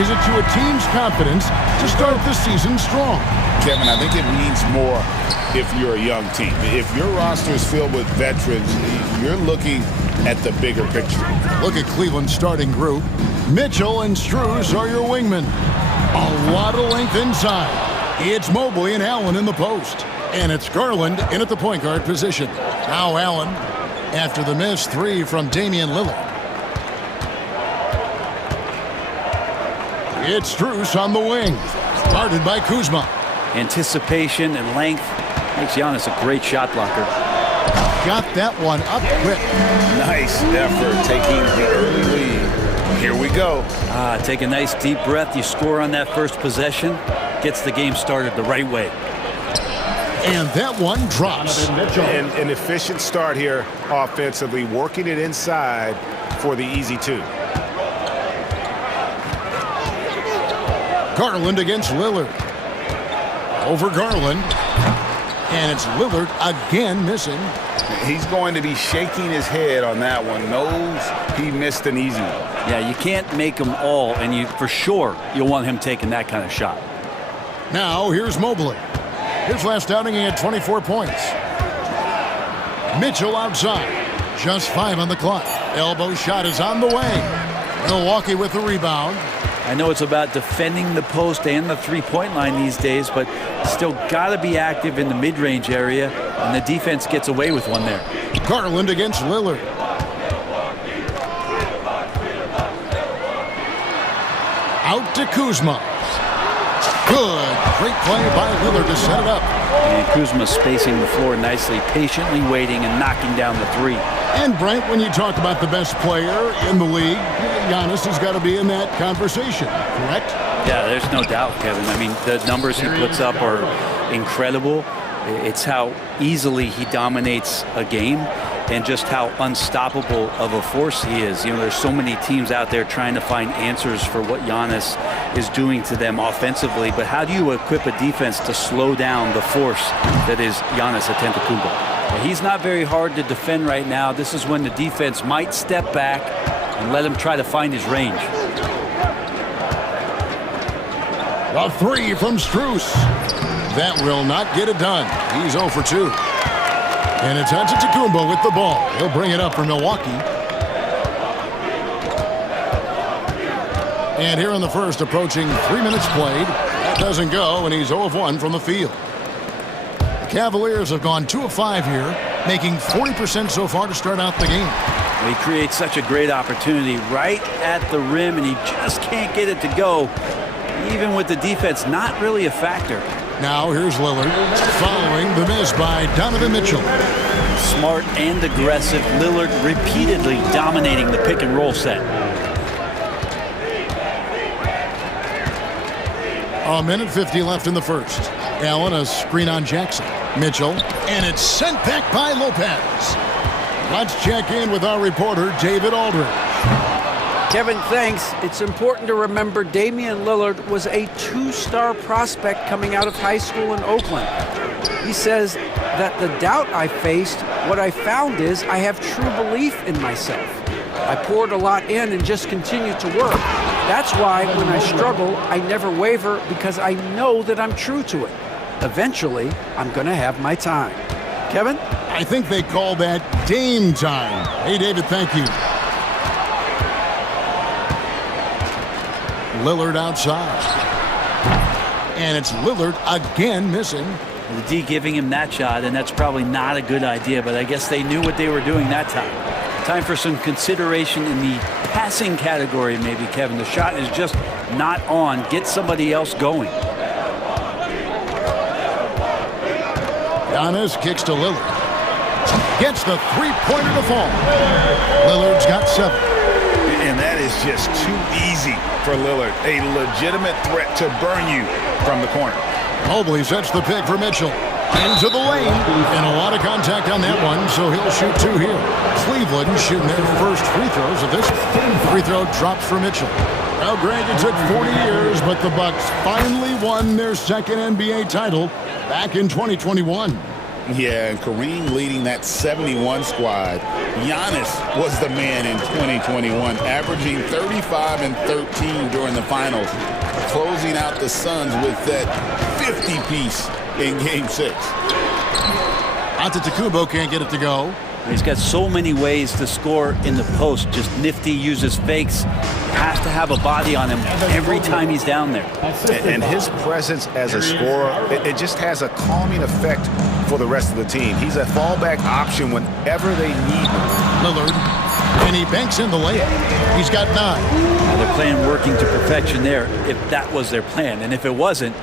is it to a team's confidence to start the season strong? Kevin, I think it means more if you're a young team. If your roster is filled with veterans, you're looking at the bigger picture. Look at Cleveland's starting group. Mitchell and Strus are your wingmen. A lot of length inside. It's Mobley and Allen in the post. And it's Garland in at the point guard position. Now Allen, after the miss, 3 from Damian Lillard. It's Strus on the wing, guarded by Kuzma. Anticipation and length makes Giannis a great shot blocker. Got that one up quick. Nice effort taking the early lead. Here we go. Take a nice deep breath. You score on that first possession. Gets the game started the right way. And that one drops. An efficient start here offensively, working it inside for the easy 2. Garland against Lillard. Over Garland. And it's Lillard again missing. He's going to be shaking his head on that one. Knows he missed an easy one. Yeah, you can't make them all, and for sure you'll want him taking that kind of shot. Now here's Mobley. His last outing, he had 24 points. Mitchell outside. Just 5 on the clock. Elbow shot is on the way. Milwaukee with the rebound. I know it's about defending the post and the three-point line these days, but still got to be active in the mid-range area, and the defense gets away with one there. Garland against Lillard. Out to Kuzma. Good. Great play by Lillard to set it up. And Kuzma spacing the floor nicely, patiently waiting and knocking down the 3. And Brent, when you talk about the best player in the league, Giannis has got to be in that conversation, correct? Yeah, there's no doubt, Kevin. I mean, the numbers he puts up are incredible. It's how easily he dominates a game and just how unstoppable of a force he is. You know, there's so many teams out there trying to find answers for what Giannis is doing to them offensively, but how do you equip a defense to slow down the force that is Giannis Antetokounmpo? He's not very hard to defend right now. This is when the defense might step back and let him try to find his range. A 3 from Strus. That will not get it done. He's 0 for 2. And it's Antetokounmpo with the ball. He'll bring it up for Milwaukee. And here in the first, approaching 3 minutes played. That doesn't go, and he's 0 of 1 from the field. The Cavaliers have gone 2 of 5 here, making 40% so far to start out the game. He creates such a great opportunity right at the rim, and he just can't get it to go, even with the defense not really a factor. Now here's Lillard following the miss by Donovan Mitchell. Smart and aggressive. Lillard repeatedly dominating the pick and roll set. A minute 50 left in the first. Allen, a screen on Jackson. Mitchell, and it's sent back by Lopez. Let's check in with our reporter, David Aldridge. Kevin, thanks. It's important to remember Damian Lillard was a 2-star prospect coming out of high school in Oakland. He says that the doubt I faced, what I found is I have true belief in myself. I poured a lot in and just continued to work. That's why when I struggle, I never waver because I know that I'm true to it. Eventually, I'm going to have my time. Kevin? I think they call that Dame time. Hey, David, thank you. Lillard outside. And it's Lillard again missing. The D giving him that shot, and that's probably not a good idea, but I guess they knew what they were doing that time. Time for some consideration in the passing category, maybe, Kevin. The shot is just not on. Get somebody else going. Giannis kicks to Lillard. Gets the three-pointer to fall. Lillard's got 7. And that is just too easy for Lillard. A legitimate threat to burn you from the corner. Mobley sets the pick for Mitchell. Into the lane. And a lot of contact on that one, so he'll shoot 2 here. Cleveland shooting their first free throws of this. Free throw drops for Mitchell. Well, Greg, it took 40 years, but the Bucks finally won their second NBA title back in 2021. Yeah, and Kareem leading that 71 squad. Giannis was the man in 2021, averaging 35 and 13 during the finals, closing out the Suns with that 50-piece in Game 6. Antetokounmpo can't get it to go. He's got so many ways to score in the post. Just nifty, uses fakes. Has to have a body on him every time he's down there. And his presence as a scorer, it just has a calming effect for the rest of the team. He's a fallback option whenever they need him. Lillard, and he banks in the layup. He's got 9. Now they're playing working to perfection there, if that was their plan. And if it wasn't,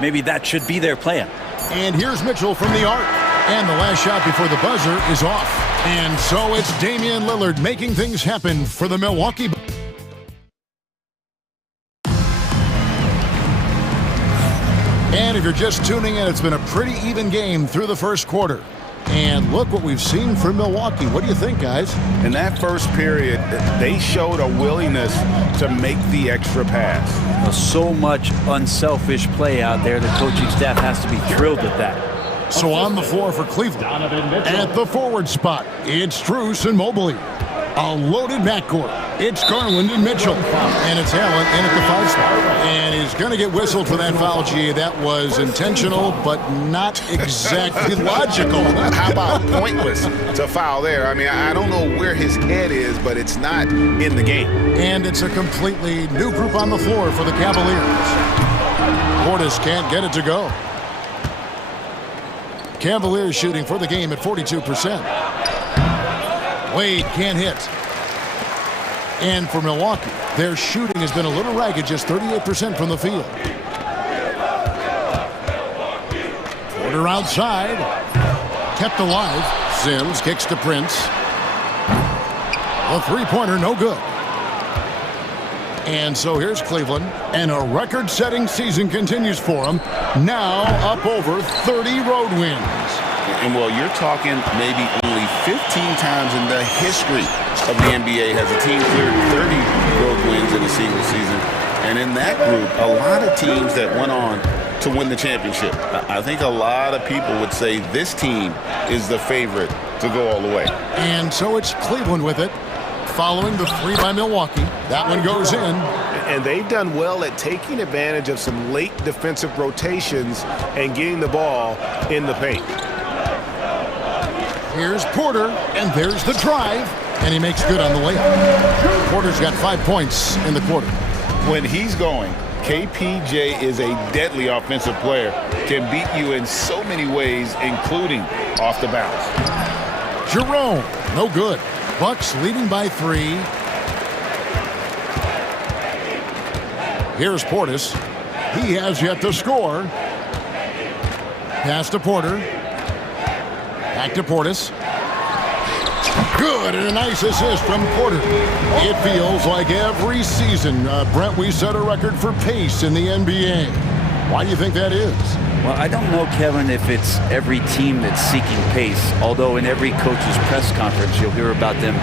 maybe that should be their plan. And here's Mitchell from the arc. And the last shot before the buzzer is off. And so it's Damian Lillard making things happen for the Milwaukee Bucks. And if you're just tuning in, it's been a pretty even game through the first quarter. And look what we've seen from Milwaukee. What do you think, guys? In that first period, they showed a willingness to make the extra pass. So much unselfish play out there. The coaching staff has to be thrilled with that. So on the floor for Cleveland, at the forward spot, it's Strus and Mobley. A loaded backcourt. It's Garland and Mitchell. And it's Allen in at the 5 spot. And he's going to get whistled for that foul, G. That was intentional, but not exactly logical. How about pointless to foul there? I mean, I don't know where his head is, but it's not in the game. And it's a completely new group on the floor for the Cavaliers. Portis can't get it to go. Cavaliers shooting for the game at 42%. Wade can't hit. And for Milwaukee, their shooting has been a little ragged, just 38% from the field. Porter outside. Kept alive. Sims kicks to Prince. A three-pointer, no good. And so here's Cleveland, and a record-setting season continues for them. Now up over 30 road wins. And well, you're talking maybe only 15 times in the history of the NBA has a team cleared 30 road wins in a single season. And in that group, a lot of teams that went on to win the championship. I think a lot of people would say this team is the favorite to go all the way. And so it's Cleveland with it. Following the 3 by Milwaukee. That one goes in. And they've done well at taking advantage of some late defensive rotations and getting the ball in the paint. Here's Porter, and there's the drive. And he makes good on the layup. Porter's got 5 points in the quarter. When he's going, KPJ is a deadly offensive player. Can beat you in so many ways, including off the bounce. Jerome, no good. Bucks leading by 3. Here's Portis. He has yet to score. Pass to Porter. Back to Portis. Good, and a nice assist from Porter. It feels like every season, Brent, we set a record for pace in the NBA. Why do you think that is? Well, I don't know, Kevin, if it's every team that's seeking pace, although in every coach's press conference you'll hear about them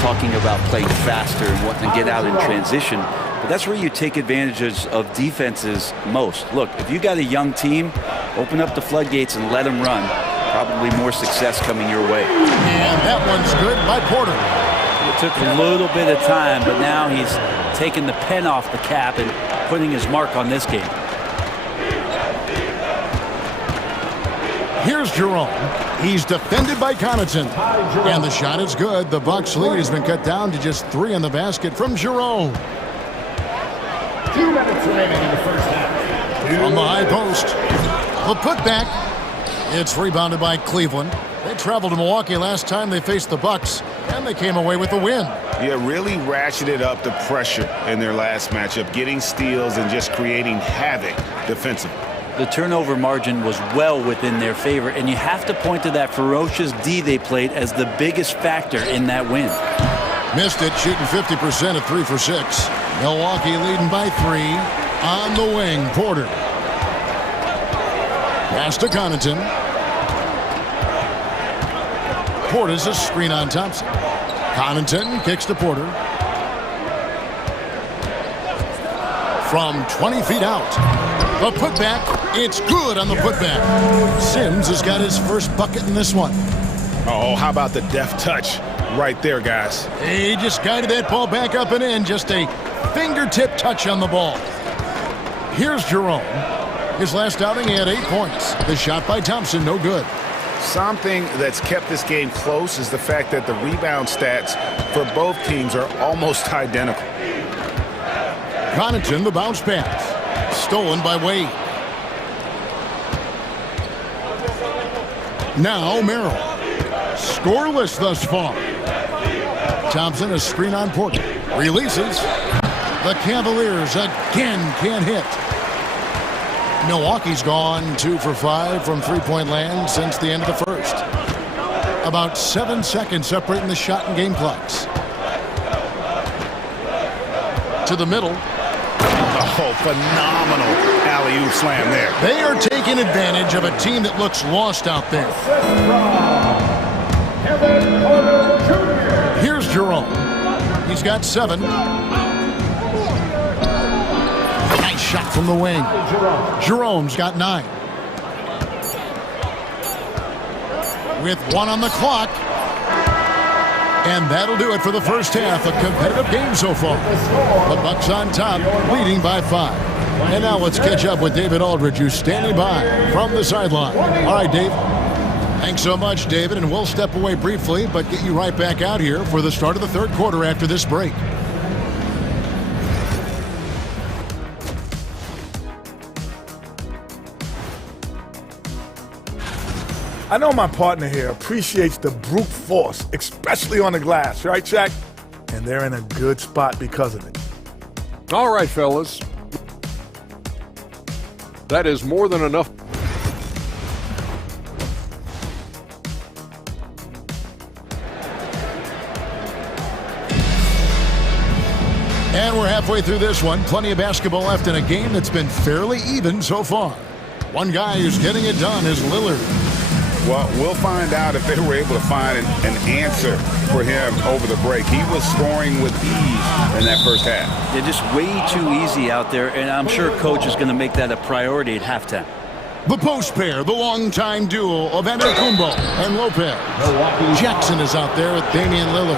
talking about playing faster and wanting to get out in transition. But that's where you take advantage of defenses most. Look, if you got a young team, open up the floodgates and let them run. Probably more success coming your way. And that one's good by Porter. It took a little bit of time, but now he's taking the pen off the cap and putting his mark on this game. Here's Jerome. He's defended by Connaughton. And the shot is good. The Bucks lead has been cut down to just 3 in the basket from Jerome. 2 minutes remaining in the first half. From the high post. The putback. It's rebounded by Cleveland. They traveled to Milwaukee last time they faced the Bucks, and they came away with the win. Yeah, really ratcheted up the pressure in their last matchup, getting steals and just creating havoc defensively. The turnover margin was well within their favor, and you have to point to that ferocious D they played as the biggest factor in that win. Missed it, shooting 50% at 3 for 6. Milwaukee leading by 3. On the wing, Porter. Pass to Connaughton. Porter's a screen on Thompson. Connaughton kicks to Porter. From 20 feet out. The putback, it's good on the putback. Sims has got his first bucket in this one. Oh, how about the deft touch right there, guys? He just guided that ball back up and in. Just a fingertip touch on the ball. Here's Jerome. His last outing, he had 8 points. The shot by Thompson, no good. Something that's kept this game close is the fact that the rebound stats for both teams are almost identical. Connaughton, the bounce pass. Stolen by Wade. Now Merrill. Scoreless thus far. Thompson, a screen on Porter. Releases. The Cavaliers again can't hit. Milwaukee's gone 2 for 5 from three-point land since the end of the first. About 7 seconds separating the shot and game clocks. To the middle. Oh, phenomenal alley-oop slam there. They are taking advantage of a team that looks lost out there. Here's Jerome. He's got 7. Nice shot from the wing. Jerome's got 9. With 1 on the clock. And that'll do it for the first half. A competitive game so far. The Bucks on top, leading by 5. And now let's catch up with David Aldridge, who's standing by from the sideline. All right, Dave. Thanks so much, David. And we'll step away briefly, but get you right back out here for the start of the third quarter after this break. I know my partner here appreciates the brute force, especially on the glass, right, Shaq? And they're in a good spot because of it. All right, fellas. That is more than enough. And we're halfway through this one. Plenty of basketball left in a game that's been fairly even so far. One guy who's getting it done is Lillard. Well, we'll find out if they were able to find an answer for him over the break. He was scoring with ease in that first half. They're just way too easy out there, and I'm sure Coach is going to make that a priority at halftime. The post pair, the longtime duo of Antetokounmpo and Lopez. Jackson is out there with Damian Lillard.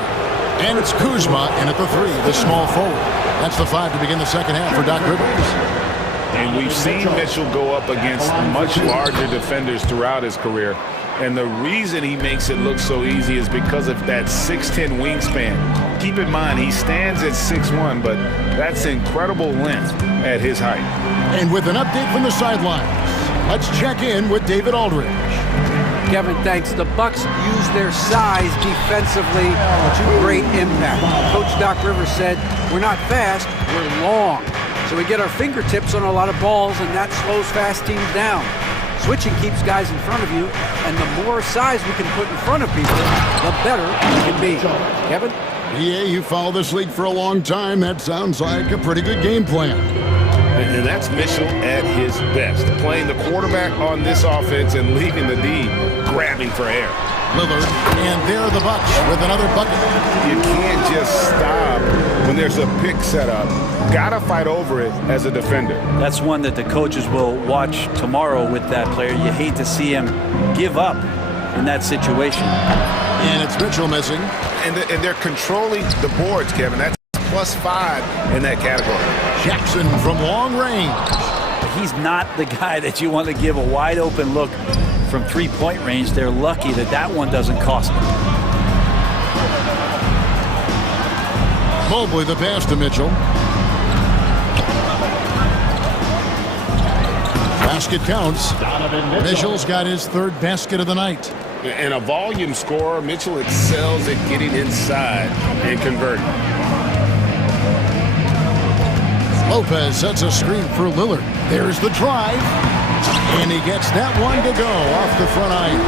And it's Kuzma in at the 3, the small forward. That's the 5 to begin the second half for Doc Rivers. And we've seen Mitchell go up against much larger defenders throughout his career. And the reason he makes it look so easy is because of that 6'10" wingspan. Keep in mind, he stands at 6'1", but that's incredible length at his height. And with an update from the sidelines, let's check in with David Aldridge. Kevin, thanks. The Bucks use their size defensively to great impact. Coach Doc Rivers said, we're not fast, we're long. So we get our fingertips on a lot of balls, and that slows fast teams down. Switching keeps guys in front of you, and the more size we can put in front of people, the better we can be. Kevin? Yeah, you follow this league for a long time. That sounds like a pretty good game plan. And that's Mitchell at his best, playing the quarterback on this offense and leaving the D grabbing for air. Lillard, and there are the Bucks with another bucket. You can't just stop when there's a pick set up. Gotta fight over it as a defender. That's one that the coaches will watch tomorrow with that player. You hate to see him give up in that situation. And it's Mitchell missing. And they're controlling the boards, Kevin. That's +5 in that category. Jackson from long range. He's not the guy that you want to give a wide open look from three-point range. They're lucky that that one doesn't cost them. Mobley the pass to Mitchell. Basket counts. Mitchell's got his 3rd basket of the night. And a volume scorer, Mitchell excels at getting inside and converting. Lopez sets a screen for Lillard. There's the drive. And he gets that one to go off the front iron.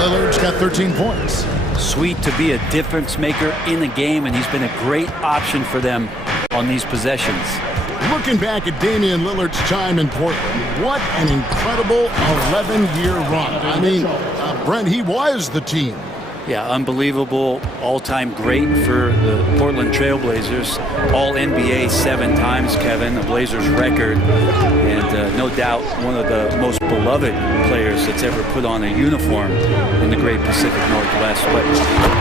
Lillard's got 13 points. Sweet to be a difference maker in the game, and he's been a great option for them on these possessions. Looking back at Damian Lillard's time in Portland, what an incredible 11-year run. I mean, Brent, he was the team. Yeah, unbelievable, all-time great for the Portland Trailblazers. All-NBA 7 times, Kevin, the Blazers record. And no doubt one of the most beloved players that's ever put on a uniform in the great Pacific Northwest. But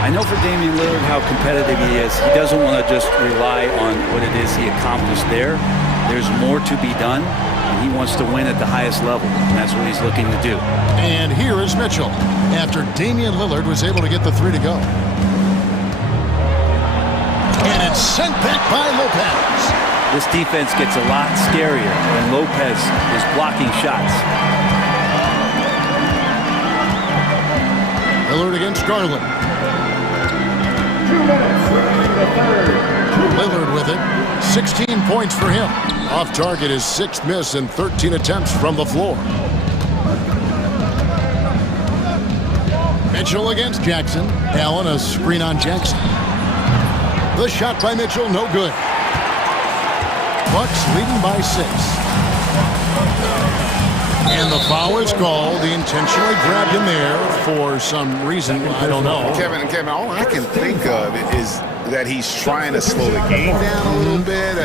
I know for Damian Lillard how competitive he is. He doesn't want to just rely on what it is he accomplished there. There's more to be done. And he wants to win at the highest level, and that's what he's looking to do. And here is Mitchell, after Damian Lillard was able to get the 3 to go. And it's sent back by Lopez. This defense gets a lot scarier when Lopez is blocking shots. Lillard against Garland. 2 minutes remaining in the third. Lillard with it. 16 points for him. Off target, his 6th miss and 13 attempts from the floor. Mitchell against Jackson. Allen, a screen on Jackson. The shot by Mitchell, no good. Bucks leading by 6. And the foul is called. He intentionally grabbed him there for some reason. I don't know. Kevin, all I can think of is that he's trying to slow the game down a little bit.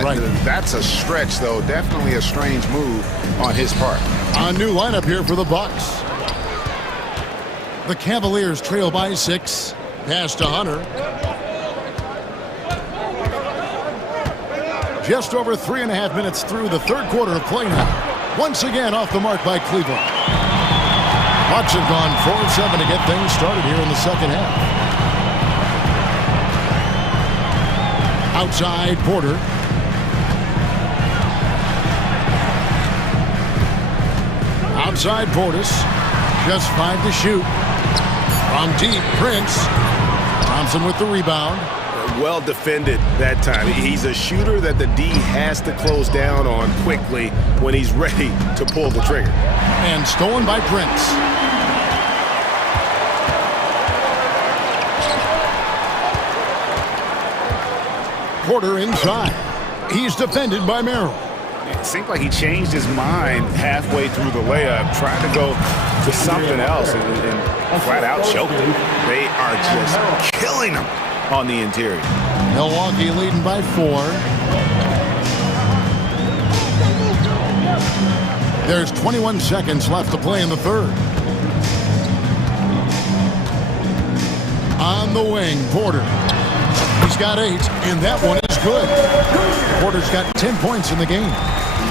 That's a stretch, though. Definitely a strange move on his part. A new lineup here for the Bucks. The Cavaliers trail by 6. Pass to Hunter. Just over 3.5 minutes through the third quarter of play now. Once again off the mark by Cleveland. Bucks have gone 4 of 7 to get things started here in the second half. Outside Porter. Outside Portis. Just 5 to shoot. From deep, Prince. Thompson with the rebound. Well defended that time. He's a shooter that the D has to close down on quickly when he's ready to pull the trigger. And stolen by Prince. Porter inside. He's defended by Merrill. It seemed like he changed his mind halfway through the layup, trying to go to something else and flat out choked him. They are just killing him on the interior. Milwaukee leading by 4. There's 21 seconds left to play in the third. On the wing, Porter. He's got 8, and that one is good. Porter's got 10 points in the game.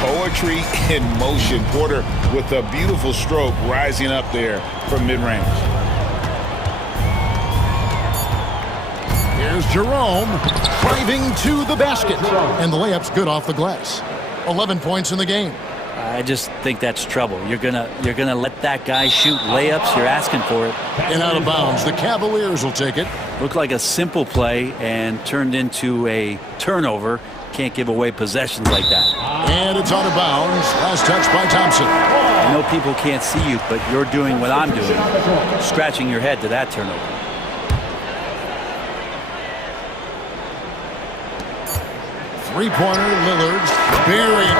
Poetry in motion. Porter with a beautiful stroke rising up there from mid-range. Here's Jerome driving to the basket. And the layup's good off the glass. 11 points in the game. I just think that's trouble. You're gonna let that guy shoot layups. You're asking for it. And out of bounds. The Cavaliers will take it. Looked like a simple play and turned into a turnover. Can't give away possessions like that. And it's out of bounds. Last touch by Thompson. I know people can't see you, but you're doing what I'm doing. Scratching your head to that turnover. Three-pointer, Lillard. Buried.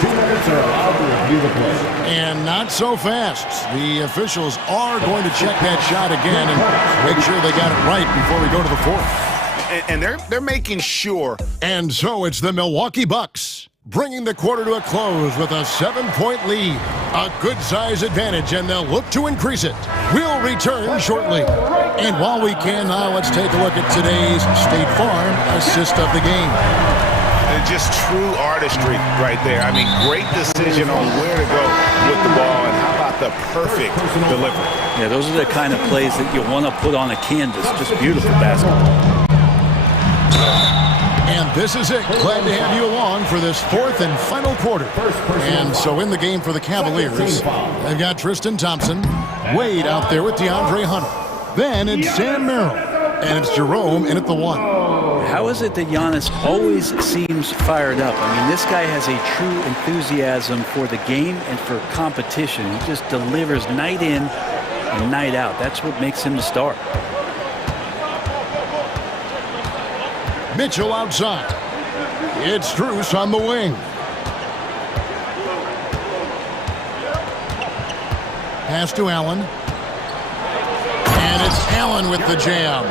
2 minutes are allowed to review the play. And not so fast. The officials are going to check that shot again and make sure they got it right before we go to the fourth. And they're making sure. And so it's the Milwaukee Bucks bringing the quarter to a close with a 7-point lead. A good size advantage, and they'll look to increase it. We'll return shortly. And while we can now, let's take a look at today's State Farm assist of the game. Just true artistry right there. I mean, great decision on where to go with the ball, and how about the perfect delivery. Yeah, those are the kind of plays that you want to put on a canvas. Just beautiful basketball. And this is it. Glad to have you along for this fourth and final quarter. And so in the game for the Cavaliers, they've got Tristan Thompson, Wade out there with DeAndre Hunter. Then it's Sam Merrill, and it's Jerome in at the 1. How is it that Giannis always seems fired up? I mean, this guy has a true enthusiasm for the game and for competition. He just delivers night in and night out. That's what makes him the star. Mitchell outside. It's Strus on the wing. Pass to Allen. Allen with the jam.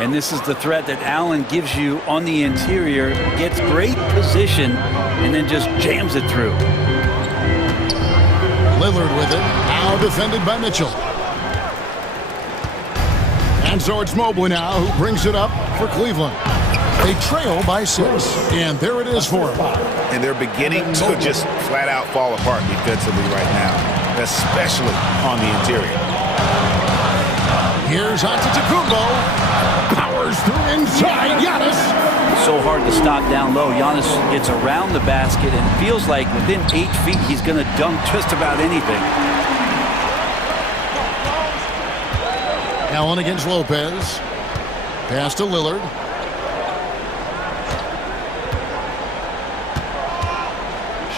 And this is the threat that Allen gives you on the interior, gets great position, and then just jams it through. Lillard with it, now defended by Mitchell. And so it's Mobley now who brings it up for Cleveland. They trail by 6, and there it is for them. And they're beginning to just flat out fall apart defensively right now, especially on the interior. Here's Antetokounmpo. Powers through inside. Giannis. So hard to stop down low. Giannis gets around the basket and feels like within 8 feet he's going to dunk just about anything. Allen against Lopez. Pass to Lillard.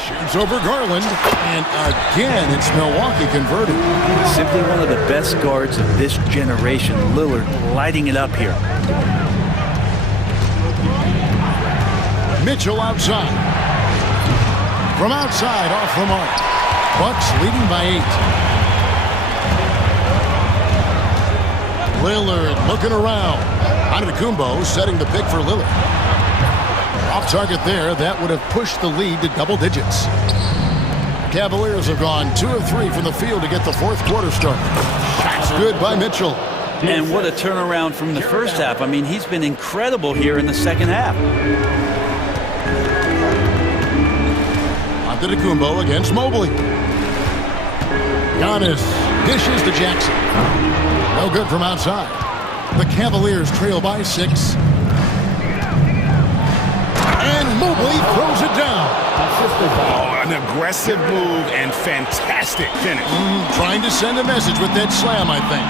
Shoots over Garland. And again, it's Milwaukee converted. Simply one of the best guards of this generation. Lillard lighting it up here. Mitchell outside. From outside, off the mark. Bucks leading by 8. Lillard looking around. Antetokounmpo setting the pick for Lillard. Off target there, that would have pushed the lead to double digits. Cavaliers have gone 2 of 3 from the field to get the fourth quarter started. Shots good by Mitchell. And what a turnaround from the first half. I mean, he's been incredible here in the second half. Antetokounmpo against Mobley. Giannis dishes to Jackson. No good from outside. The Cavaliers trail by 6. And Mobley throws it down. Oh, an aggressive move and fantastic finish. Trying to send a message with that slam, I think.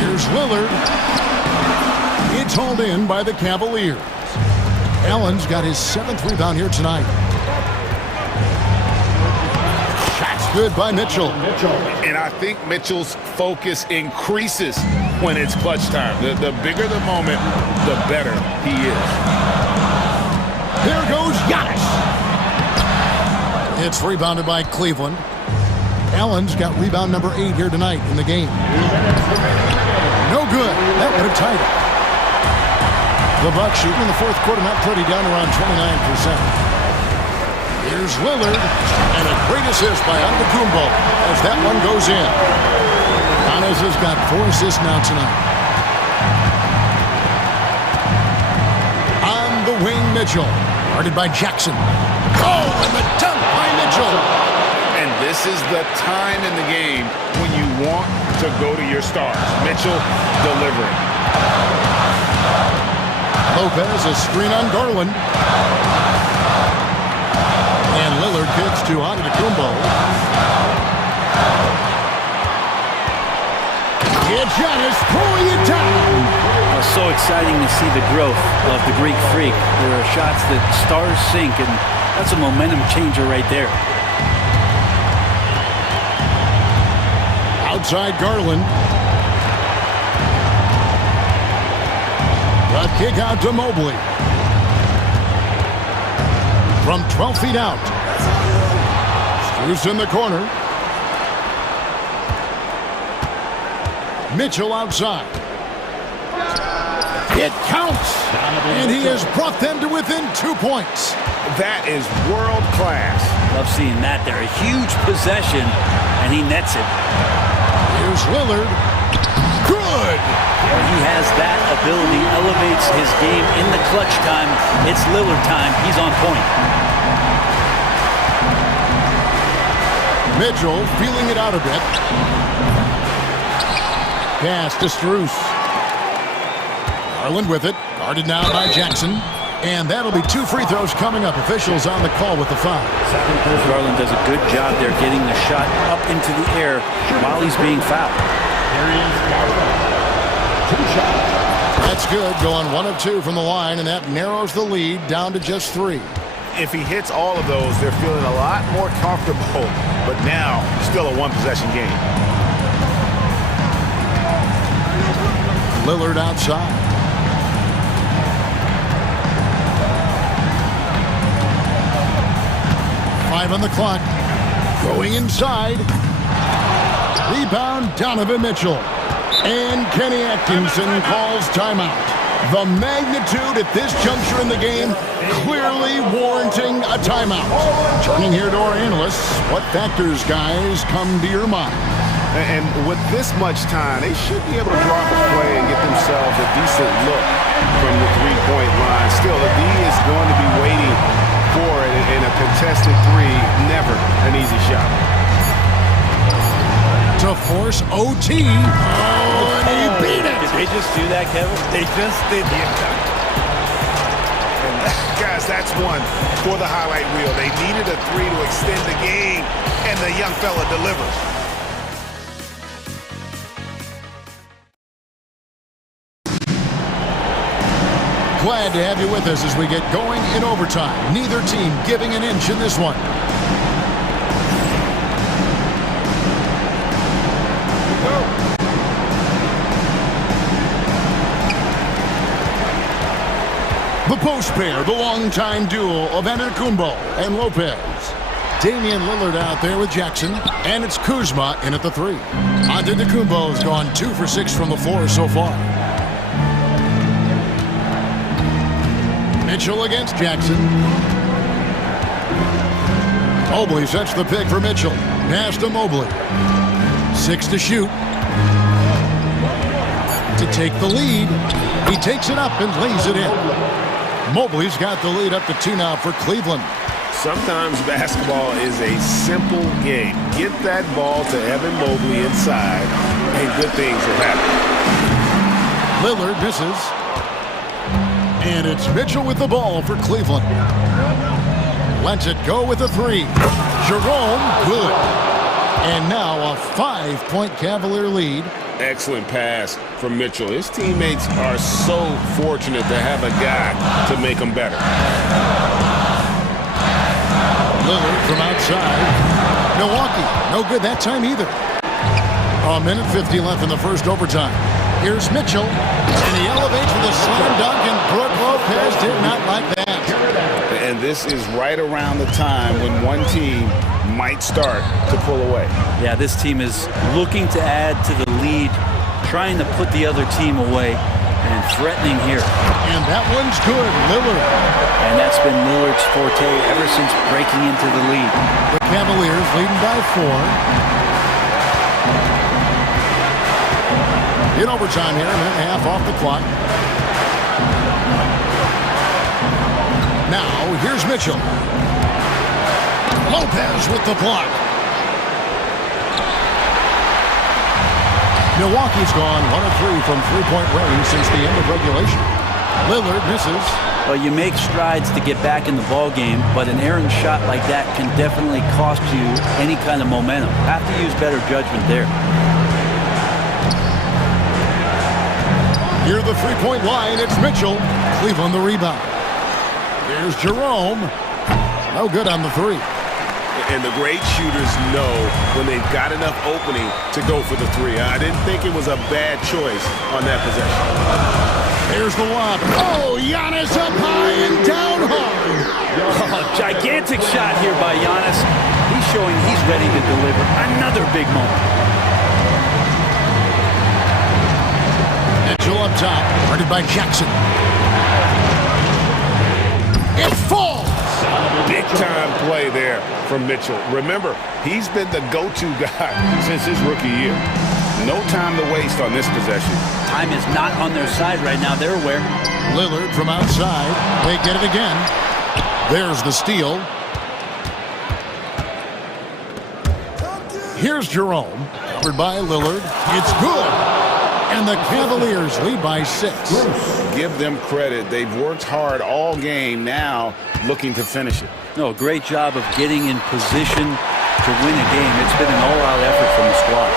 Here's Lillard. It's hauled in by the Cavaliers. Allen's got his 7th rebound here tonight. Shots good by Mitchell. And I think Mitchell's focus increases when it's clutch time. The bigger the moment, the better he is. There goes Giannis. It's rebounded by Cleveland. Allen's got rebound number 8 here tonight in the game. No good. That would have tied it. The Bucks shooting in the fourth quarter, not pretty, down around 29%. Here's Lillard, and a great assist by Antetokounmpo as that one goes in. Giannis has got 4 assists now tonight. On the wing, Mitchell. Guarded by Jackson. Oh, and the dunk by Mitchell. And this is the time in the game when you want to go to your stars. Mitchell delivering. Lopez, a screen on Garland. And Lillard kicks to Antetokounmpo. It's Giannis throwing it down. So exciting to see the growth of the Greek Freak. There are shots that stars sink, and that's a momentum changer right there. Outside Garland. The kick out to Mobley. From 12 feet out. Strus in the corner. Mitchell outside. It counts. And he has brought them to within 2 points. That is world class. Love seeing that there. A huge possession, and he nets it. Here's Lillard. Good. When he has that ability, elevates his game in the clutch time. It's Lillard time. He's on point. Mitchell feeling it out a bit. Pass to Strus. Garland with it. Guarded now by Jackson. And that'll be 2 free throws coming up. Officials on the call with the foul. Garland does a good job there getting the shot up into the air while he's being fouled. That's good. Going 1 of 2 from the line, and that narrows the lead down to just 3. If he hits all of those, they're feeling a lot more comfortable. But now, still a 1-possession game. Lillard outside. On the clock. Going inside. Rebound, Donovan Mitchell. And Kenny Atkinson calls timeout. The magnitude at this juncture in the game clearly warranting a timeout. Turning here to our analysts, what factors, guys, come to your mind? And with this much time, they should be able to draw up a play and get themselves a decent look from the three-point line. Still, the D is going to be waiting for it, and a contested three, never an easy shot. To force OT. Oh, and he beat it. Did they just do that, Kevin? They just did. And guys, that's one for the highlight reel. They needed a three to extend the game, and the young fella delivers. Glad to have you with us as we get going in overtime. Neither team giving an inch in this one. The post pair, the longtime duo of Antetokounmpo and Lopez. Damian Lillard out there with Jackson, and it's Kuzma in at the three. Antetokounmpo has gone 2 for 6 from the floor so far. Mitchell against Jackson. Mobley sets the pick for Mitchell. Pass to Mobley. 6 to shoot. To take the lead. He takes it up and lays it in. Mobley's got the lead up to 2 now for Cleveland. Sometimes basketball is a simple game. Get that ball to Evan Mobley inside, and good things will happen. Lillard misses. And it's Mitchell with the ball for Cleveland. Lets it go with a three. Jerome, good. And now a 5-point Cavalier lead. Excellent pass from Mitchell. His teammates are so fortunate to have a guy to make them better. Lillard from outside. Milwaukee, no good that time either. A minute 50 left in the first overtime. Here's Mitchell, and he elevates with a slam dunk, and Brook Lopez did not like that. And this is right around the time when one team might start to pull away. Yeah, this team is looking to add to the lead, trying to put the other team away, and threatening here. And that one's good, Lillard. And that's been Lillard's forte ever since breaking into the lead. The Cavaliers leading by 4. In overtime here, a minute and a half off the clock. Now, here's Mitchell. Lopez with the block. Milwaukee's gone 1 of 3 from three-point range since the end of regulation. Lillard misses. Well, you make strides to get back in the ball game, but an errant shot like that can definitely cost you any kind of momentum. Have to use better judgment there. Near the three-point line, it's Mitchell. Cleveland the rebound. There's Jerome. No good on the three. And the great shooters know when they've got enough opening to go for the three. I didn't think it was a bad choice on that possession. There's the lob. Oh, Giannis up high and down hard. Oh, gigantic shot here by Giannis. He's showing he's ready to deliver another big moment. Mitchell up top, guarded by Jackson. It falls! Big-time play there from Mitchell. Remember, he's been the go-to guy since his rookie year. No time to waste on this possession. Time is not on their side right now. They're aware. Lillard from outside. They get it again. There's the steal. Here's Jerome, covered by Lillard. It's good. And the Cavaliers lead by 6. Give them credit. They've worked hard all game, now looking to finish it. No, great job of getting in position to win a game. It's been an all-out effort from the squad.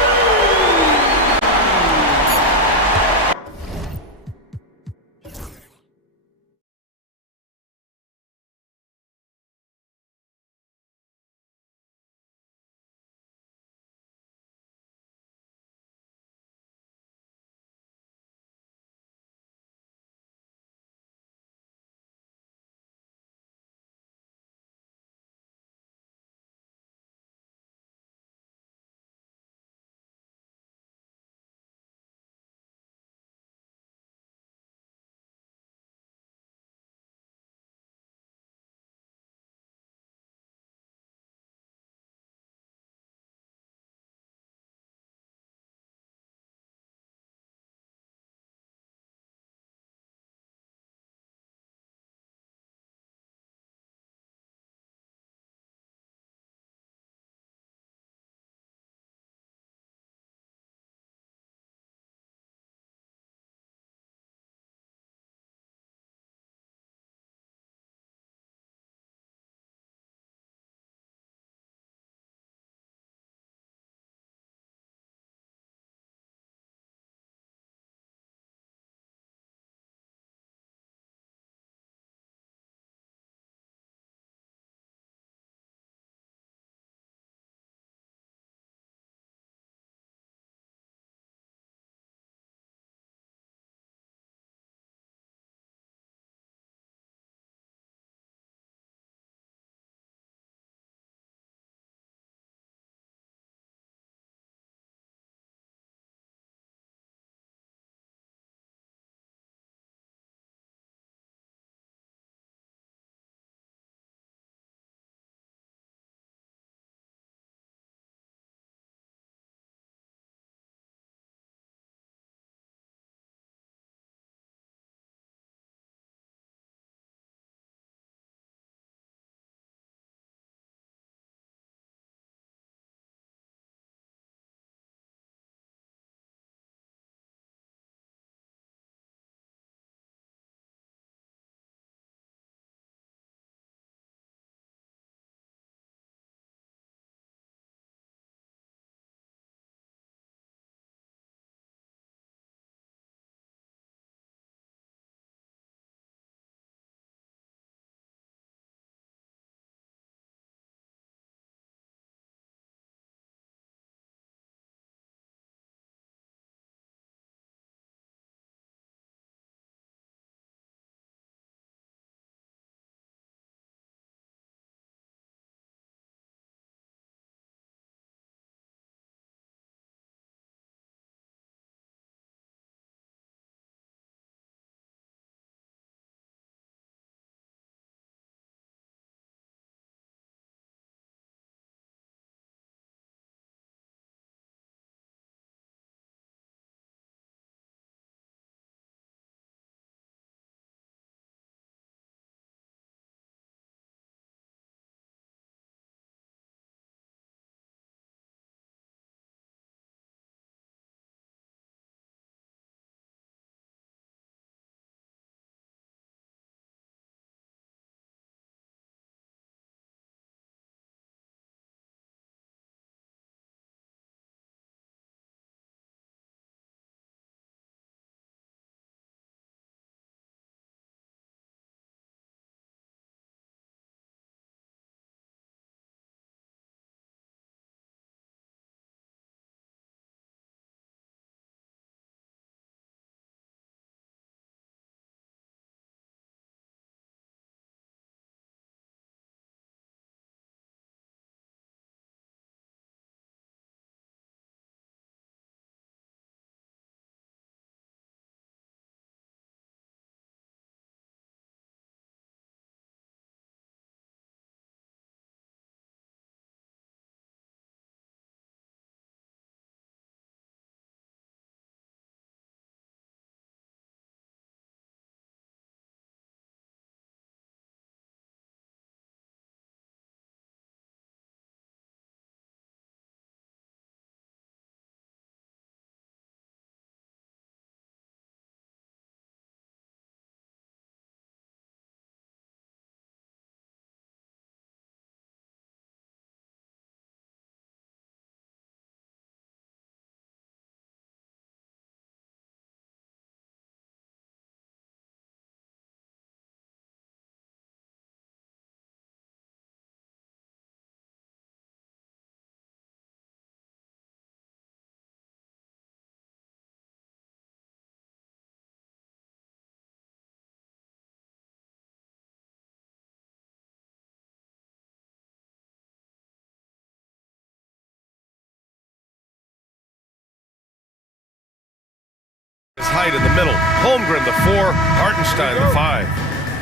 height in the middle. Holmgren, the 4. Hartenstein, the 5.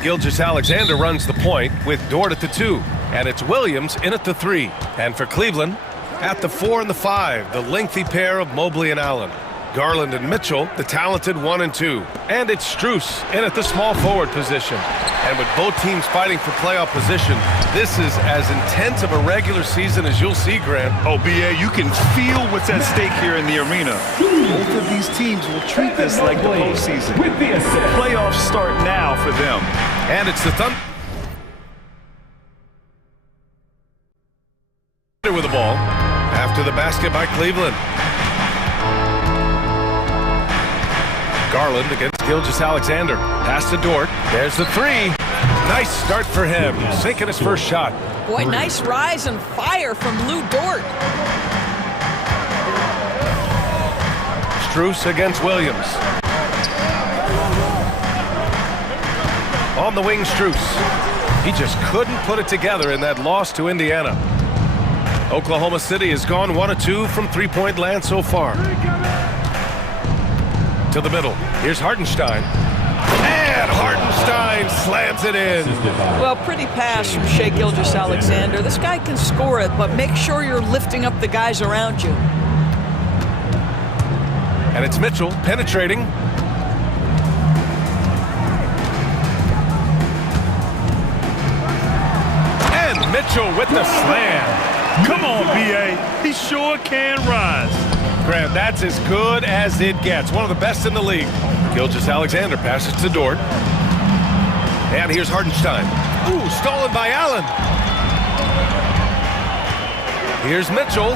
Gilgeous-Alexander runs the point with Dort at the 2. And it's Williams in at the 3. And for Cleveland, at the 4 and the 5, the lengthy pair of Mobley and Allen. Garland and Mitchell, the talented 1 and 2. And it's Strus in at the small forward position. And with both teams fighting for playoff position, this is as intense of a regular season as you'll see, Grant. Oh, BA, you can feel what's at stake here in the arena. Both of these teams will treat this like the postseason. Playoffs start now for them. And it's the Thunder with the ball after the basket by Cleveland. Garland against Gilgeous-Alexander. Pass to Dort. There's the 3. Nice start for him. Sinking his first shot. Boy, nice rise and fire from Lou Dort. Strus against Williams. On the wing, Strus. He just couldn't put it together in that loss to Indiana. Oklahoma City has gone 1 of 2 from three-point land so far. To the middle. Here's Hartenstein. And Hartenstein slams it in. Well, pretty pass from Shai Gilgeous-Alexander. This guy can score it, but make sure you're lifting up the guys around you. And it's Mitchell penetrating. And Mitchell with the slam. Come on, BA. He sure can rise. Grant, that's as good as it gets. One of the best in the league. Gilgeous-Alexander passes to Dort. And here's Hartenstein. Ooh, stolen by Allen. Here's Mitchell.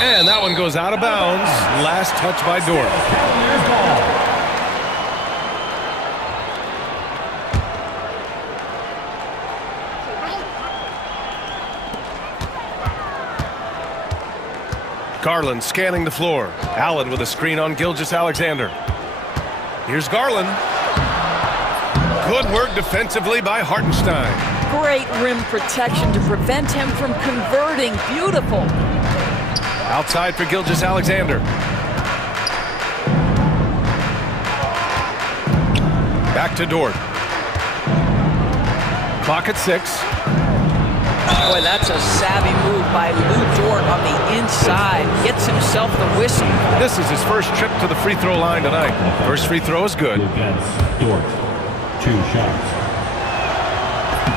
And that one goes out of bounds. Last touch by Dort. Garland scanning the floor. Allen with a screen on Gilgeous-Alexander. Here's Garland. Good work defensively by Hartenstein. Great rim protection to prevent him from converting. Beautiful. Outside for Gilgeous-Alexander. Back to Dort. Clock at 6. Boy, that's a savvy move by Lou Dort on the inside. Gets himself the whistle. This is his first trip to the free throw line tonight. First free throw is good. Dort, 2 shots.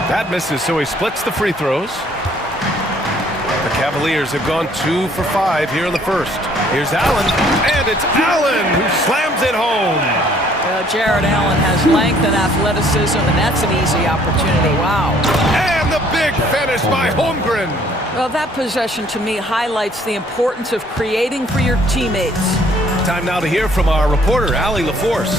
That misses, so he splits the free throws. The Cavaliers have gone 2 for 5 here in the first. Here's Allen, and it's Allen who slams it home. Well, Jared Allen has length and athleticism, and that's an easy opportunity. Wow. And the big finish by Holmgren. Well, that possession to me highlights the importance of creating for your teammates. Time now to hear from our reporter, Allie LaForce.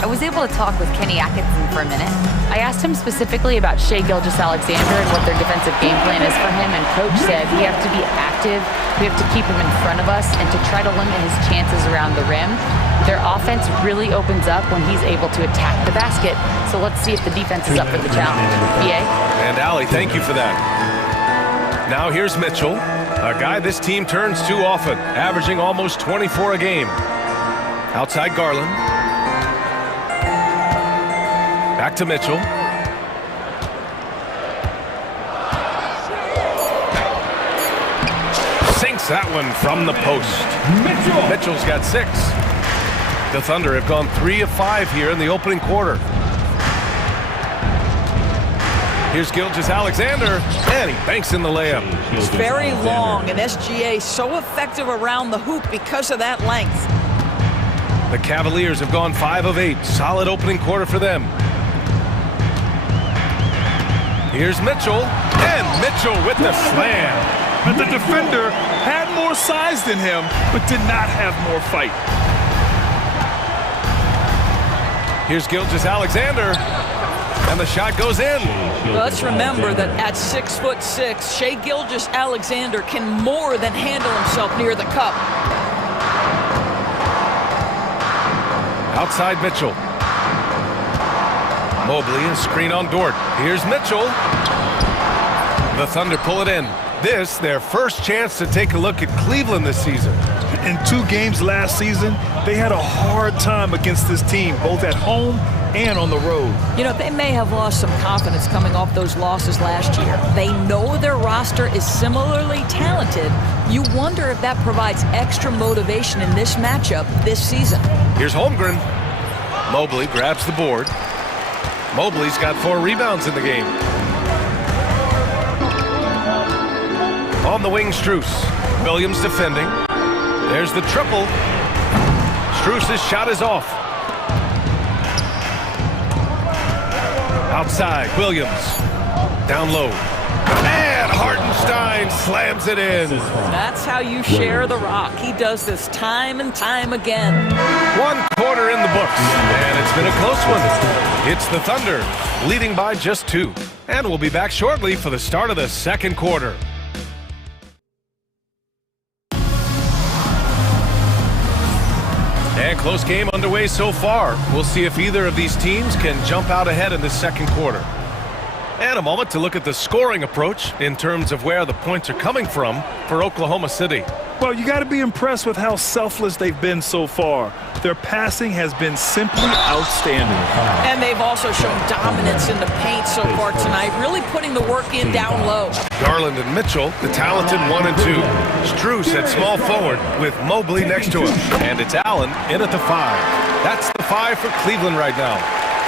I was able to talk with Kenny Atkinson for a minute. I asked him specifically about Shai Gilgeous-Alexander and what their defensive game plan is for him, and Coach said we have to be active, we have to keep him in front of us, and to try to limit his chances around the rim. Their offense really opens up when he's able to attack the basket, so let's see if the defense is up for the challenge. BA? And Allie, thank you for that. Now here's Mitchell, a guy this team turns to often, averaging almost 24 a game. Outside Garland. Back to Mitchell. Sinks that one from the post. Mitchell's got 6. The Thunder have gone 3 of 5 here in the opening quarter. Here's Gilgeous-Alexander, and he banks in the layup. It's very long, and SGA so effective around the hoop because of that length. The Cavaliers have gone 5 of 8. Solid opening quarter for them. Here's Mitchell, and Mitchell with the slam. But the defender had more size than him, but did not have more fight. Here's Gilgeous-Alexander, and the shot goes in. Well, let's remember that at 6'6", Shai Gilgeous-Alexander can more than handle himself near the cup. Outside Mitchell. Mobley, a screen on Dort. Here's Mitchell. The Thunder pull it in. This, their first chance to take a look at Cleveland this season. In 2 games last season, they had a hard time against this team, both at home and on the road. You know, they may have lost some confidence coming off those losses last year. They know their roster is similarly talented. You wonder if that provides extra motivation in this matchup this season. Here's Holmgren. Mobley grabs the board. Mobley's got 4 rebounds in the game. On the wing, Strus. Williams defending. There's the triple. Strus's shot is off. Outside, Williams. Down low. And Hartenstein slams it in. That's how you share the rock. He does this time and time again. 1 quarter in the books, and it's been a close one. It's the Thunder, leading by just 2. And we'll be back shortly for the start of the second quarter. And close game underway so far. We'll see if either of these teams can jump out ahead in the second quarter. And a moment to look at the scoring approach in terms of where the points are coming from for Oklahoma City. Well, you got to be impressed with how selfless they've been so far. Their passing has been simply outstanding. And they've also shown dominance in the paint so far tonight, really putting the work in down low. Garland and Mitchell, the talented 1 and 2. Strus at small forward with Mobley next to him. And it's Allen in at the 5. That's the 5 for Cleveland right now.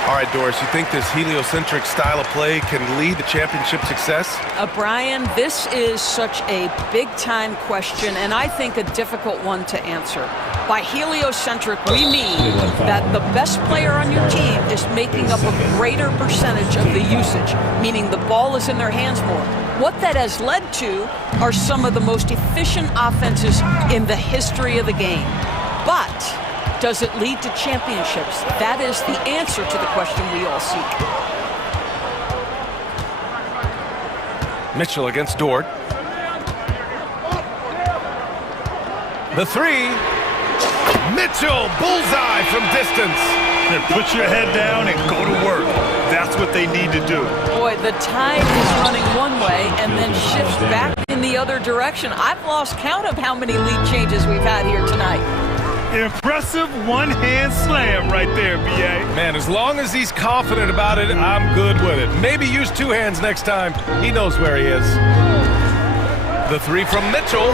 All right, Doris, you think this heliocentric style of play can lead to championship success? Brian, this is such a big-time question, and I think a difficult one to answer. By heliocentric, we mean that the best player on your team is making up a greater percentage of the usage, meaning the ball is in their hands more. What that has led to are some of the most efficient offenses in the history of the game. But does it lead to championships? That is the answer to the question we all seek. Mitchell against Dort. The 3. Mitchell, bullseye from distance. Then put your head down and go to work. That's what they need to do. Boy, the tide is running one way and then shifts back in the other direction. I've lost count of how many lead changes we've had here tonight. Impressive one-hand slam right there, B.A. Man, as long as he's confident about it, I'm good with it. Maybe use 2 hands next time. He knows where he is. The 3 from Mitchell.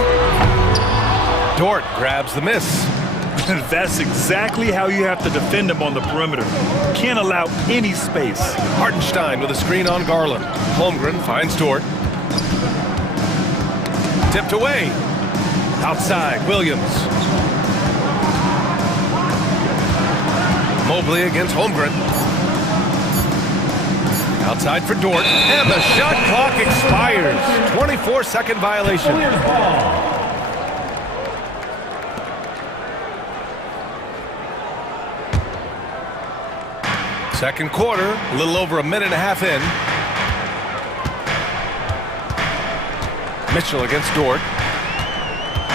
Dort grabs the miss. That's exactly how you have to defend him on the perimeter. Can't allow any space. Hartenstein with a screen on Garland. Holmgren finds Dort. Tipped away. Outside, Williams. Mobley against Holmgren. Outside for Dort. And the shot clock expires. 24-second violation. Second quarter, a little over a minute and a half in. Mitchell against Dort.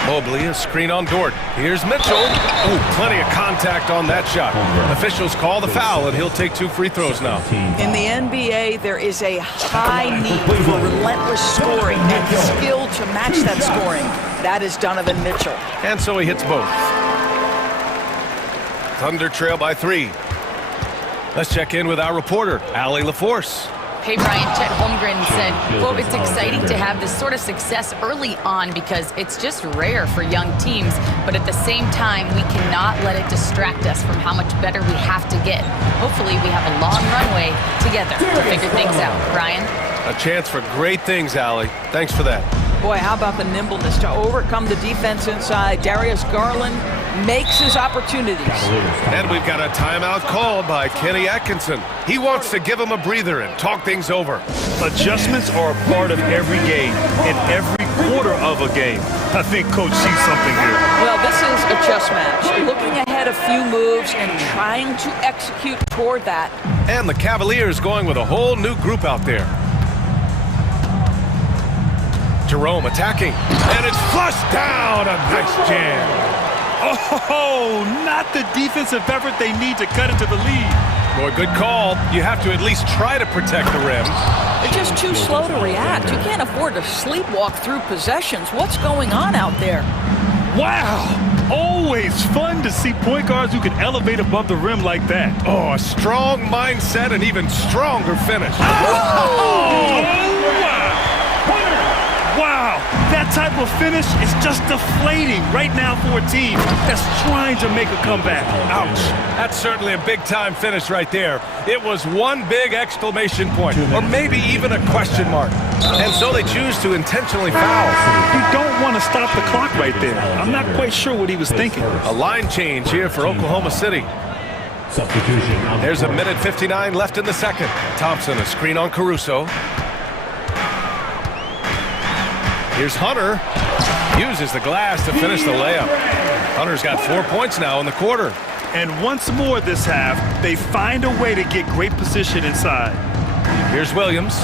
Mobley, a screen on Dort. Here's Mitchell. Oh, plenty of contact on that shot. Officials call the foul, and he'll take 2 free throws now. In the NBA, there is a high need for relentless scoring and skill to match that scoring. That is Donovan Mitchell. And so he hits both. Thunder trail by 3. Let's check in with our reporter, Allie LaForce. Hey, Brian, Chet Holmgren said, quote, "It's exciting to have this sort of success early on because it's just rare for young teams, but at the same time, we cannot let it distract us from how much better we have to get. Hopefully, we have a long runway together to figure things out." Brian? A chance for great things, Allie. Thanks for that. Boy, how about the nimbleness to overcome the defense inside? Darius Garland makes his opportunities. And we've got a timeout called by Kenny Atkinson. He wants to give him a breather and talk things over. Adjustments are a part of every game and every quarter of a game. I think Coach sees something here. Well, this is a chess match. Looking ahead a few moves and trying to execute toward that. And the Cavaliers going with a whole new group out there. Jerome attacking, and it's flushed down. A nice jam. Oh, not the defensive effort they need to cut into the lead. Boy, good call. You have to at least try to protect the rim. They're just too slow to react. You can't afford to sleepwalk through possessions. What's going on out there? Wow, always fun to see point guards who can elevate above the rim like that. Oh, a strong mindset and even stronger finish. Wow, that type of finish is just deflating right now for a team that's trying to make a comeback. Ouch. That's certainly a big-time finish right there. It was one big exclamation point, or maybe even a question mark. And so they choose to intentionally foul. You don't want to stop the clock right there. I'm not quite sure what he was thinking. A line change here for Oklahoma City. Substitution. There's a minute 59 left in the second. Thompson, a screen on Caruso. Here's Hunter. Uses the glass to finish the layup. Hunter's got 4 points now in the quarter. And once more this half, they find a way to get great position inside. Here's Williams.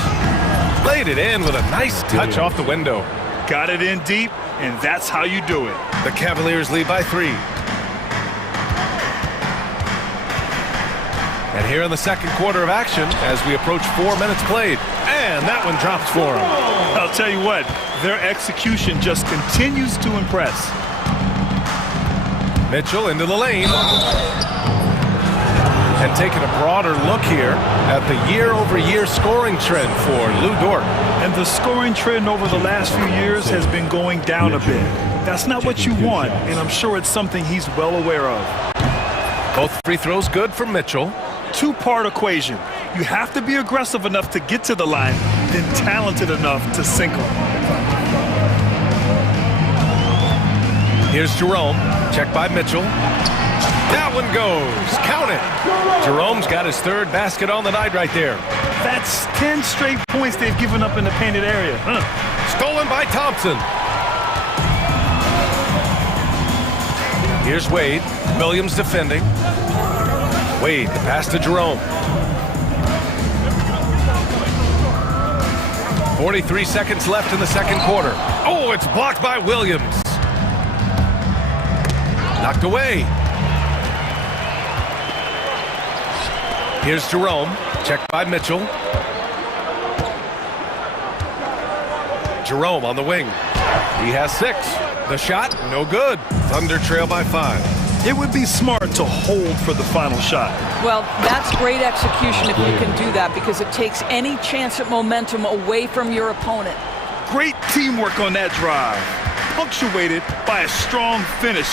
Laid it in with a nice touch off the window. Got it in deep, and that's how you do it. The Cavaliers lead by 3. And here in the second quarter of action as we approach 4 minutes played. And that one drops for them. I'll tell you what, their execution just continues to impress. Mitchell into the lane. And taking a broader look here at the year-over-year scoring trend for Lou Dort. And the scoring trend over the last few years has been going down a bit. That's not what you want, and I'm sure it's something he's well aware of. Both free throws good for Mitchell. Two-part equation. You have to be aggressive enough to get to the line, then talented enough to sink them. Here's Jerome. Checked by Mitchell. That one goes. Count it. Jerome's got his third basket on the night right there. That's 10 straight points they've given up in the painted area. Stolen by Thompson. Here's Wade. Williams defending. Wade, the pass to Jerome. 43 seconds left in the second quarter. Oh, it's blocked by Williams. Knocked away. Here's Jerome. Checked by Mitchell. Jerome on the wing. He has 6. The shot, no good. Thunder trail by 5. It would be smart to hold for the final shot. Well, that's great execution if you can do that, because it takes any chance at momentum away from your opponent. Great teamwork on that drive, punctuated by a strong finish.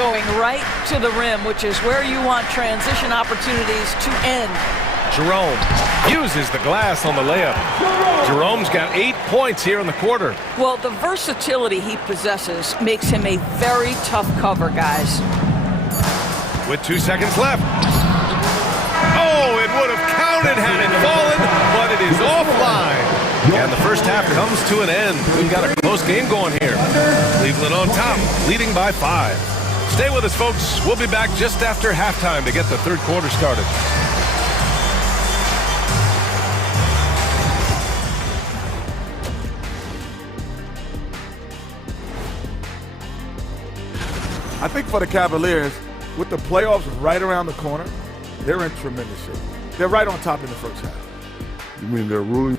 Going right to the rim, which is where you want transition opportunities to end. Jerome uses the glass on the layup. Jerome's got 8 points here in the quarter. Well, the versatility he possesses makes him a very tough cover, guys. With 2 seconds left. Oh, it would have counted had it fallen, but it is offline. And the first half comes to an end. We've got a close game going here. Cleveland on top, leading by 5. Stay with us, folks. We'll be back just after halftime to get the third quarter started. I think for the Cavaliers, with the playoffs right around the corner, they're in tremendous shape. They're right on top in the first half. You mean they're ruling?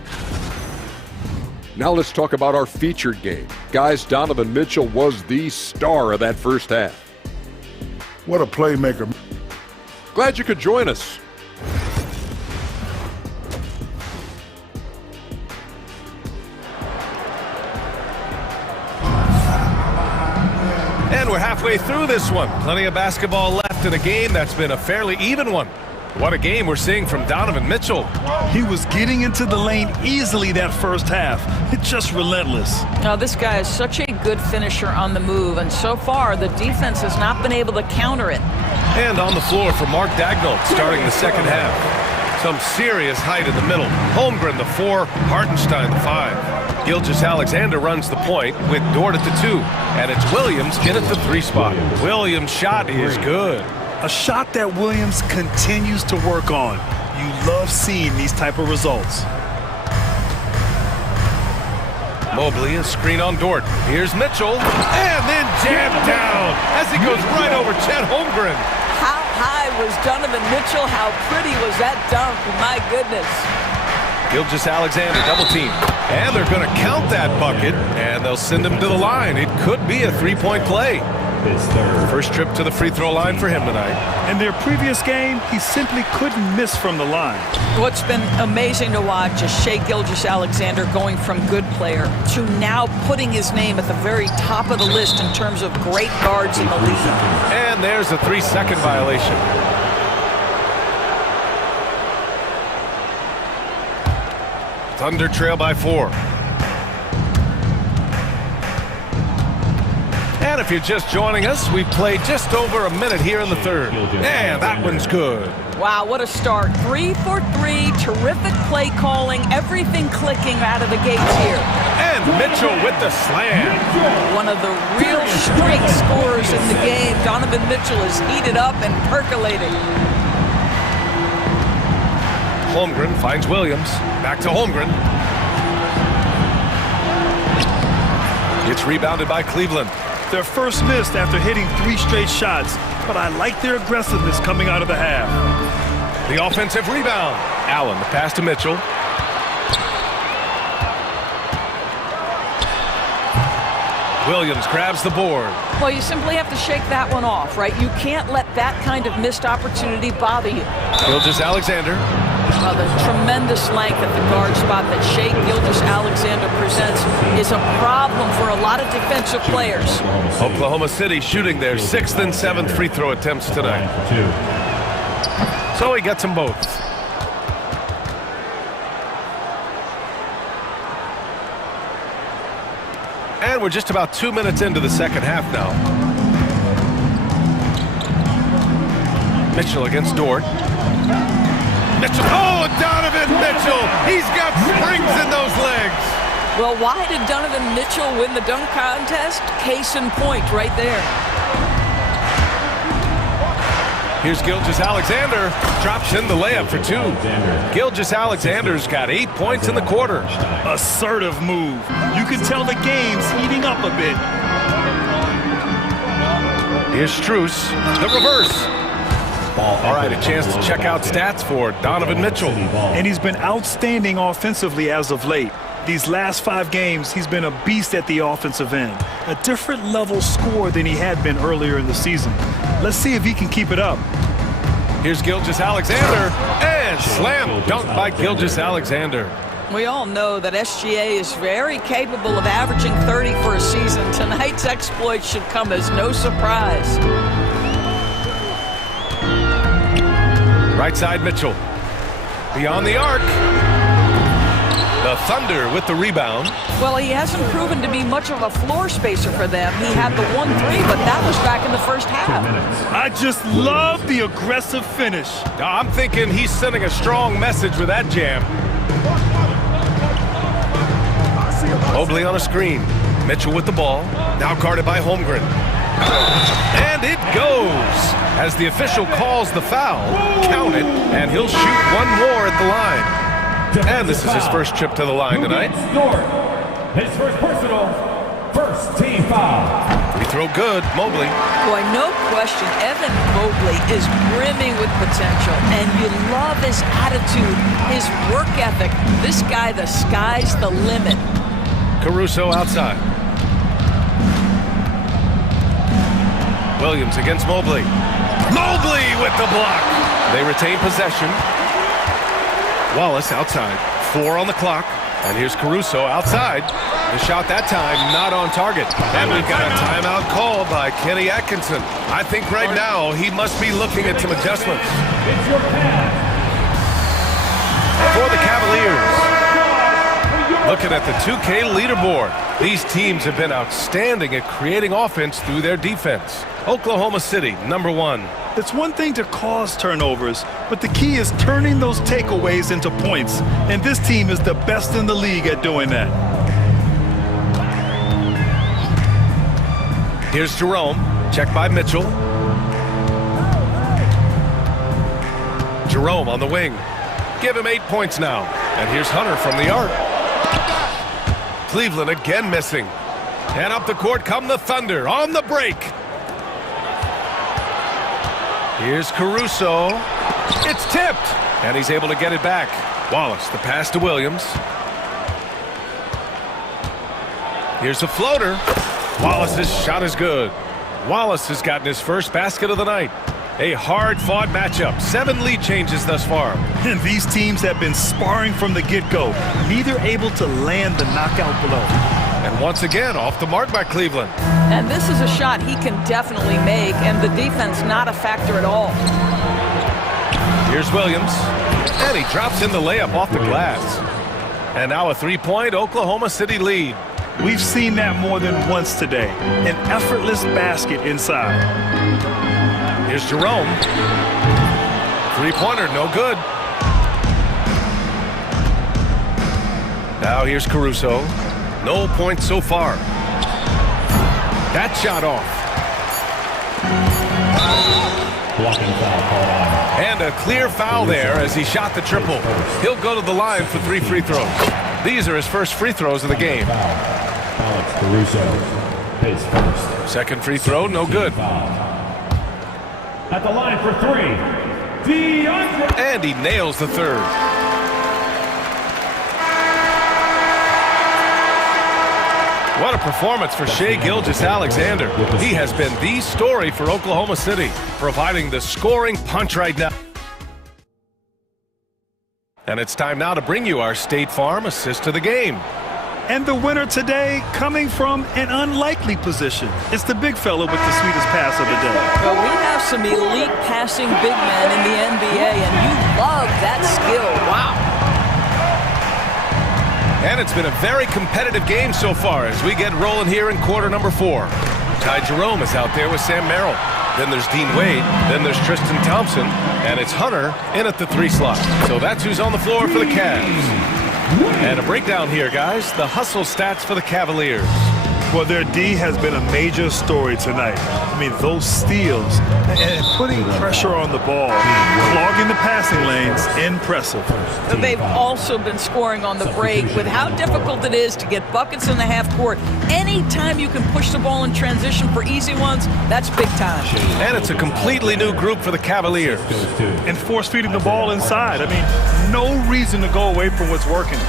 Now let's talk about our featured game. Guys, Donovan Mitchell was the star of that first half. What a playmaker. Glad you could join us. And we're halfway through this one. Plenty of basketball left in a game that's been a fairly even one. What a game we're seeing from Donovan Mitchell. He was getting into the lane easily that first half. It's just relentless. Now, this guy is such a good finisher on the move, and so far the defense has not been able to counter it. And on the floor for Mark Daigneault starting the second half. Some serious height in the middle. Holmgren the 4, Hartenstein the 5. Gilgeous-Alexander runs the point with Dort at the 2. And it's Williams in at the 3 spot. Williams' shot is good. A shot that Williams continues to work on. You love seeing these type of results. Mobley, a screen on Dort. Here's Mitchell, and then jammed down as he goes right over Chet Holmgren. How high was Donovan Mitchell? How pretty was that dunk? My goodness. Gilgeous-Alexander double team. And they're going to count that bucket, and they'll send him to the line. It could be a 3-point play. his third. First trip to the free throw line for him tonight. In their previous game, he simply couldn't miss from the line. What's been amazing to watch is Shai Gilgeous-Alexander going from good player to now putting his name at the very top of the list in terms of great guards in the league. And there's a 3-second violation. Thunder trail by 4. And if you're just joining us, we've played just over a minute here in the third. And that one's good. Wow, what a start. 3 for 3, terrific play calling, everything clicking out of the gates here. And Mitchell with the slam. One of the real streak scorers in the game. Donovan Mitchell is heated up and percolating. Holmgren finds Williams. Back to Holmgren. It's rebounded by Cleveland. Their first missed after hitting 3 straight shots, but I like their aggressiveness coming out of the half. The offensive rebound. Allen, the pass to Mitchell. Williams grabs the board. Well, you simply have to shake that one off, right? You can't let that kind of missed opportunity bother you. Gilgeous-Alexander. The tremendous length at the guard spot that Shai Gilgeous-Alexander presents is a problem for a lot of defensive players. Oklahoma City shooting their 6th and 7th free throw attempts tonight. So he gets them both. And we're just about 2 minutes into the second half now. Mitchell against Dort. Mitchell, oh, Donovan Mitchell! He's got springs in those legs! Well, why did Donovan Mitchell win the dunk contest? Case in point right there. Here's Gilgeous-Alexander. Drops in the layup for 2. Gilgeous-Alexander's got 8 points in the quarter. Assertive move. You can tell the game's heating up a bit. Here's Strus. The reverse. All right, a chance to check out stats for Donovan Mitchell. And he's been outstanding offensively as of late. These last 5 games, he's been a beast at the offensive end. A different level scorer than he had been earlier in the season. Let's see if he can keep it up. Here's Gilgeous-Alexander. And slam dunk by Gilgeous-Alexander. We all know that SGA is very capable of averaging 30 for a season. Tonight's exploit should come as no surprise. Right side Mitchell. Beyond the arc. The Thunder with the rebound. Well, he hasn't proven to be much of a floor spacer for them. He had the 1-3, but that was back in the first half. I just love the aggressive finish. I'm thinking he's sending a strong message with that jam. Mobley on a screen. Mitchell with the ball. Now guarded by Holmgren. And it goes. As the official calls the foul, count it, and he'll shoot one more at the line. And this is his first trip to the line tonight. His first personal, first team foul. Free throw good, Mobley. Boy, no question, Evan Mobley is brimming with potential, and you love his attitude, his work ethic. This guy, the sky's the limit. Caruso outside. Williams against Mobley. Mobley with the block. They retain possession. Wallace outside. 4 on the clock. And here's Caruso outside. The shot that time not on target. And we've got a timeout called by Kenny Atkinson. I think right now he must be looking at some adjustments. For the Cavaliers. Looking at the 2K leaderboard. These teams have been outstanding at creating offense through their defense. Oklahoma City, number 1. It's one thing to cause turnovers, but the key is turning those takeaways into points. And this team is the best in the league at doing that. Here's Jerome. Checked by Mitchell. Jerome on the wing. Give him 8 points now. And here's Hunter from the arc. Cleveland again missing. And up the court come the Thunder on the break. Here's Caruso. It's tipped. And he's able to get it back. Wallace, the pass to Williams. Here's a floater. Wallace's shot is good. Wallace has gotten his first basket of the night. A hard-fought matchup. 7 lead changes thus far. And these teams have been sparring from the get-go, neither able to land the knockout blow. And once again, off the mark by Cleveland. And this is a shot he can definitely make, and the defense not a factor at all. Here's Williams, and he drops in the layup off the glass. And now a 3-point Oklahoma City lead. We've seen that more than once today. An effortless basket inside. Here's Jerome. 3-pointer, no good. Now here's Caruso. No points so far. That shot off. Blocking foul called on. And a clear foul there as he shot the triple. He'll go to the line for 3 free throws. These are his first free throws of the game. Alex Caruso, his first. Second free throw, no good. At the line for 3, DeAndre. And he nails the third. What a performance for Shai Gilgeous-Alexander. He has been the story for Oklahoma City, providing the scoring punch right now. And it's time now to bring you our State Farm assist of the game. And the winner today coming from an unlikely position. It's the big fella with the sweetest pass of the day. Well, we have some elite passing big men in the NBA, and you love that skill. Wow. And it's been a very competitive game so far as we get rolling here in quarter number 4. Ty Jerome is out there with Sam Merrill. Then there's Dean Wade. Then there's Tristan Thompson. And it's Hunter in at the 3 slot. So that's who's on the floor for the Cavs. And a breakdown here, guys. The hustle stats for the Cavaliers. Well, their D has been a major story tonight. I mean, those steals and putting pressure on the ball, clogging the passing lanes, impressive. They've also been scoring on the break with how difficult it is to get buckets in the half court. Anytime you can push the ball in transition for easy ones, that's big time. And it's a completely new group for the Cavaliers. And force feeding the ball inside. I mean, no reason to go away from what's working.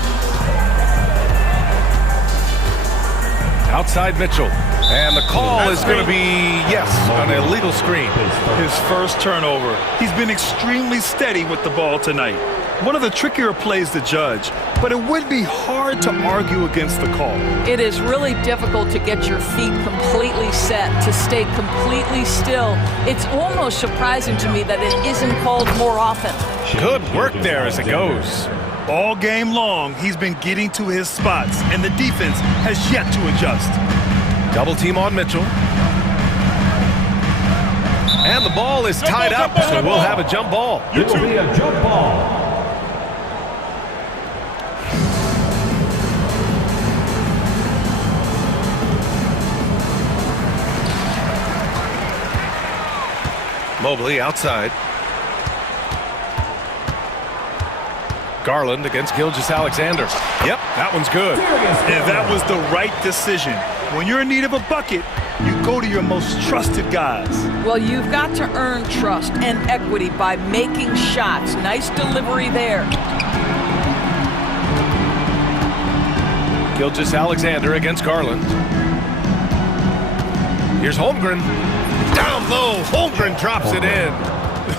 Outside Mitchell. And the call is going to be, yes, an illegal screen. His first turnover. He's been extremely steady with the ball tonight. One of the trickier plays to judge, but it would be hard to argue against the call. It is really difficult to get your feet completely set, to stay completely still. It's almost surprising to me that it isn't called more often. Good work there as it goes. All game long, he's been getting to his spots, and the defense has yet to adjust. Double team on Mitchell. And the ball is tied up, so we'll have a jump ball. It will be a jump ball. Mobley outside. Garland against Gilgeous-Alexander. Yep, that one's good. And that was the right decision. When you're in need of a bucket, you go to your most trusted guys. Well, you've got to earn trust and equity by making shots. Nice delivery there. Gilgeous-Alexander against Garland. Here's Holmgren. Down low, Holmgren drops it in.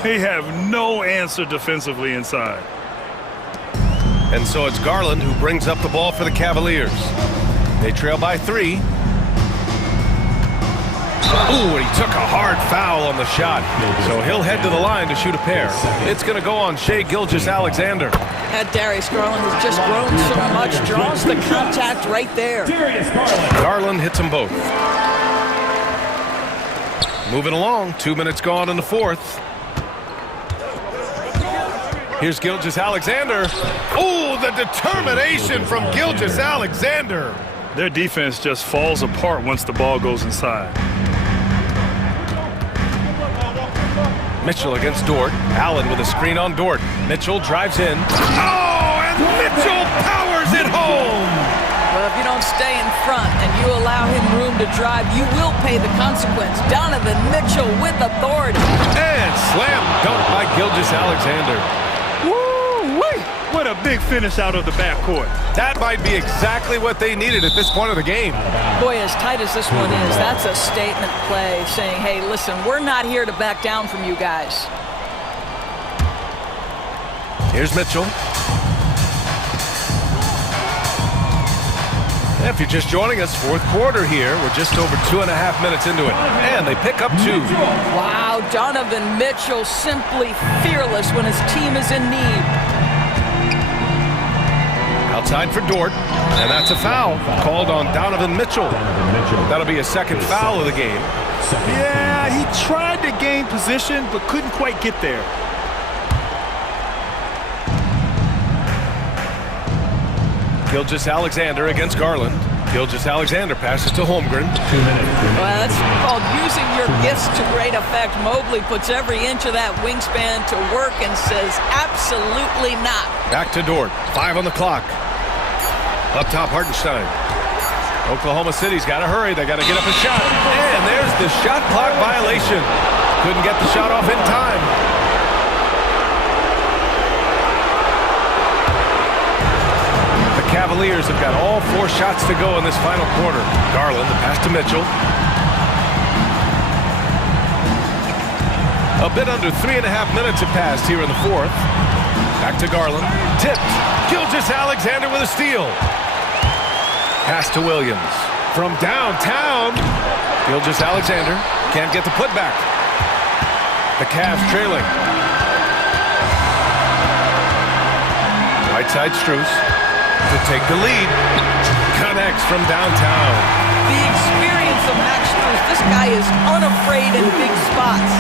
They have no answer defensively inside. And so it's Garland who brings up the ball for the Cavaliers. They trail by 3. Ooh, and he took a hard foul on the shot. So he'll head to the line to shoot a pair. It's going to go on Shai Gilgeous-Alexander. And Darius Garland has just grown so much, draws the contact right there. Garland hits them both. Moving along, 2 minutes gone in the 4th. Here's Gilgeous-Alexander. Oh, the determination from Gilgeous-Alexander. Their defense just falls apart once the ball goes inside. Mitchell against Dort. Allen with a screen on Dort. Mitchell drives in. Oh, and Mitchell powers it home. Well, if you don't stay in front and you allow him room to drive, you will pay the consequence. Donovan Mitchell with authority. And slam dunk by Gilgeous-Alexander. Woo-wee! What a big finish out of the backcourt. That might be exactly what they needed at this point of the game. Boy, as tight as this one is, that's a statement play saying, hey, listen, we're not here to back down from you guys. Here's Mitchell. If you're just joining us, fourth quarter here. We're just over 2.5 minutes into it. And they pick up 2. Wow, Donovan Mitchell simply fearless when his team is in need. Outside for Dort, and that's a foul called on Donovan Mitchell. That'll be a second foul of the game. Yeah, he tried to gain position, but couldn't quite get there. Gilgeous-Alexander against Garland. Gilgeous-Alexander passes to Holmgren. 2 minutes. Well, that's called using your gifts to great effect. Mobley puts every inch of that wingspan to work and says, absolutely not. Back to Dort. 5 on the clock. Up top, Hartenstein. Oklahoma City's got to hurry. They got to get up a shot. And there's the shot clock violation. Couldn't get the shot off in time. The Cavaliers have got all 4 shots to go in this final quarter. Garland, the pass to Mitchell. A bit under 3.5 minutes have passed here in the fourth. Back to Garland. Tipped. Gilgeous-Alexander with a steal. Pass to Williams. From downtown. Gilgeous-Alexander can't get the putback. The Cavs trailing. Right side Strus to take the lead. Connects from downtown. The experience of Max Strus. This guy is unafraid in big spots.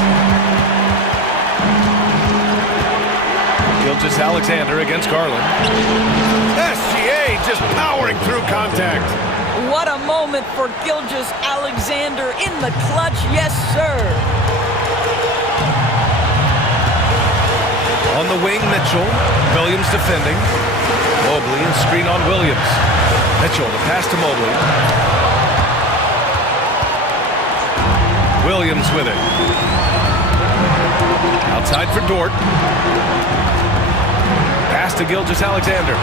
Gilgeous-Alexander against Garland. SGA just powering through contact. What a moment for Gilgeous-Alexander in the clutch. Yes, sir. On the wing, Mitchell. Williams defending. Mobley and screen on Williams. Mitchell, the pass to Mobley. Williams with it. Outside for Dort. Pass to Gilgeous-Alexander.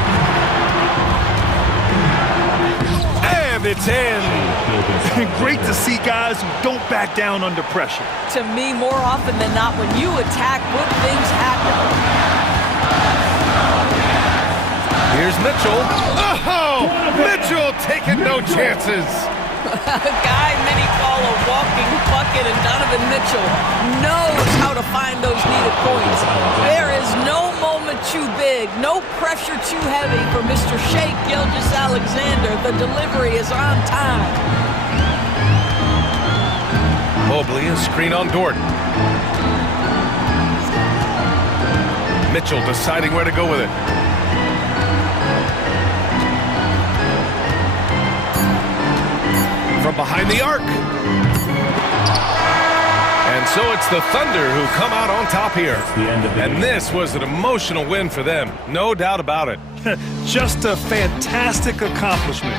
And it's in. Great to see guys who don't back down under pressure. To me, more often than not, when you attack, good things happen. Here's Mitchell. Oh! Mitchell taking no chances. A guy many call a walking bucket, and Donovan Mitchell knows how to find those needed points. There is no moment too big, no pressure too heavy for Mr. Shai Gilgeous-Alexander. The delivery is on time. Mobley and screen on Dort. Mitchell deciding where to go with it. From behind the arc. And so it's the Thunder who come out on top here. And this was an emotional win for them, no doubt about it. Just a fantastic accomplishment.